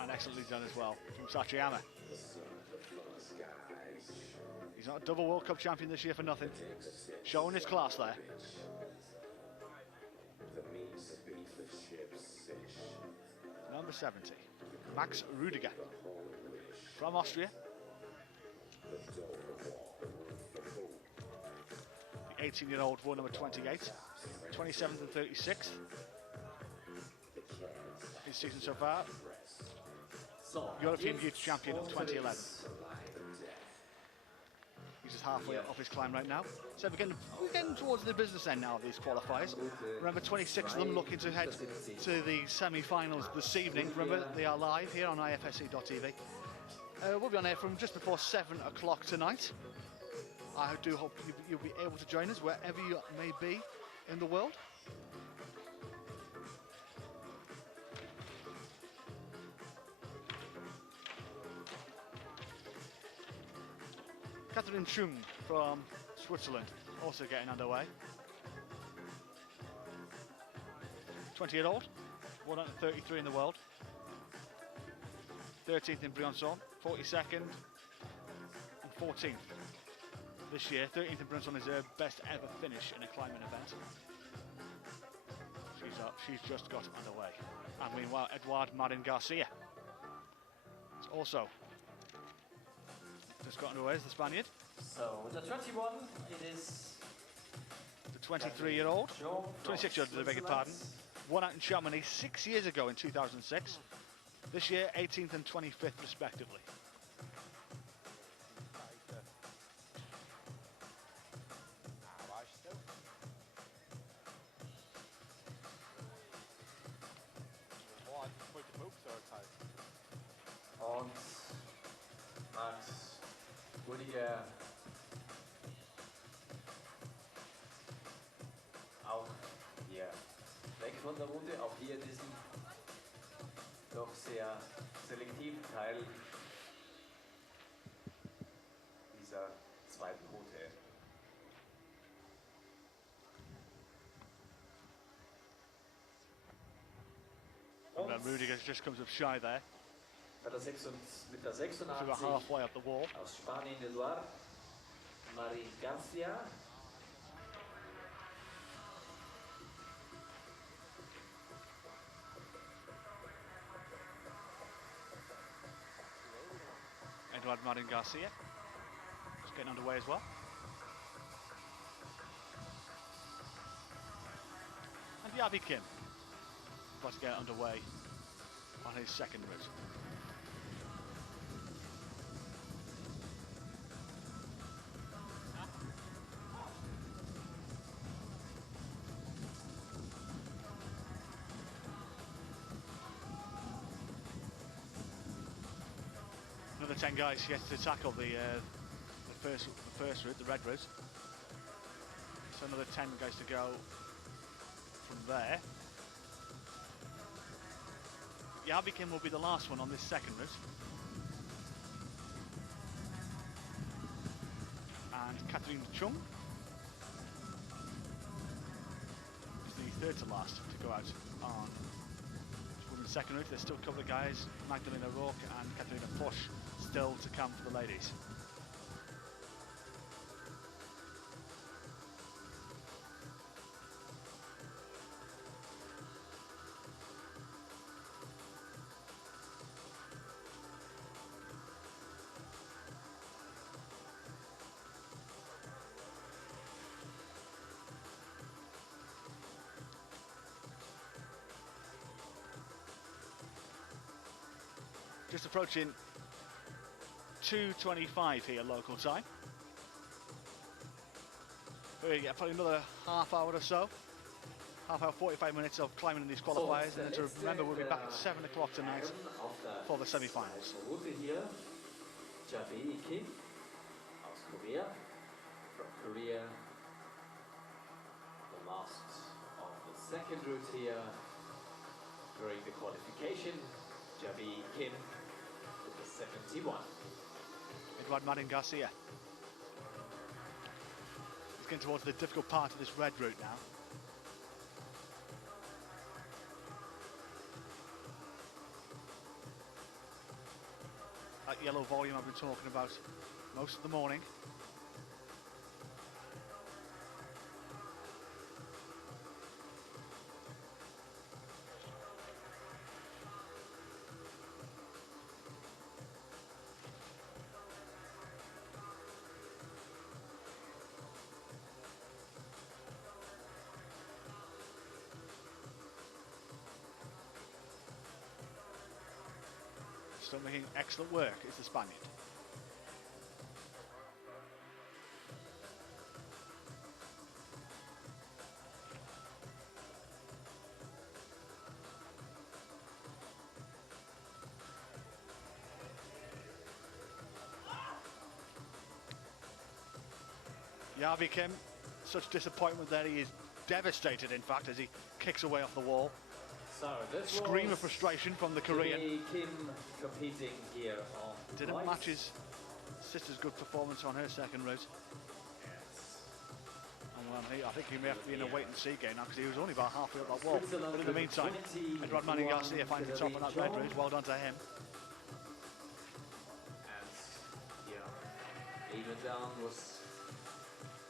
And excellently done as well from Sachiyama. He's not a double World Cup champion this year for nothing. Showing his class there. Number 70, Max Rudiger from Austria. The 18-year-old wore number 28, 27th and 36th. His season so far. European Youth Champion of 2011. He's just halfway up his climb right now. So we're getting towards the business end now of these qualifiers. Remember, 26 of them looking to head to the semi-finals this evening. Remember, they are live here on IFSC.tv. We'll be on air from just before 7 o'clock tonight. I do hope you'll be able to join us wherever you may be in the world. Catherine Chung from Switzerland also getting underway. 20-year-old, 133 in the world. 13th in Briançon, 42nd and 14th this year. 13th in Briançon is her best ever finish in a climbing event. She's just got underway. And meanwhile, Eduard Marin Garcia is also just got underway as the Spaniard. So the 21, it is the 23-year-old, 26-year-old, I beg your pardon, won out in Chamonix 6 years ago in 2006. This year, 18th and 25th respectively. Und Max Rudiger auch hier weg von der Runde, auch hier diesen doch sehr selektiven Teil dieser zweiten Route. And Rudiger just comes up shy there. Mit der 86 about halfway up the wall. aus Spanien, Eduard Marin Garcia. Eduard Marin Garcia just getting underway as well. And Yavi Kim about to get underway on his second route. 10 guys yet to tackle the first route, the red route. So another 10 guys to go from there. Yabikin will be the last one on this second route. And Katarina Chung is the third to last to go out on women's second route. There's still a couple of guys, Magdalena Rourke and Katarina Push, still to come for the ladies. Just approaching 2:25 here local time. We get probably another half hour or so. Half hour, 45 minutes of climbing in these qualifiers. And to remember, we'll be back at 7 o'clock tonight for the semi-finals. Jabi Kim aus Korea. From Korea, the last of the second route here during the qualification. Jabi Kim with the 71. Eduard Marin Garcia. He's getting towards the difficult part of this red route now. That yellow volume I've been talking about most of the morning. Still making excellent work is the Spaniard. Yavi Kim, such disappointment there. He is devastated, in fact, as he kicks away off the wall. So scream of frustration from the Korean. Kim competing here on Didn't match his sister's good performance on her second route. And well, I think he may have to be in a wait-and-see game now because he was only about halfway up that wall. But in the meantime, Eduard Marin Garcia finds the top on that red route. Well done to him. And yeah, even down was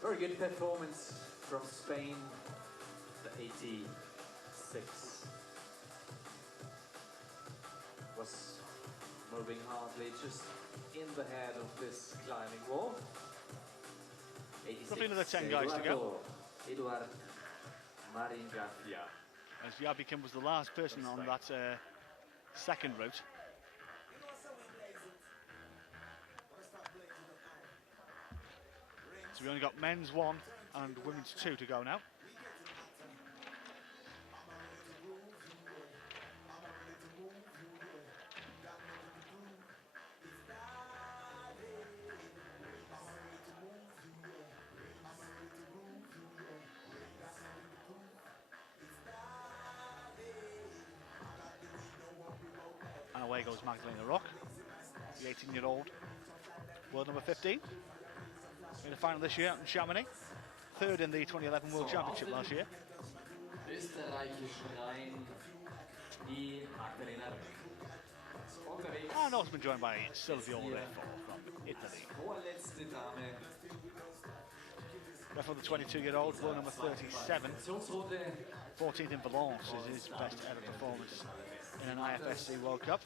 very good performance from Spain. The 86 was moving hardly just in the head of this climbing wall. Roughly another 10 guys to go. Eduard Marin Garcia. As Yabi Kim was the last person on that second route. So we only got men's 1 and women's 2 to go now. And away goes Magdalena Rock, the 18-year-old world number 15. In the final this year in Chamonix, third in the 2011 World Championship last year. And also been joined by Silvio Refo from Italy. Refo, the 22-year-old, world number 37. 14th in Valence is his best ever performance in an IFSC World Cup.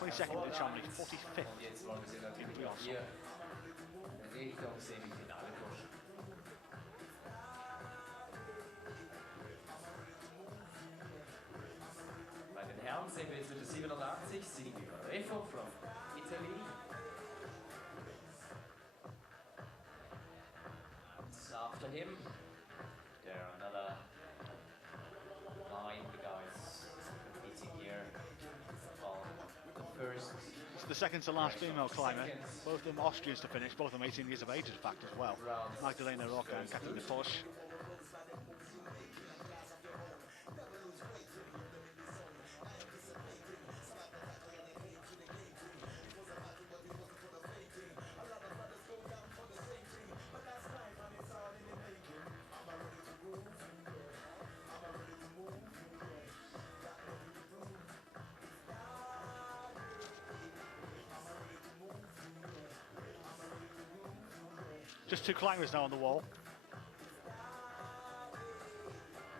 22nd in Chamonix, 45th in Briançon. Bei den Herren sehen wir jetzt mit der 87 Silvio Refo from Italy. And after him, there are another 9 guys competing here on the first. It's the second to last female climber, both of them Austrians to finish, both of them 18 years of age in fact as well. Magdalena Rock and Katarina Posch. Just 2 climbers now on the wall.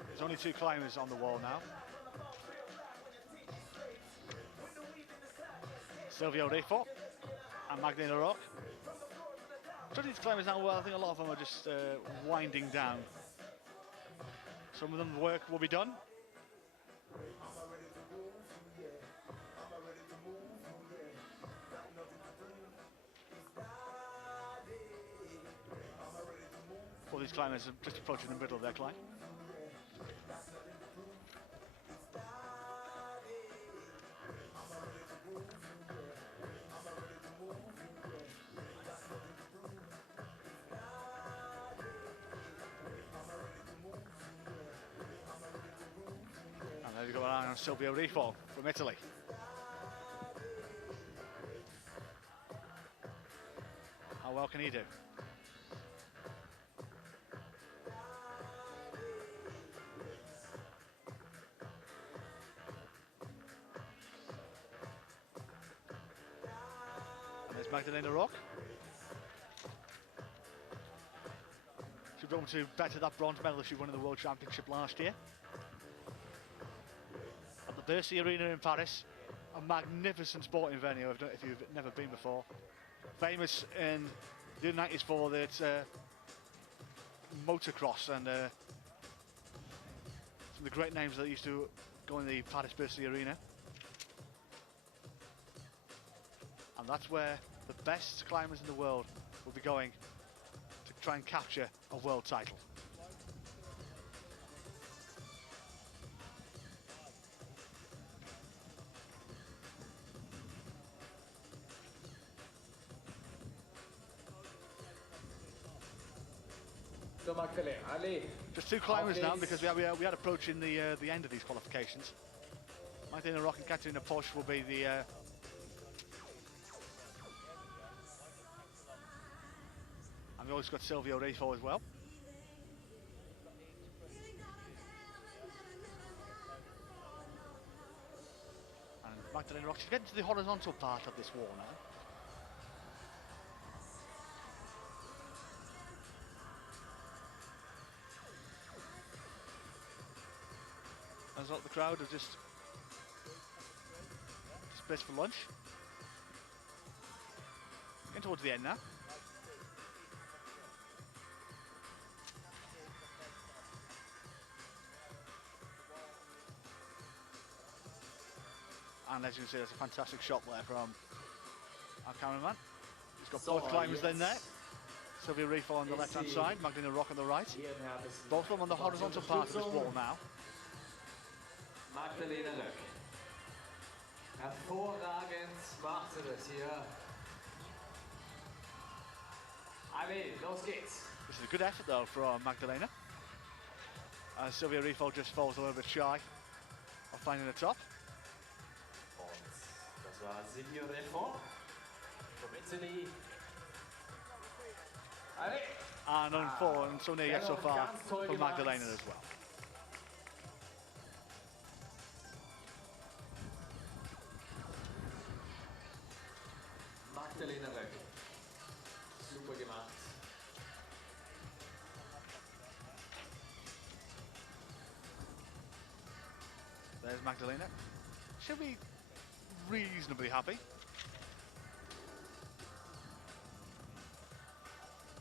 There's only 2 climbers on the wall now. Silvio Refo and Magdalena Rock. So these climbers now, well, I think a lot of them are just winding down. Some of them work will be done. All these climbers are just approaching the middle of their climb. And there we go on Silvio Refo from Italy. How well can he do? There's Magdalena Rock. She's going to better that bronze medal she won in the World Championship last year. At the Bercy Arena in Paris, a magnificent sporting venue if you've never been before. Famous in the 90s for its motocross and some of the great names that used to go in the Paris Bercy Arena. And that's where the best climbers in the world will be going to try and capture a world title. Just 2 climbers now because we are approaching the end of these qualifications. Magdalena Rock and Katarina Posch will be the and we also got Silvio Refo as well. And Magdalena Rock, she's getting to the horizontal part of this wall now. As well, the crowd are just space for lunch. Getting towards the end now. And as you can see, there's a fantastic shot there from our cameraman. He's got both climbers in there. Silvio Refo on the left-hand side, Magdalena Rock on the right. Both of them on the horizontal part of this wall now. Magdalena Rock. Hervorragend macht sie das hier. Allez, los geht's. This is a good effort though from Magdalena. Silvio Refo just falls a little bit shy of finding the top. Das war Silvio Refo from Italy. Allez. And on 4 and so near yet so far from Magdalena as well. Magdalena Rock. Super gemacht. There's Magdalena. She'll be reasonably happy.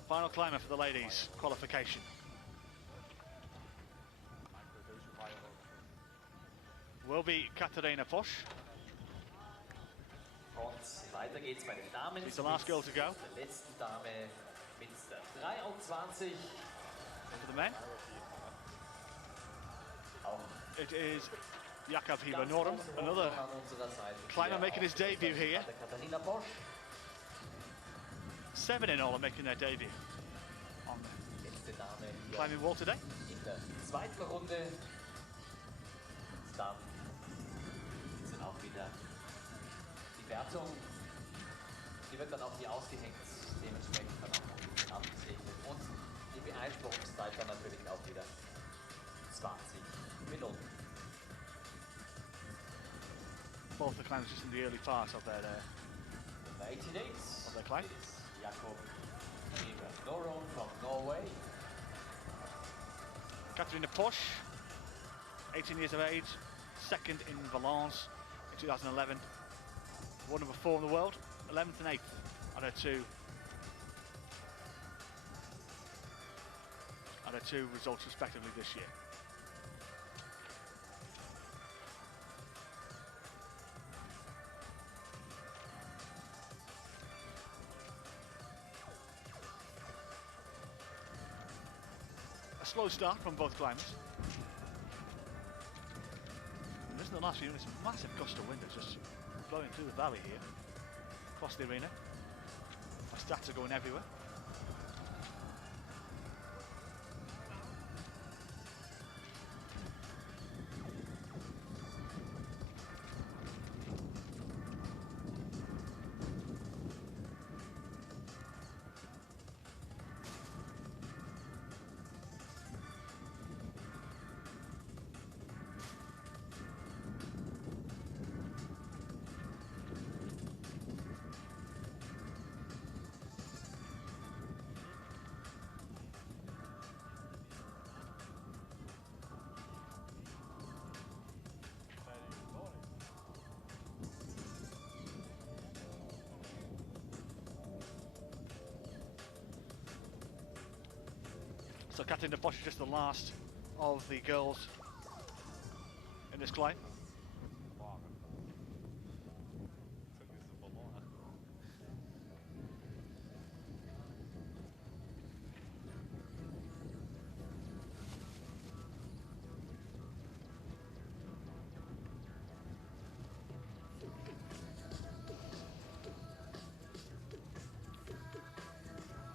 Final climber for the ladies' qualification. Will be Katarina Posch. Und weiter geht's bei den Damen. She's the last girl to go. Der letzten Dame mit der 23. For the men. It is Jakob Hibanorum, another climber making his debut here. 7 in all are making their debut on the climbing wall today. In der zweiten Runde. Dann sind auch wieder die Wertung, die wird dann auch hier ausgehängt, dementsprechend dann auch abgesegnet. Und die Beeinspruchungszeit dann natürlich auch wieder 20 Minuten. Both the climbers just in the early part of their climb. Jakob Hibanorum from Norway. Katarina Posch, 18 years of age, second in Valence in 2011. World number 4 in the world, 11th and 8th on her two results respectively this year. A slow start from both climbers. And this in the last few minutes, a massive gust of wind that's just blowing through the valley here, across the arena. My stats are going everywhere. So Katarina Posch is just the last of the girls in this climb.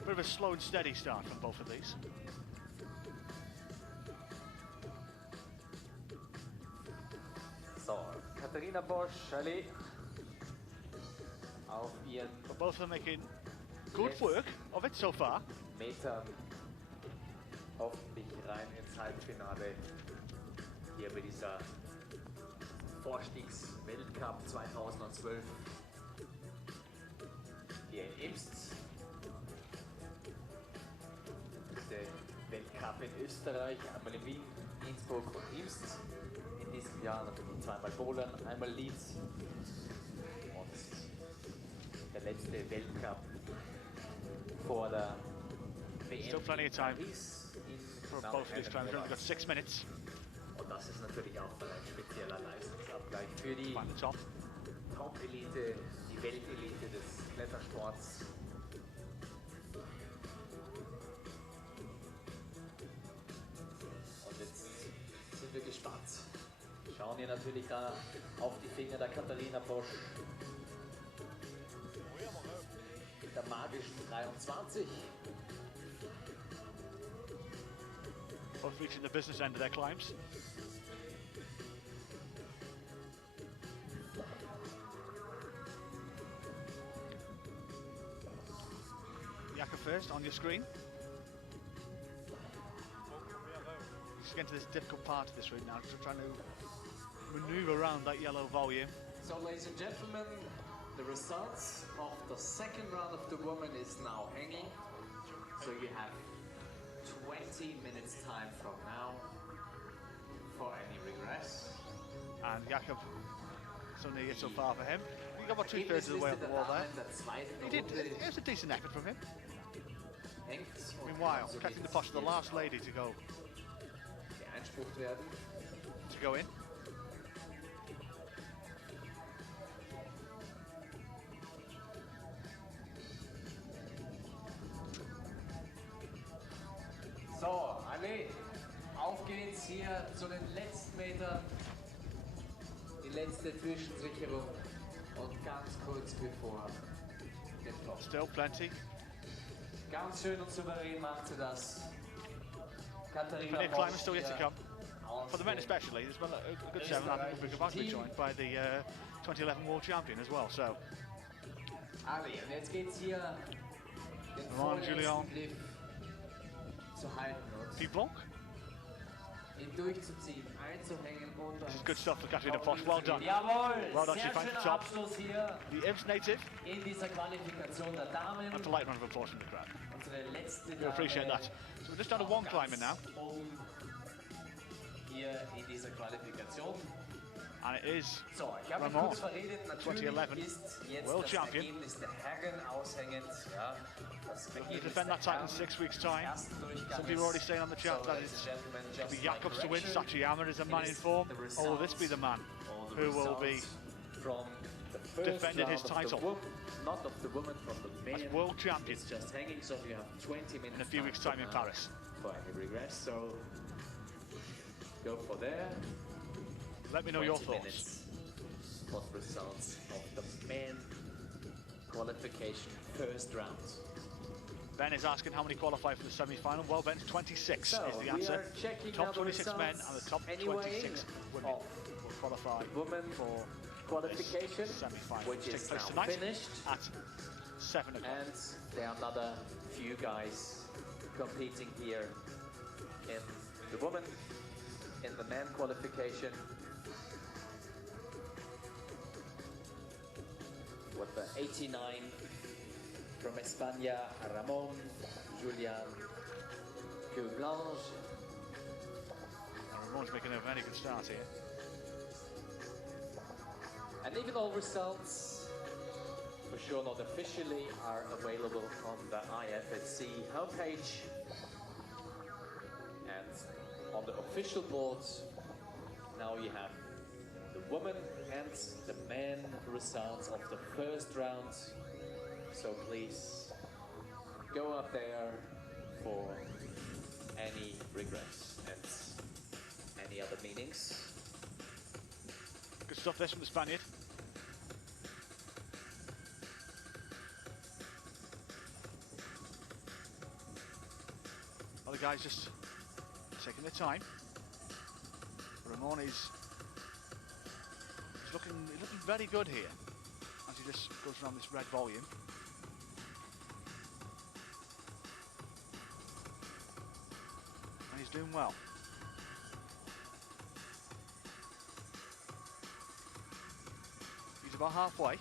Bit of a slow and steady start from both of these. So, Katarina Posch, allez, auf ihren But both of them making good work of it so far. Metern hoffentlich rein ins Halbfinale hier bei dieser Vorstiegs-Weltcup 2012 hier in Imst. Der Weltcup in Österreich, einmal in Wien, Innsbruck und Imst. In diesem Jahr natürlich zweimal Polen, einmal Linz und der letzte Weltcup vor der WM. Still plenty of time for both of these climbers. We've got 6 minutes. Und das ist natürlich auch ein spezieller Leistungsabgleich für die Top-Elite, die Weltelite des Klettersports. Und jetzt sind wir gespannt. Schauen wir natürlich da auf die Finger der Katarina Posch. Mit der magischen 23. Both reaching the business end of their climbs. Jakob first on your screen. Just getting to this difficult part of this route now, just trying to maneuver around that yellow volume. So, ladies and gentlemen, the results of the second round of the women is now hanging. So you have 20 minutes time from now for any regress. And Jakob, something to get so far for him. He got about 2/3 of the way up the wall there. It was a decent effort from him. Meanwhile, Katarina Posch, the last lady to go in. So, alle, auf geht's hier zu den letzten Metern die letzte Zwischensicherung und ganz kurz bevor dem Flop. Still plenty. Ganz schön und souverän macht sie das. Katharina Plenty of climbers Bosch still yet to hier come. For the men especially, there's been a good seven, and we're about to be joined by the 2011 world champion as well. So, Ali, und jetzt geht's hier den Julian vorletzten Griff zu halten und Dublanc. ihn durchzuziehen, einzuhängen und This is good stuff for Katarina Bosch. Well done. Jawohl, Well done. She sehr finds the schöner top. Abschluss hier The Imst native. in dieser Qualifikation der Damen. And a polite round of applause from the crowd. Unsere letzte We appreciate Dame that. So we're just down to one climbing now. oben hier in dieser Qualifikation. And it is So, ich habe mich Ramon, kurz verredet, natürlich 2011 ist jetzt world das champion. Ergebnis der Herren aushängend. Ja, das To Ergebnis defend der that title in Herren 6 weeks' time. des ersten Durchganges. Some people are already saying on the chat So, that ladies it's and gentlemen, could just be like Jakobs to win. direction, Sachiyama is a man it in is form. the Or will this be the man or the who will be results from the first defended his round of the title not of the women, from the men. as world champion It's just hanging, so you have 20 minutes in a few weeks' time in Paris? for any regress. So go for there. Let me know your 20 thoughts. minutes for the results of the men qualification first round. Ben is asking how many qualify for the semi-final. Well, Ben, 26 So, is the we answer. are checking Top now the 26 men results and the top anyway 26 women of will qualify women for qualification, this semi-final, which takes is place now tonight finished. at 7 o'clock. And there are another few guys competing here in the women, in the men qualification. With the 89 from España, Ramón, Julián Blanche. Ramon's making a very good start here. And even all results, for sure not officially, are available on the IFSC homepage. And on the official boards, now you have the women and the men results of the first round. So please go up there for any regrets and any other meanings. Good stuff this from the Spaniard. Other guys just taking their time. Ramon is looking very good here as he just goes around this red volume. And he's doing well. He's about halfway.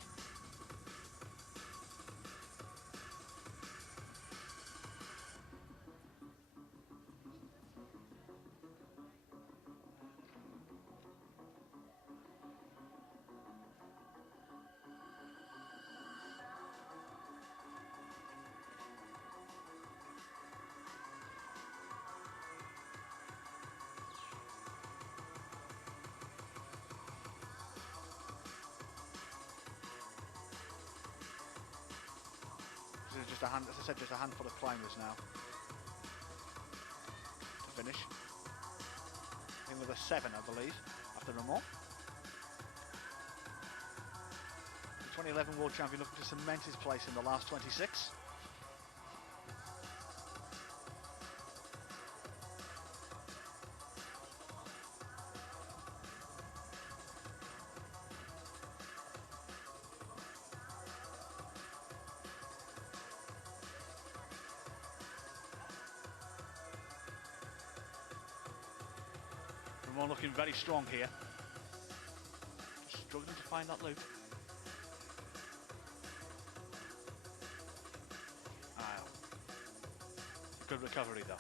Just a hand, as I said, just a handful of climbers now to finish. I think with a 7, I believe, after Ramon. The 2011 world champion looking to cement his place in the last 26. Ramon looking very strong here. Struggling to find that loop. Ah, good recovery though.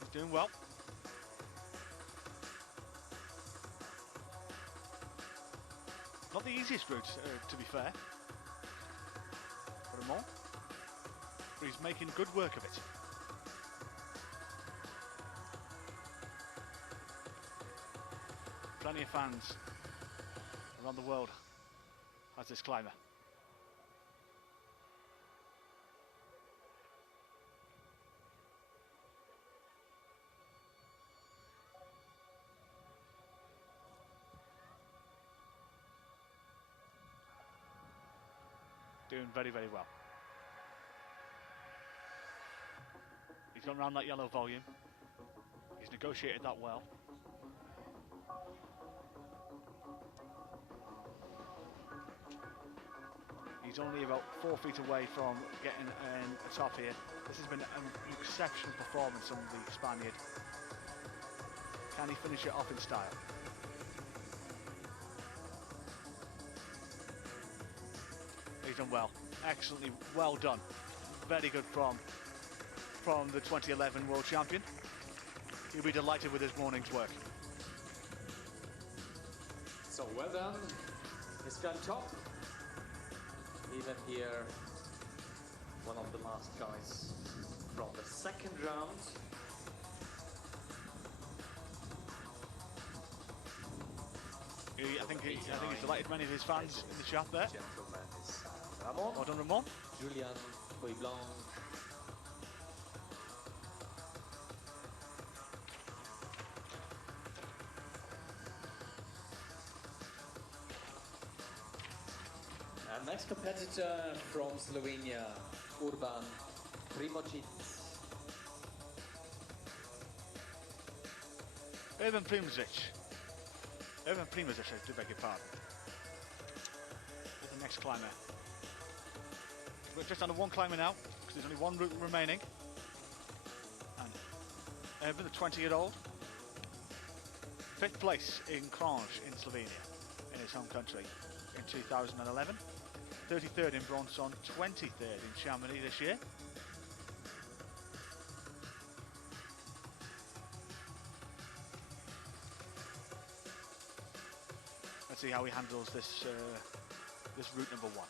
He's doing well. Not the easiest route, to be fair, for Ramon, but he's making good work of it. Plenty of fans around the world as this climber. Doing very, very well. He's gone around that yellow volume. He's negotiated that well. He's only about 4 feet away from getting a top here. This has been an exceptional performance from the Spaniard. Can he finish it off in style? He's done well. Excellently well done. Very good from the 2011 world champion. He'll be delighted with his morning's work. So well done. He's gone top. Even here, one of the last guys from the second round. I think he's delighted many of his fans in the chat there. Ramon. Well done, Ramon. Julian Blanc. And next competitor from Slovenia, Urban Primožič. Urban Primožič, I do beg your pardon. With the next climber. We're just under one climber now, because there's only one route remaining. And Urban, the 20-year-old, 5th place in Kranj in Slovenia, in his home country, in 2011. 33rd in Bronson, 23rd in Chamonix this year. Let's see how he handles this this route number 1.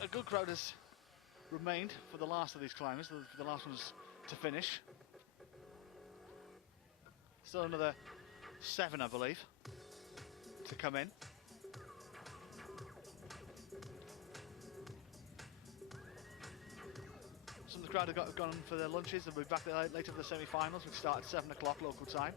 A good crowd has remained for the last of these climbers, the last ones to finish. Still another 7, I believe, to come in. Some of the crowd have gone for their lunches. They'll be back later for the semi-finals, which start at 7 o'clock local time.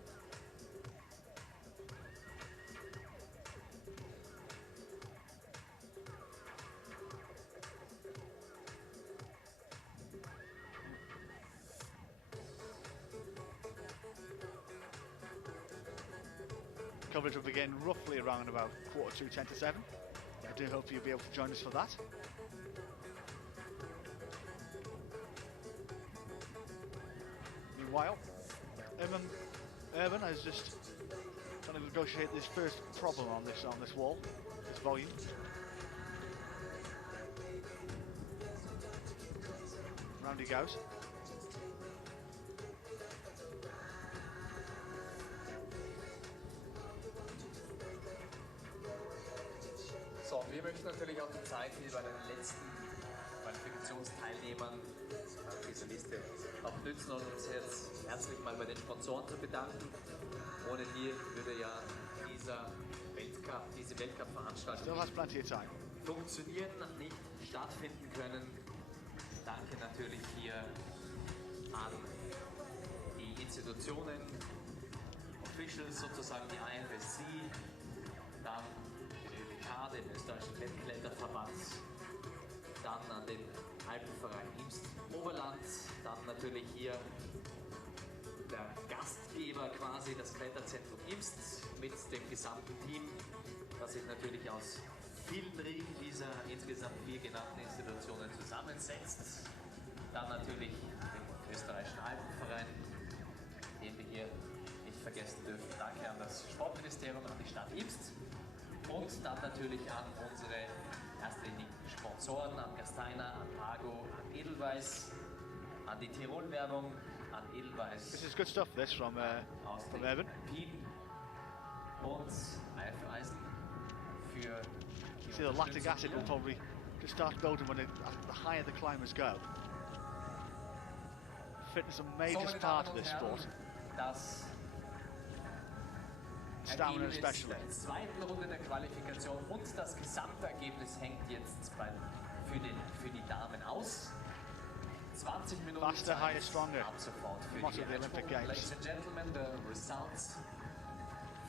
Coverage will begin roughly around about 7:45, 6:50. I do hope you'll be able to join us for that. Meanwhile, Urban has just trying to negotiate this first problem on this wall, this volume. Round he goes. So, wir möchten natürlich auch die Zeit hier bei den letzten Qualifikationsteilnehmern auf dieser Liste auch nützen und uns jetzt herzlich mal bei den Sponsoren zu bedanken. Ohne die würde ja diese Weltcup-Veranstaltung funktionieren, nicht stattfinden können. Danke natürlich hier an die Institutionen, Officials sozusagen, die IFSC, dann den österreichischen Weltkletterverband, dann an den Alpenverein Imst Oberland, dann natürlich hier der Gastgeber quasi, das Kletterzentrum Imst mit dem gesamten Team, das sich natürlich aus vielen Riegen dieser insgesamt 4 genannten Institutionen zusammensetzt. Dann natürlich den österreichischen Alpenverein, den wir hier nicht vergessen dürfen. Danke an das Sportministerium, an die Stadt Imst. Und dann natürlich an unsere erstrangigen Sponsoren, an Gasteiner, an Pago, an Edelweiss, an die Tirol-Werbung, an Edelweiss. This is good stuff, this from Urban. Und IFSC für die See, the lactic Unterstützung acid will hier. probably just start building when the higher the climbers go. Fitness is a major So, meine part Damen of und this Herren, sport. das Stamina Ergebnis especially. der zweiten Runde der Qualifikation und das Gesamtergebnis hängt jetzt für die Damen aus. 20 Minuten Faster, Zeit higher, stronger. ab sofort für Motto die of the Olympic Endspurt. Games. Ladies and gentlemen, the results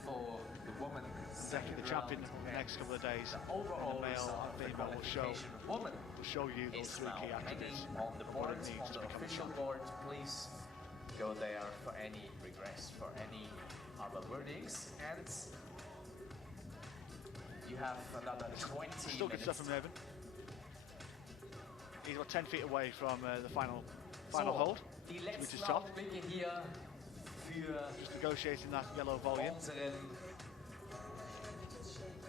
for the woman second The champion round in the next couple of days, the and overall the male result and of the female will qualification woman show you those is 3 now key hanging attributes on the of what board, it needs on to the become a official champion. board. Please go there for any regrets, for any other verdicts, and you have another 20 Still good minutes. stuff from Urban. He's about 10 feet away from the final So, hold, die which letzten is top. Augenblicke hier für Just negotiating that yellow volume. unseren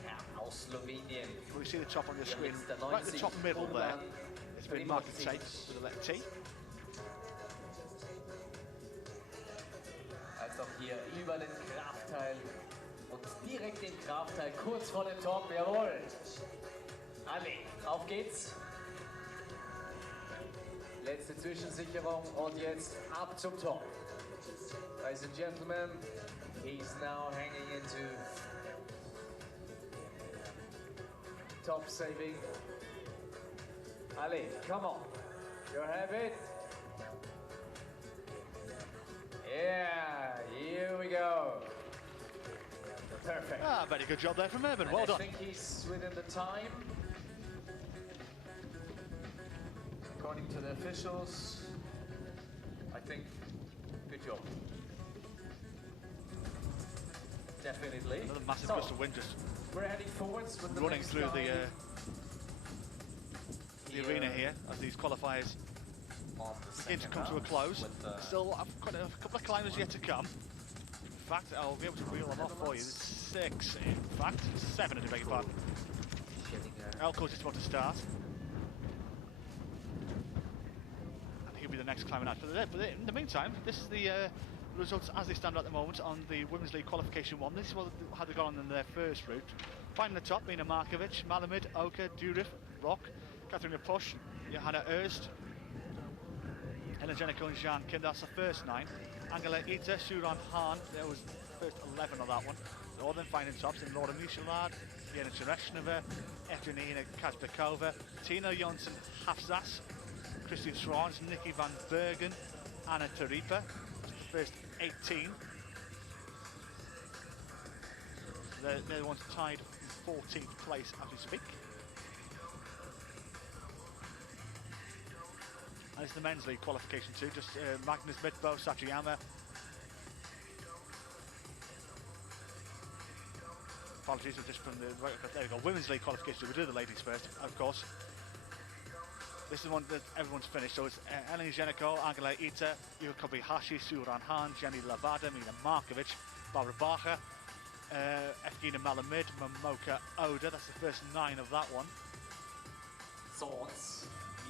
Herrn aus Slowenien. We see the top on the Der screen, mit der right at the top 90 middle there. Urban It's been marked in tape Primozic. with a letter T. Als auch hier über den Kraftteil und direkt den Kraftteil kurz vor dem Top. Jawohl. Alle, auf geht's. Letzte Zwischensicherung und jetzt ab zum Top. Ladies and gentlemen, he's now hanging into top saving. Ali, come on. You have it. Yeah, here we go. Perfect. Ah, very good job there from Urban. And Well I done. think he's within the time. According to the officials, I think good job. Definitely. Another massive So, gust of wind just we're heading forwards with the running next through guy the arena here as these qualifiers on the begin to second come to a round close. with the Still, I've got a couple of climbers yet to come. In fact, I'll be able to reel them off for you. There's 6, in fact, 7, I beg your pardon. Elko's just about to start. And he'll be the next climbing out. But in the meantime, this is the results as they stand at the moment on the Women's League Qualification 1. This is how they got on in their first route. Finding the top, Mina Markovic, Malamud, Oka, Durif, Rock, Katharina Push, Johanna Erst, Ellen Jenico and Jean Kim. That's the first 9. Angela Ita, Suran Hahn, there was the first 11 on that one. They're all then finding tops in Laura Michelard, Yana Chereshneva, Evgenina Kazbekova, Tina Jonsson Hafzas, Christian Schrons, Nikki van Bergen, Anna Taripa, first 18. They're the ones tied in 14th place as we speak. And it's the men's league qualification too, just Magnus Midbo, Sachiyama. Apologies, we're just from the, right, there we go, women's league qualification, we'll do the ladies first, of course. This is the one that everyone's finished, so it's Eleni Zheniko, Angela Ita, Yuka Kobayashi, Suran Hahn, Jenny Lavada, Mina Markovic, Barbara Bacher, Evgenia Malamud, Momoka Oda, that's the first 9 of that one. So, und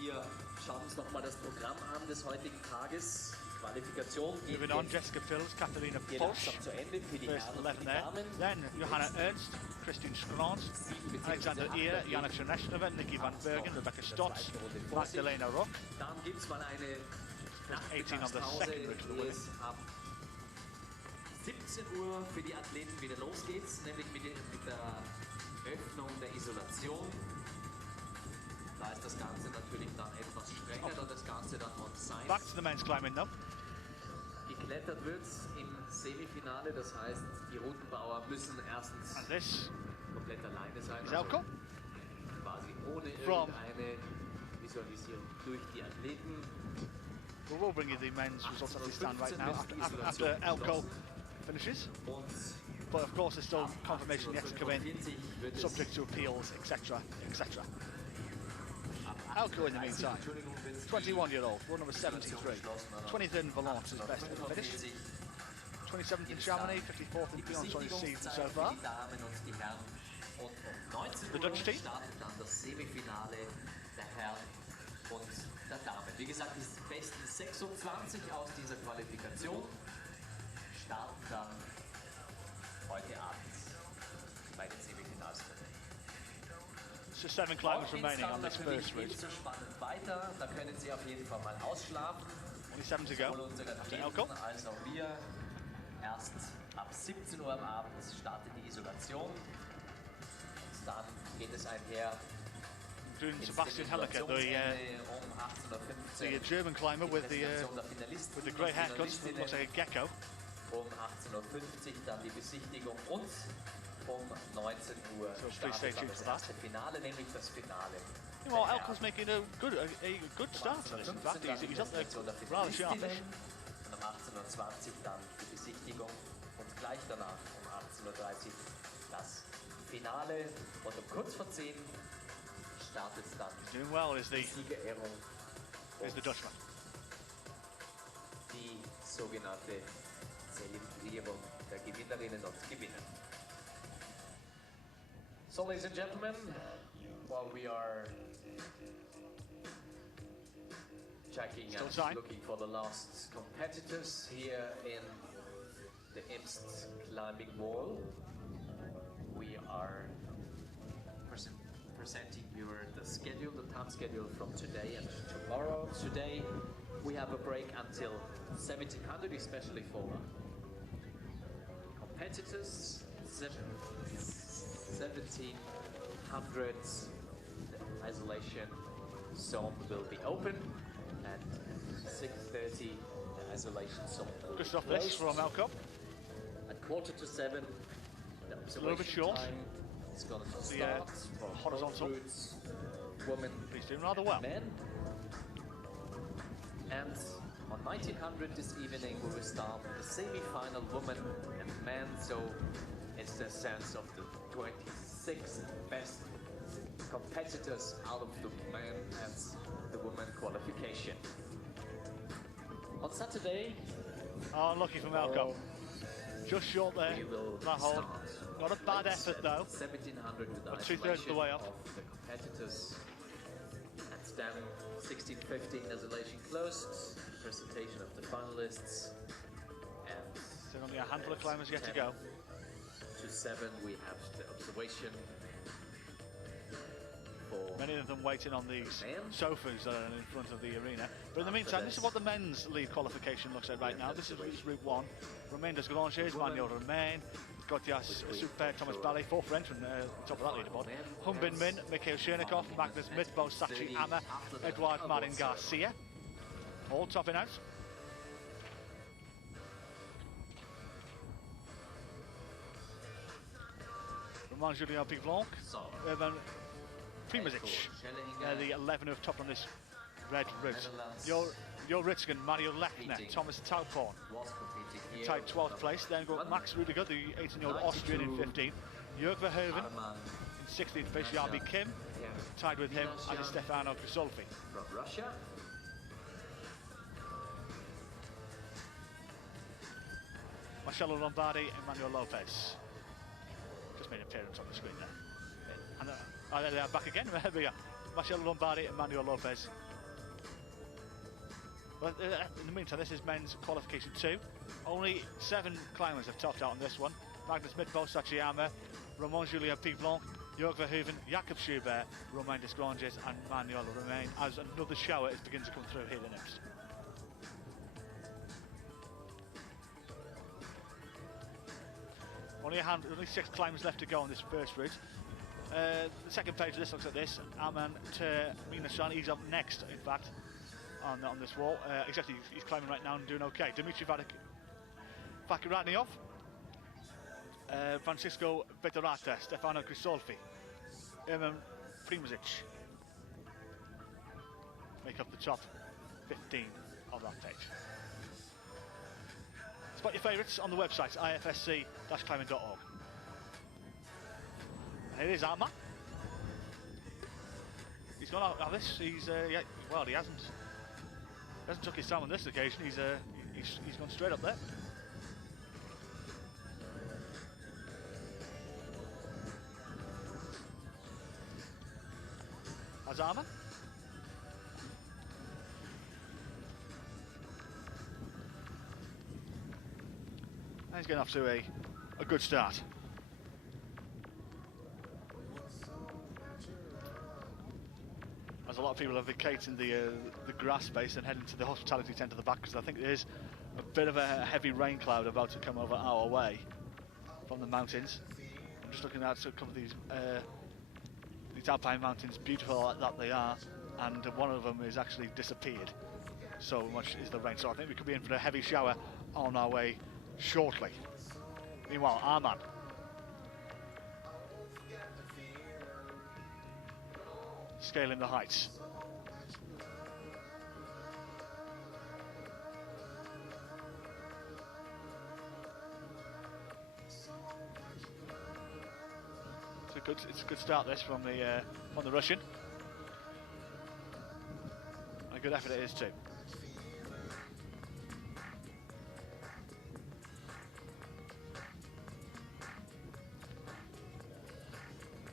wir schauen uns nochmal das Programm an des heutigen Tages. Qualifikation geht Moving on, Jessica Phillips, Katharina hier Posch, langsam zu Ende für die first Herren und 11 für die there. Damen. Then Johanna Ernst, Christine Schrons, Alexander Ear, Jana Cherneshneva, Nikki van Bergen, Rebecca Stotz, Magdalena Rock. Dann gibt es mal eine 18 on the Nachmittagspause, second route to the ehe winning. es ab 17 Uhr für die Athleten wieder losgeht, nämlich mit der Öffnung der Isolation. Da ist das Ganze natürlich dann etwas strenger, da das Ganze dann on site Back to the men's climbing now. geklettert wird im Semifinale. Das heißt, die Routenbauer müssen erstens komplett alleine sein, also quasi ohne irgendeine Visualisierung durch die Athleten. We will bring you the men's results as they stand right now after Elko finishes. But of course there's still confirmation yet to come in, subject to appeals, etc, etc. Elko in the meantime, 21-year-old, world number 73, 23rd in Valence is best in the finish, 27th in Chamonix, 54th in Pionce on his season so far. The Dutch team. Startet dann das Semifinale der Herren und der Damen. Wie gesagt, die besten 26 aus dieser Qualifikation starten dann heute Abend bei den Semifinals. So 7 climbers remaining on this first route. So spannend weiter. Da können Sie auf jeden Fall mal ausschlafen. Only 7 to go. Sowohl unsere Athleten als auch wir. Erst ab 17 Uhr am Abend startet die Isolation. Und dann geht es einher. Doing Sebastian Helliker, the German climber with the grey haircut, looks like a gecko. Um 18:50 Uhr dann die Besichtigung und um 19 Uhr startet dann das erste Finale, nämlich das Finale. Well, Elko's making a good start to this. In fact, he's up there rather sharpish. Und um 18:20 Uhr dann die Besichtigung und gleich danach um 18:30 Uhr das Finale und um kurz vor 10 startet dann doing well is the Siegerehrung. Is the Dutchman. Die sogenannte Zelebrierung der Gewinnerinnen und Gewinner. So, ladies and gentlemen, while we are checking and looking for the last competitors here in the Imst climbing wall, we are presenting you the schedule, the time schedule from today and tomorrow. Today we have a break until 1700, especially for competitors. 1700, the isolation zone will be open, and 6:30 the isolation zone will Good stuff be closed. this from Elko. At 6:45, the It's a little bit short. time is going to start for horizontal. both routes, women He's doing rather well. and men. And on 1900 this evening we will start the semi-final women and men, so it's the sense of the 26 best competitors out of the men and the women qualification. On Saturday, unlucky from Elko. Just short there. That hold. Not a bad effort though. 1700 with the But 2/3 of the way up. of the competitors. And then 16:15 isolation closed. Presentation of the finalists. And There's only a handful of climbers yet to go. To 7 we have the observation for Many of them waiting on these sofas that are in front of the arena. But in the meantime, this is what the men's lead qualification looks like right now. This is Route 1. Romain Desgranges, Manuel Romain, Gotias Super, Thomas Ballet, 4th entrant top of that leaderboard. Hung Bin Min, Mikhail Chernikov, Magnus Midbo, Sachi Amma, Eduard Marin Garcia. All topping out. Romain Julien Pivlonc, Urban Primozic, the 11 who have topped on this red route. Jo Ritzgen, Mario Lechner, Thomas Tauporn tied 12th place. Then got Max Rudiger, the 18-year-old Austrian in 15th. Jörg Verhoeven in 16th place. Yabi Kim tied with him, and Stefano Grisolfi. from Russia. Marcello Lombardi, Emmanuel Lopez. Just made an appearance on the screen there. And there they are back again. There we are. Marcello Lombardi, Emmanuel Lopez. But in the meantime, this is men's qualification 2. Only 7 climbers have topped out on this one. Magnus Midbo, Sachiyama, Romain Julien Pivlon, Jörg Verhoeven, Jakob Schubert, Romain Desgranges and Manuel Romain, as another shower is beginning to come through here in Imst. Only 6 climbers left to go on this first route. The second page of this looks like this. Aman Minasan, he's up next, in fact, on this wall. Exactly, he's climbing right now and doing okay. Dmitry Vakiratniov, Francisco Veterata, Stefano Grisolfi, Erman Primozic make up the top 15 of that page. Spot your favourites on the website, ifsc-climbing.org. And here is Arma. He's gone out of this. He's well, he hasn't took his time on this occasion. He's gone straight up there. Azama. And he's getting off to a good start. lot of people are vacating the grass space and heading to the hospitality tent at the back, because I think there is a bit of a heavy rain cloud about to come over our way from the mountains. I'm just looking at a couple of these alpine mountains, beautiful that they are, and one of them is actually disappeared. So much is the rain. So I think we could be in for a heavy shower on our way shortly. Meanwhile, our man. Scaling the heights. It's a good start this from the Russian. And a good effort it is too.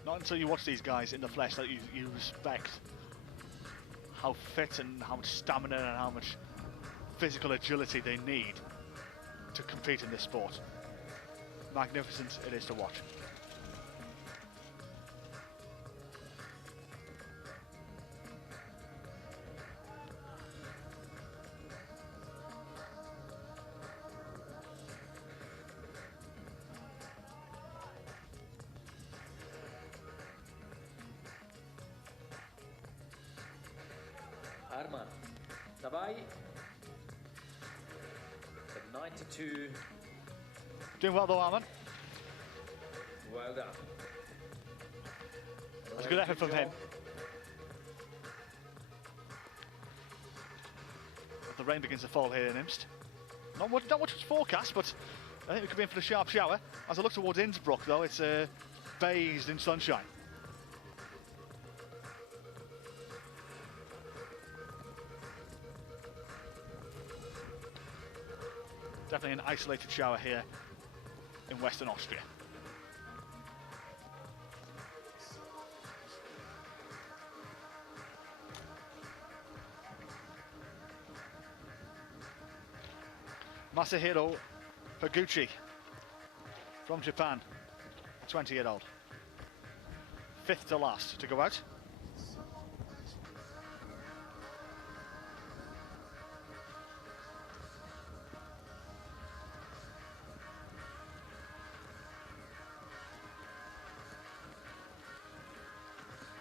Not until you watch these guys in the flesh that you respect how fit and how much stamina and how much physical agility they need to compete in this sport. Magnificent it is to watch. Arman dabei. The 92. Doing well though, Arman. Well done. It's a good effort from him. The rain begins to fall here in Imst. Not much was forecast, but I think we could be in for a sharp shower. As I look towards Innsbruck though, it's bathed in sunshine. Definitely an isolated shower here in Western Austria. Masahiro Higuchi from Japan, 20-year-old. Fifth to last to go out.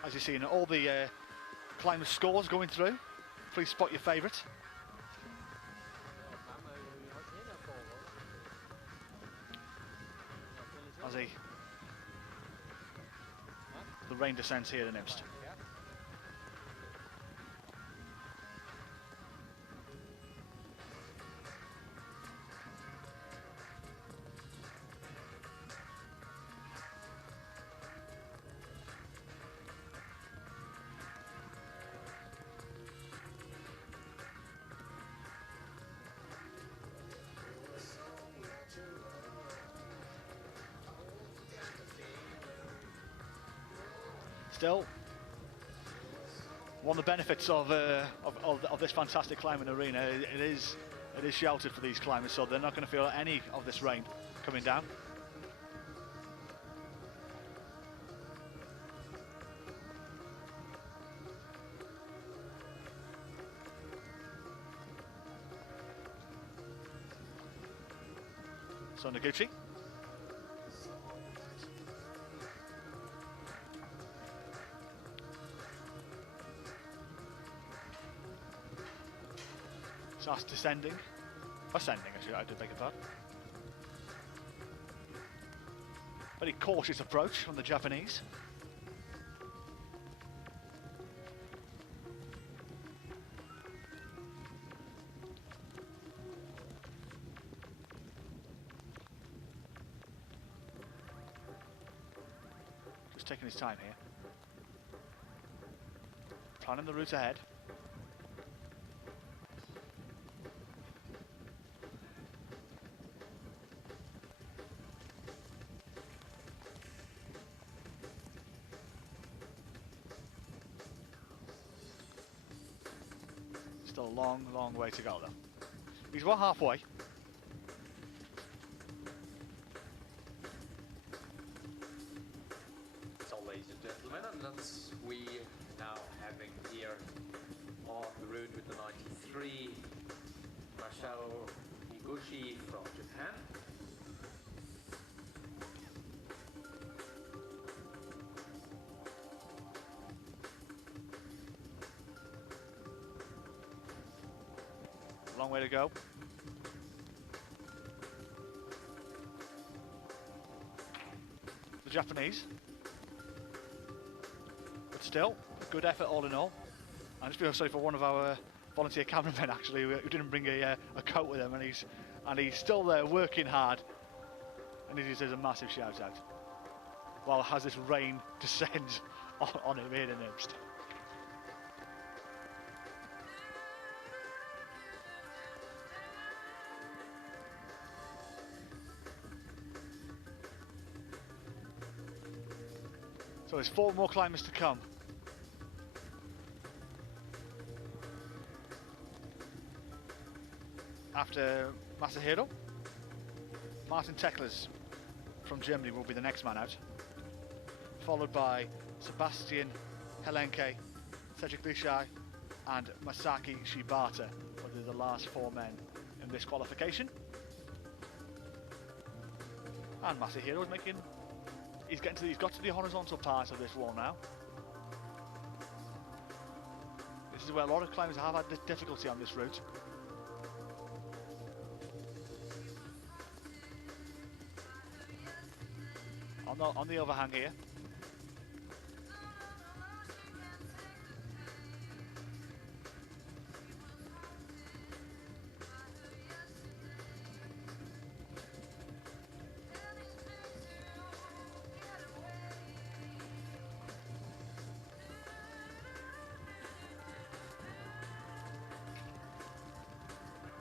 As you've seen, all the climber scores going through. Please spot your favourite. As the rain descends here in Imst. Still, one of the benefits of this fantastic climbing arena, it is sheltered for these climbers, so they're not going to feel any of this rain coming down. So Noguchi. Starts descending, ascending, I do beg your pardon. Very cautious approach from the Japanese. Just taking his time here. Planning the route ahead. Still a long, long way to go though. He's well halfway. So ladies and gentlemen, and we now having here on the route with the 93, Masao Higuchi from Japan. Long way to go. The Japanese. But still, good effort all in all. I just feel sorry for one of our volunteer cameramen actually who didn't bring a coat with him, and he's still there working hard, and he deserves a massive shout out. While as this rain descends on him here in Imst. So there's 4 more climbers to come. After Masahiro, Martin Teklas from Germany will be the next man out, followed by Sebastian Helenke, Cedric Bishai and Masaki Shibata, who are the last 4 men in this qualification. And Masahiro's he's got to the horizontal part of this wall now. This is where a lot of climbers have had difficulty on this route. On the overhang here.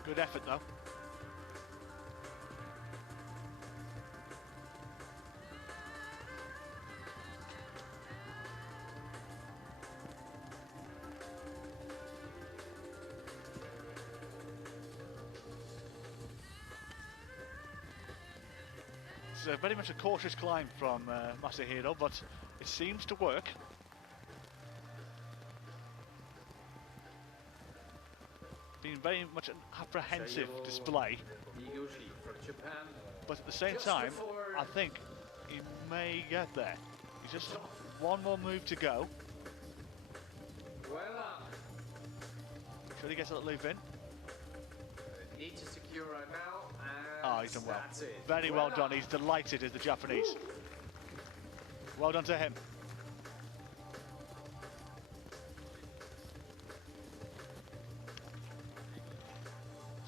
Good effort though. It's very much a cautious climb from Masahiro, but it seems to work. Been very much an apprehensive display, but at the same time, I think he may get there. He's just 1 more move to go. Sure he gets that loop in. Need to secure right now. Oh, he's done well. Very well done. He's delighted as the Japanese. Well done to him.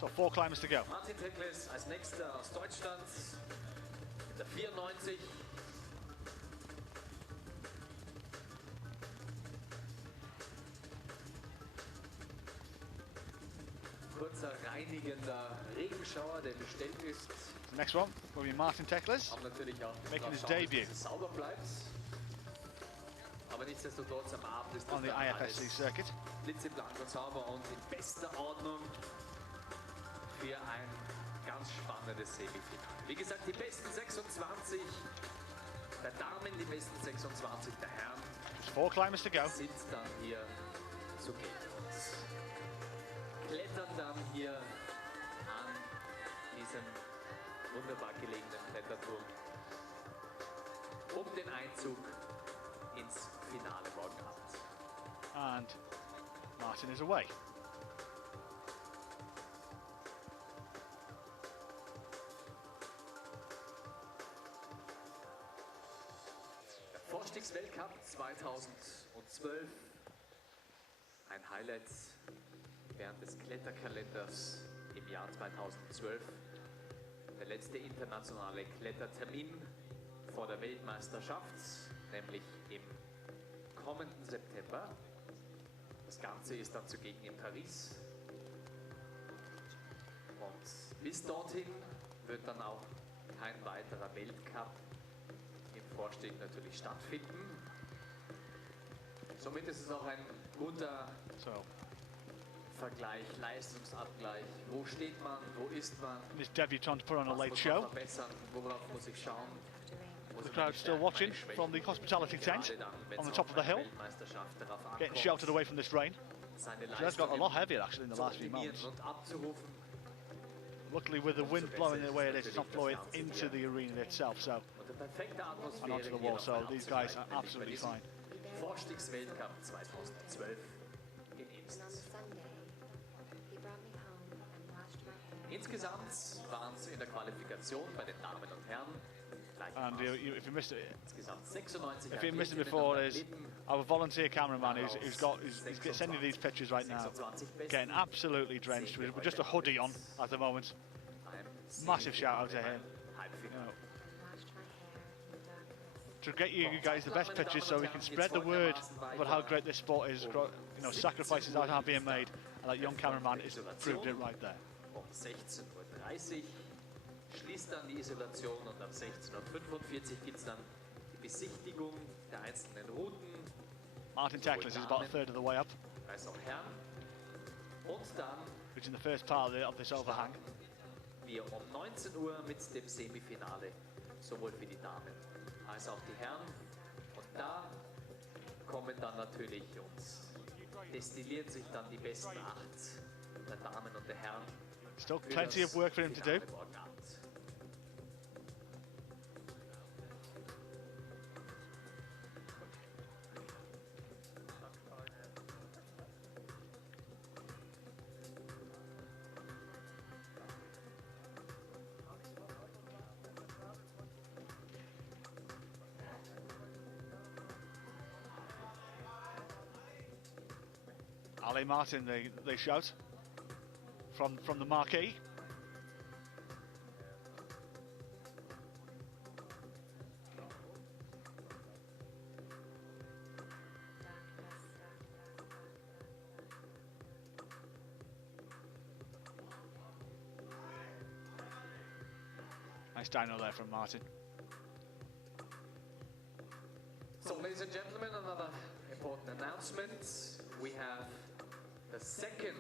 So 4 climbers to go. Martin Teklas als nächster aus Deutschland mit der 94. Kurzer reinigender Regenschauer, der bestellt ist. The next one will be Martin Teklas, making his debut sauber bleibt. Aber nichtsdestotrotz am Abend ist on the IFSC circuit. Blitzeblank und sauber und in bester Ordnung für ein ganz spannendes Semifinale. Wie gesagt, die besten 26 der Damen, die besten 26 der Herren. There's 4 climbers to go. Sind dann hier zu gehen. Klettern dann hier an diesem wunderbar gelegenen Kletterturm, um den Einzug ins Finale morgen Abend. And Martin is away. Der Vorstiegsweltcup 2012, ein Highlight während des Kletterkalenders im Jahr 2012. Der letzte internationale Klettertermin vor der Weltmeisterschaft, nämlich im kommenden September. Das Ganze ist dann zugegen in Paris. Und bis dorthin wird dann auch kein weiterer Weltcup im Vorstieg natürlich stattfinden. Somit ist es auch ein guter Vergleich, Leistungsabgleich. Wo steht man, wo ist man? This debutant put on a late Was muss show. man verbessern, worauf muss ich schauen? The crowd still watching from the hospitality tent on the top of the hill, getting sheltered away from this rain. So that's got a lot heavier actually in the last few moments. Luckily, with the wind blowing the way it is, it's not blowing into the arena itself, so and onto the wall. So these guys are absolutely fine. Vorstiegsweltcup 2012 in Imst. Insgesamt waren es in der Qualifikation bei den Damen und Herren And if you missed it, insgesamt 96 if you missed it before, is our volunteer cameraman who's sending these pictures right now, getting absolutely drenched with just a hoodie on at the moment. Massive shout out to him. To get you guys the best pictures so we can spread the word about how great this sport is. You know, sacrifices are being made, and that young cameraman has proved it right there. Um 16:30 Uhr schließt dann die Isolation und ab 16:45 Uhr gibt es dann die Besichtigung der einzelnen Routen. Martin Teclis is about a third of the way up. Als auch Herren. Und dann which in the first part of this overhang. Wir um 19 Uhr mit dem Semifinale, sowohl für die Damen als auch die Herren. Und da kommen dann natürlich und destillieren sich dann die besten 8 der Damen und der Herren. Still plenty of work for him to do. Ali Martin, they shout from the marquee. Nice dyno there from Martin. So, ladies and gentlemen, another important announcement. We have the second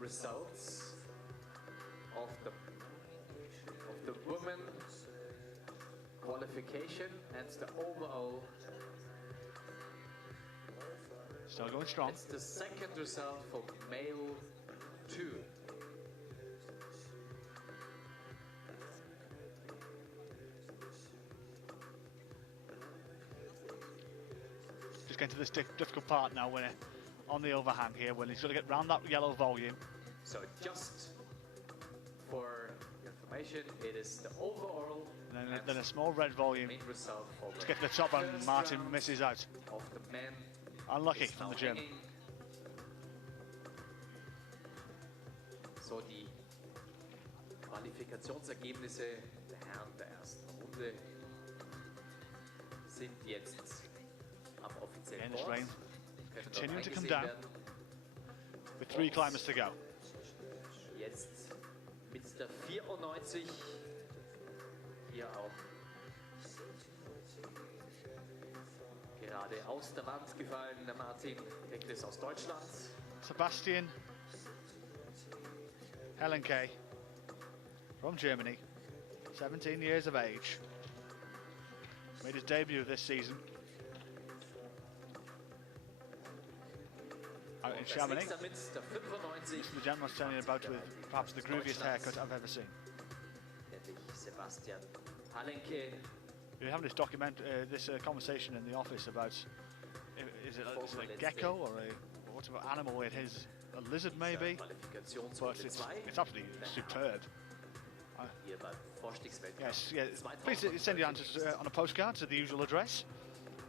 results of the women qualification and the overall. Still going strong. It's the second result for male 2. Just getting to this difficult part now when on the overhang here, when he's got to get round that yellow volume. So just for information, it is the overall and then a small red volume to get to the top, and Martin misses out. Of the men unlucky from the gym. So die Qualifikationsergebnisse der Herren der ersten Runde sind jetzt am offiziellen Board. Continuing to come down with 3 climbers to go. Jetzt mit der 94 hier auch gerade aus der Wand gefallen, der Martin Teclis aus Deutschland. Sebastian Helenke from Germany, 17 years of age, made his debut this season out in Chamonix. This is the gentleman standing about with perhaps the grooviest haircut I've ever seen. Sebastian Helenke. We're having this conversation in the office about is it a gecko or what animal it is? A lizard maybe, but it's absolutely superb. Yes, yeah. Please send your answers on a postcard to the usual address,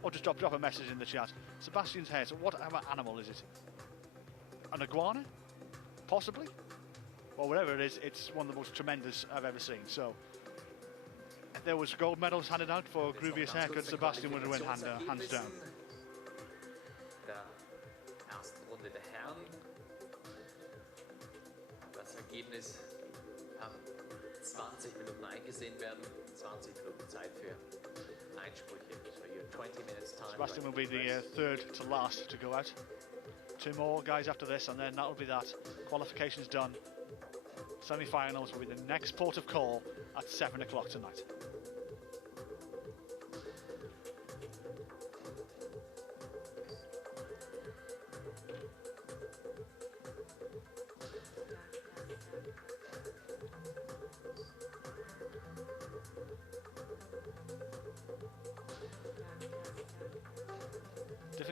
or just drop a message in the chat. Sebastian's hair. So what animal is it? An iguana? Possibly? Well, whatever it is, it's one of the most tremendous I've ever seen. So if there was gold medals handed out for grooviest haircut, Sebastian would have won hands down. Der ersten Runde der Herren. Das Ergebnis kann 20 Minuten eingesehen werden. 20 Minuten Zeit für Einsprüche. So you have 20 minutes time. Sebastian will be the third to last to go out. 2 more guys after this, and then that'll be that. Qualifications done. Semi-finals will be the next port of call at 7 o'clock tonight.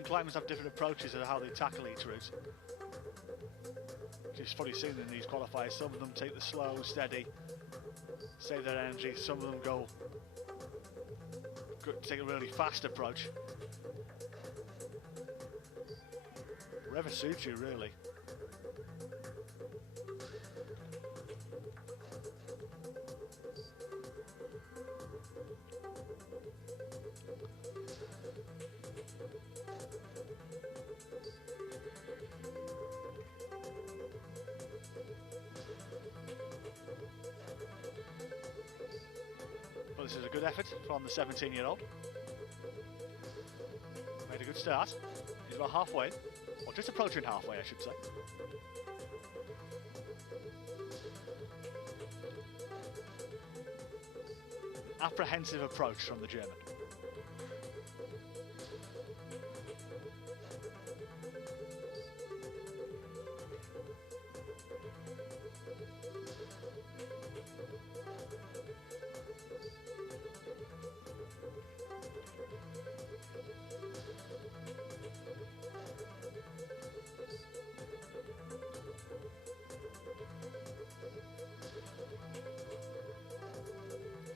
climbers have different approaches to how they tackle each route. You've probably seen in these qualifiers, some of them take the slow, steady, save their energy, some of them take a really fast approach. Whatever suits you, really. Well, this is a good effort from the 17-year-old. Made a good start. He's about halfway, or just approaching halfway, I should say. Apprehensive approach from the German.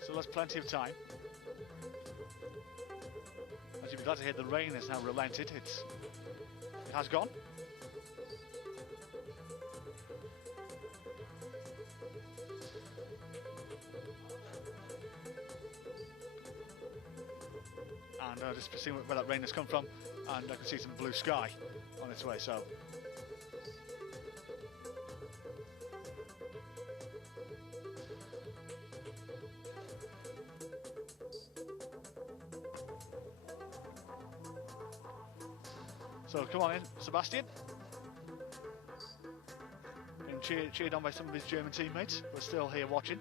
So there's plenty of time. As you'd be glad to hear, the rain has now relented. It has gone. And just seeing where that rain has come from, and I can see some blue sky on its way. So. So come on in, Sebastian. Being cheered on by some of his German teammates. We're still here watching.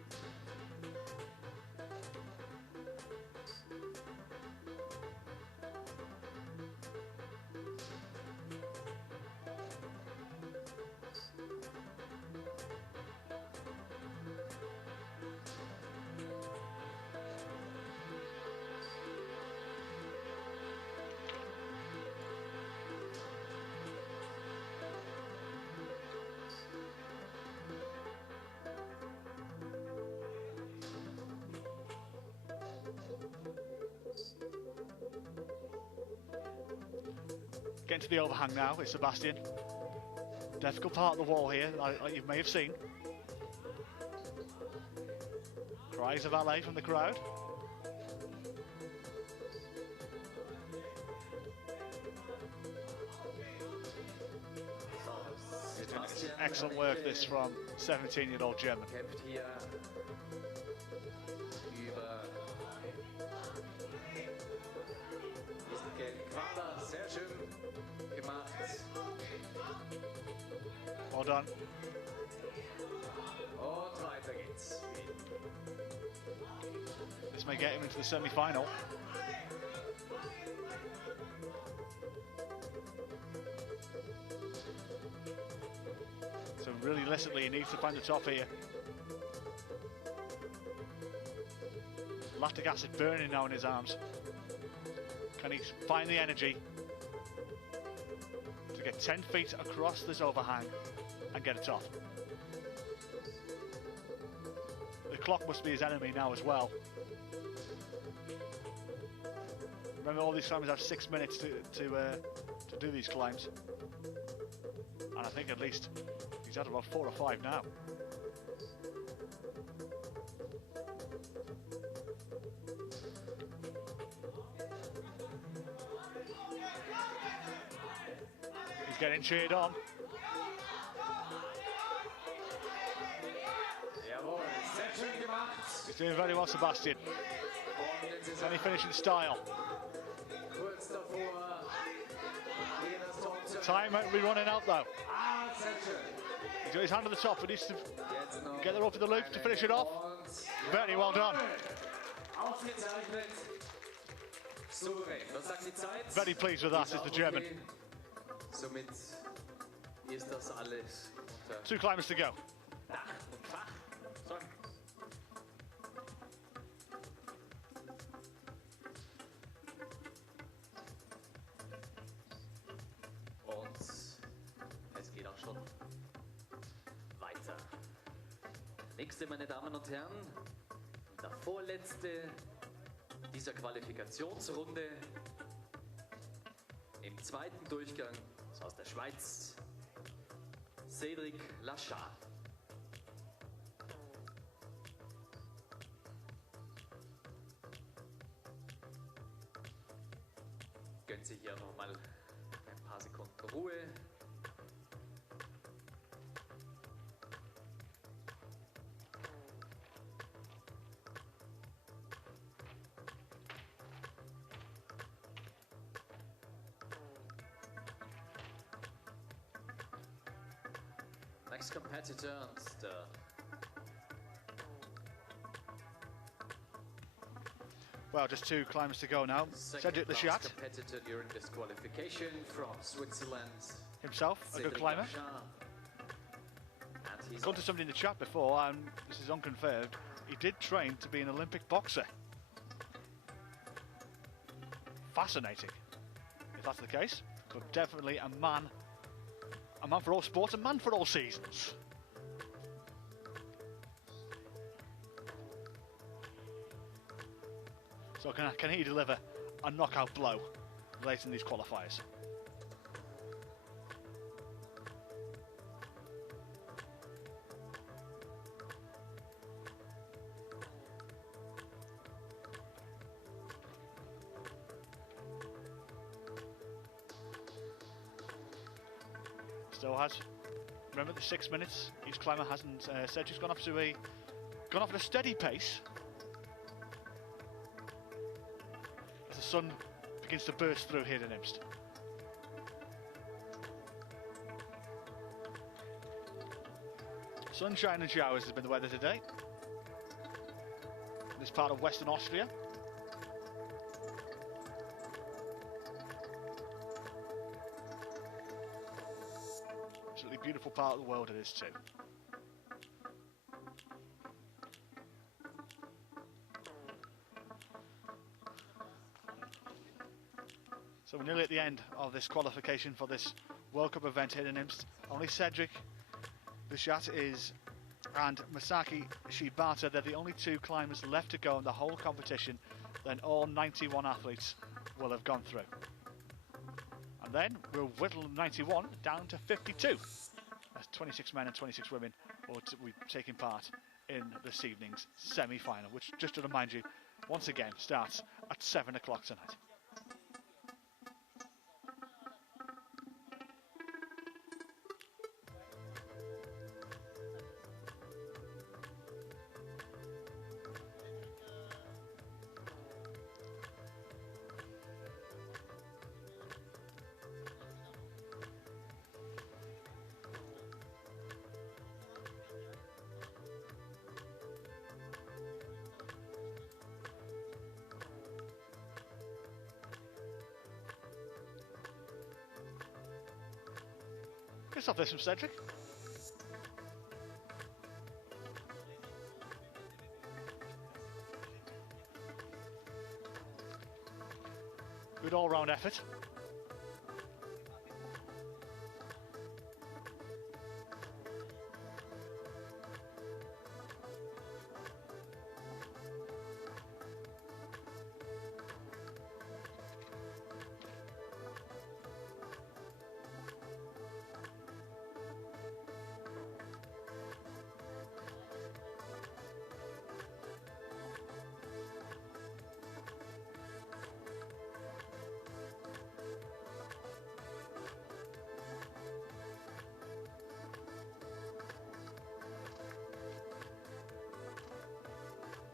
Getting to the overhang now is Sebastian. Difficult part of the wall here, like you may have seen. Cries of valet from the crowd. Excellent work this from 17-year-old German. Well done. This may get him into the semi-final. So really realistically, he needs to find the top here. Lactic acid burning now in his arms. Can he find the energy to get 10 feet across this overhang and get it off? The clock must be his enemy now as well. Remember, all these climbers have 6 minutes to do these climbs, and I think at least he's at about 4 or 5 now. He's getting cheered on. He's doing very well, Sebastian. Can he finish in style? Time might be running out though. He's got his hand on the top, but needs to get the rope in the loop to finish it off. Very well done. Very pleased with that is the German. 2 climbers to go. Nächste, meine Damen und Herren, der vorletzte dieser Qualifikationsrunde im zweiten Durchgang ist aus der Schweiz, Cédric Lachard. Gönnen Sie hier nochmal ein paar Sekunden Ruhe. Next competitor and the Well, just 2 climbers to go now. Cedric Lachard, competitor during this qualification from Switzerland. himself a good climber. I've gone to somebody in the chat before, and this is unconfirmed, he did train to be an Olympic boxer. Fascinating, if that's the case, but definitely a man for all sports, a man for all seasons. So can he deliver a knockout blow late in these qualifiers? Still has. Remember the 6 minutes. Each climber hasn't. Cedric's gone off at a steady pace. As the sun begins to burst through here in Imst. Sunshine and showers has been the weather today. In this part of Western Austria. Absolutely beautiful part of the world it is too. So we're nearly at the end of this qualification for this World Cup event here in Imst. Only Cedric Lachard and Masaki Shibata, they're the only 2 climbers left to go in the whole competition. Then all 91 athletes will have gone through. And then we'll whittle 91 down to 52. As 26 men and 26 women will be taking part in this evening's semi-final, which, just to remind you, once again starts at 7 o'clock tonight. Good stuff this from Cedric. Good all-round effort.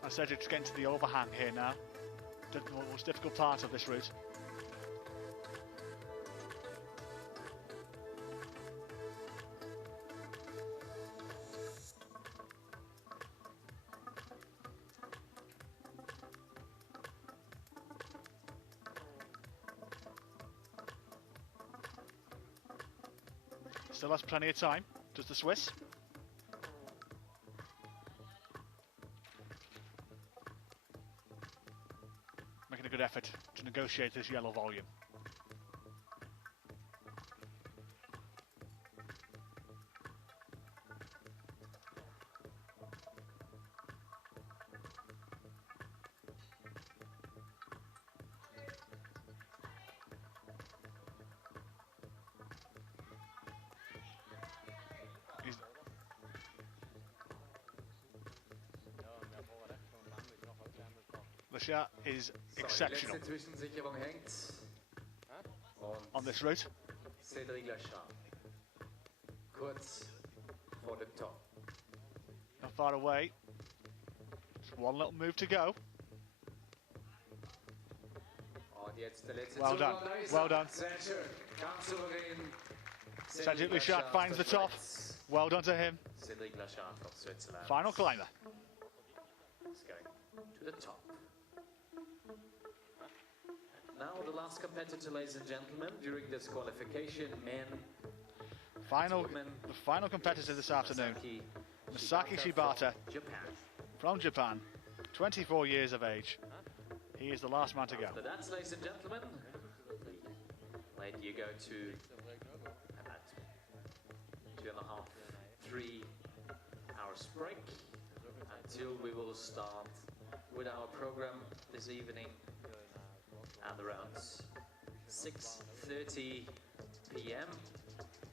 And Cedric's getting to the overhang here now. The most difficult part of this route. Still has plenty of time, does the Swiss. Making a good effort to negotiate this yellow volume. Lashat is exceptional Die letzte Zwischensicherung hängt. on this route. Cédric Lachat. Kurz vor dem Top. Not far away. Just one little move to go. Und jetzt der letzte Well Zug. done. Und da ist Well done. Sehr schön. Ganz souverän. Cedric Lachat finds the top. Well done to him. Cédric Lachat from Switzerland. Final climber. He's going to the top. Now the last competitor, ladies and gentlemen, during this qualification, men, The final competitor this afternoon, Masaki Shibata Japan. from Japan, 24 years of age. He is the last man to go. So that's, ladies and gentlemen, let you go to about 2.5, 3 hours break until we will start with our program this evening at around 6:30 p.m.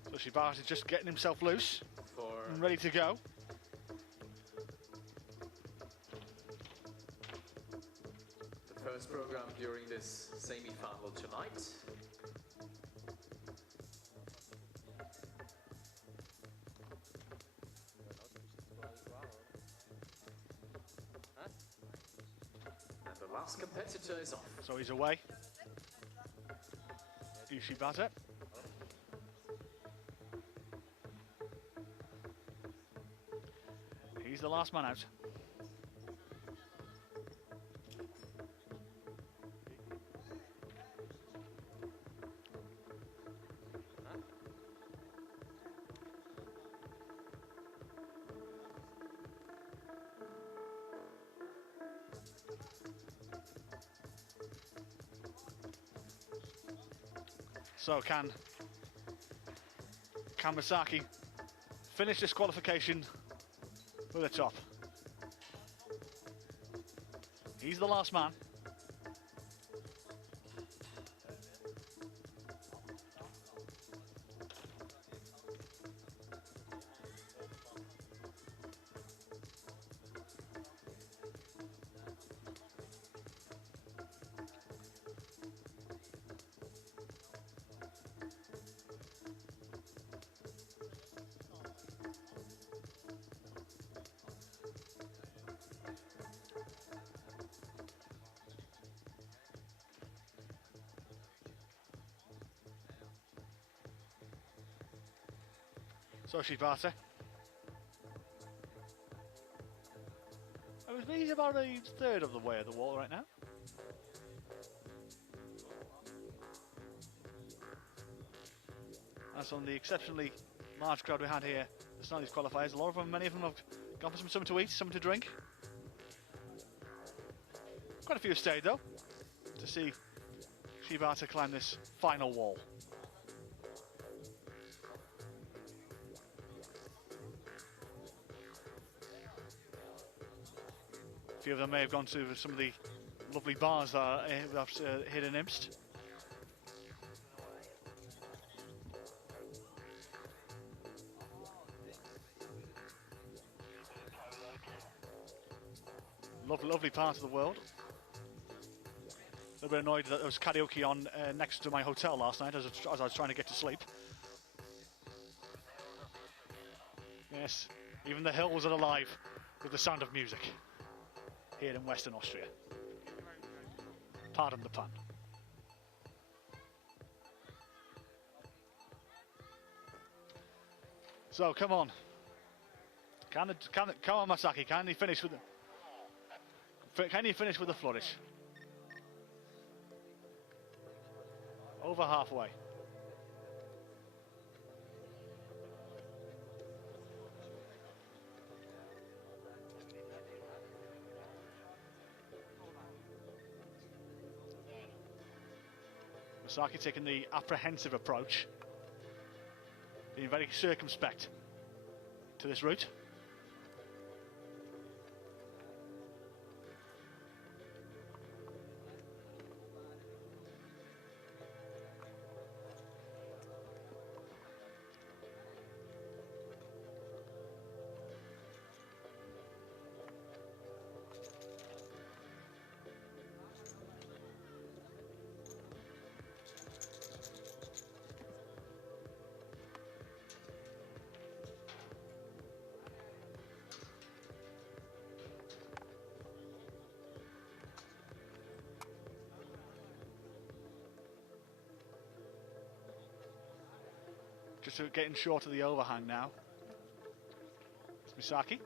So Shibata is just getting himself loose for and ready to go. the first program during this semi-final tonight. And the last competitor is off. So he's away. Shibata. He's the last man out. So can Masaki finish this qualification with a top? He's the last man. So Shibata. He's about a third of the way of the wall right now. That's on the exceptionally large crowd we had here. It's not these qualifiers. A lot of them, many of them have gone for something to eat, something to drink. Quite a few have stayed though, to see Shibata climb this final wall. A few of them may have gone to some of the lovely bars that are here in Imst. Lovely part of the world. A little bit annoyed that there was karaoke on next to my hotel last night as I was trying to get to sleep. Yes, even the hills are alive with the sound of music here in Western Austria. Pardon the pun. So come on, come on Masaki, can you finish with the flourish? Over halfway. Masaki taking the apprehensive approach, being very circumspect to this route. just getting short of the overhang now. It's Misaki.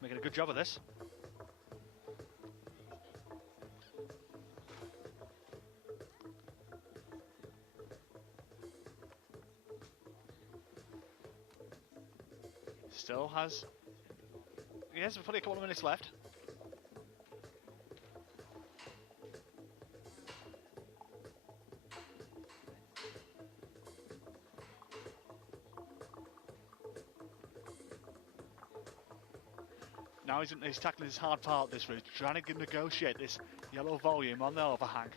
Making a good job of this. Still has... Yes, we've probably a couple of minutes left. Now he's tackling his hard part this route, trying to negotiate this yellow volume on the overhang.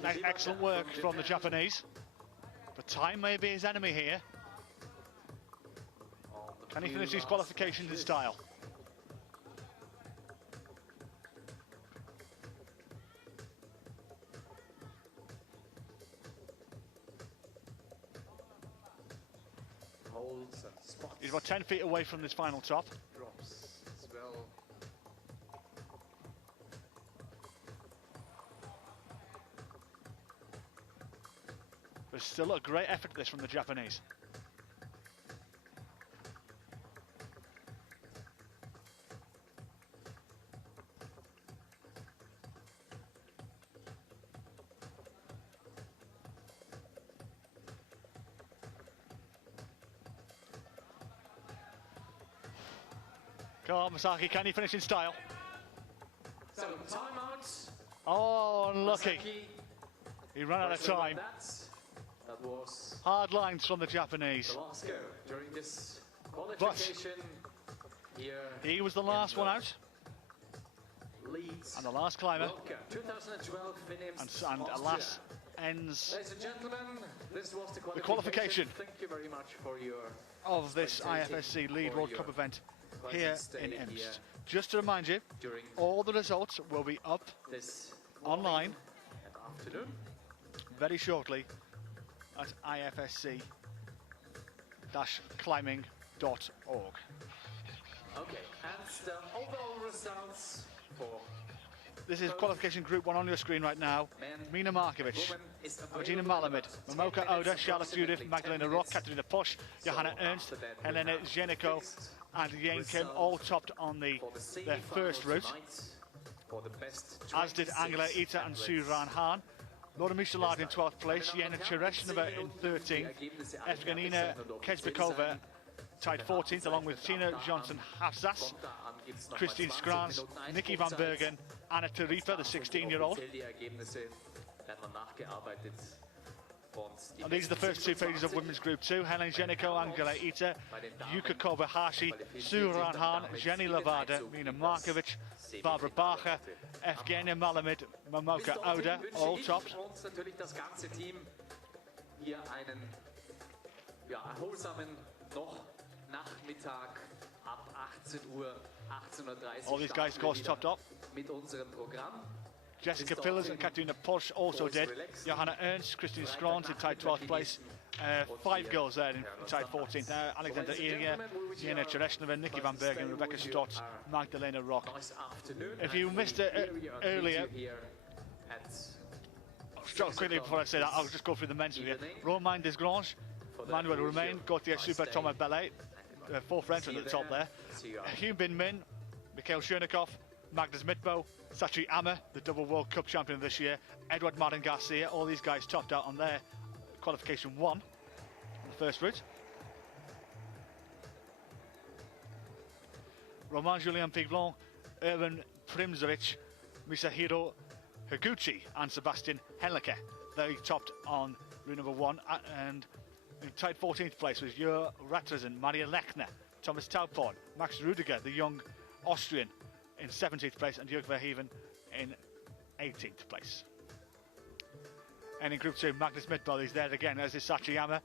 That's excellent work from the Japanese. But time may be his enemy here. Can he finish these qualifications in style? He's about 10 feet away from this final top. Drops as well. There's still a great effort this from the Japanese. Come on, Masaki, can he finish in style? So, timeout. Oh, unlucky. Masaki. He ran out of time. That was hard lines from the Japanese. The last go during this qualification. Here he was the last one out. Leeds. And the last climber. 2012 Imst, and alas, ends Ladies and gentlemen, this was the qualification Thank you very much for your of this IFSC Lead World Cup event here in Imst. Just to remind you, all the results will be up online very shortly at ifsc-climbing.org. Okay, and the overall results for this is qualification group 1 on your screen right now. Mina Markovic, Regina Malamed, Momoka Oda, Charlotte Judith, Magdalena Rock, Katarina Posch, Johanna Ernst, Helena Zheniko and Yang Kim all topped on their first route, as did Angela Ita and Suran Han. Laura Michelard in 12th place, Yena Chereshneva in 13th, Evgenina Kezbekova tied 14th along with Tina Johnson-Hafsas, Christine Scrans, Nikki van Bergen, Anna Tarifa, the 16-year-old. And these are the first two pages of Women's Group 2. Helen Zheniko, Angela Ita, Yuka Kobayashi, Suran Han, Jenny Lavada, Mina Markovic, Barbara Bacher, Evgenia Malamed, Momoka Oda, all topped. Nachmittag ab 18 Uhr, 18:30 All these guys, of course, topped up. Mit unserem Programm. Jessica Pillars and Katarina Posch also did. Johanna Ernst, Christine Scrons in tied 12th place. 5 girls there in tied 14th. Alexander Ilya, Yena Chereshneva, Nikki van Bergen, Rebecca Stott, Magdalena Rock. If you missed it earlier, quickly before I say that, I'll just go through the men's with you. Romain Desgrange, Manuel Romain, Gauthier Super, Thomas Bellet, 4th entrant at the top there. Hyun Bin Min, Mikhail Chernikov, Magnus Mitbo, Sachi Amma, the double World Cup champion this year, Edward Martin Garcia, all these guys topped out on their qualification 1 on the first route. Romain Julien Piglon, Erwin Primzovic, Misahiro Higuchi and Sebastian Henlicke. They topped on route number 1 and tied 14th place was Jur Ratresen, Maria Lechner, Thomas Tauporn, Max Rudiger, the young Austrian, in 17th place, and Jörg Verheven in 18th place. And in Group 2, Magnus Midtball is there again, as is Sachiyama.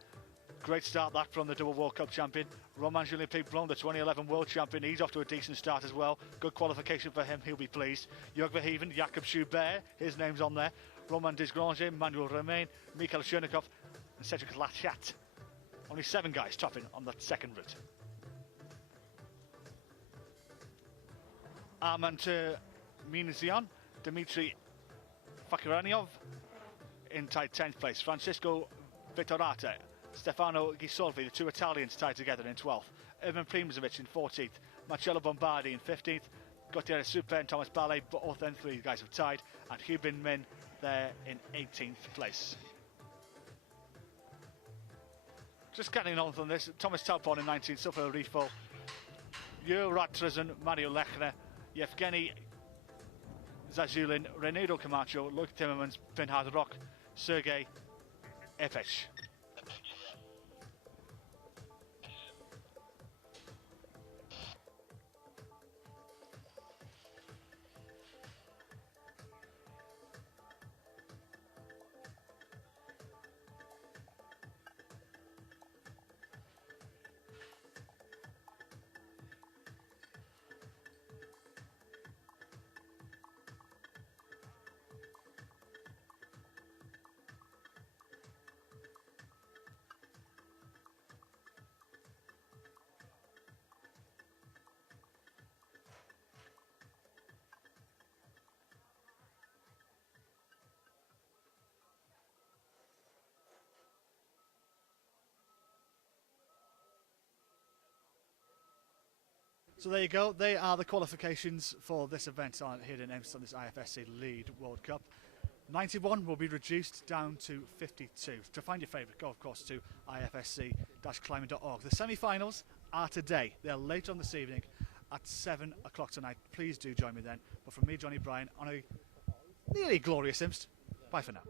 Great start that from the double World Cup champion. Roman Julien Piblon, the 2011 World Champion, he's off to a decent start as well. Good qualification for him, he'll be pleased. Jörg Verheven, Jakob Schubert, his name's on there. Roman Desgrange, Manuel Romain, Mikhail Chernikov and Cedric Lachat. Only 7 guys topping on that second route. Armand Minzion, Dmitry Fakiraniov in tied 10th place. Francisco Vittorate, Stefano Ghisolfi, the 2 Italians tied together in 12th. Ivan Primozovic in 14th. Marcello Bombardi in 15th. Gautier Super and Thomas Ballet, both then 3 guys have tied. And Hubin Min there in 18th place. Just getting on from this, Thomas Talpon in 19th, Suffer Riefel. Jur Ratresen, Mario Lechner, Yevgeny Zazulin, Renato Camacho, Luke Timmermans, Pinhard Rock, Sergei Efesh. So there you go, they are the qualifications for this event here in Imst on this IFSC Lead World Cup. 91 will be reduced down to 52. To find your favourite, go of course to ifsc-climbing.org. The semi-finals are today. They're later on this evening at 7 o'clock tonight. Please do join me then. But from me, Johnny Bryan, on a nearly glorious Imst, bye for now.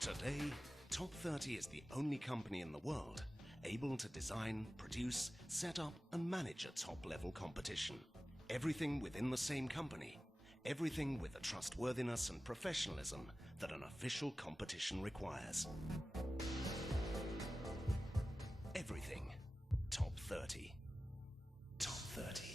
Today, Top 30 is the only company in the world able to design, produce, set up and manage a top-level competition. Everything within the same company. Everything with the trustworthiness and professionalism that an official competition requires. Everything Top 30. Top 30.